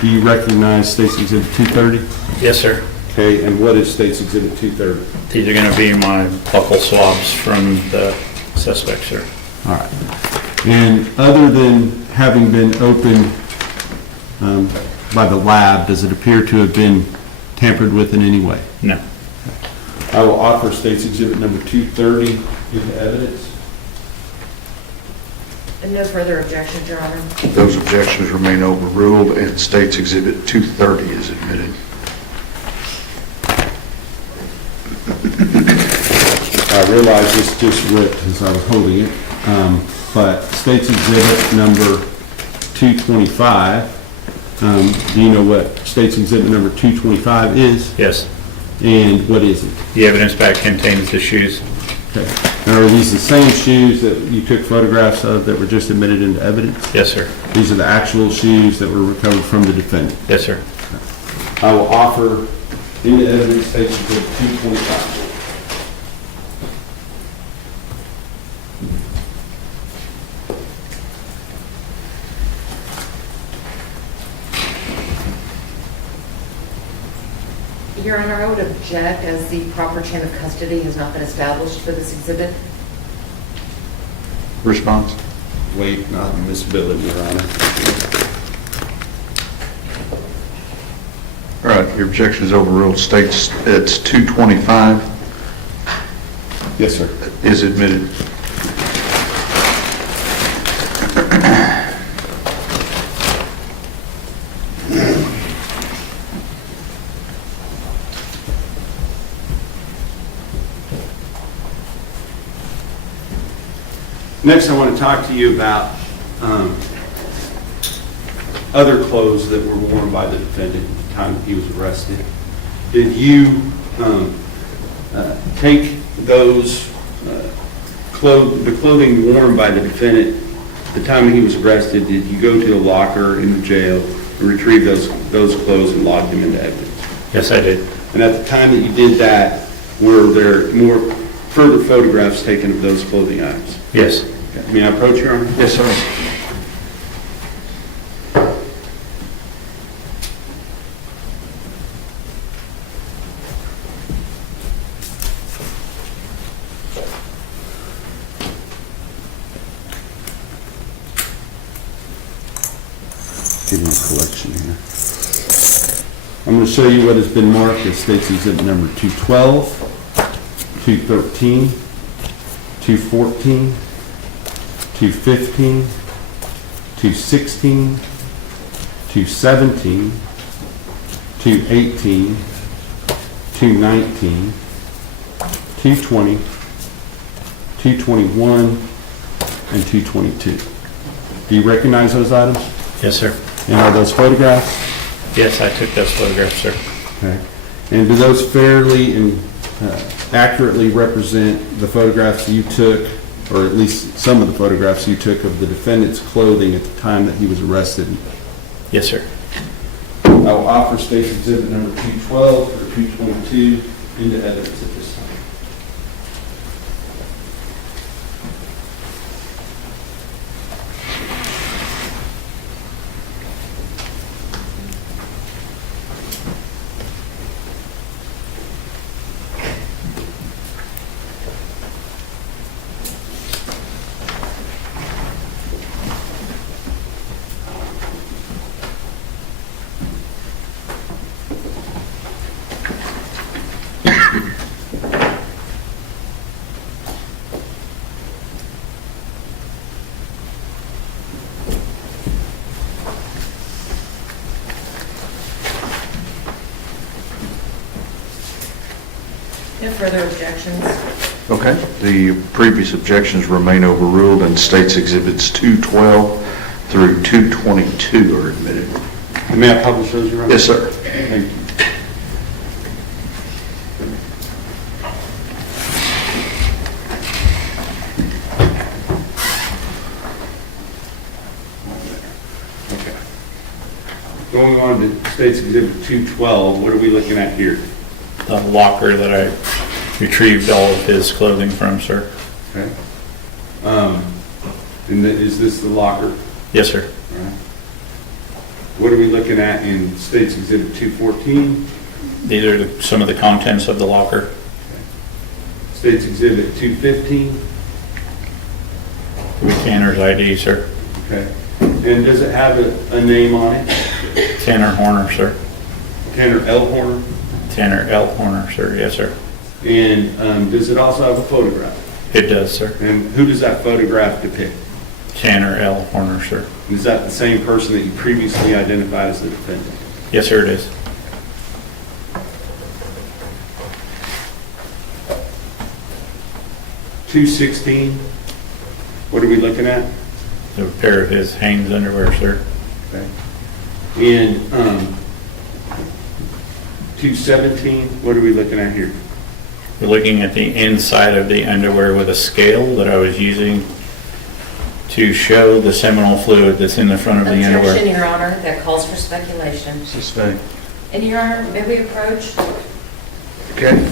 Do you recognize State's Exhibit 230? Yes, sir. Okay, and what is State's Exhibit 230? These are going to be my buckle swabs from the suspect, sir. All right. And other than having been opened by the lab, does it appear to have been tampered with in any way? No. I will offer State's Exhibit number 230 into evidence. And no further objections, Your Honor. Those objections remain overruled, and State's Exhibit 230 is admitted. I realize this just ripped as I was holding it, but State's Exhibit number 225, do you know what State's Exhibit number 225 is? Yes. And what is it? The evidence bag contains the shoes. Okay. Now, are these the same shoes that you took photographs of that were just admitted into evidence? Yes, sir. These are the actual shoes that were recovered from the defendant? Yes, sir. I will offer into evidence State's Exhibit 225. Your Honor, I would object as the proper chain of custody has not been established for this exhibit. Response? Wait, not admissibility, Your Honor. All right, your objection is overruled. States it's 225. Yes, sir. Is admitted. Next, I want to talk to you about other clothes that were worn by the defendant at the time that he was arrested. Did you take those the clothing worn by the defendant at the time he was arrested? Did you go to a locker in the jail and retrieve those clothes and log them into evidence? Yes, I did. And at the time that you did that, were there more further photographs taken of those clothing items? Yes. Okay. May I approach, Your Honor? Yes, sir. Give me a collection here. I'm going to show you what has been marked as State's Exhibit number 212, 213, 214, 215, 216, 217, 218, 219, 220, 221, and 222. Do you recognize those items? Yes, sir. And are those photographs? Yes, I took those photographs, sir. Okay. And do those fairly and accurately represent the photographs you took, or at least some of the photographs you took of the defendant's clothing at the time that he was arrested? Yes, sir. I will offer State's Exhibit number 212 or 222 into evidence at this time. No further objections. Okay. The previous objections remain overruled, and States Exhibits 212 through 222 are admitted. May I publish those, Your Honor? Yes, sir. Thank you. Okay. Going on to States Exhibit 212, what are we looking at here? The locker that I retrieved all of his clothing from, sir. Okay. And is this the locker? Yes, sir. All right. What are we looking at in States Exhibit 214? These are some of the contents of the locker. States Exhibit 215? With Tanner's ID, sir. Okay. And does it have a name on it? Tanner Horner, sir. Tanner L. Horner? Tanner L. Horner, sir. Yes, sir. And does it also have a photograph? It does, sir. And who does that photograph depict? Tanner L. Horner, sir. Is that the same person that you previously identified as the defendant? Yes, sir, it is. $216. What are we looking at? A pair of his Hanes underwear, sir. Okay. And $217. What are we looking at here? We're looking at the inside of the underwear with a scale that I was using to show the seminal fluid that's in the front of the underwear. Objection, Your Honor. That calls for speculation. Sustained. And Your Honor, may we approach? Okay.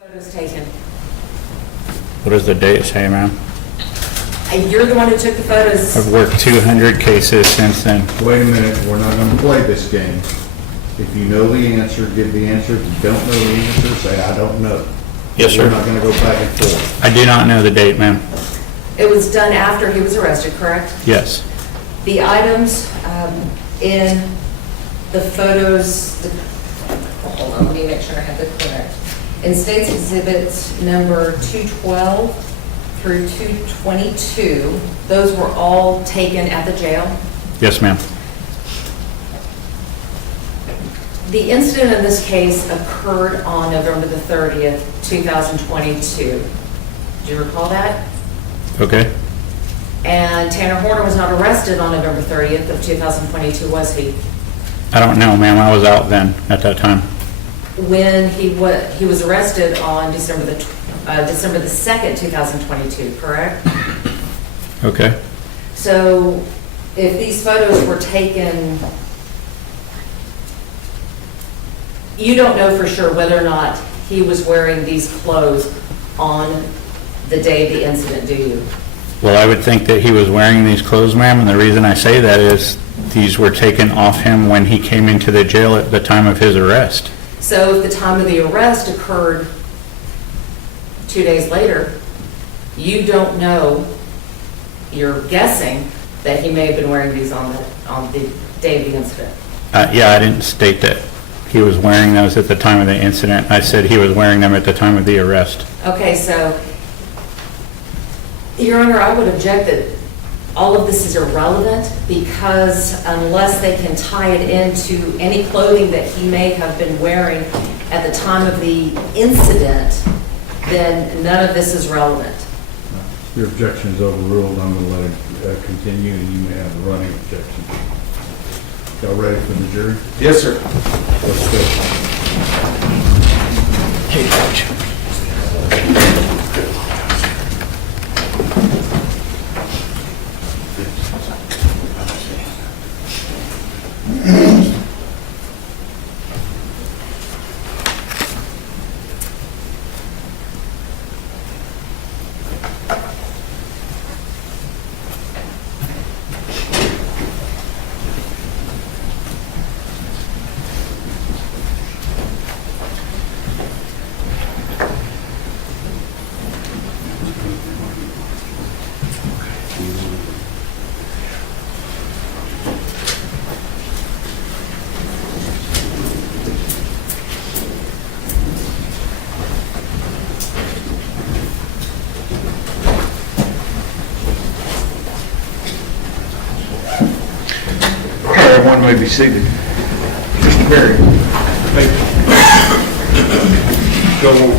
Photos taken. What does the date say, ma'am? You're the one who took the photos. I've worked 200 cases since then. Wait a minute, we're not going to play this game. If you know the answer, give the answer. If you don't know the answer, say, I don't know. Yes, sir. We're not going to go back and forth. I do not know the date, ma'am. It was done after he was arrested, correct? Yes. The items in the photos, hold on, let me make sure I have the correct. In States Exhibits number 212 through 222, those were all taken at the jail. Yes, ma'am. The incident in this case occurred on November the 30th, 2022. Do you recall that? Okay. And Tanner Horner was not arrested on November 30th of 2022, was he? I don't know, ma'am. I was out then at that time. When he was arrested on December the 2nd, 2022, correct? Okay. So if these photos were taken, you don't know for sure whether or not he was wearing these clothes on the day of the incident, do you? Well, I would think that he was wearing these clothes, ma'am, and the reason I say that is these were taken off him when he came into the jail at the time of his arrest. So if the time of the arrest occurred 2 days later, you don't know, you're guessing that he may have been wearing these on the day of the incident. Yeah, I didn't state that he was wearing those at the time of the incident. I said he was wearing them at the time of the arrest. Okay, so, Your Honor, I would object that all of this is irrelevant because unless they can tie it into any clothing that he may have been wearing at the time of the incident, then none of this is relevant. Your objection is overruled. I'm going to let it continue, and you may have a running objection. Y'all ready for the jury? Yes, sir. Let's go. Hey, Coach. Everyone may be seated. Mr. Perry. Go on.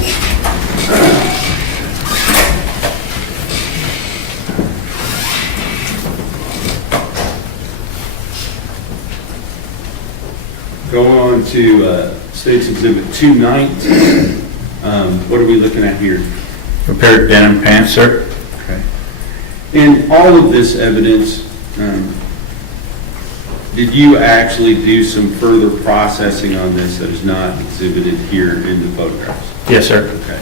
Go on to State's Exhibit 219. What are we looking at here? A pair of denim pants, sir. Okay. In all of this evidence, did you actually do some further processing on this that is not exhibited here in the photographs? Yes, sir. Okay.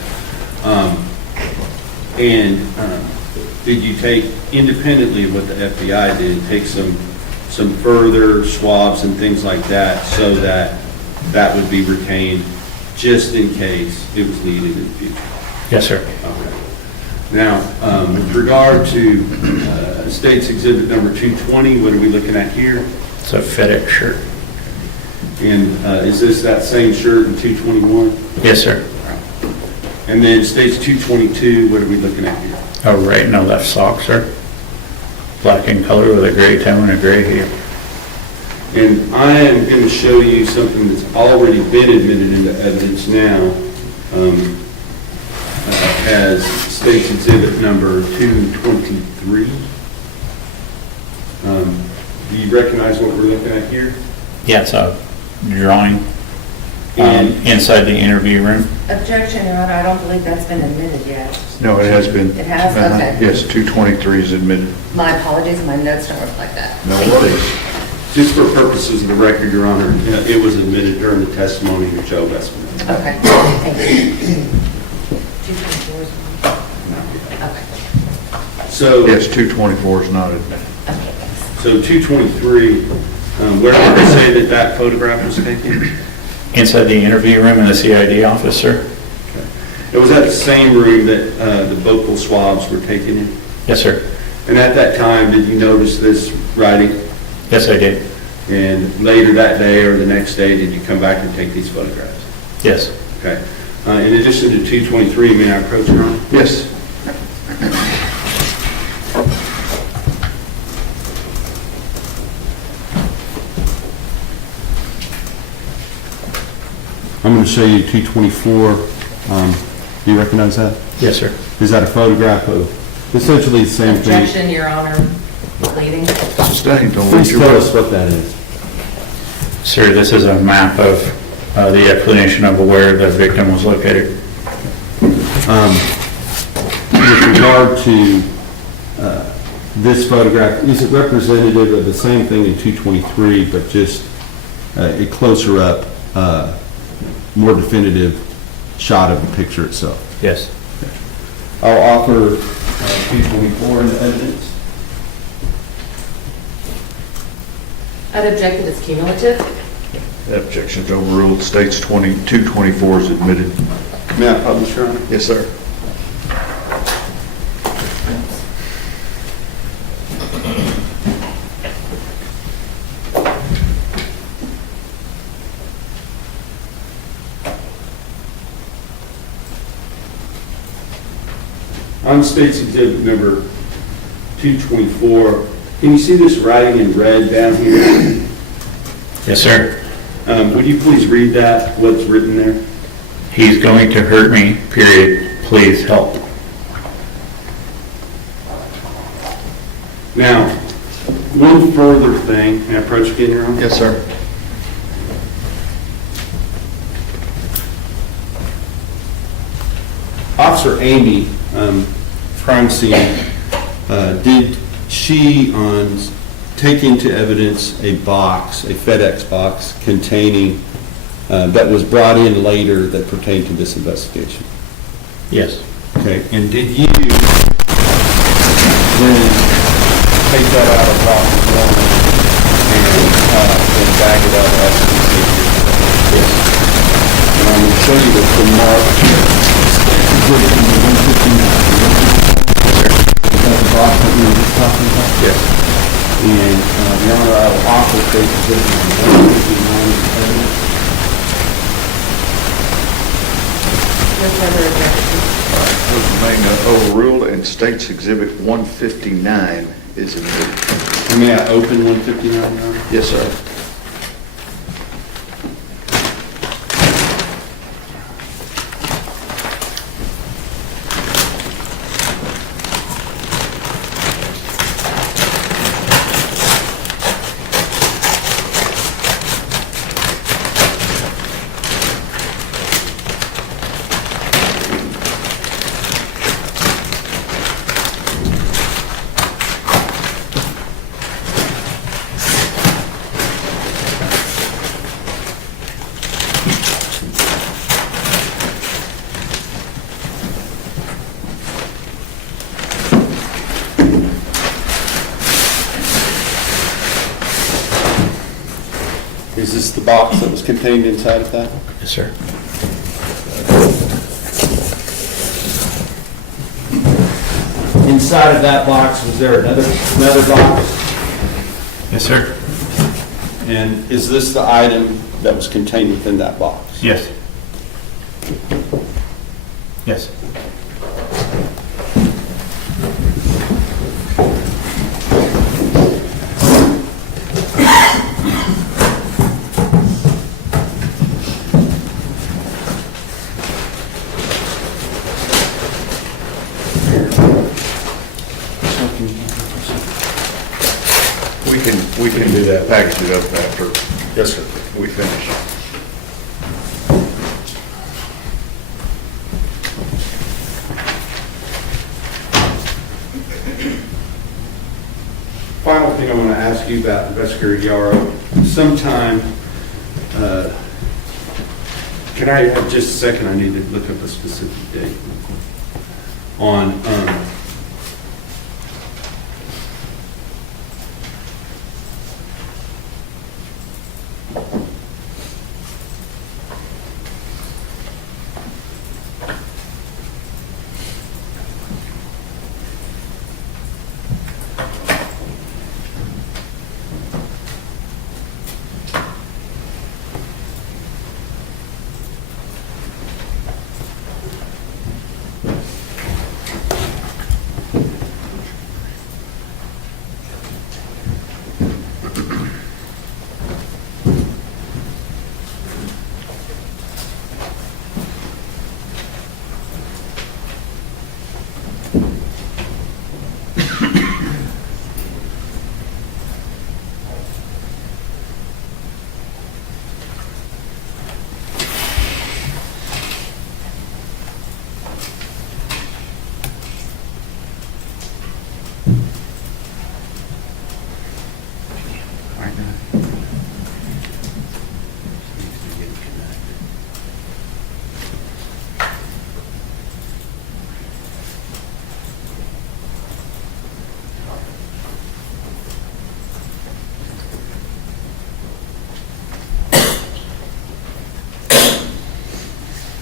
Did you take, independently of what the FBI did, take some further swabs and things like that so that that would be retained just in case it was needed in the future? Yes, sir. Okay. Now, with regard to State's Exhibit number 220, what are we looking at here? It's a FedEx shirt. And is this that same shirt in 221? Yes, sir. And then State's 222, what are we looking at here? A right and a left sock, sir. Black in color with a gray toe and a gray heel. And I am going to show you something that's already been admitted into evidence now as State's Exhibit number 223. Do you recognize what we're looking at here? Yeah, it's a drawing inside the interview room. Objection, Your Honor, I don't believe that's been admitted yet. No, it has been. It has? Okay. Yes, 223 is admitted. My apologies, my notes don't reflect that. No worries. Just for purposes of the record, Your Honor, it was admitted during the testimony of Joe Westman. Okay, thank you. 224 is okay. So, Yes, 224 is not admitted. so 223, where did they say that that photograph was taken? Inside the interview room in the CID office, sir. It was at the same room that the vocal swabs were taken in? Yes, sir. And at that time, did you notice this writing? Yes, I did. And later that day or the next day, did you come back and take these photographs? Yes. Okay. In addition to 223, may I approach, Your Honor? Yes. I'm going to show you 224. Do you recognize that? Yes, sir. Is that a photograph of essentially the same thing? Objection, Your Honor. Pleading. Sustained. Please tell us what that is. Sir, this is a map of the explanation of where the victim was located. With regard to this photograph, is it representative of the same thing in 223, but just a closer up, more definitive shot of the picture itself? Yes. I'll offer 224 in the evidence. I'd object that it's cumulative. That objection's overruled. States 224 is admitted. May I publish, Your Honor? Yes, sir. On State's Exhibit number 224, can you see this writing in red down here? Yes, sir. Would you please read that, what's written there? He's going to hurt me, period. Please help. Now, one further thing, can I approach again, Your Honor? Yes, sir. Officer Amy, crime scene, did she take into evidence a box, a FedEx box containing, that was brought in later that pertained to this investigation? Yes. Okay, and did you then take that out of box one and then bag it up as we see here? Yes. And I'm going to show you the mark. Box that we were just talking about? Yes. And, Your Honor, I will also take position on 159 evidence. Those remain overruled, and State's Exhibit 159 is admitted. May I open 159, Your Honor? Yes, sir. Is this the box that was contained inside of that? Yes, sir. Inside of that box, was there another box? Yes, sir. And is this the item that was contained within that box? Yes. Yes. We can do that, package it up after. Yes, sir. We finish. Final thing I want to ask you about, Investigator Yarrow, sometime, can I have just a second? I need to look up a specific date on,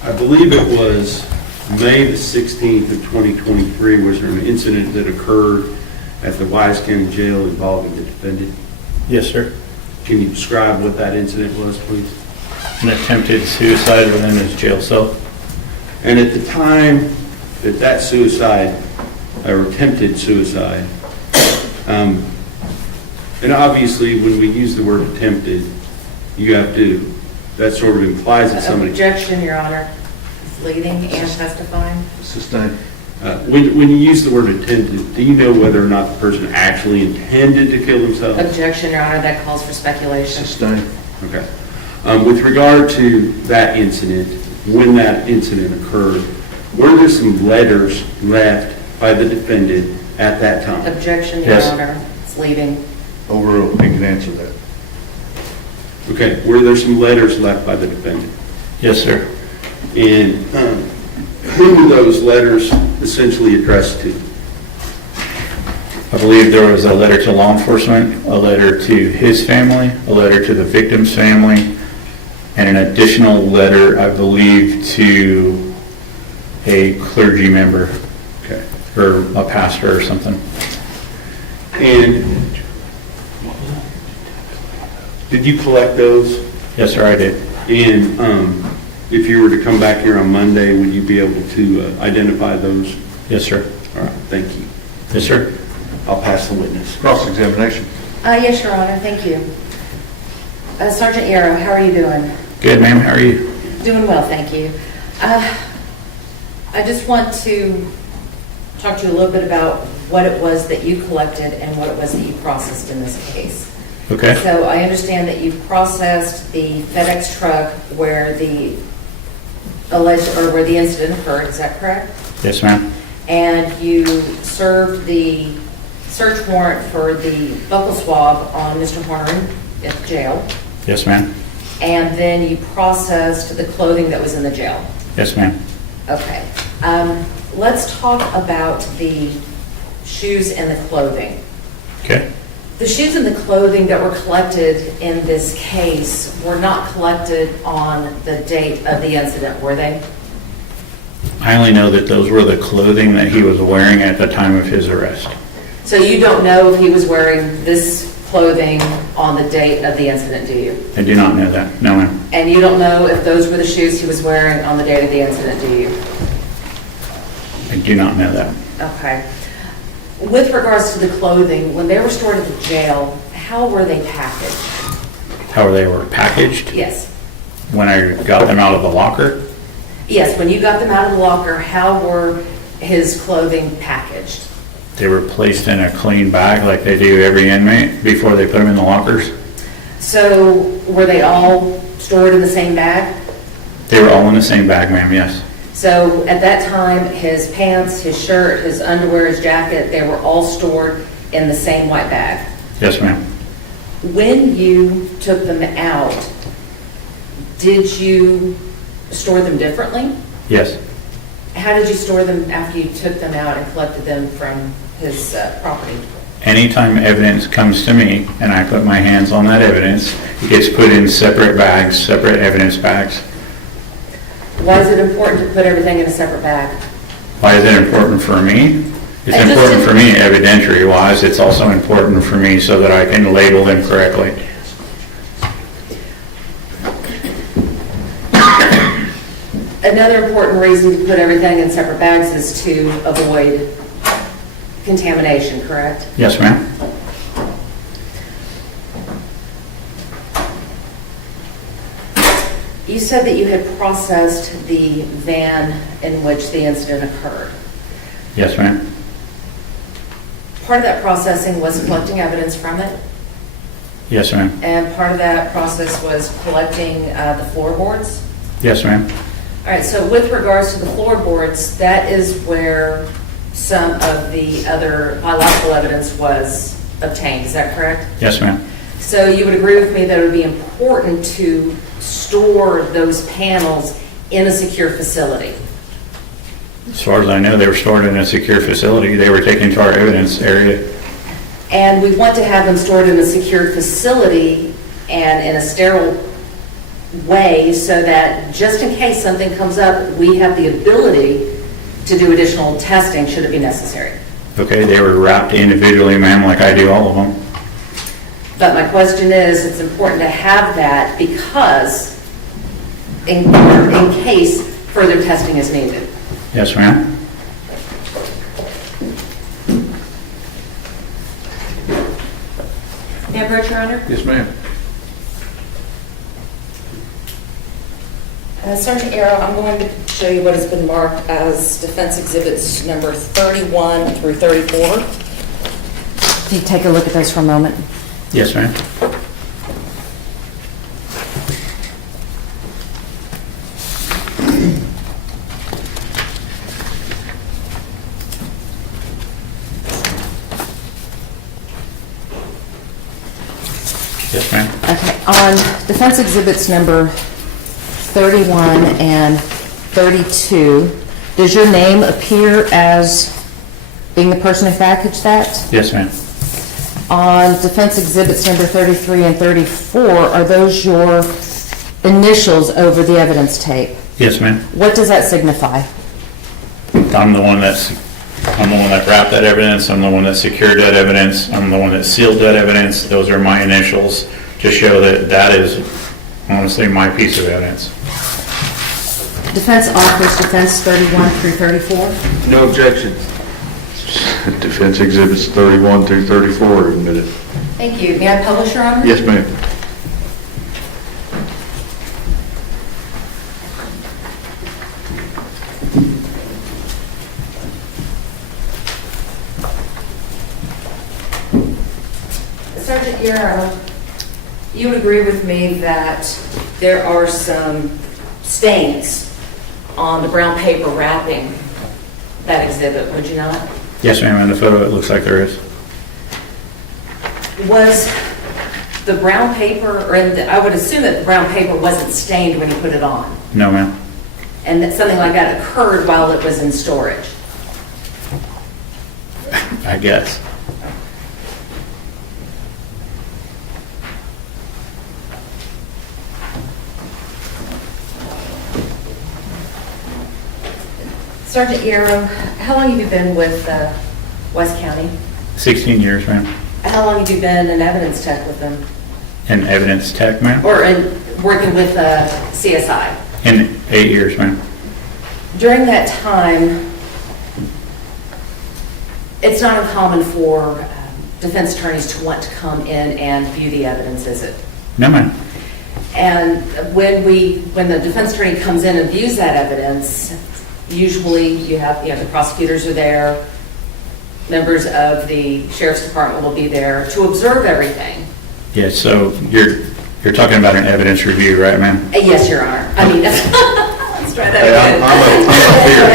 I believe it was May the 16th of 2023, was there an incident that occurred at the Wise County Jail involving the defendant? Yes, sir. Can you describe what that incident was, please? An attempted suicide within his jail cell. And at the time that that suicide or attempted suicide. And obviously, when we use the word attempted, you have to, that sort of implies that somebody... Objection, Your Honor. He's leading and testifying. Sustained. When you use the word attempted, do you know whether or not the person actually intended to kill themselves? Objection, Your Honor. That calls for speculation. Sustained. Okay. With regard to that incident, when that incident occurred, were there some letters left by the defendant at that time? Objection, Your Yes. Honor. It's leading. Overruled. You can answer that. Okay. Were there some letters left by the defendant? Yes, sir. And who were those letters essentially addressed to? I believe there was a letter to law enforcement, a letter to his family, a letter to the victim's family, and an additional letter, I believe, to a clergy member. Okay. Or a pastor or something. And did you collect those? Yes, sir, I did. And if you were to come back here on Monday, would you be able to identify those? Yes, sir. All right, thank you. Yes, sir. I'll pass the witness. Cross-examination. Yes, Your Honor. Thank you. Sergeant Yarrow, how are you doing? Good, ma'am. How are you? Doing well, thank you. I just want to talk to you a little bit about what it was that you collected and what it was that you processed in this case. Okay. So I understand that you processed the FedEx truck where the alleged, or where the incident occurred, is that correct? Yes, ma'am. And you served the search warrant for the buccal swab on Mr. Horner at jail. Yes, ma'am. And then you processed the clothing that was in the jail. Yes, ma'am. Okay. Let's talk about the shoes and the clothing. Okay. The shoes and the clothing that were collected in this case were not collected on the date of the incident, were they? I only know that those were the clothing that he was wearing at the time of his arrest. So you don't know if he was wearing this clothing on the date of the incident, do you? I do not know that. No, ma'am. And you don't know if those were the shoes he was wearing on the date of the incident, do you? I do not know that. Okay. With regards to the clothing, when they were stored at the jail, how were they packaged? How they were packaged? Yes. When I got them out of the locker? Yes, when you got them out of the locker, how were his clothing packaged? They were placed in a clean bag like they do every inmate before they put them in the lockers. So were they all stored in the same bag? They were all in the same bag, ma'am, yes. So at that time, his pants, his shirt, his underwear, his jacket, they were all stored in the same white bag? Yes, ma'am. When you took them out, did you store them differently? Yes. How did you store them after you took them out and collected them from his property? Anytime evidence comes to me and I put my hands on that evidence, it gets put in separate bags, separate evidence bags. Why is it important to put everything in a separate bag? Why is it important for me? It's important for me evidentiary-wise. It's also important for me so that I can label them correctly. Another important reason to put everything in separate bags is to avoid contamination, correct? Yes, ma'am. You said that you had processed the van in which the incident occurred. Yes, ma'am. Part of that processing was collecting evidence from it, Yes, ma'am. and part of that process was collecting the floorboards. Yes, ma'am. All right, so with regards to the floorboards, that is where some of the other biological evidence was obtained, is that correct? Yes, ma'am. So you would agree with me that it would be important to store those panels in a secure facility? As far as I know, they were stored in a secure facility. They were taken to our evidence area. And we want to have them stored in a secure facility and in a sterile way so that just in case something comes up, we have the ability to do additional testing should it be necessary. Okay, they were wrapped individually, ma'am, like I do all of them. But my question is, it's important to have that because in case further testing is needed. Yes, ma'am. May I approach, Your Honor? Yes, ma'am. Sergeant Arrow, I'm going to show you what has been marked as defense exhibits number 31 through 34. If you take a look at those for a moment. Yes, ma'am. Yes, ma'am. Okay, on defense exhibits number 31 and 32, does your name appear as being the person who packaged that? Yes, ma'am. On defense exhibits number 33 and 34, are those your initials over the evidence tape? Yes, ma'am. What does that signify? I'm the one that wrapped that evidence. I'm the one that secured that evidence. I'm the one that sealed that evidence. Those are my initials to show that that is honestly my piece of evidence. Defense offers defense 31 through 34. No objections. Defense exhibits 31 through 34 are admitted. Thank you. May I publish, Your Honor? Yes, ma'am. Sergeant Yarrow, you would agree with me that there are some stains on the brown paper wrapping that exhibit, would you not? Yes, ma'am. In the photo, it looks like there is. Was the brown paper, or I would assume that the brown paper wasn't stained when you put it on, No, ma'am. and that something like that occurred while it was in storage? I guess. Sergeant Yarrow, how long have you been with West County? 16 years, ma'am. How long have you been an evidence tech with them? In evidence tech, ma'am. Or in working with CSI? In 8 years, ma'am. During that time, it's not uncommon for defense attorneys to want to come in and view the evidence, is it? No, ma'am. And when the defense attorney comes in and views that evidence, usually you have the prosecutors are there, members of the sheriff's department will be there to observe everything. Yes, so you're talking about an evidence review, right, ma'am? Yes, Your Honor. I mean, let's try that again. I'm up here.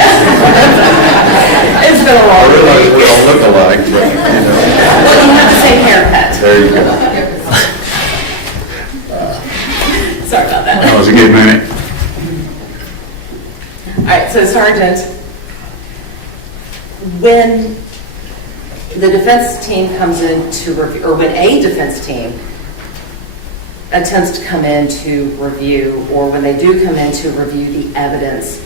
It's been a long I realize week. we don't look alike, but, you know. Well, you have the same haircut. There you go. Sorry about that. That was a good minute. All right, so Sergeant, when the defense team comes in to review, or when a defense team attempts to come in to review, or when they do come in to review the evidence,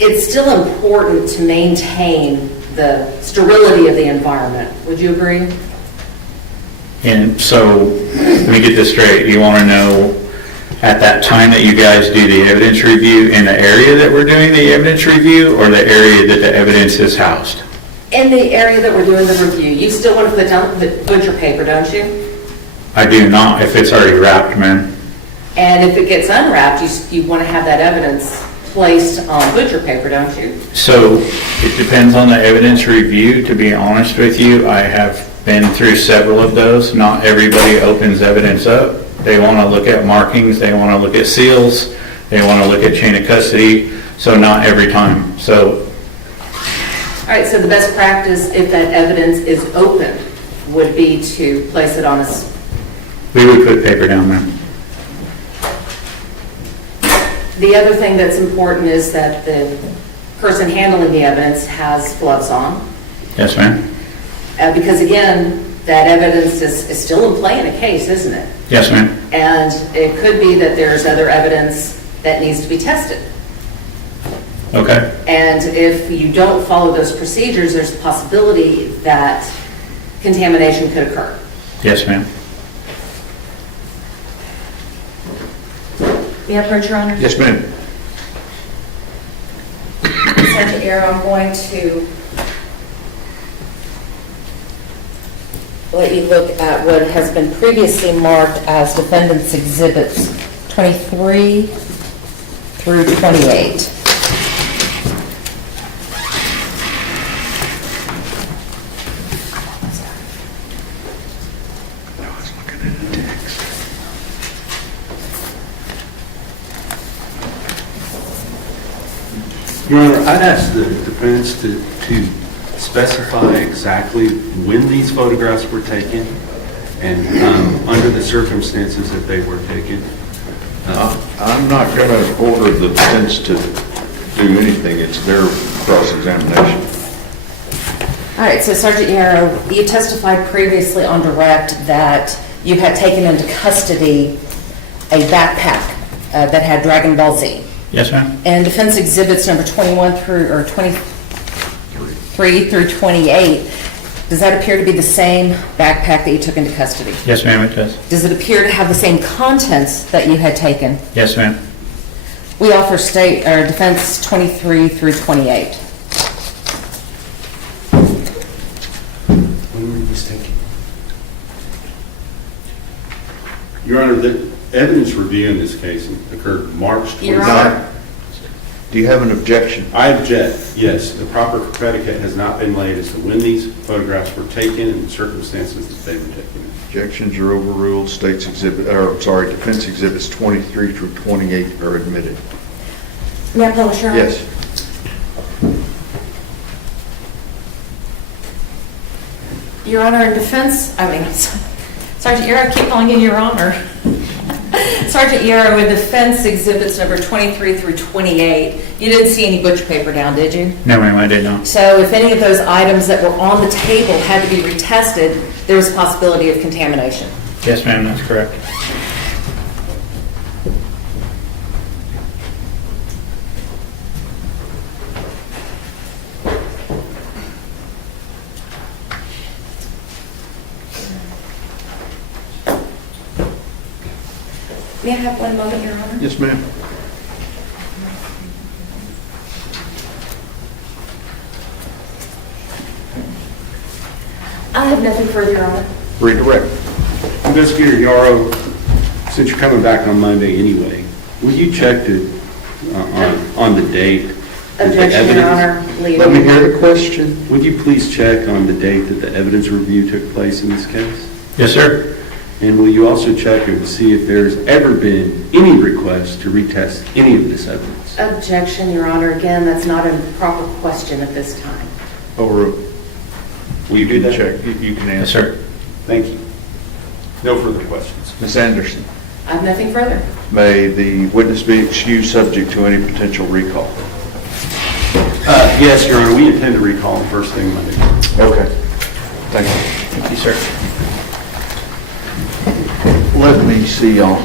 it's still important to maintain the sterility of the environment. Would you agree? And so, let me get this straight. You want to know at that time that you guys do the evidence review in the area that we're doing the evidence review, or the area that the evidence is housed? In the area that we're doing the review, you still want to put down the butcher paper, don't you? I do not, if it's already wrapped, ma'am. And if it gets unwrapped, you want to have that evidence placed on butcher paper, don't you? So, it depends on the evidence review, to be honest with you. I have been through several of those. Not everybody opens evidence up. They want to look at markings, they want to look at seals, they want to look at chain of custody, so not every time. So, All right, so the best practice, if that evidence is open, would be to place it on a... we would put paper down there. The other thing that's important is that the person handling the evidence has gloves on. Yes, ma'am. Because again, that evidence is still in play in a case, isn't it? Yes, ma'am. And it could be that there's other evidence that needs to be tested. Okay. And if you don't follow those procedures, there's a possibility that contamination could occur. Yes, ma'am. May I approach, Your Honor? Yes, ma'am. Sergeant Arrow, I'm going to let you look at what has been previously marked as defendant's exhibits 23 through 28. Your Honor, I'd ask the defense to specify exactly when these photographs were taken and under the circumstances that they were taken. I'm not going to order the defense to do anything. It's their cross-examination. All right, so Sergeant Yarrow, you testified previously on direct that you had taken into custody a backpack that had Dragon Ball Z. Yes, ma'am. And defense exhibits number 21 through, or 23 through 28, does that appear to be the same backpack that you took into custody? Yes, ma'am, it does. Does it appear to have the same contents that you had taken? Yes, ma'am. We offer state or defense 23 through 28. When were these taken? Your Honor, the evidence review in this case occurred March 29th. Your Honor. Do you have an objection? I object, yes. The proper predicate has not been laid as to when these photographs were taken and the circumstances that they were taken. Objections are overruled. Defense exhibits 23 through 28 are admitted. May I publish your honor? Yes. Your Honor, in defense, Sergeant Yarrow, I keep calling you Your Honor. Sergeant Yarrow, in defense exhibits number 23 through 28, you didn't see any butcher paper down, did you? No, ma'am, I did not. So if any of those items that were on the table had to be retested, there was a possibility of contamination. Yes, ma'am, that's correct. May I have one moment, Your Honor? Yes, ma'am. I have nothing further, Your Honor. Redirect. Investigator Yarrow, since you're coming back on Monday anyway, will you check on the date? that the Objection, Your Honor. Leave. Let me hear the question. Would you please check on the date that the evidence review took place in this case? Yes, sir. And will you also check and see if there's ever been any request to retest any of this evidence? Objection, Your Honor. Again, that's not a proper question at this time. Overruled. Will you do that? Check. You can Yes, answer. sir. Thank you. No further questions. Ms. Anderson, I have nothing further. may the witness be excused subject to any potential recall? Yes, Your Honor, we intend to recall him first thing Monday. Okay. Thank you. Thank you, sir. Let me see y'all.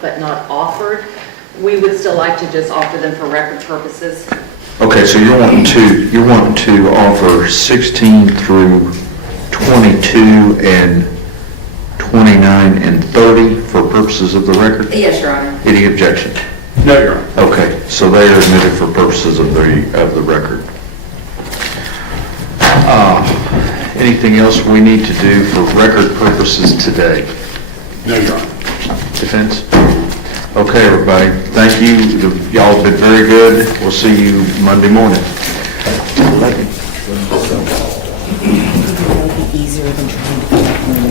but not offered. We would still like to just offer them for record purposes. Okay, so you're wanting to offer 16 through 22 and 29 and 30 for purposes of the record? Yes, Your Honor. Any objection? No, Your Honor. Okay, so they are admitted for purposes of the record. Anything else we need to do for record purposes today? No, Your Honor. Defense? Okay, everybody, thank you. Y'all have been very good. We'll see you Monday morning. Easier than trying to put that one in the